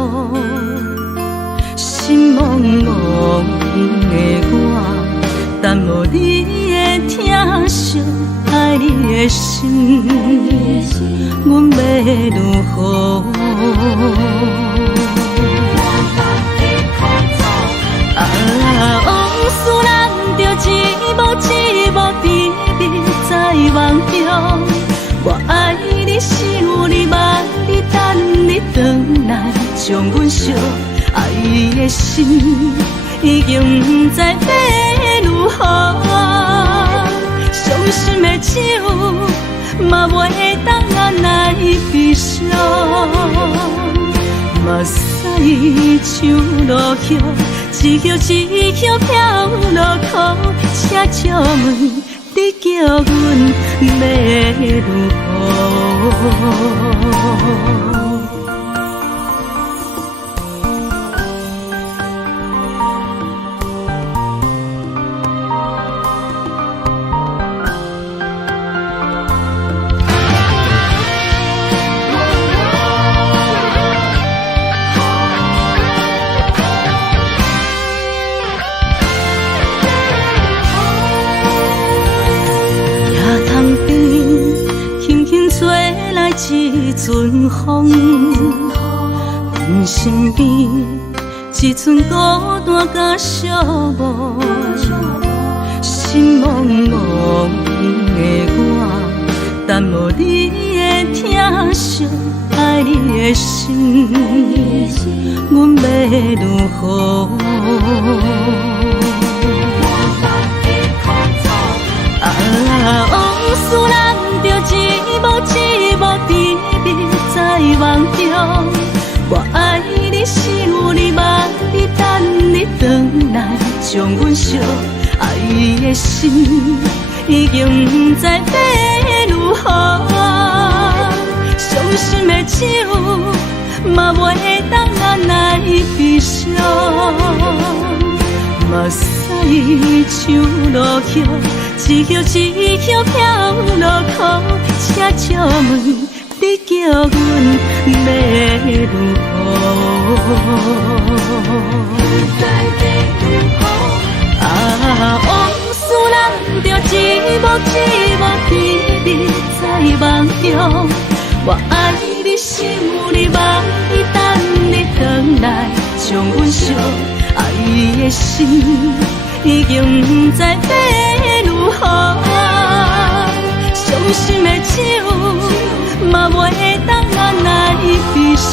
心茫茫的我，等无你的疼惜，爱你的心，阮要如何？往事人着一幕一幕甜蜜在梦中。我爱你，想你，望你，等你回来，将阮惜爱的心已经不知要如何。伤心的手嘛袂当按来悲伤。目屎像落叶，一叶一叶飘落雨，请借问你叫阮要如何？一阵风，阮身边一寸孤单甲寂寞，心茫茫的我，等无你的疼惜，爱你的心，阮要如何？往事人着一幕一幕甜蜜在梦中。我爱你，想你，望你，等你回来，将阮惜爱的心已经不知要如何。伤心的手嘛袂当按来悲伤。目屎像落叶，一叶一叶飘落雨，请借问你叫阮要如何？往事人着一幕一幕甜蜜在梦中。我爱你，想你，望你，等你回来，将阮惜爱的心已经不知要如何。伤心的手嘛袂当按来悲伤。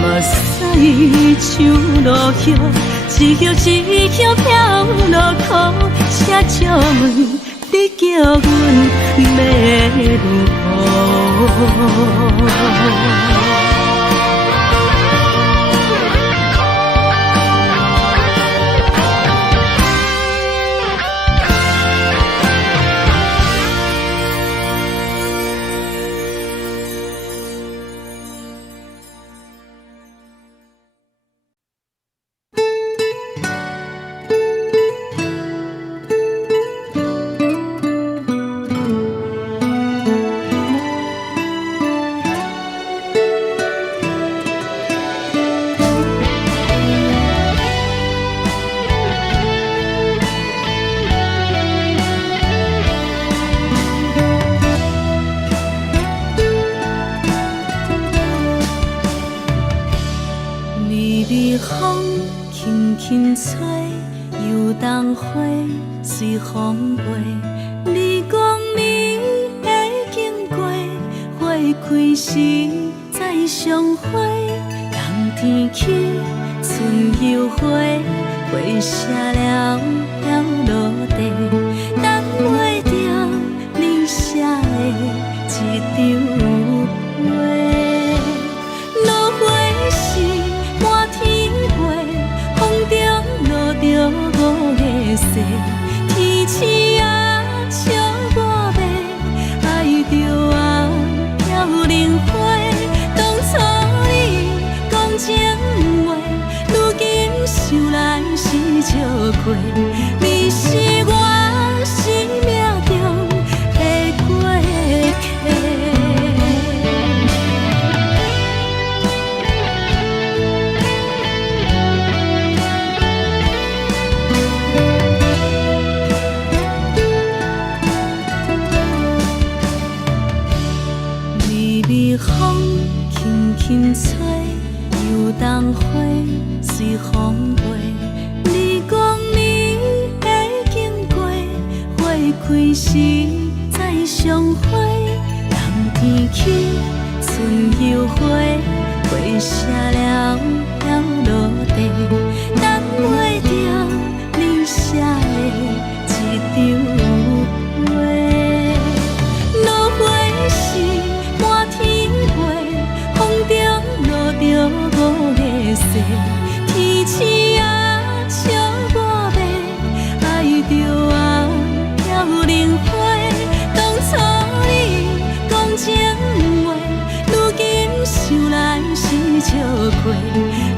目屎像落叶，一叶一叶飘落雨，请借问你叫阮要如何？随风飞，你讲你会经过，花开时再相会。冬天起，春又回，花谢了要落地，等袂着你写的一张画。落花时满天飞，风中落着五个色。天星啊，笑我袂爱着啊，飘零花。当初你讲情话，如今想来是笑亏。你是我。开时再相会，人天起春又花，花谢了飘落地，等袂着你写的一张画。落花是满天飞，风中落着五个色，天星啊笑我迷，爱着啊飘零花。当初你讲情话，如今想来是笑亏。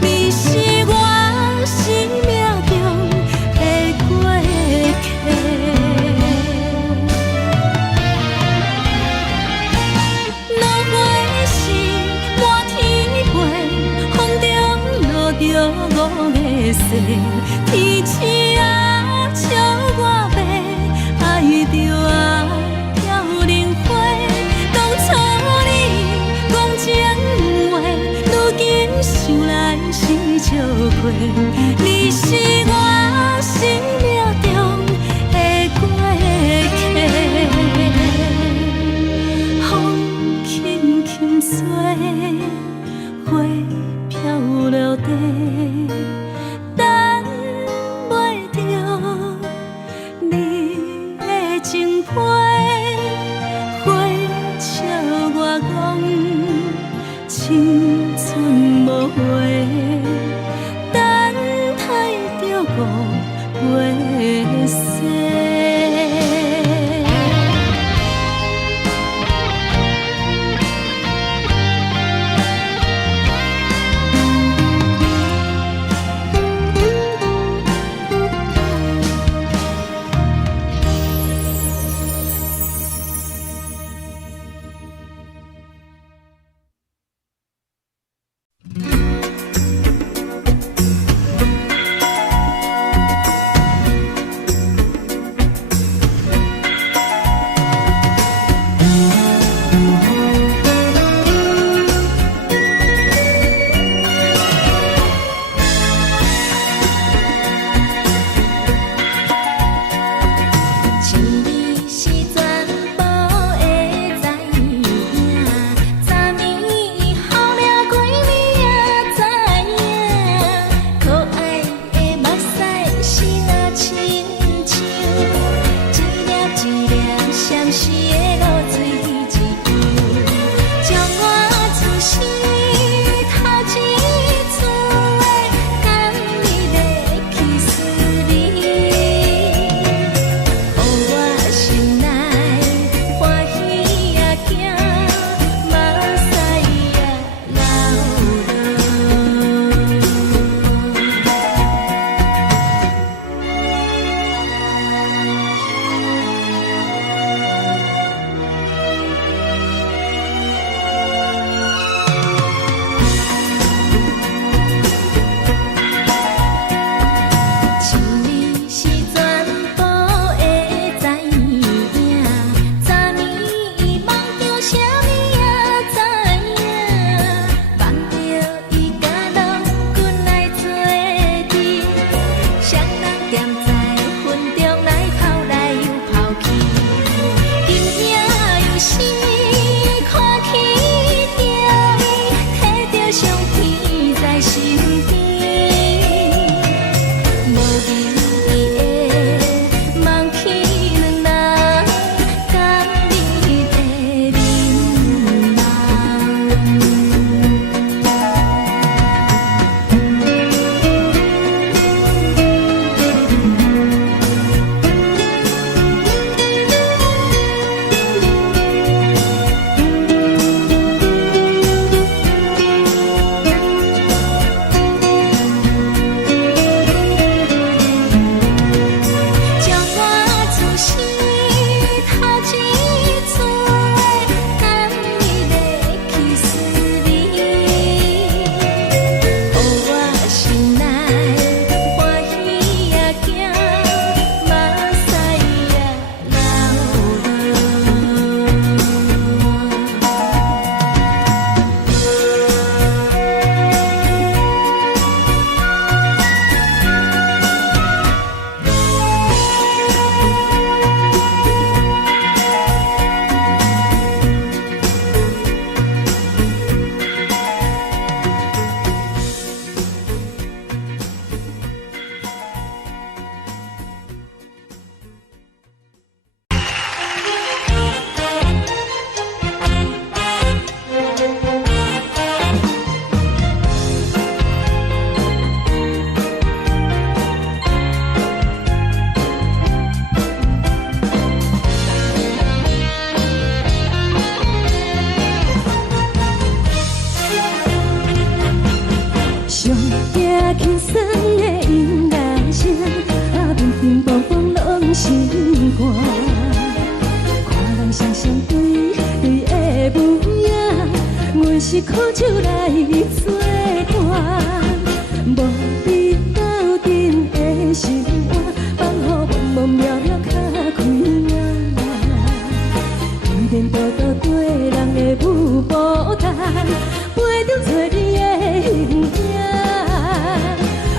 你是我生命中的过客。落花是满天飞，风中落着五个色，天星啊笑我迷，爱着啊飘零花。当初你讲情话，如今想来是笑亏。你是我生命中的过客，风轻轻吹，花飘落地，等袂着你的情批。花笑我讲青春无悔，等待着五月雪。是苦酒来作伴，无你斗阵的生活，放予茫茫渺渺较开眼。一连倒倒对人的舞步弹，陪着做你的形影。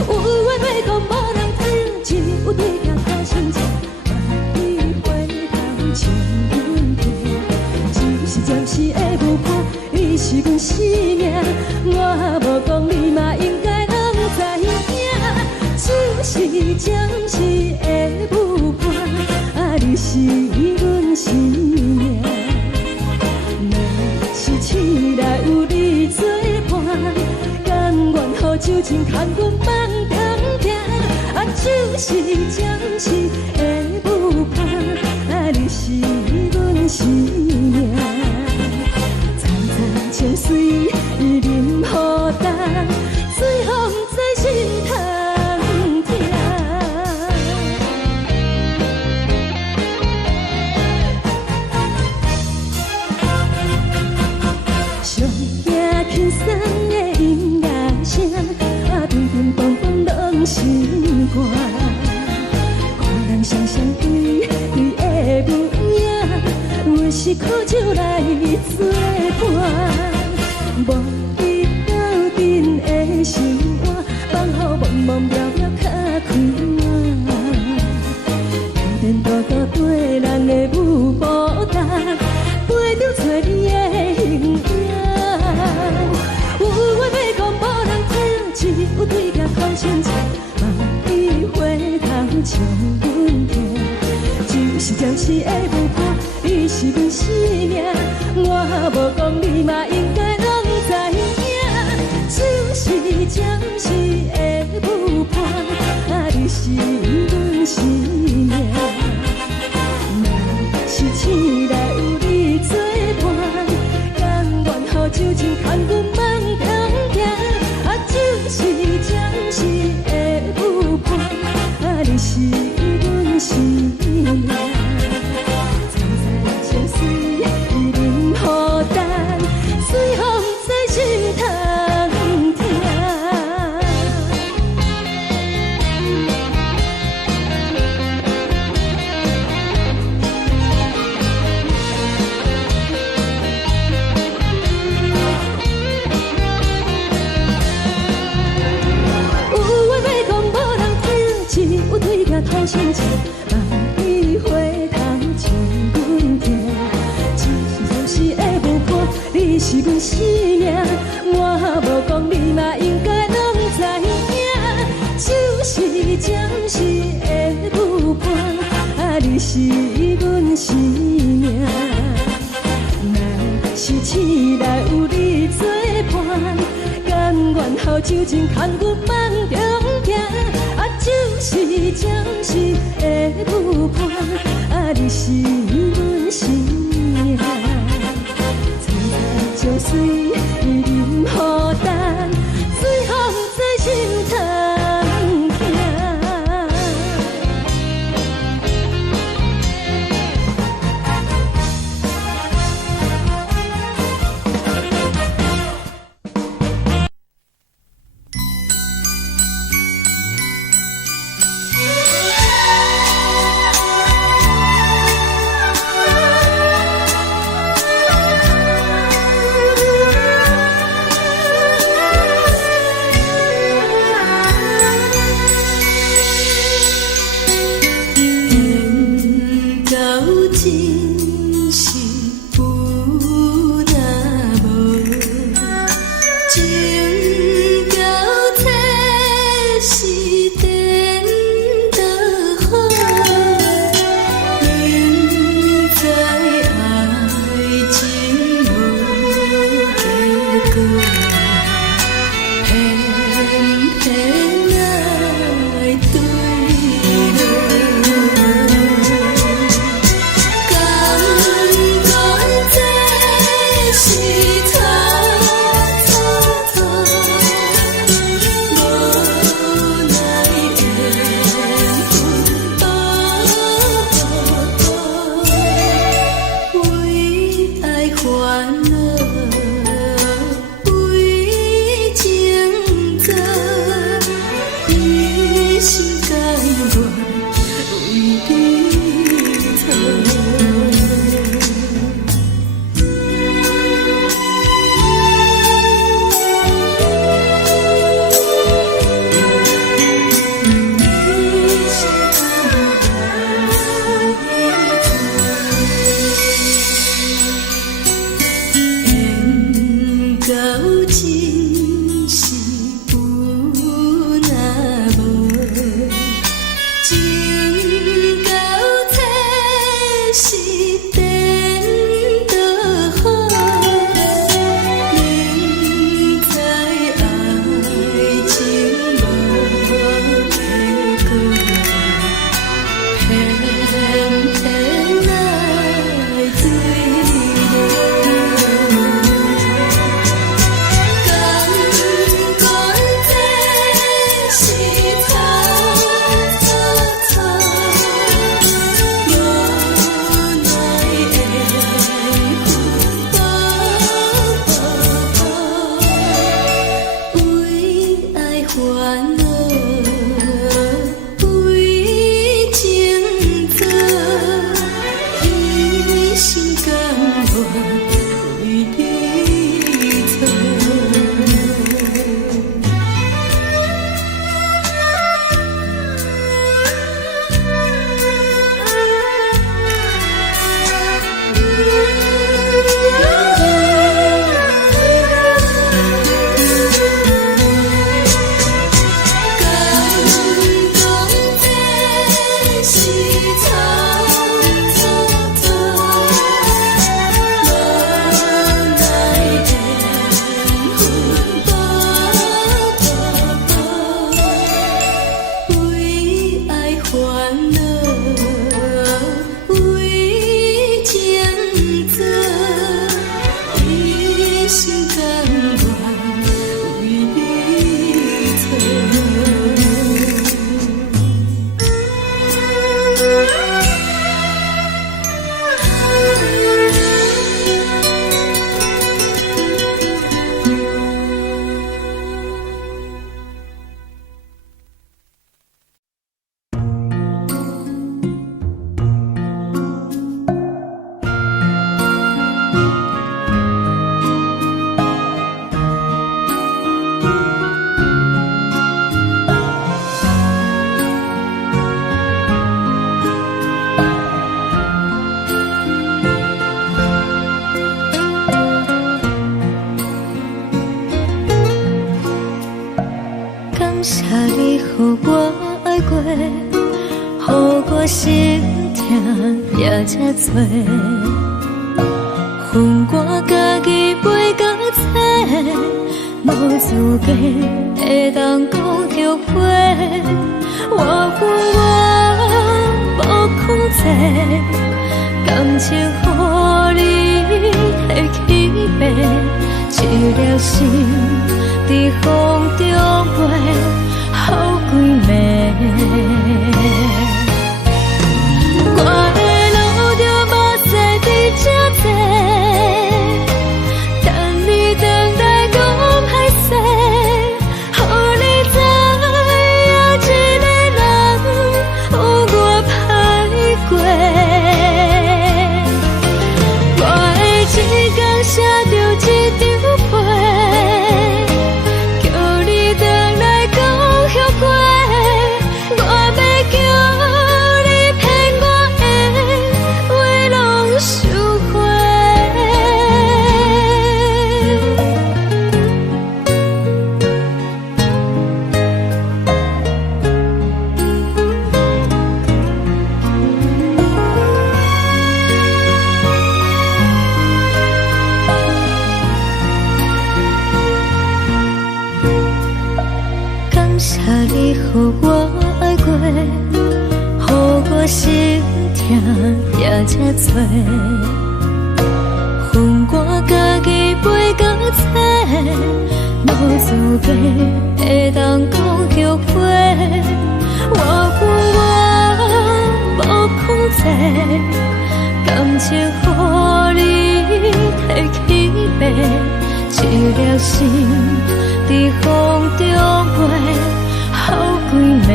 有话要讲无人听，只有对镜头心情，万里回头将阮听。只是暂时的舞伴，你是阮生命，我无讲你嘛应该拢知影。只是暂时的舞伴，你是阮生命。若是醒来有你作伴，甘愿予酒精牵阮梦中行。就是暂时的舞伴，你是阮生命。层层情水任何担，水风在心头疼。上惊轻松的音乐声，乒乒乓乓拢心肝。看人双双对对的舞影，有时苦酒来作伴。无你斗阵的生活，放予茫茫渺渺较开眼。一连倒倒对人的舞步弹，陪着做你的形影。有话要讲无人听，只有对镜头心情，万里回头将阮听。就是暂时的舞伴，你是阮生命，我无讲你嘛应该拢知影。就是暂时的舞伴，你是阮生命。若是醒来有你作伴，甘愿予酒精牵阮梦中行。就是暂时的舞伴，你是阮生命。层层情水任何担，水风在心头疼。有话要讲无人听，只有对镜头心情，万里回头将阮听。只是暂时的舞伴，你是阮生命，我无讲你嘛应该拢知影。就是暂时的舞伴，你是阮生命。若是醒来有你作伴，甘愿予酒精牵阮梦中行。就是暂时的舞伴，你是阮生命。层层情水任何担，水风在心头疼。心甘愿为你错。予我爱过，予我心痛也这多，恨我家己袂到切，无资格会当讲后悔。我恨我无控制，感情予你摕去卖，一粒心伫风中飞。好几暝，我的路着目屎比这多，等你回来讲歹势，予你知影一个人有我歹过。我的情感写着一张被，叫你回来讲。我要叫你骗我的话拢收回。感谢你予我爱过，予我心痛也这多，恨我家己袂到切，无资格会当讲后悔。我恨我无控制，感情予你摕去卖，一粒心伫风中飞。好几暝，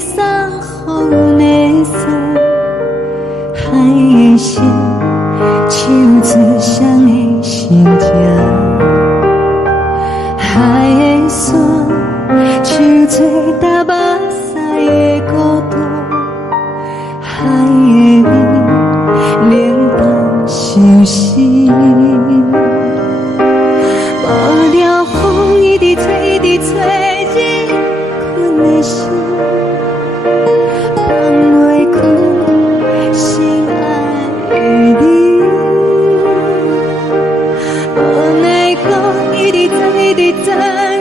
你送风的伞，海的心，手指双的心情，海的山，手做搭目屎的孤单，海的味，冷淡伤心。无聊风一直吹，一直吹，日困的心，放袂开心爱的你。无奈我一直等，一直等，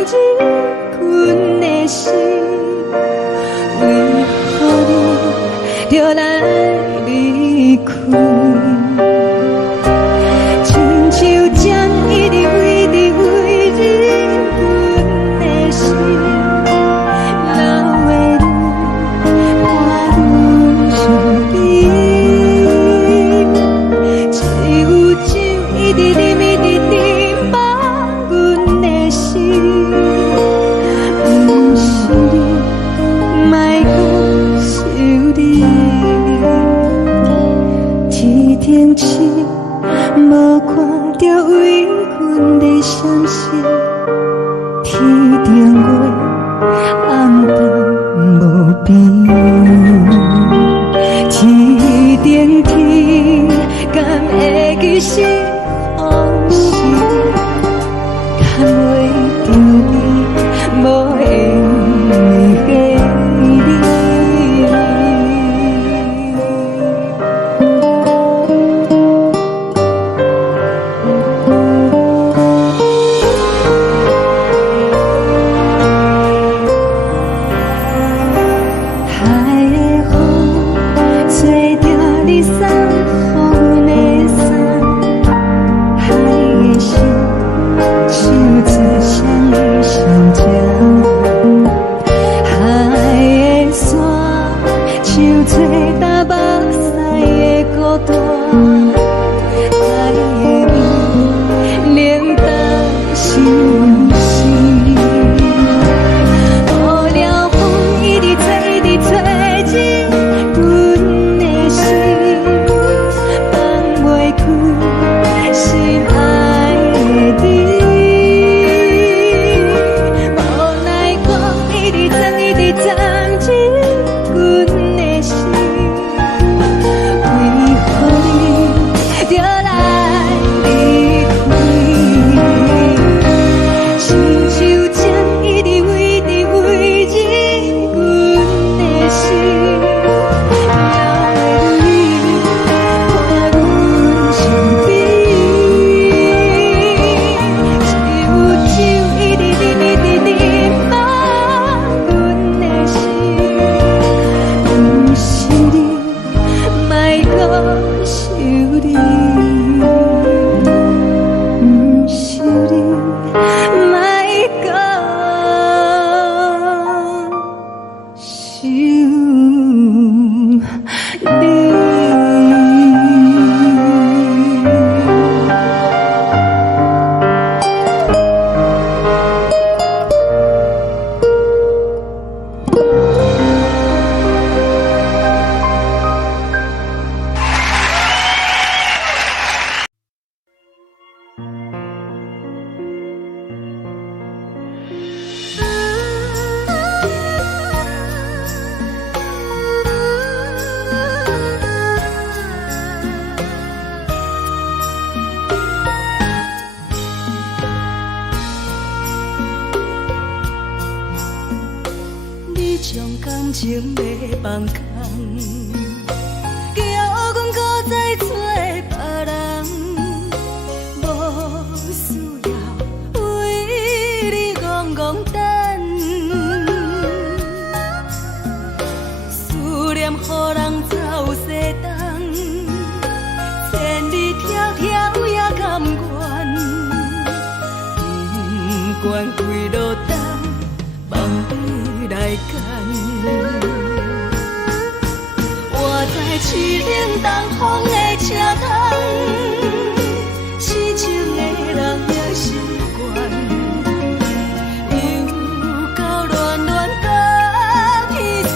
日困的心，为何你就来离开？亲像针一直为日阮的心，流的泪伴阮伤悲，只有酒一直啉，一直啉饱阮的心，不是你，莫搁想你，天顶星。无看到为阮的伤心，天顶月暗淡无边，天顶天敢会记是往事，敢袂着你无缘的你。感情要放空，叫阮搁再找别人，无需要为你戆戆等，思念予人走西东，千里迢迢也甘愿，不管几路灯，望你来干。我在市顶东风的车窗，痴情的人也习惯，又到乱乱甲彼山。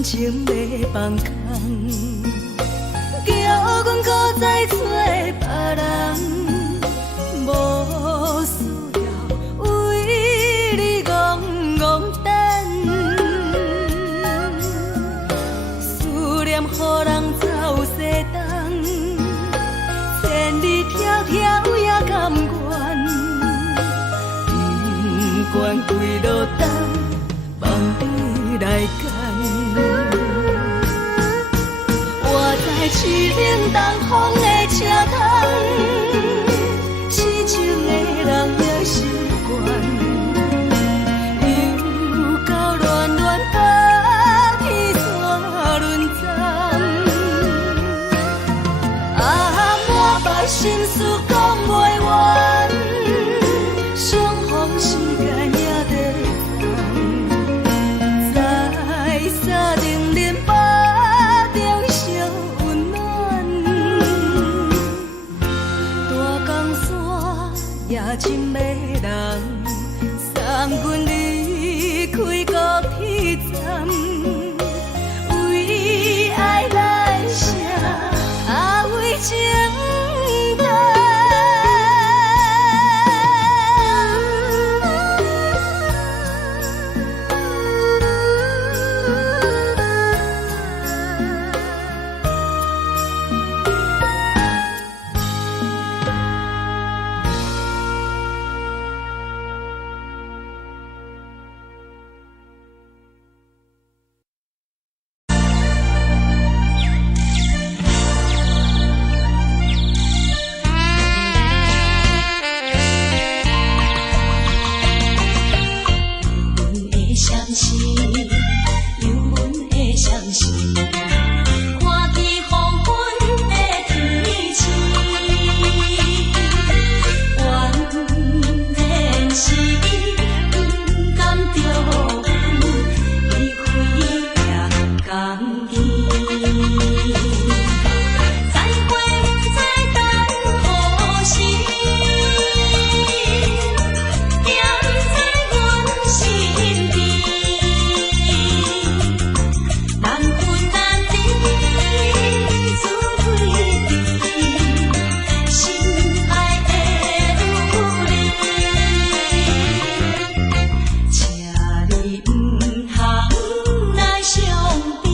感情要放空，叫阮搁再找别人，无需要为你戆戆等，思念予人走西东，千里迢迢也甘愿，不管几落冬。望你来牵，我在市顶东风的车窗，痴情的人也习惯，又到恋恋把天线轮转，满腹心事讲袂完，相逢时间也在。沙定忍把中烧温暖，大江山也真迷人，送阮离开高铁站，为爱来写为情单。请你唔通来伤悲。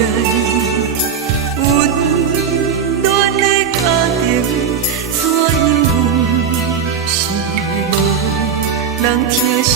来，温暖的家庭，怎因阮是无人疼惜？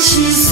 是思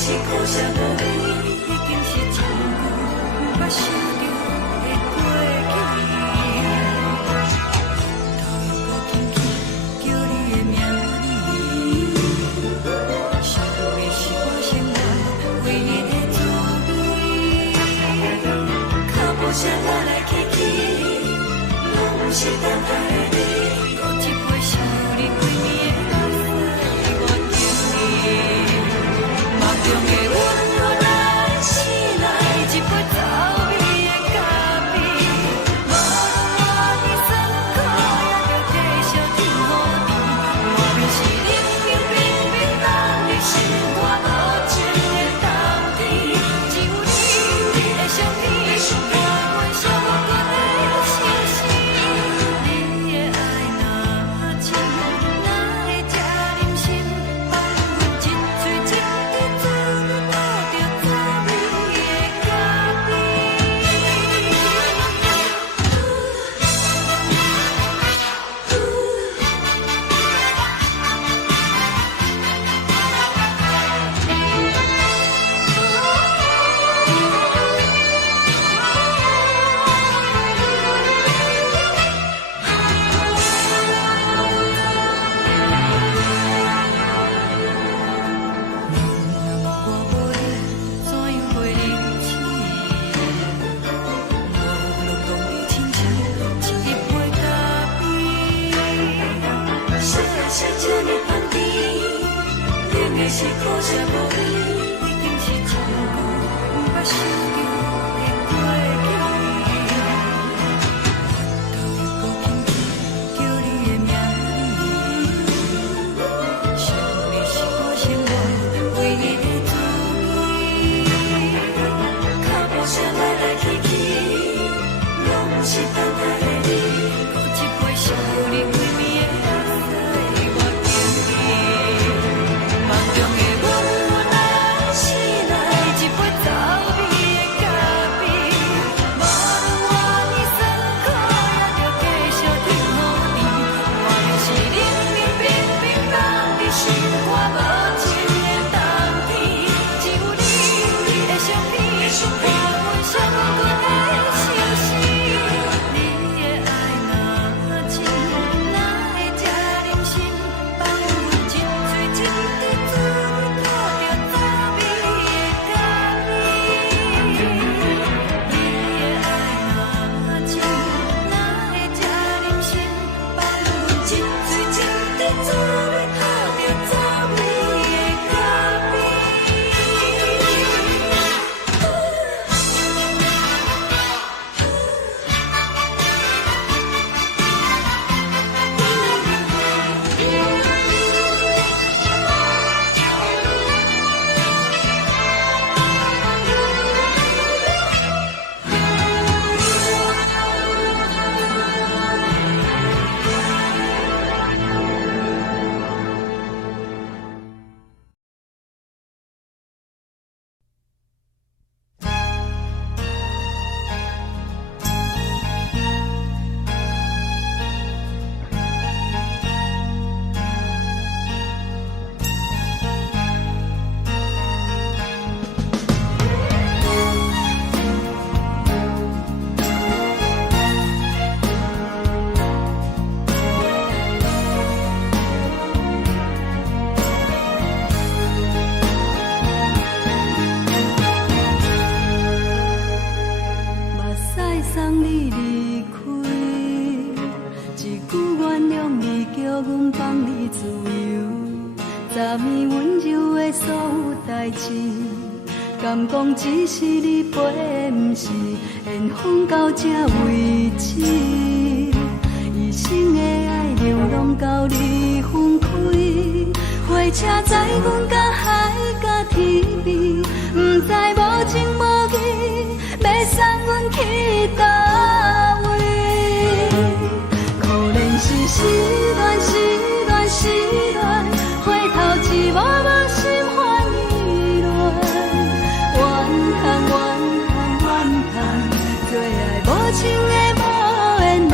是苦涩无味，已经是真久无法想着的过去。头又搁轻轻叫你的名字，想的是我生活唯一的滋味。脚步声来来去去，拢是等待的你，搁一杯想你几年的目屎，我敬你。梦中的阮我来醒来，一杯走味的咖啡，无论我的酸苦，也着继续甜予你。我就是冷冷冰冰冻在心肝无情的冬天，只有你的相片，伴阮寂寞的相思。你的爱若深，哪会这忍心放阮一嘴一滴滋倒着滋味的咖啡？我无你，怎样会忍气？无论当你亲像一杯咖啡，细啊细这呢香甜，冷的是苦涩无味，已经是真久无法想着的过去。头又搁轻轻叫你的名字，想的是我生活唯一的滋味。脚步声来来去去，拢是等待的你，搁一杯想你几暝的目屎，我敬你。梦中的阮我来醒来，一杯走味的咖啡，无论我的酸苦，也着继续甜予你。我就是冷冷冰冰冻在心肝无情的冬天，只有你的相片，伴阮寂寞的相思。你的爱若深，哪会这忍心放阮一嘴一滴滋倒着滋味的咖啡？你的爱若深，哪会这忍心放阮一嘴一滴滋倒着滋味的咖啡？目屎送你离开，一句原谅你，叫阮放你自由，昨暝温柔的所有代志，敢讲只是你陪，不是缘分到这为止。一生的爱流浪到你分开，火车载阮甲海甲天边，不知无情无义，要送阮去倒位？可怜是失恋，失恋，失恋，回头一幕幕心烦意乱，怨叹，怨叹，怨叹，最爱无情的无缘人，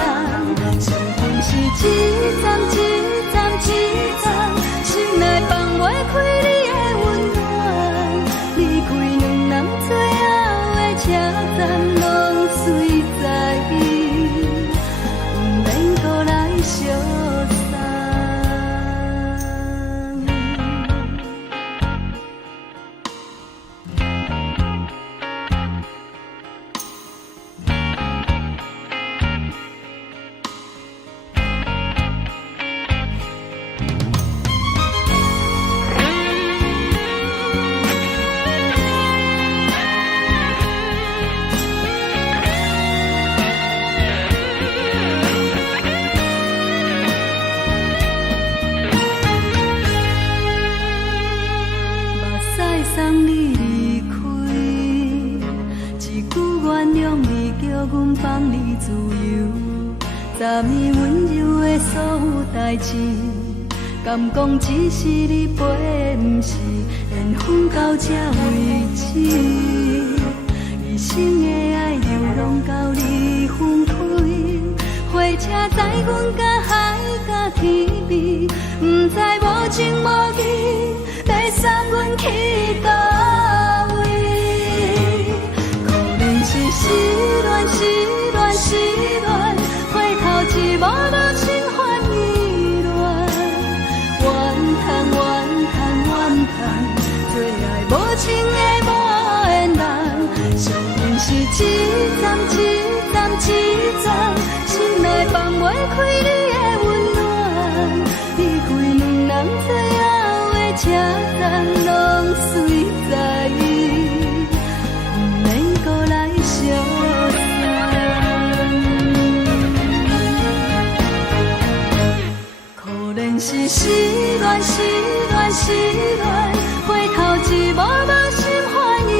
伤痕是一站一站一站，心内放袂开你的温暖。阮放你自由，昨暝温柔的所有代志，敢讲只是你陪，不是缘分到这为止。一生的爱流浪到你分开，火车载阮甲海甲天边，不知无情无义，要送阮去倒位？可能是失恋，失恋，失恋，回头一幕幕心烦意乱，怨叹，怨叹，怨叹，最爱无情的无缘人，上阮是一站一站一站，心内放袂开你的温暖，离开两人最后的车站，拢随在伊，不免搁来相送。可能是失恋，失恋，失恋，回头一幕幕心烦意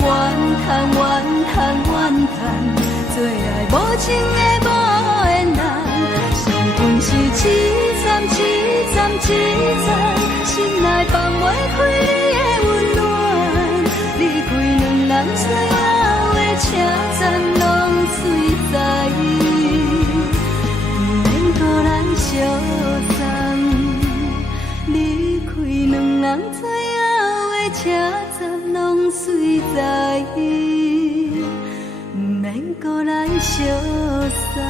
乱，怨叹，怨叹，怨叹，最爱无情的无缘人，上阮是一站一站一站，心内放袂开你的温暖，离开两人最后的车站，拢随在伊，不免搁来相送。离开两人最后的车站，拢随在伊，不免搁来相送。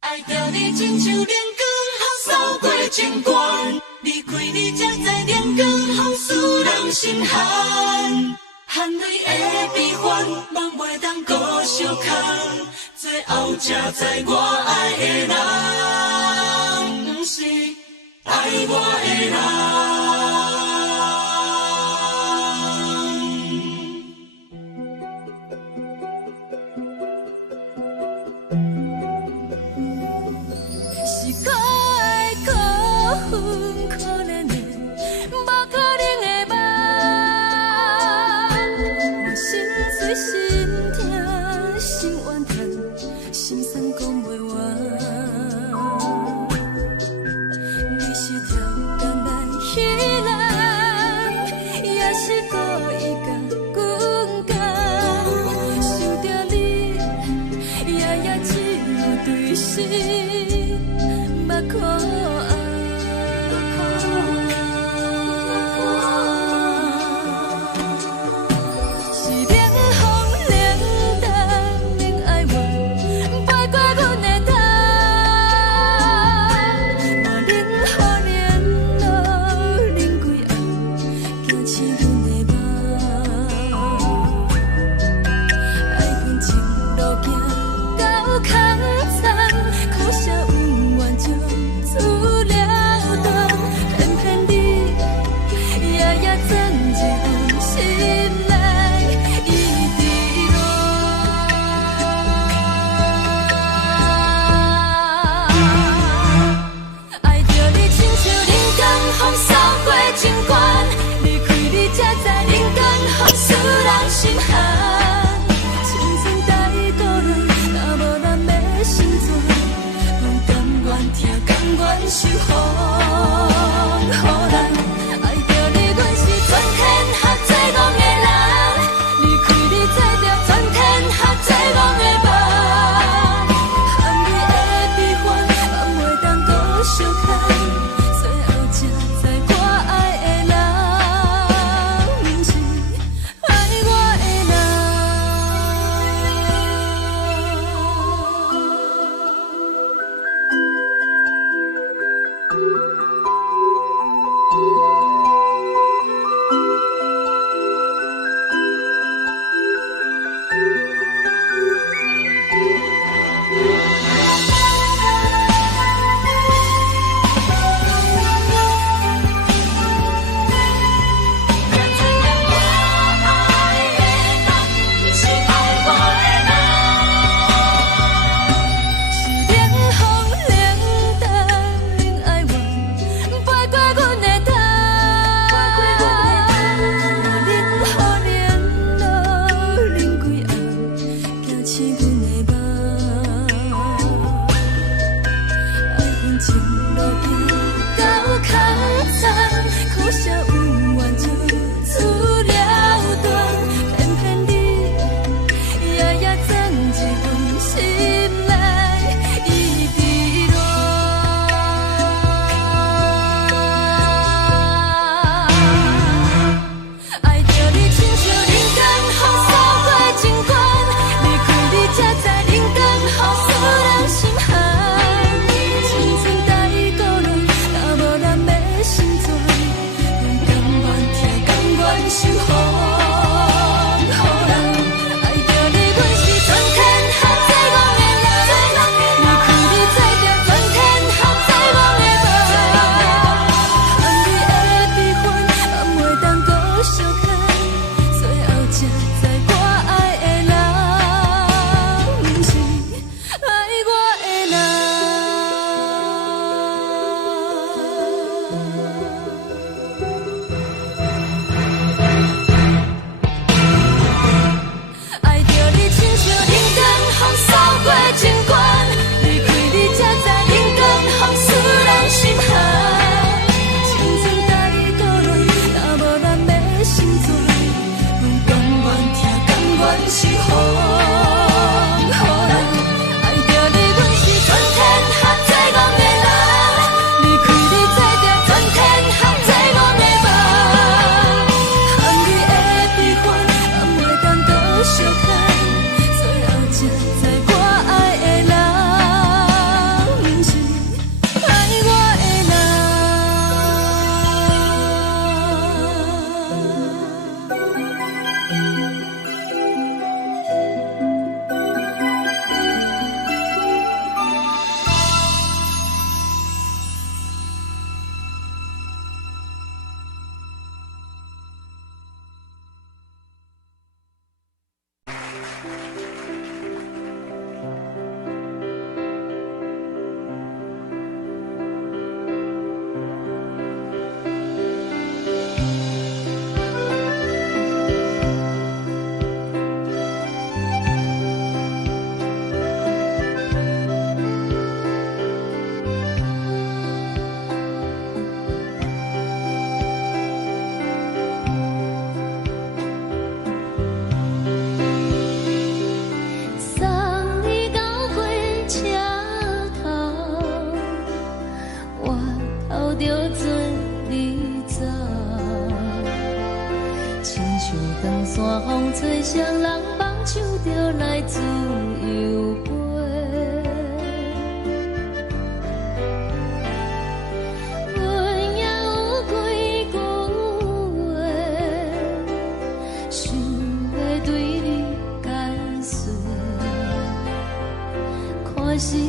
爱着你亲像阳光扫过情关，离开你才知阳光风使人心寒，含泪的悲欢，望袂当搁相牵，最后才知我爱的人，不是爱我的人。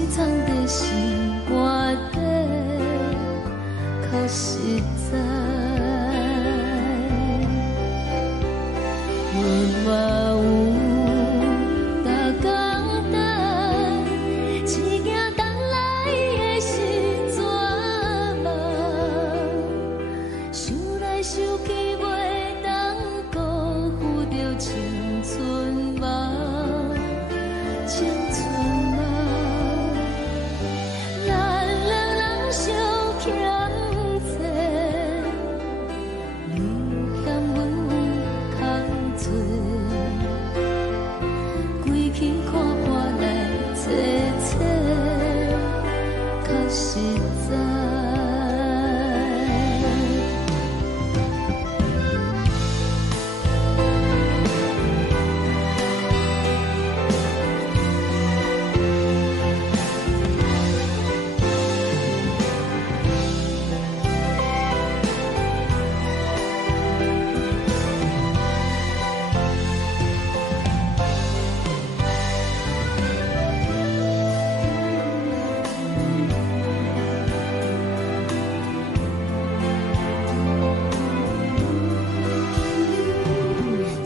藏在心肝底，较实在。阮嘛有逐工等，一件等来的是绝望，想来想去袂当辜负着青春梦，青春梦。咱两人相欠债，你嫌阮空嘴，归去看看来坐坐，较实在。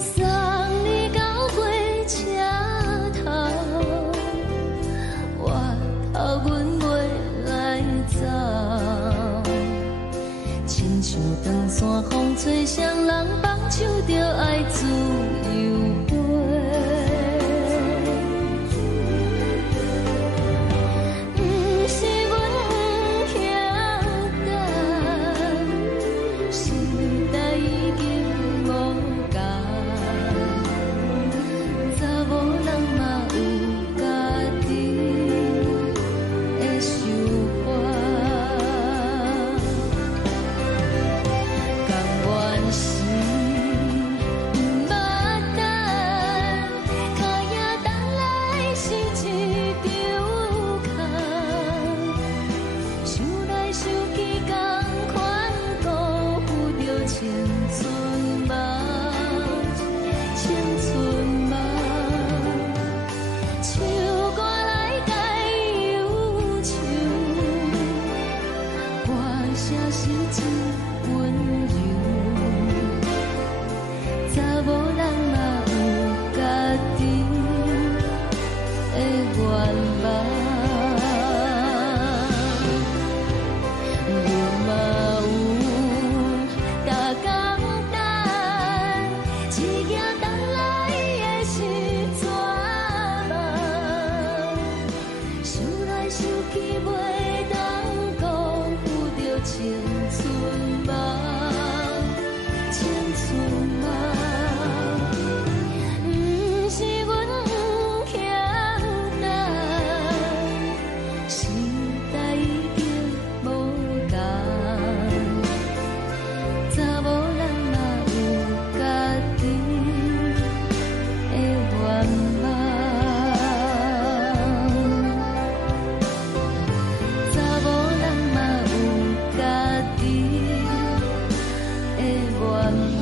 送你到火车头，我头阮袂来走，亲像长线风吹双人放手着爱自由飞。不是阮不晓等，时代已经无共，查某人嘛有家己的想法。甘愿是不捌等，脚也等来是一场空。想来想去，同款辜负着青春梦，青春梦。唱歌来解忧愁，歌声是真温柔。查某人嘛有家己的愿望。阮嘛有逐工等，一件等来的是绝望，想来想去袂当辜负着青春梦，青春梦。不是阮不晓等，时代已经无共，查某人嘛有家己的愿望。查某人嘛有家己的愿望。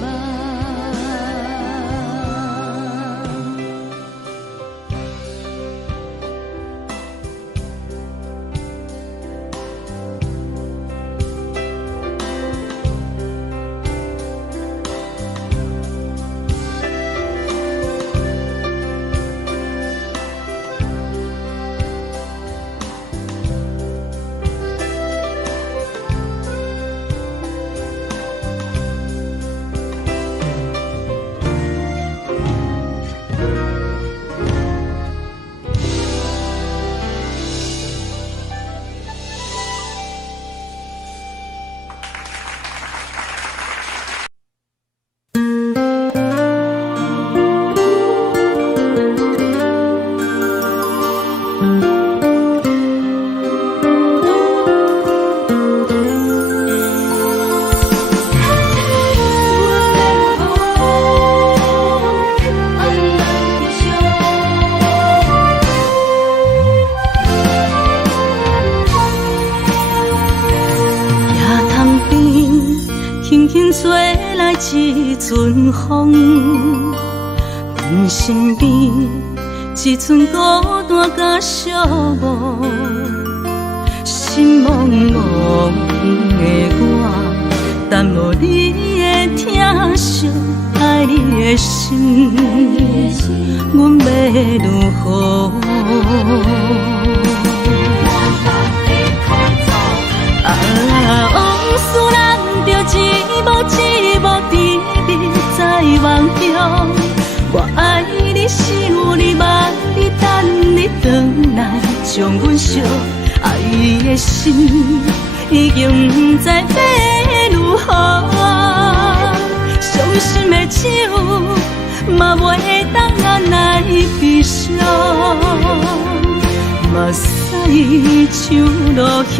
轻吹来一阵风，阮身边一寸孤单甲寂寞，心茫茫的我，等无你的疼惜，爱你的心，阮要如何？往事人着一幕一幕甜蜜在梦中。我爱你，想你，望你，等你回来，将阮惜爱的心已经不知要如何。伤心的手嘛袂当按来悲伤，目屎像落雨，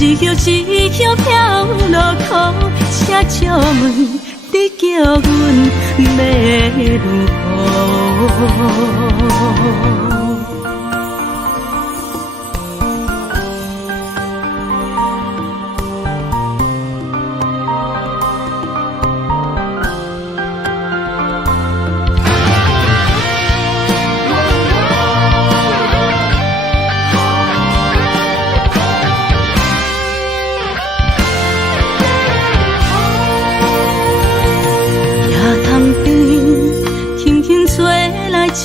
一叶一叶飘落雨，请借问你叫阮要如何？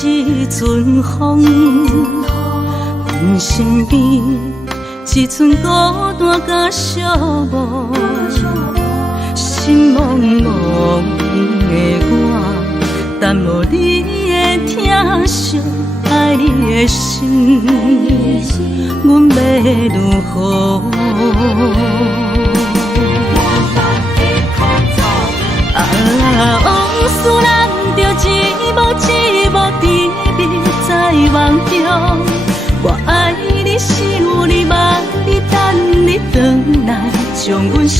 一阵风，阮身边一寸孤单甲寂寞，心茫茫的我，等无你的疼惜，爱你的心，阮要如何？往事人着一幕一幕甜蜜在梦中。我爱你，想你，望你，等你回来，将阮惜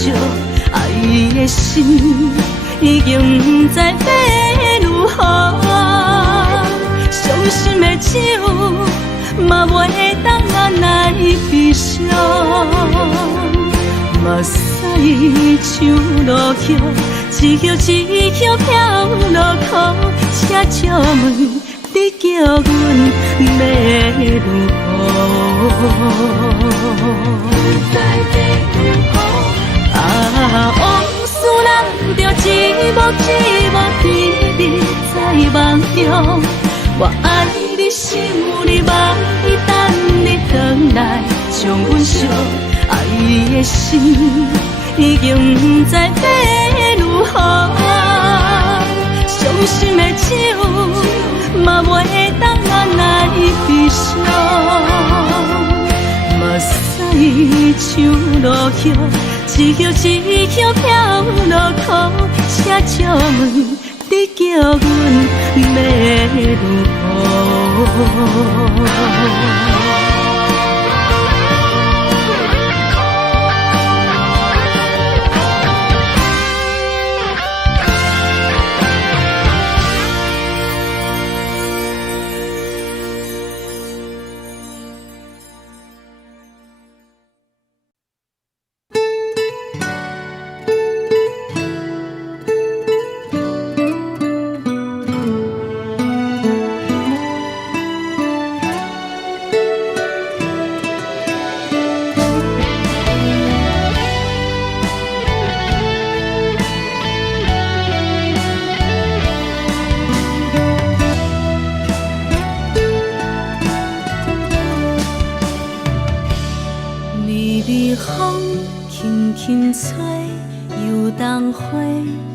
爱的心已经不知要如何。伤心的手嘛袂当按来悲伤，目屎像落雨，一叶一叶飘落雨，请借问你叫阮要如何？往事人着一幕一幕甜蜜在梦中。我爱你，想你，望你，等你回来，将阮惜爱的心已经不知要如何。伤心的手嘛袂当按来悲伤，目屎像落雨，一叶一叶飘落雨，请借问你叫阮要如何？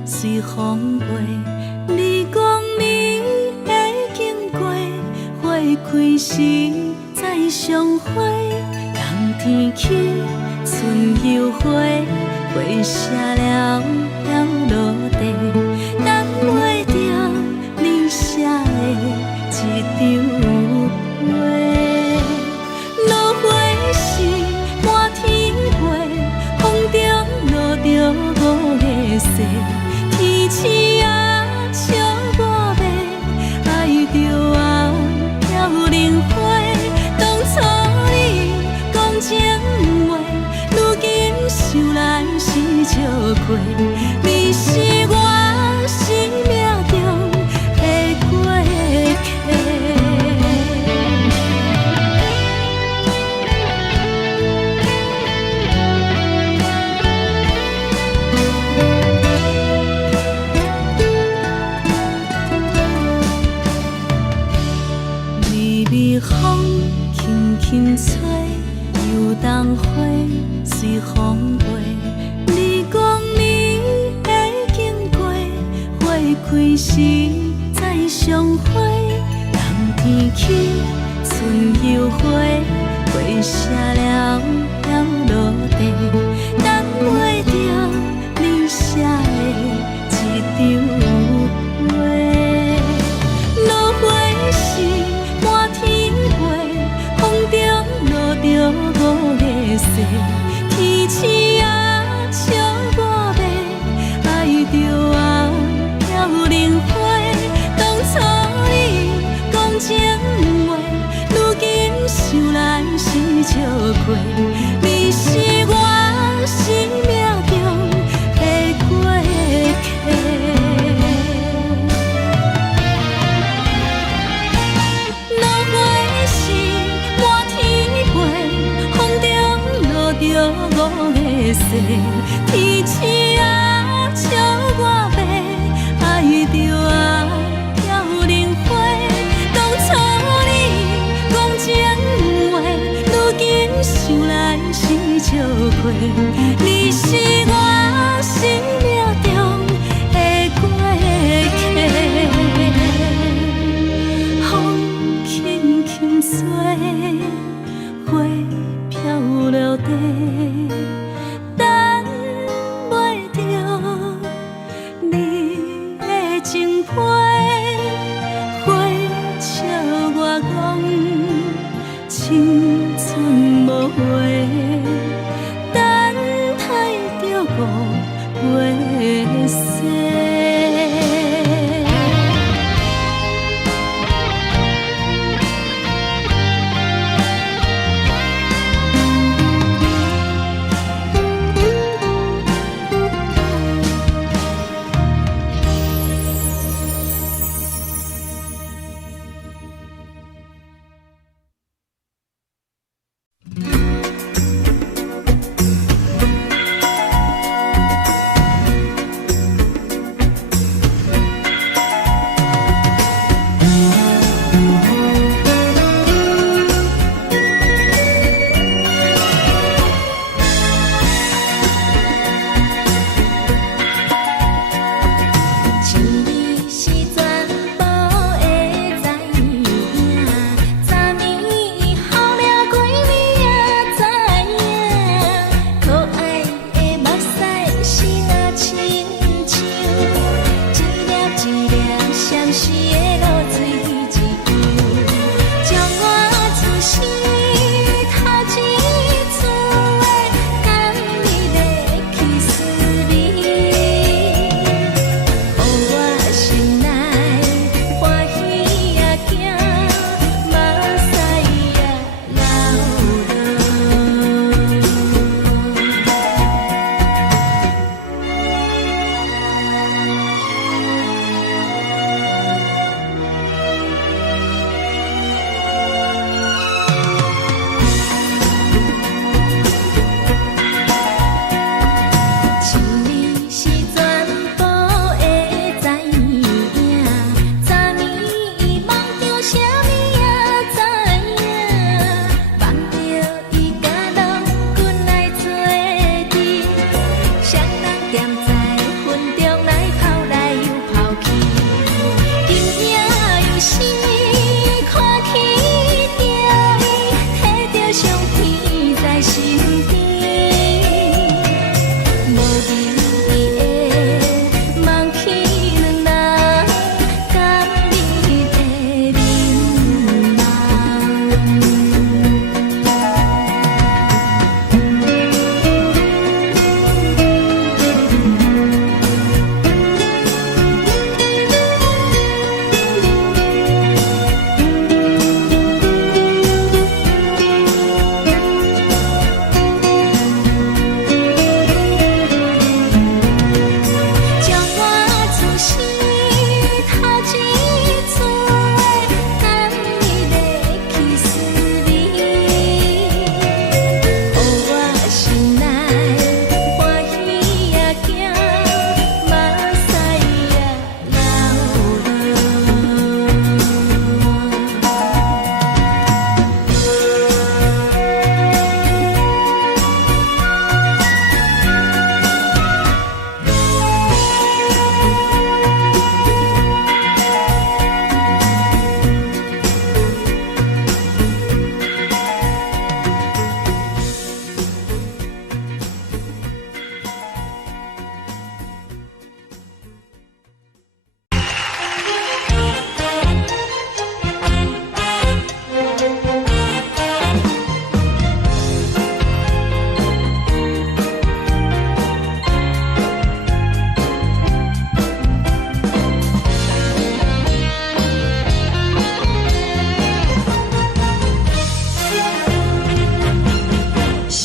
随风飞，日光暝已经过，花开时再相会。冬天起，春又回，花谢了要落地，等袂着你写的一张画。落花时满天飞，风中落着五个色。天星啊，笑我迷，爱着啊飘零花。当初你讲情话，如今想来是笑过。你是我心春又花，花谢了了落地，等袂着你写的一张画。落花是满天飞，风中落着五个色，天星啊笑我迷，爱着红飘零花。当初你讲情话，如今想来是笑亏。你是我生命中的过客。落花是满天飞，风中落着五个色，天星啊笑我迷，爱着红飘零花。当初你讲情话，如今想来是笑亏。你是我生命中的过客，风轻轻吹，花飘落地，等袂着你的情批。花笑我讲青春无话，等待着五月雪。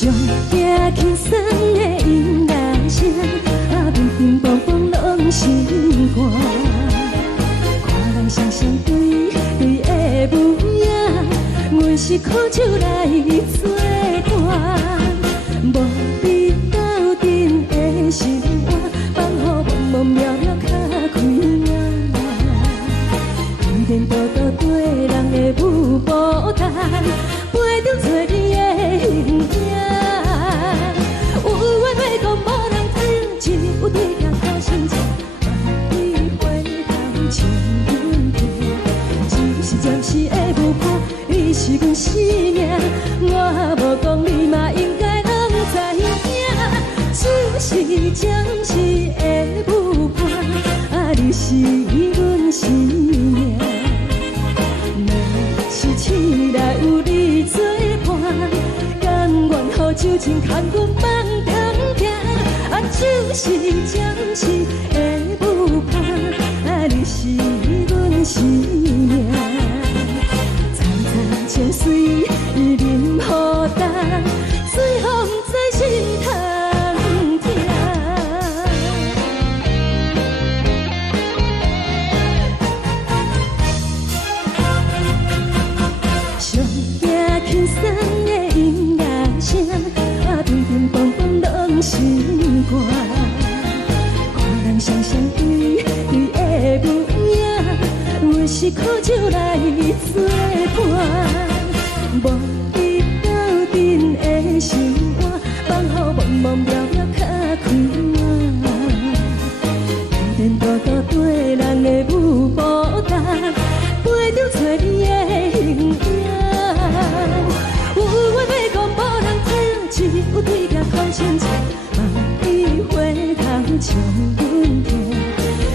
上惊轻松的音乐声，乒乒乓乓拢心肝。看人双双对对的舞影，阮是苦酒来作伴。无你斗阵的心肝，放予茫茫渺渺较开眼。颠颠倒倒对人的舞步弹，陪着做你的形影。有话要讲无人听，有对镜讨心情，你回头唱阮听。暂时暂时的舞伴，你是阮生命，我无讲你嘛应该拢知影。暂时暂时的舞伴，你是阮生命。是醒来有你作伴，甘愿予酒精牵阮梦中行。就是暂时的舞伴，你是阮生命。层层情水任何淡，随风在心头听。上惊轻松的音乐声，乒乒乓乓拢心肝。看人双双对对的舞影，阮是苦酒来作伴。无你斗阵的心肝，放予茫茫渺渺较开眼。颠颠倒倒对人的舞步弹，陪着做你的形影。有话要讲无人听，只有对镜看心情，你回头唱阮听。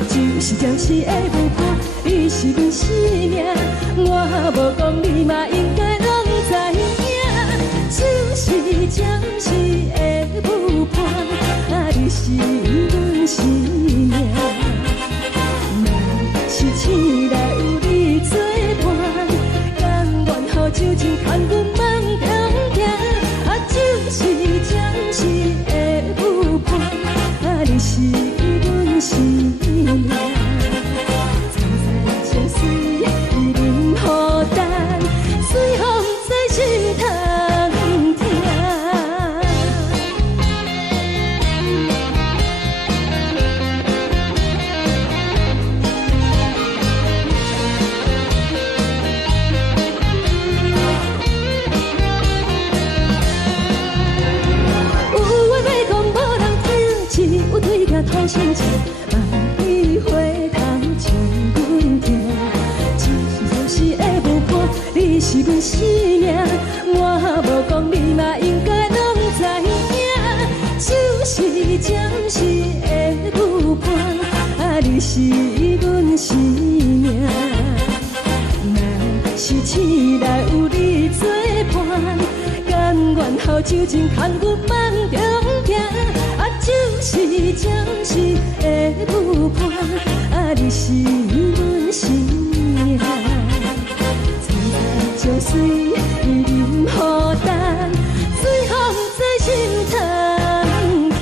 就是暂时的舞伴，你是阮生命，我无讲你嘛应该拢知影。就是暂时的舞伴，你是阮生命。若是醒来有你作伴，甘愿予酒精牵阮梦中行。就是暂时的舞伴，你是阮生命。层层情水任何淡，随风在心头听。有对镜讨心情，你回头唱阮听。暂时的舞伴，你是阮生命，我无讲你嘛应该拢知影。就是暂时的舞伴，你是阮生命。若是醒来有你作伴，甘愿予酒精牵阮梦中行。就是暂时的舞伴，你是阮生命。层层情水任何淡，随风在心头听。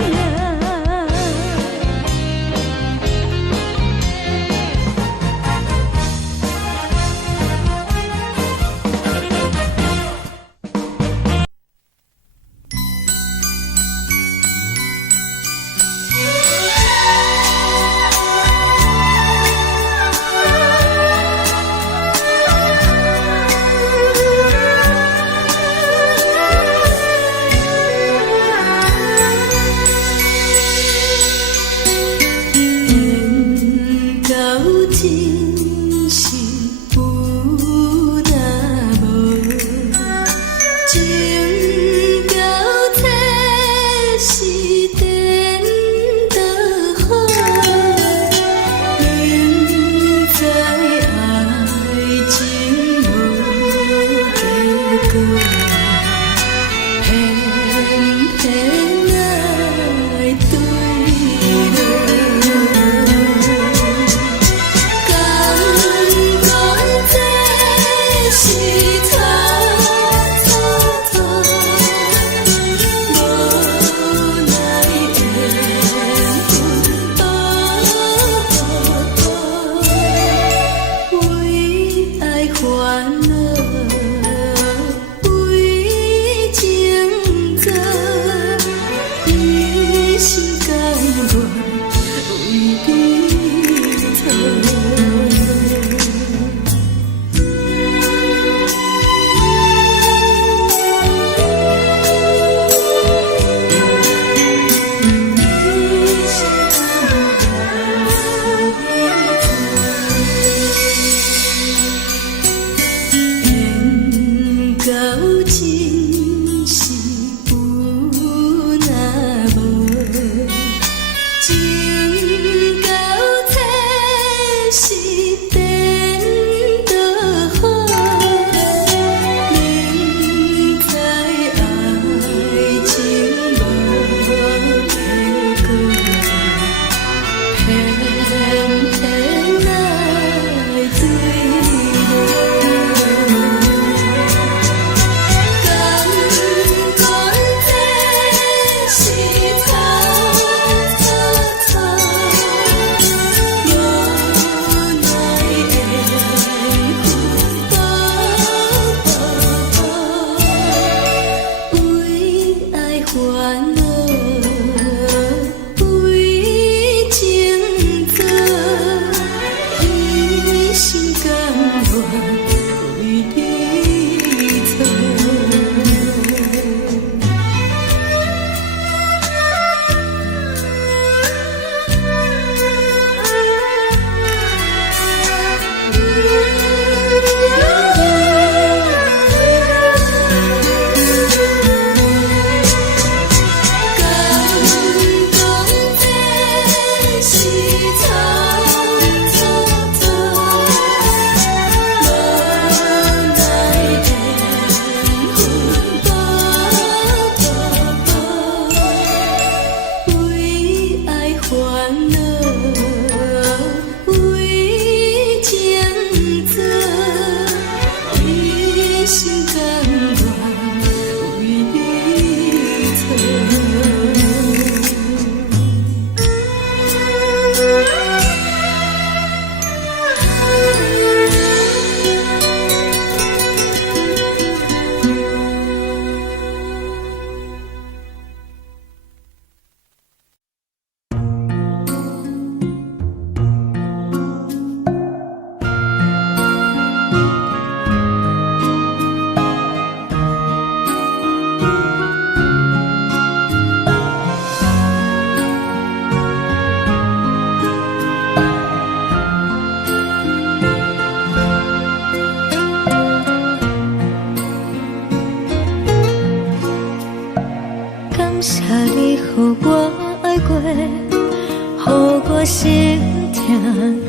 谢你予我爱过，予我心痛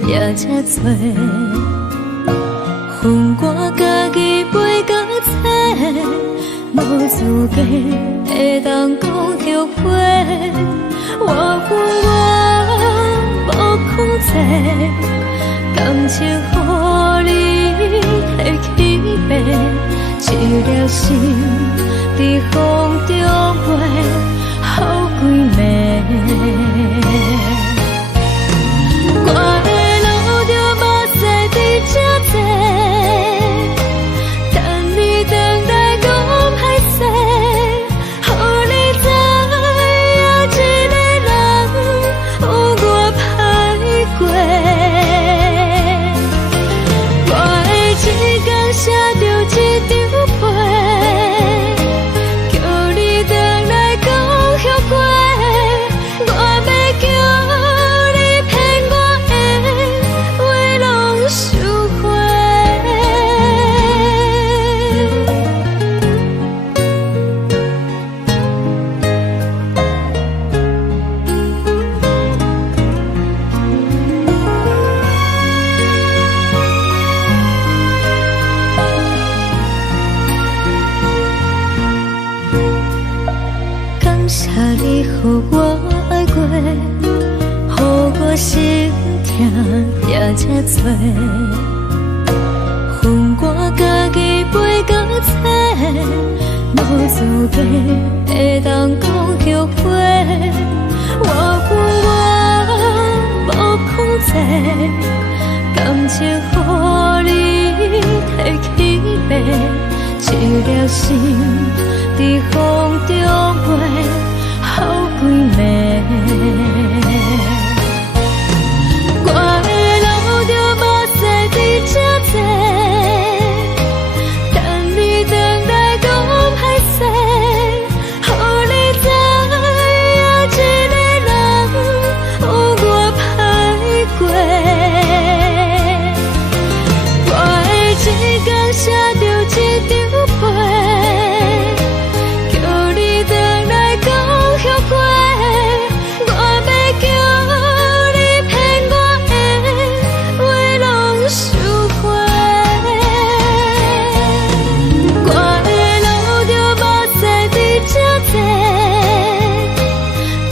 也这多，恨我家己袂到切，无资格会当讲后悔。我恨我无控制，感情予你摕去卖，一粒心在风中飞，好几暝。我的路就无再伫这多，等你等待讲歹势，予你知影一个人有我歹过。我的一天写着一张被，叫你回来讲后悔。我要叫你骗我的话拢收回。感谢你予我爱过，予我心痛也这多，恨我家己袂到切，无资格会当讲后悔。我恨我无控制，感情予你摕去卖，一粒心在风中飞，好几暝。我的路就无再伫这多，等你等待讲歹势，予你知影一个人有我歹过。我的一天写着一张被，叫你回来讲后悔。我要叫你骗我的话拢收回。我的路就无再伫这多，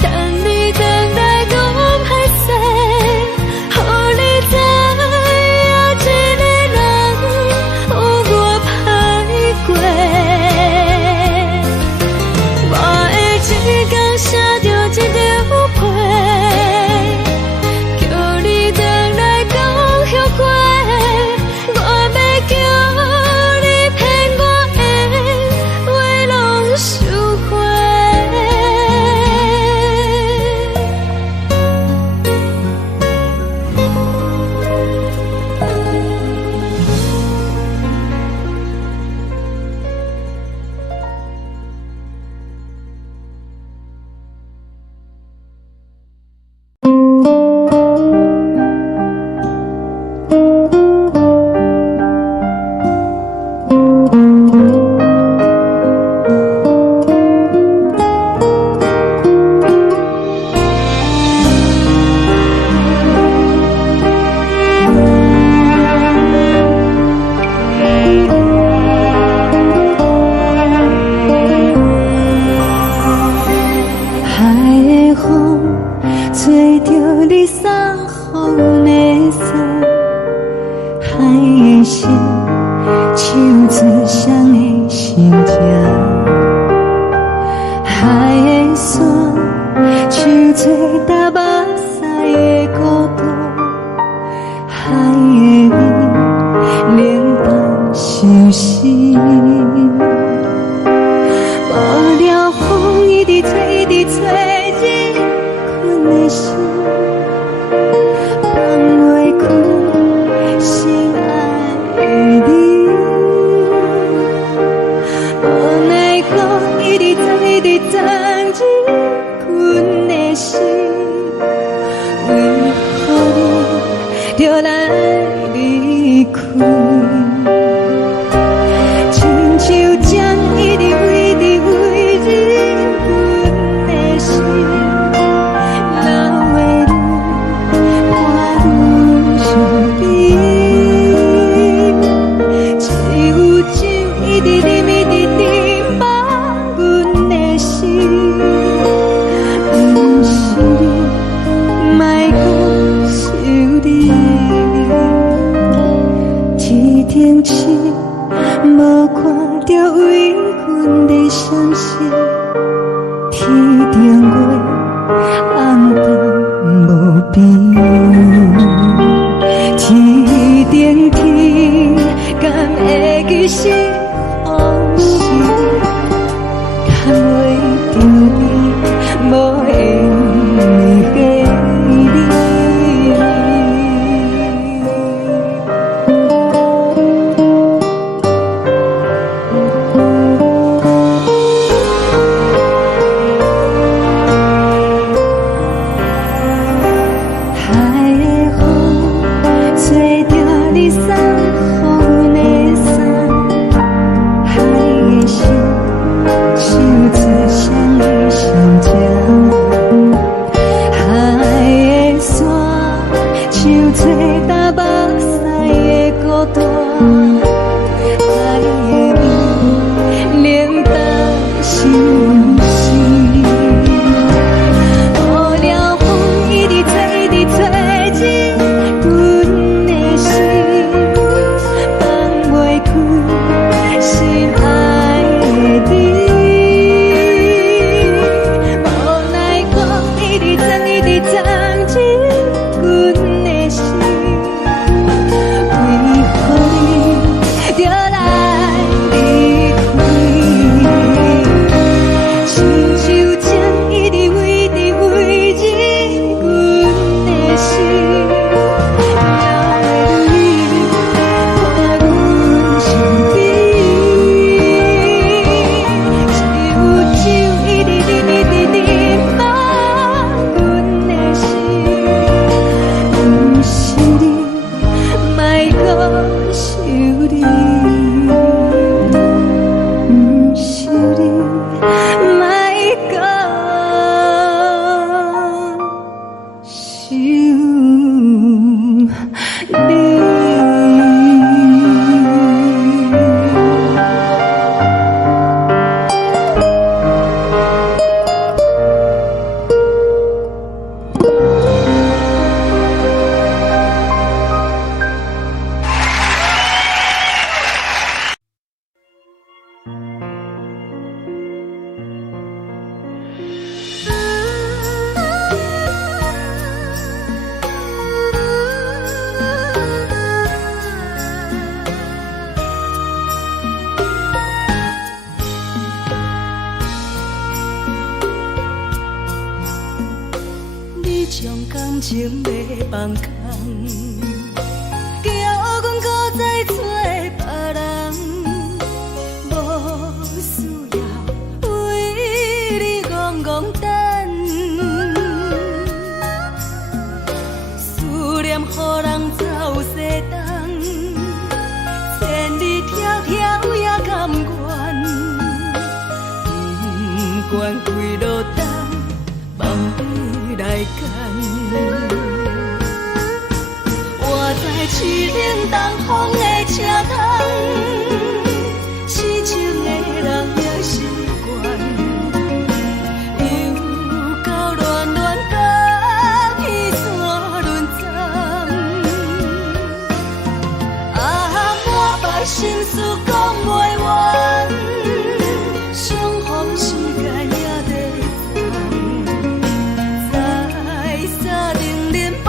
等你等待讲歹势，予你知影一个人有我歹过。我的一天写着一张被，叫你回来讲后悔。我要叫你骗我的话拢收回。海的风吹着你送风的伞，海的心手指双的心情，海的山手吹打目屎的孤独，海的味冷淡伤心。无聊风一直吹，一直吹，日困的心，放袂开心爱的你。无奈何一直等，一直等，日困的心，为何你就来离开？亲像针一直为日困。定月红灯无边，天顶天，敢会记是往事？敢袂着你，无缘给你。感情要放空，叫阮搁再找别人，无需要为你戆戆等，思念予人走西东，千里迢迢也甘愿，不管几路灯，望你来干。我在市顶东风的车窗，痴情的人也习惯，又到乱乱甲彼山论站。满腹心事讲袂完，相逢时间也在等，在沙定林巴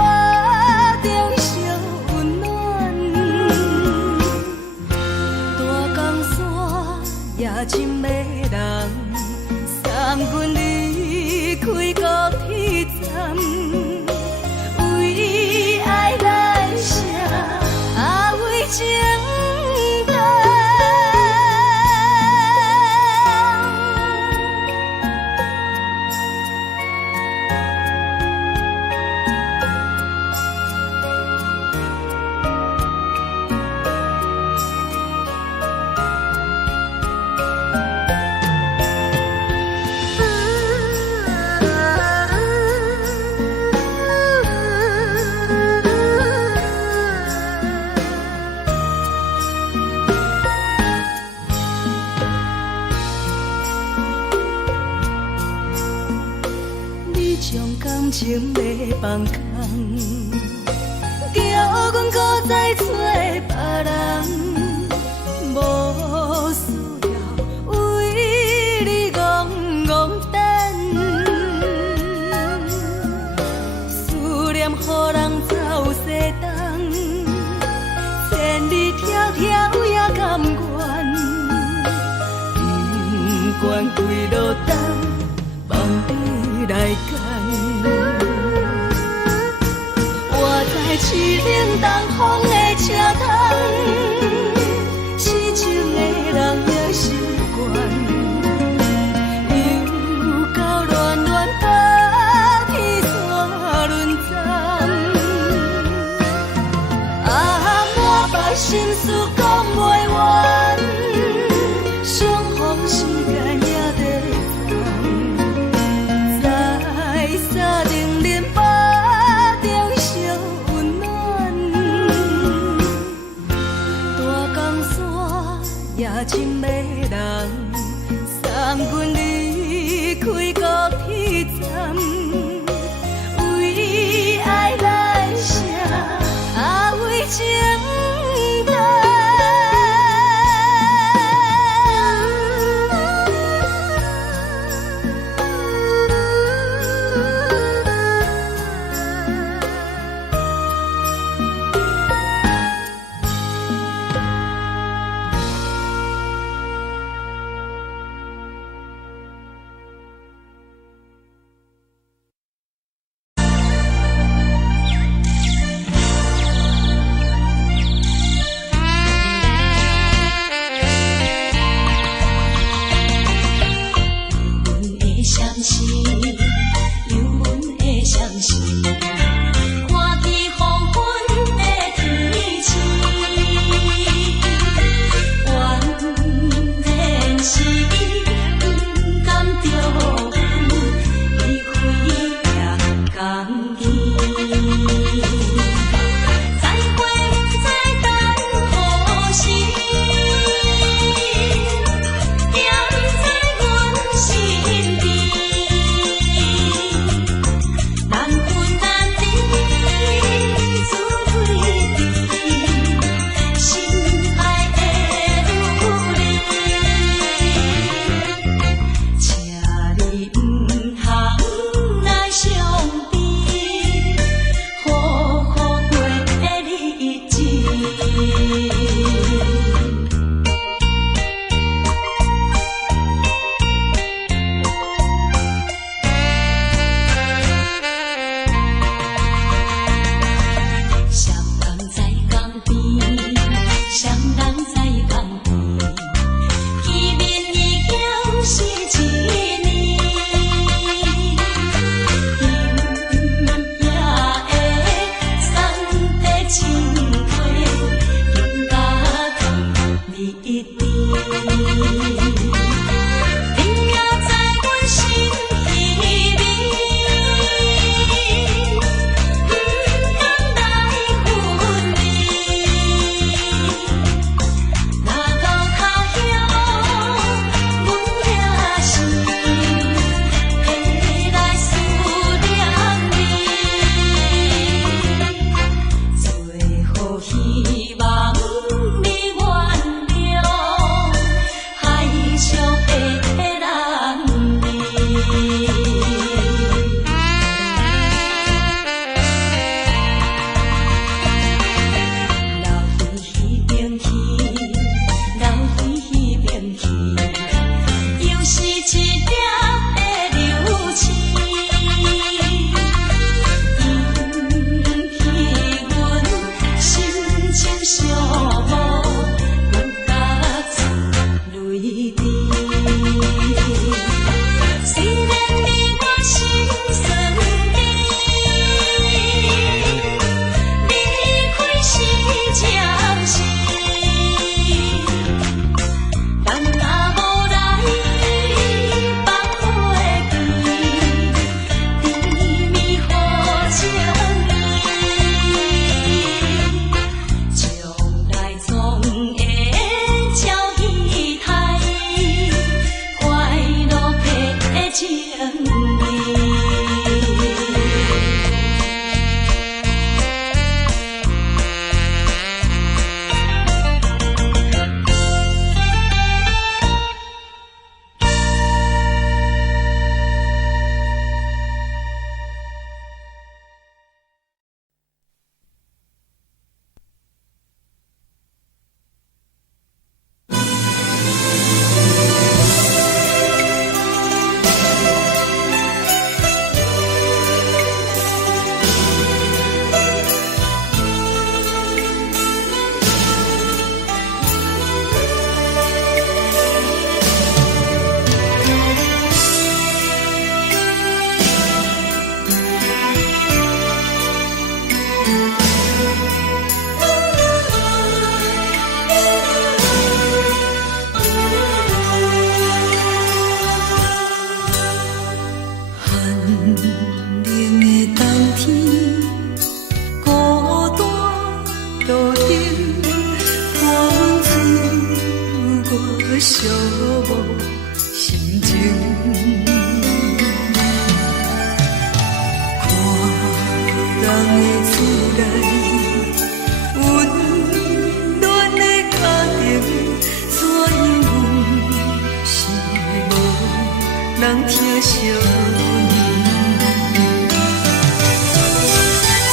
中相温暖。大江山也深迷人，送阮离开高铁站，为爱来写为情。感情要放空，叫阮搁再找别人，无需要为你戆戆等，心事讲袂完，相逢时间也在等，在沙丁林巴中相温暖。大江山也真迷人，送阮离开高铁站。为爱来生，啊为情淡。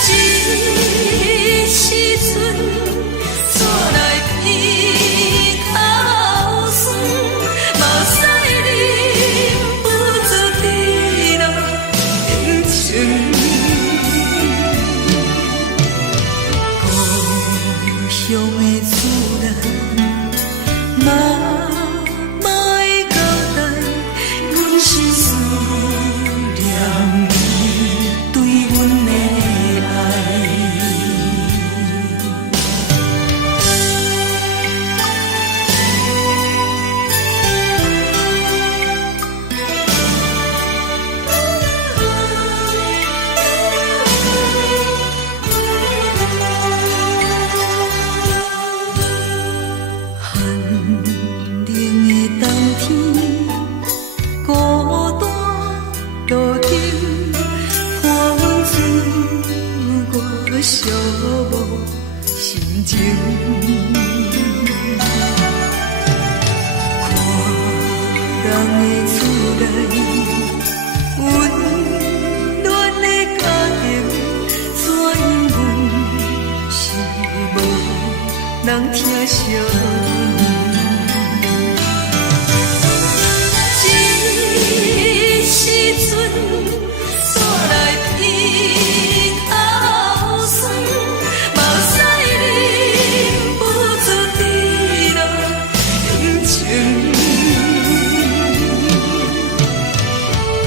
这时阵怎来鼻口酸，嘛使忍不住滴落情情。故乡的厝内，嘛嘛会交代，阮是思念你对阮的爱。寒冷的冬天，孤单路顶，看阮自我寂寞心情。看人的厝内，温暖的家庭，怎因阮是无人疼惜？这时阵怎来鼻口酸，嘛使忍不住滴落情情。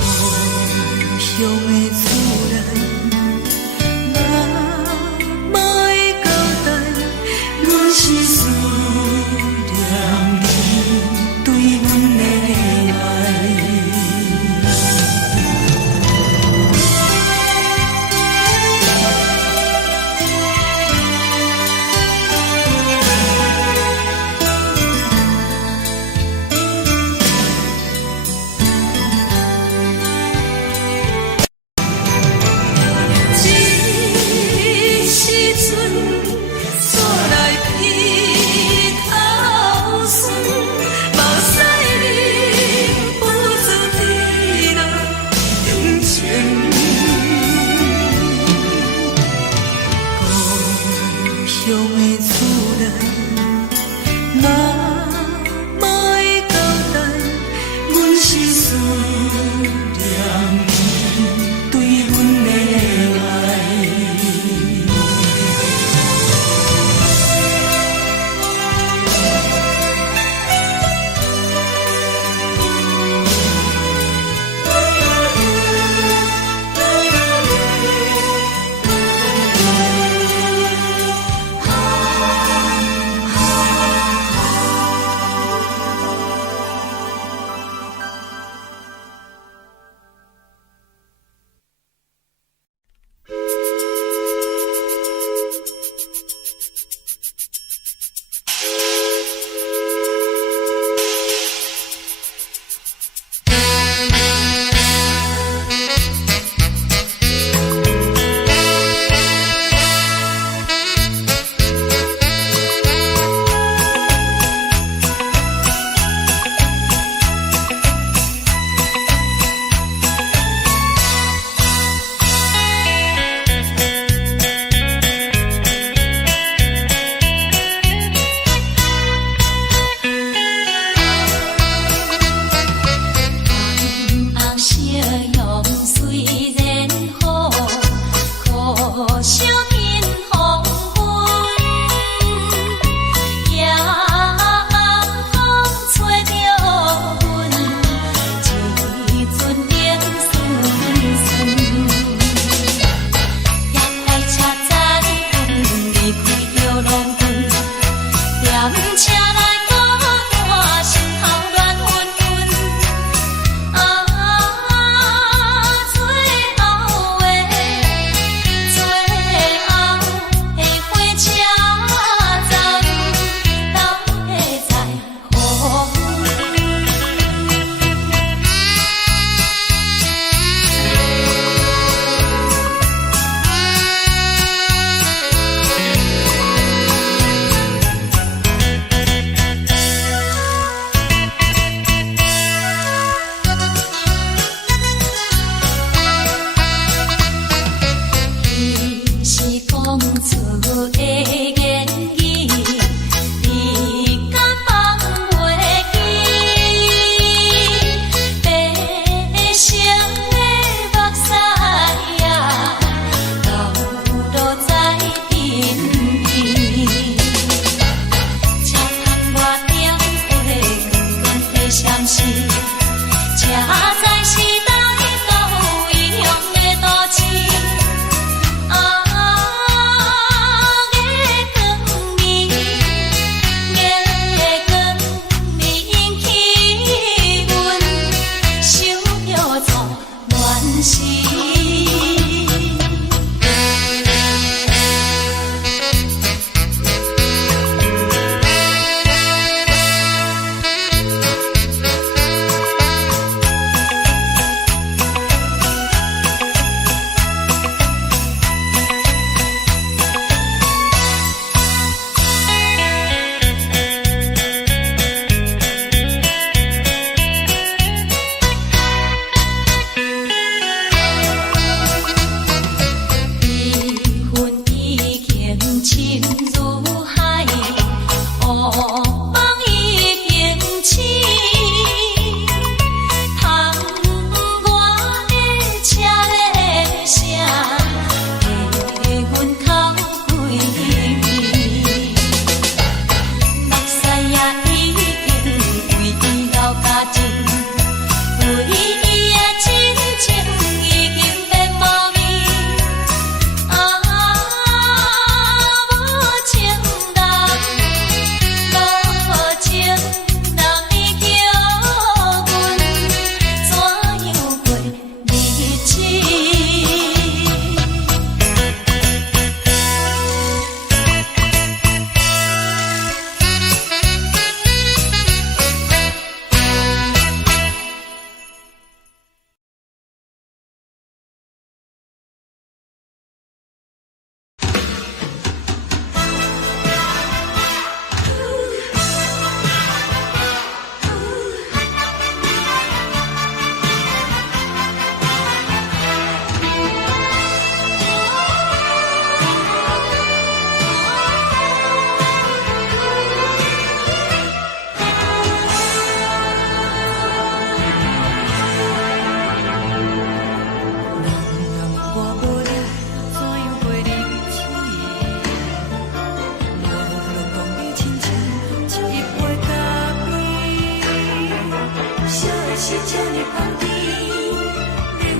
故乡的厝内，嘛嘛会交代，阮是思念你对阮的爱。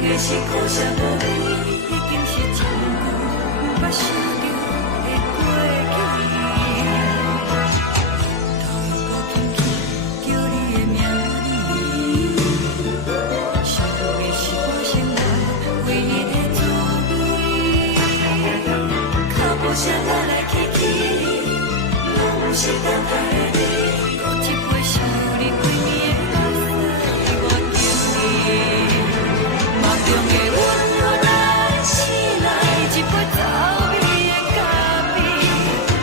的是苦涩无味，已经是真久毋捌想着的过去。头又搁轻轻叫你的名字，想的是我生来唯一的滋味。脚步声来来去去，拢是等待的你，搁一杯想你几年的目屎，我求你。梦中的阮我来醒来，一杯走味的咖啡，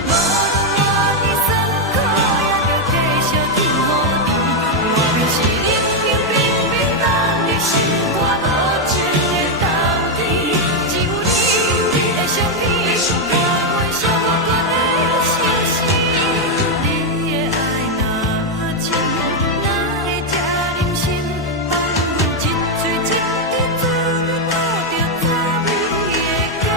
无论我的酸苦，也着继续甜予你。我就是冷冷冰冰放入心肝无情的冬天，只有你的相片，我阮寂寞过的心事。你的爱若真，哪会这忍心放阮一嘴一滴水，倒着滋味的咖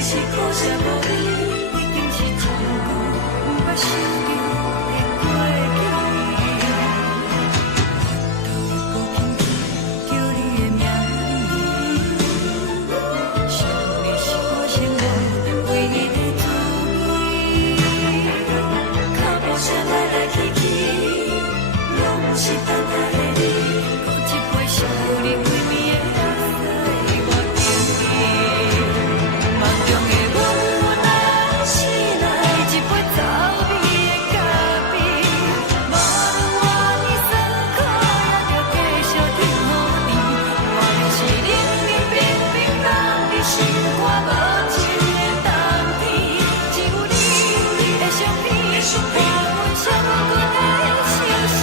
是苦涩无味，已经是真久毋捌想着的过去。头又搁轻轻叫你的名字，想的是我生来唯一的滋味。脚步声来来去去，拢是等待的你，搁一杯想你几暝的目屎，我求你。梦中的阮我来醒来，一杯走味的咖啡，无论我的酸苦，也着继续甜予你。我就是冷冷冰冰放入心肝无情的冬天，只有你的相片，我阮寂寞过的心事。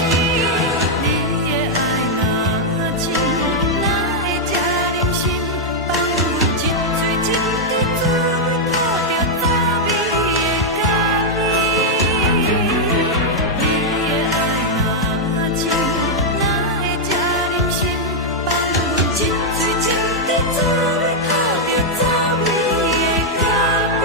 你的爱若真，哪会这忍心放阮一嘴一滴水，倒着滋味的咖啡。你的爱若真，哪会这忍心放阮一嘴一滴水，倒着滋味的咖啡。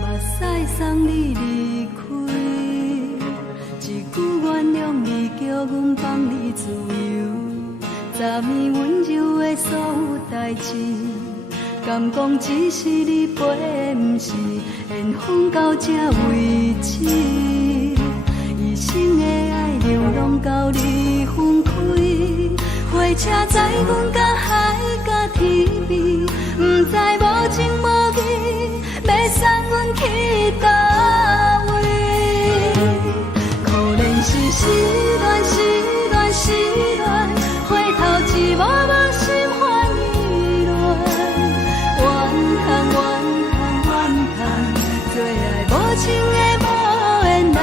目屎送你离开，一句原谅你，叫阮放你自由。昨暝温柔的所有代志，敢讲只是你陪，毋是缘分到这为止。一生的爱流浪到你分开，火车载阮甲海甲天边，毋知无情无义，要送阮去倒位？可能是失恋，失恋，失恋，回头一幕幕心烦意乱，怨叹，怨叹，怨叹，最爱无情的无缘人，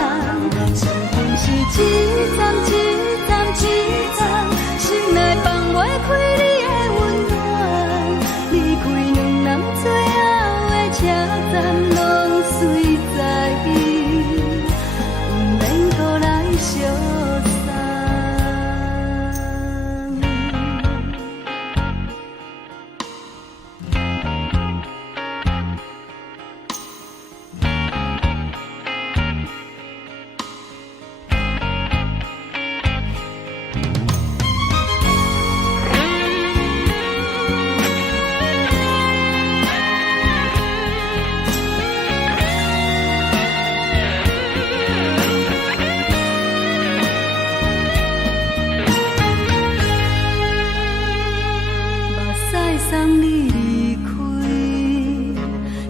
身份是一站，一站，一站，心内放袂开你的温暖。送你离开，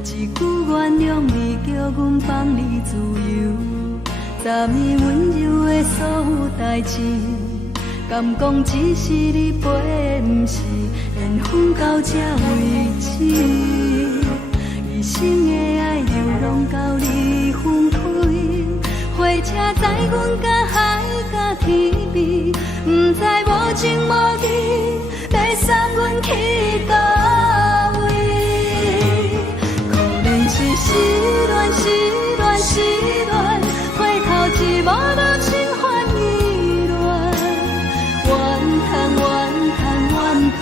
一句原谅你，叫阮放你自由。昨暝温柔的所有代志，敢讲只是你陪，不是缘分到这为止。一生的爱流浪到你分开，火车载阮甲海甲天边，不知无情无义，要送阮去倒位？可怜是失恋，失恋，失恋，回头一幕无情换意乱，怨叹，怨叹，怨叹，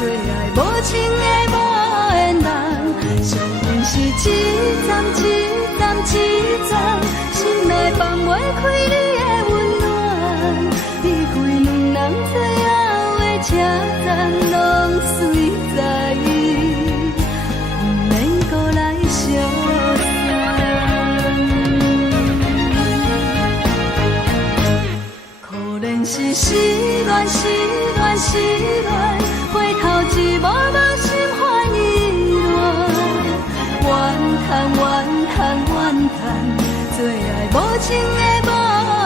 最爱无情的无缘人，伤痕是一站一站一站，心内放袂开你的温暖，离开两人最后的车站，拢随在意，不免搁来相送。可怜是失恋，失恋，失恋，回头一幕无心换意乱，怨叹，怨叹，怨叹，最爱无情的无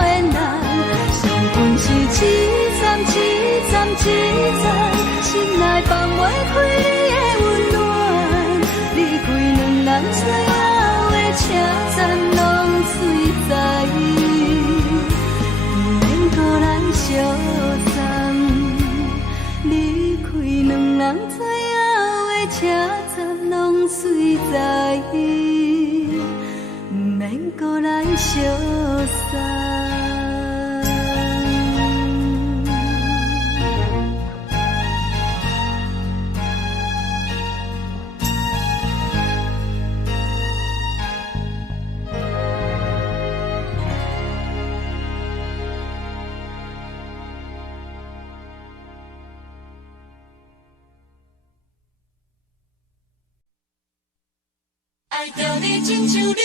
缘人，伤痕是一站一站一站，心内放袂开你的温暖，离开两人最后的车站，拢随在意，不免搁来相送。离开两人最后的车站，拢随在意，不免搁来相送。爱着你亲像阳光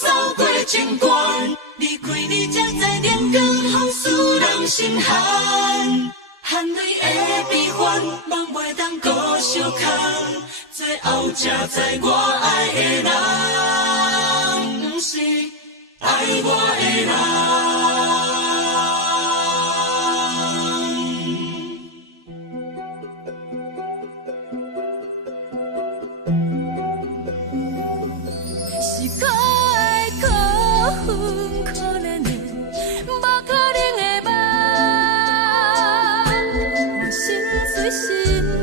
扫过情关，离开你才知阳光风使人心寒。含泪的悲欢，望袂当搁相牵，最后才知我爱的人，不是爱我的人。是可爱可恨可怜的，无可能的梦。我心碎心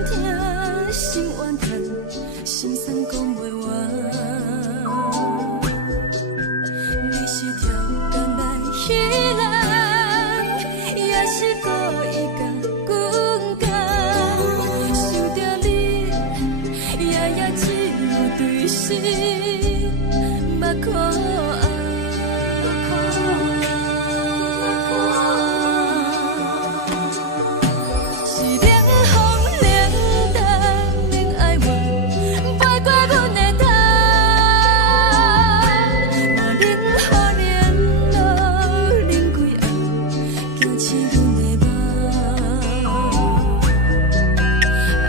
痛心怨叹，心酸讲袂完。你是挑担来彼人，也是故意甲阮讲，想着你夜夜只有对视。目看爱，是冷风冷淡冷爱我，飞过阮的头，我冷雨冷落冷几暗，惊醒阮的梦，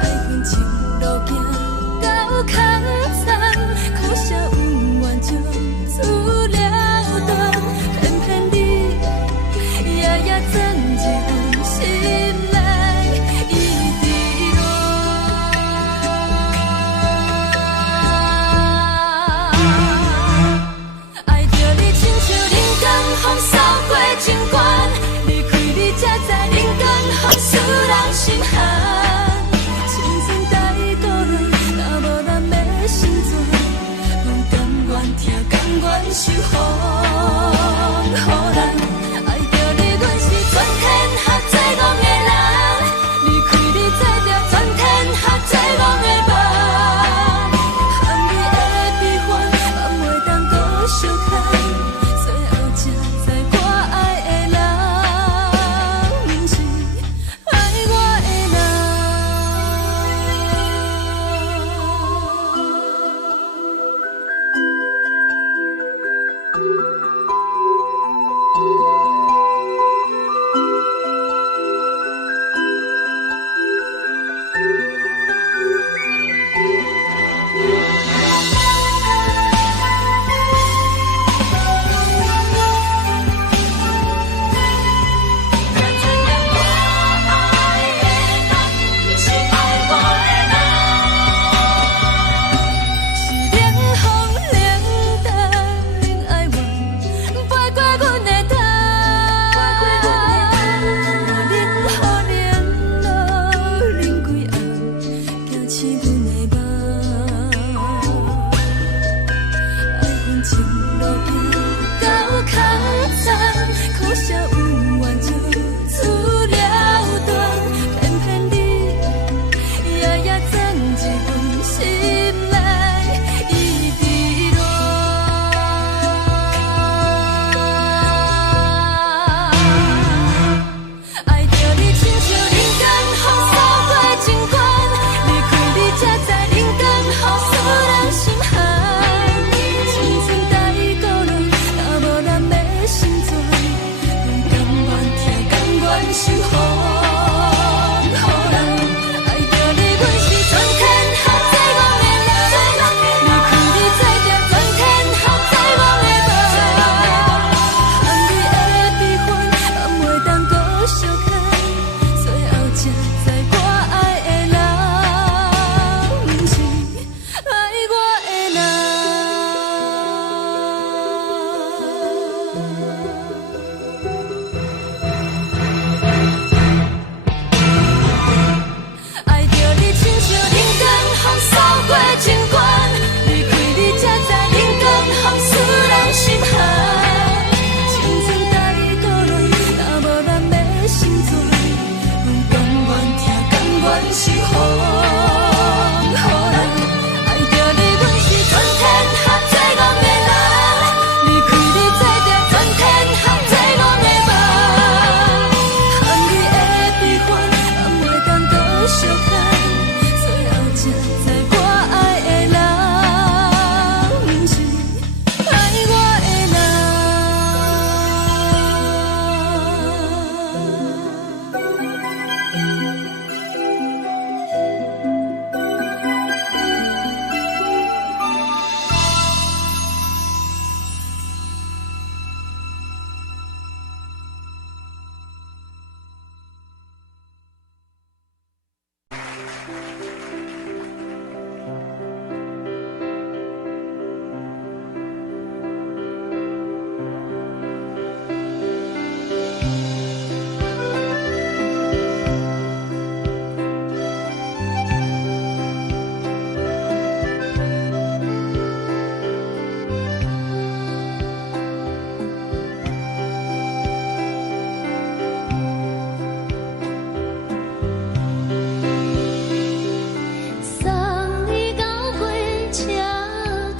爱恨情路行到空山，苦涩温婉就出了断，偏偏你夜夜钻入阮心内，一直乱。爱着你亲像人间风扫过情关，离开你才知人间风使人心寒。青春带过来，若无咱要成全。甘愿听，甘愿受风雨人，爱着你，阮是全天下最戆的人，离开你才着全天下最戆的梦。含泪的悲欢，望袂当搁相牵，最后才知我爱的人，不是爱我的人。是阮的梦。爱恨情路行到较惨，苦涩有缘就出了断，偏偏你夜夜藏一份心内一滴乱。爱着你亲像人间风扫过情关，离开你才知人间好使人心寒。青春待孤单，若无咱的心酸，甘愿听，甘愿受风雨人。爱着你，阮是全天下最戆的人，离开你才知全天下最戆的梦。含你的悲欢，也袂当搁相牵，最后才知我爱的人，不是爱我的人。爱着你亲像人间风扫过情关，离开你才知人间风使人心寒。青春待孤单，若无咱的心酸，甘愿听，甘愿受风雨人。爱着你，阮是全天下最戆的人，离开你才知全天下最戆的梦。含你的悲欢，也袂当搁相牵，最后才知我爱的人，不是爱我的人。送你到火车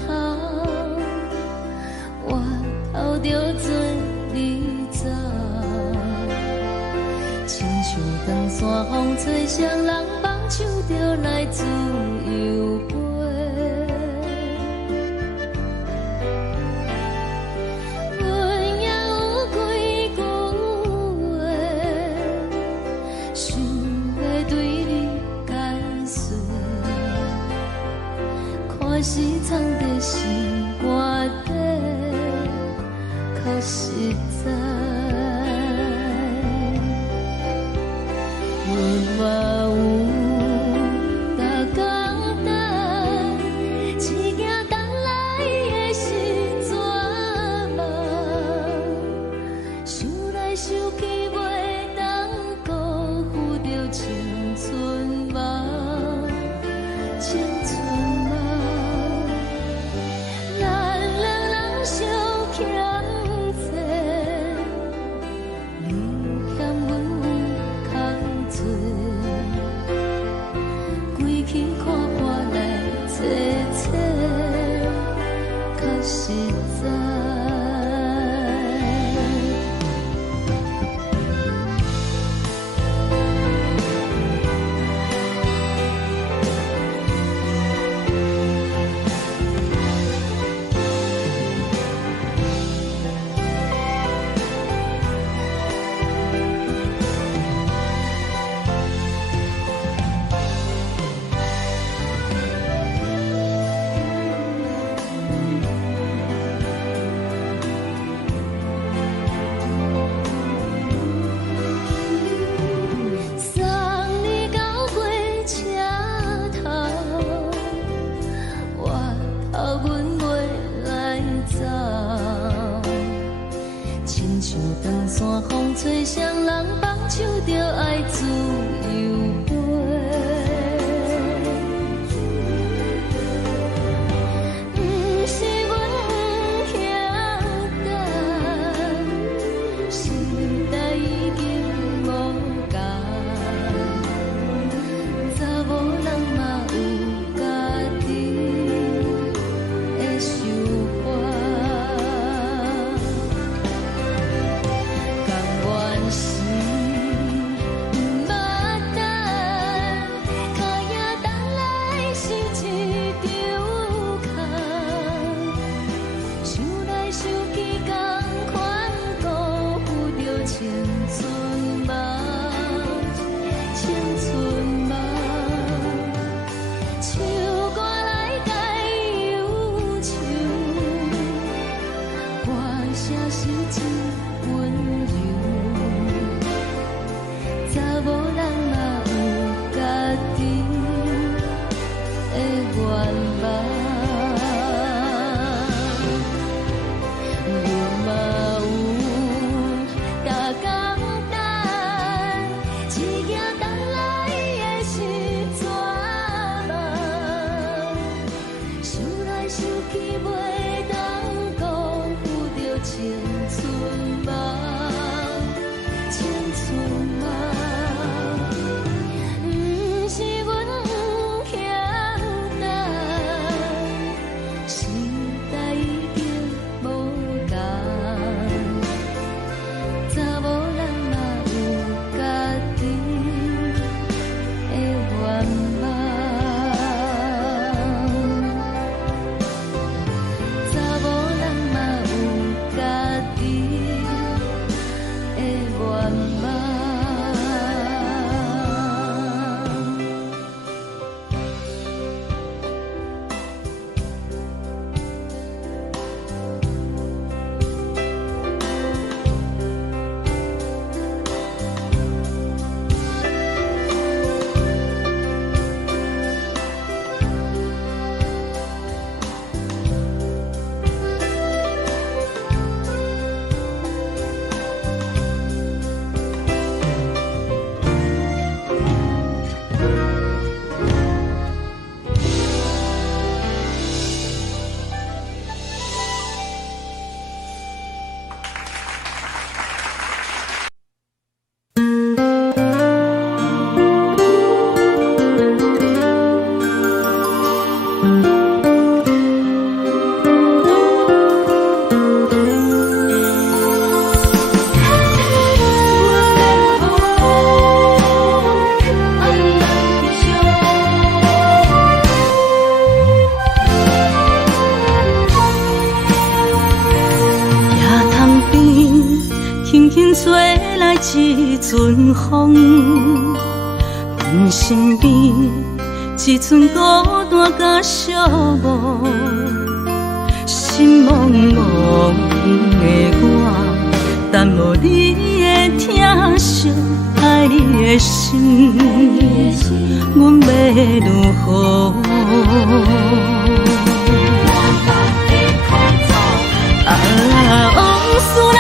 头，我头着准你走，亲像长山风吹双人放手着来自由飞。阮也有几句话，想要对你解释，可是藏在心肝底，较实在。阮嘛有大简单，一件等来的是绝望，想来想去袂当辜负着青春梦，青春梦。咱两人相欠债，你欠阮有空做，归去看看来坐坐，较实在。吹双人放手着爱自由飞，唱歌来解忧愁，歌声是真温柔，查某人嘛有家己的愿望。一阵风，阮身边一阵孤单甲寂寞，心茫茫的我，等无你的疼惜，爱你的心，阮要如何？往事咱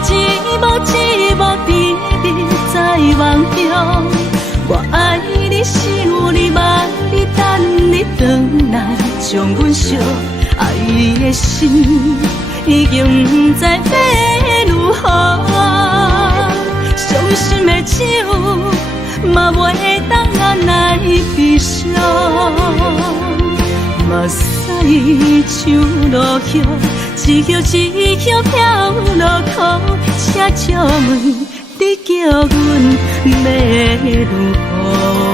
着一幕甜蜜在梦中。我爱你，想你，望你，等你回来，将阮惜爱的心已经不知要如何。伤心的手嘛袂当按来悲伤。目屎像落叶，一叶一叶飘落雨，请借问你叫阮要如何？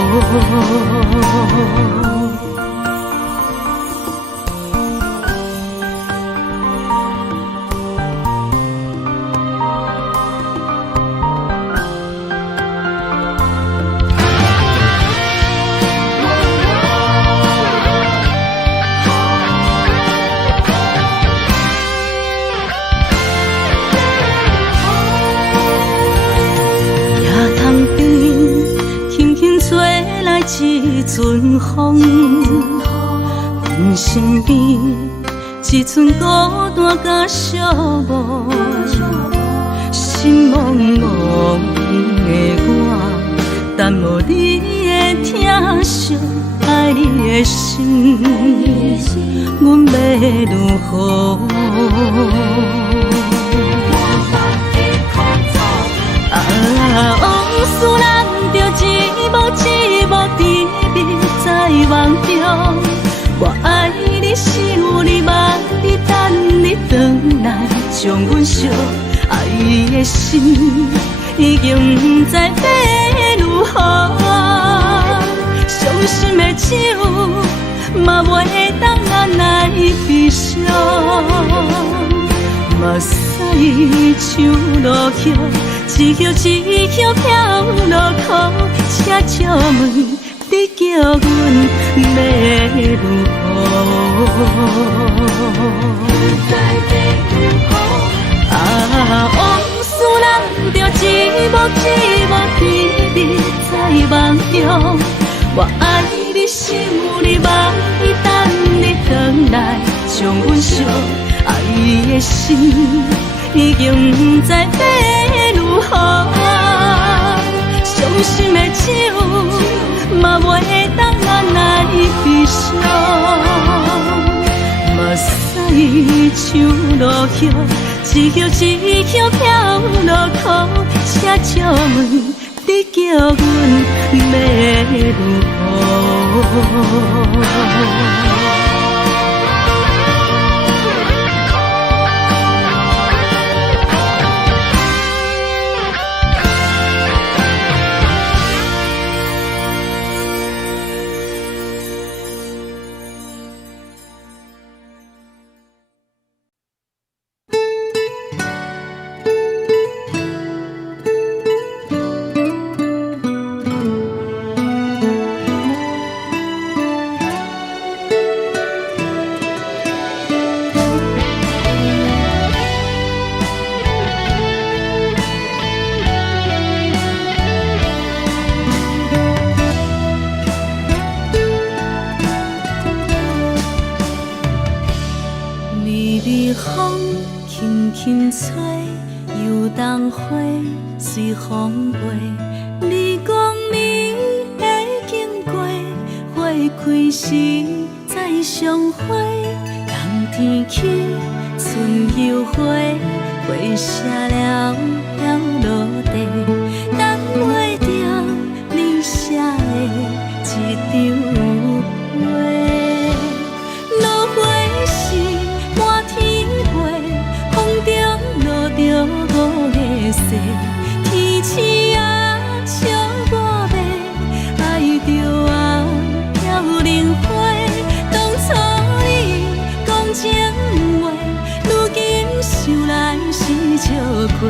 一阵风，阮身边一阵孤单甲寂寞，心茫茫的我，等无你的疼惜，爱你的心，阮要如何？往事咱着一幕甜蜜在梦中。我爱你，想你，望你，等你回来，将阮惜爱的心已经不知要如何。伤心的手嘛袂当按来悲伤。目屎像落叶，一叶一叶飘落雨，请借问你叫阮要如何？往事人着一幕一幕记你在梦中。我爱你想你梦伊等你回来将阮惜，爱你的心已经不知要如何。伤心的酒嘛袂当眼来悲伤，目屎像落叶，一叶一叶飘落雨。请借问你叫阮要如何？随风飞，你讲你会经过，花开时再相会。冬天起，春又花，花谢了飘落地，等袂着你写的一张画。落花时满天飞，风中落着五个色。天星啊，笑我迷，爱着啊，飘零花。当初你讲情话，如今想来是笑过。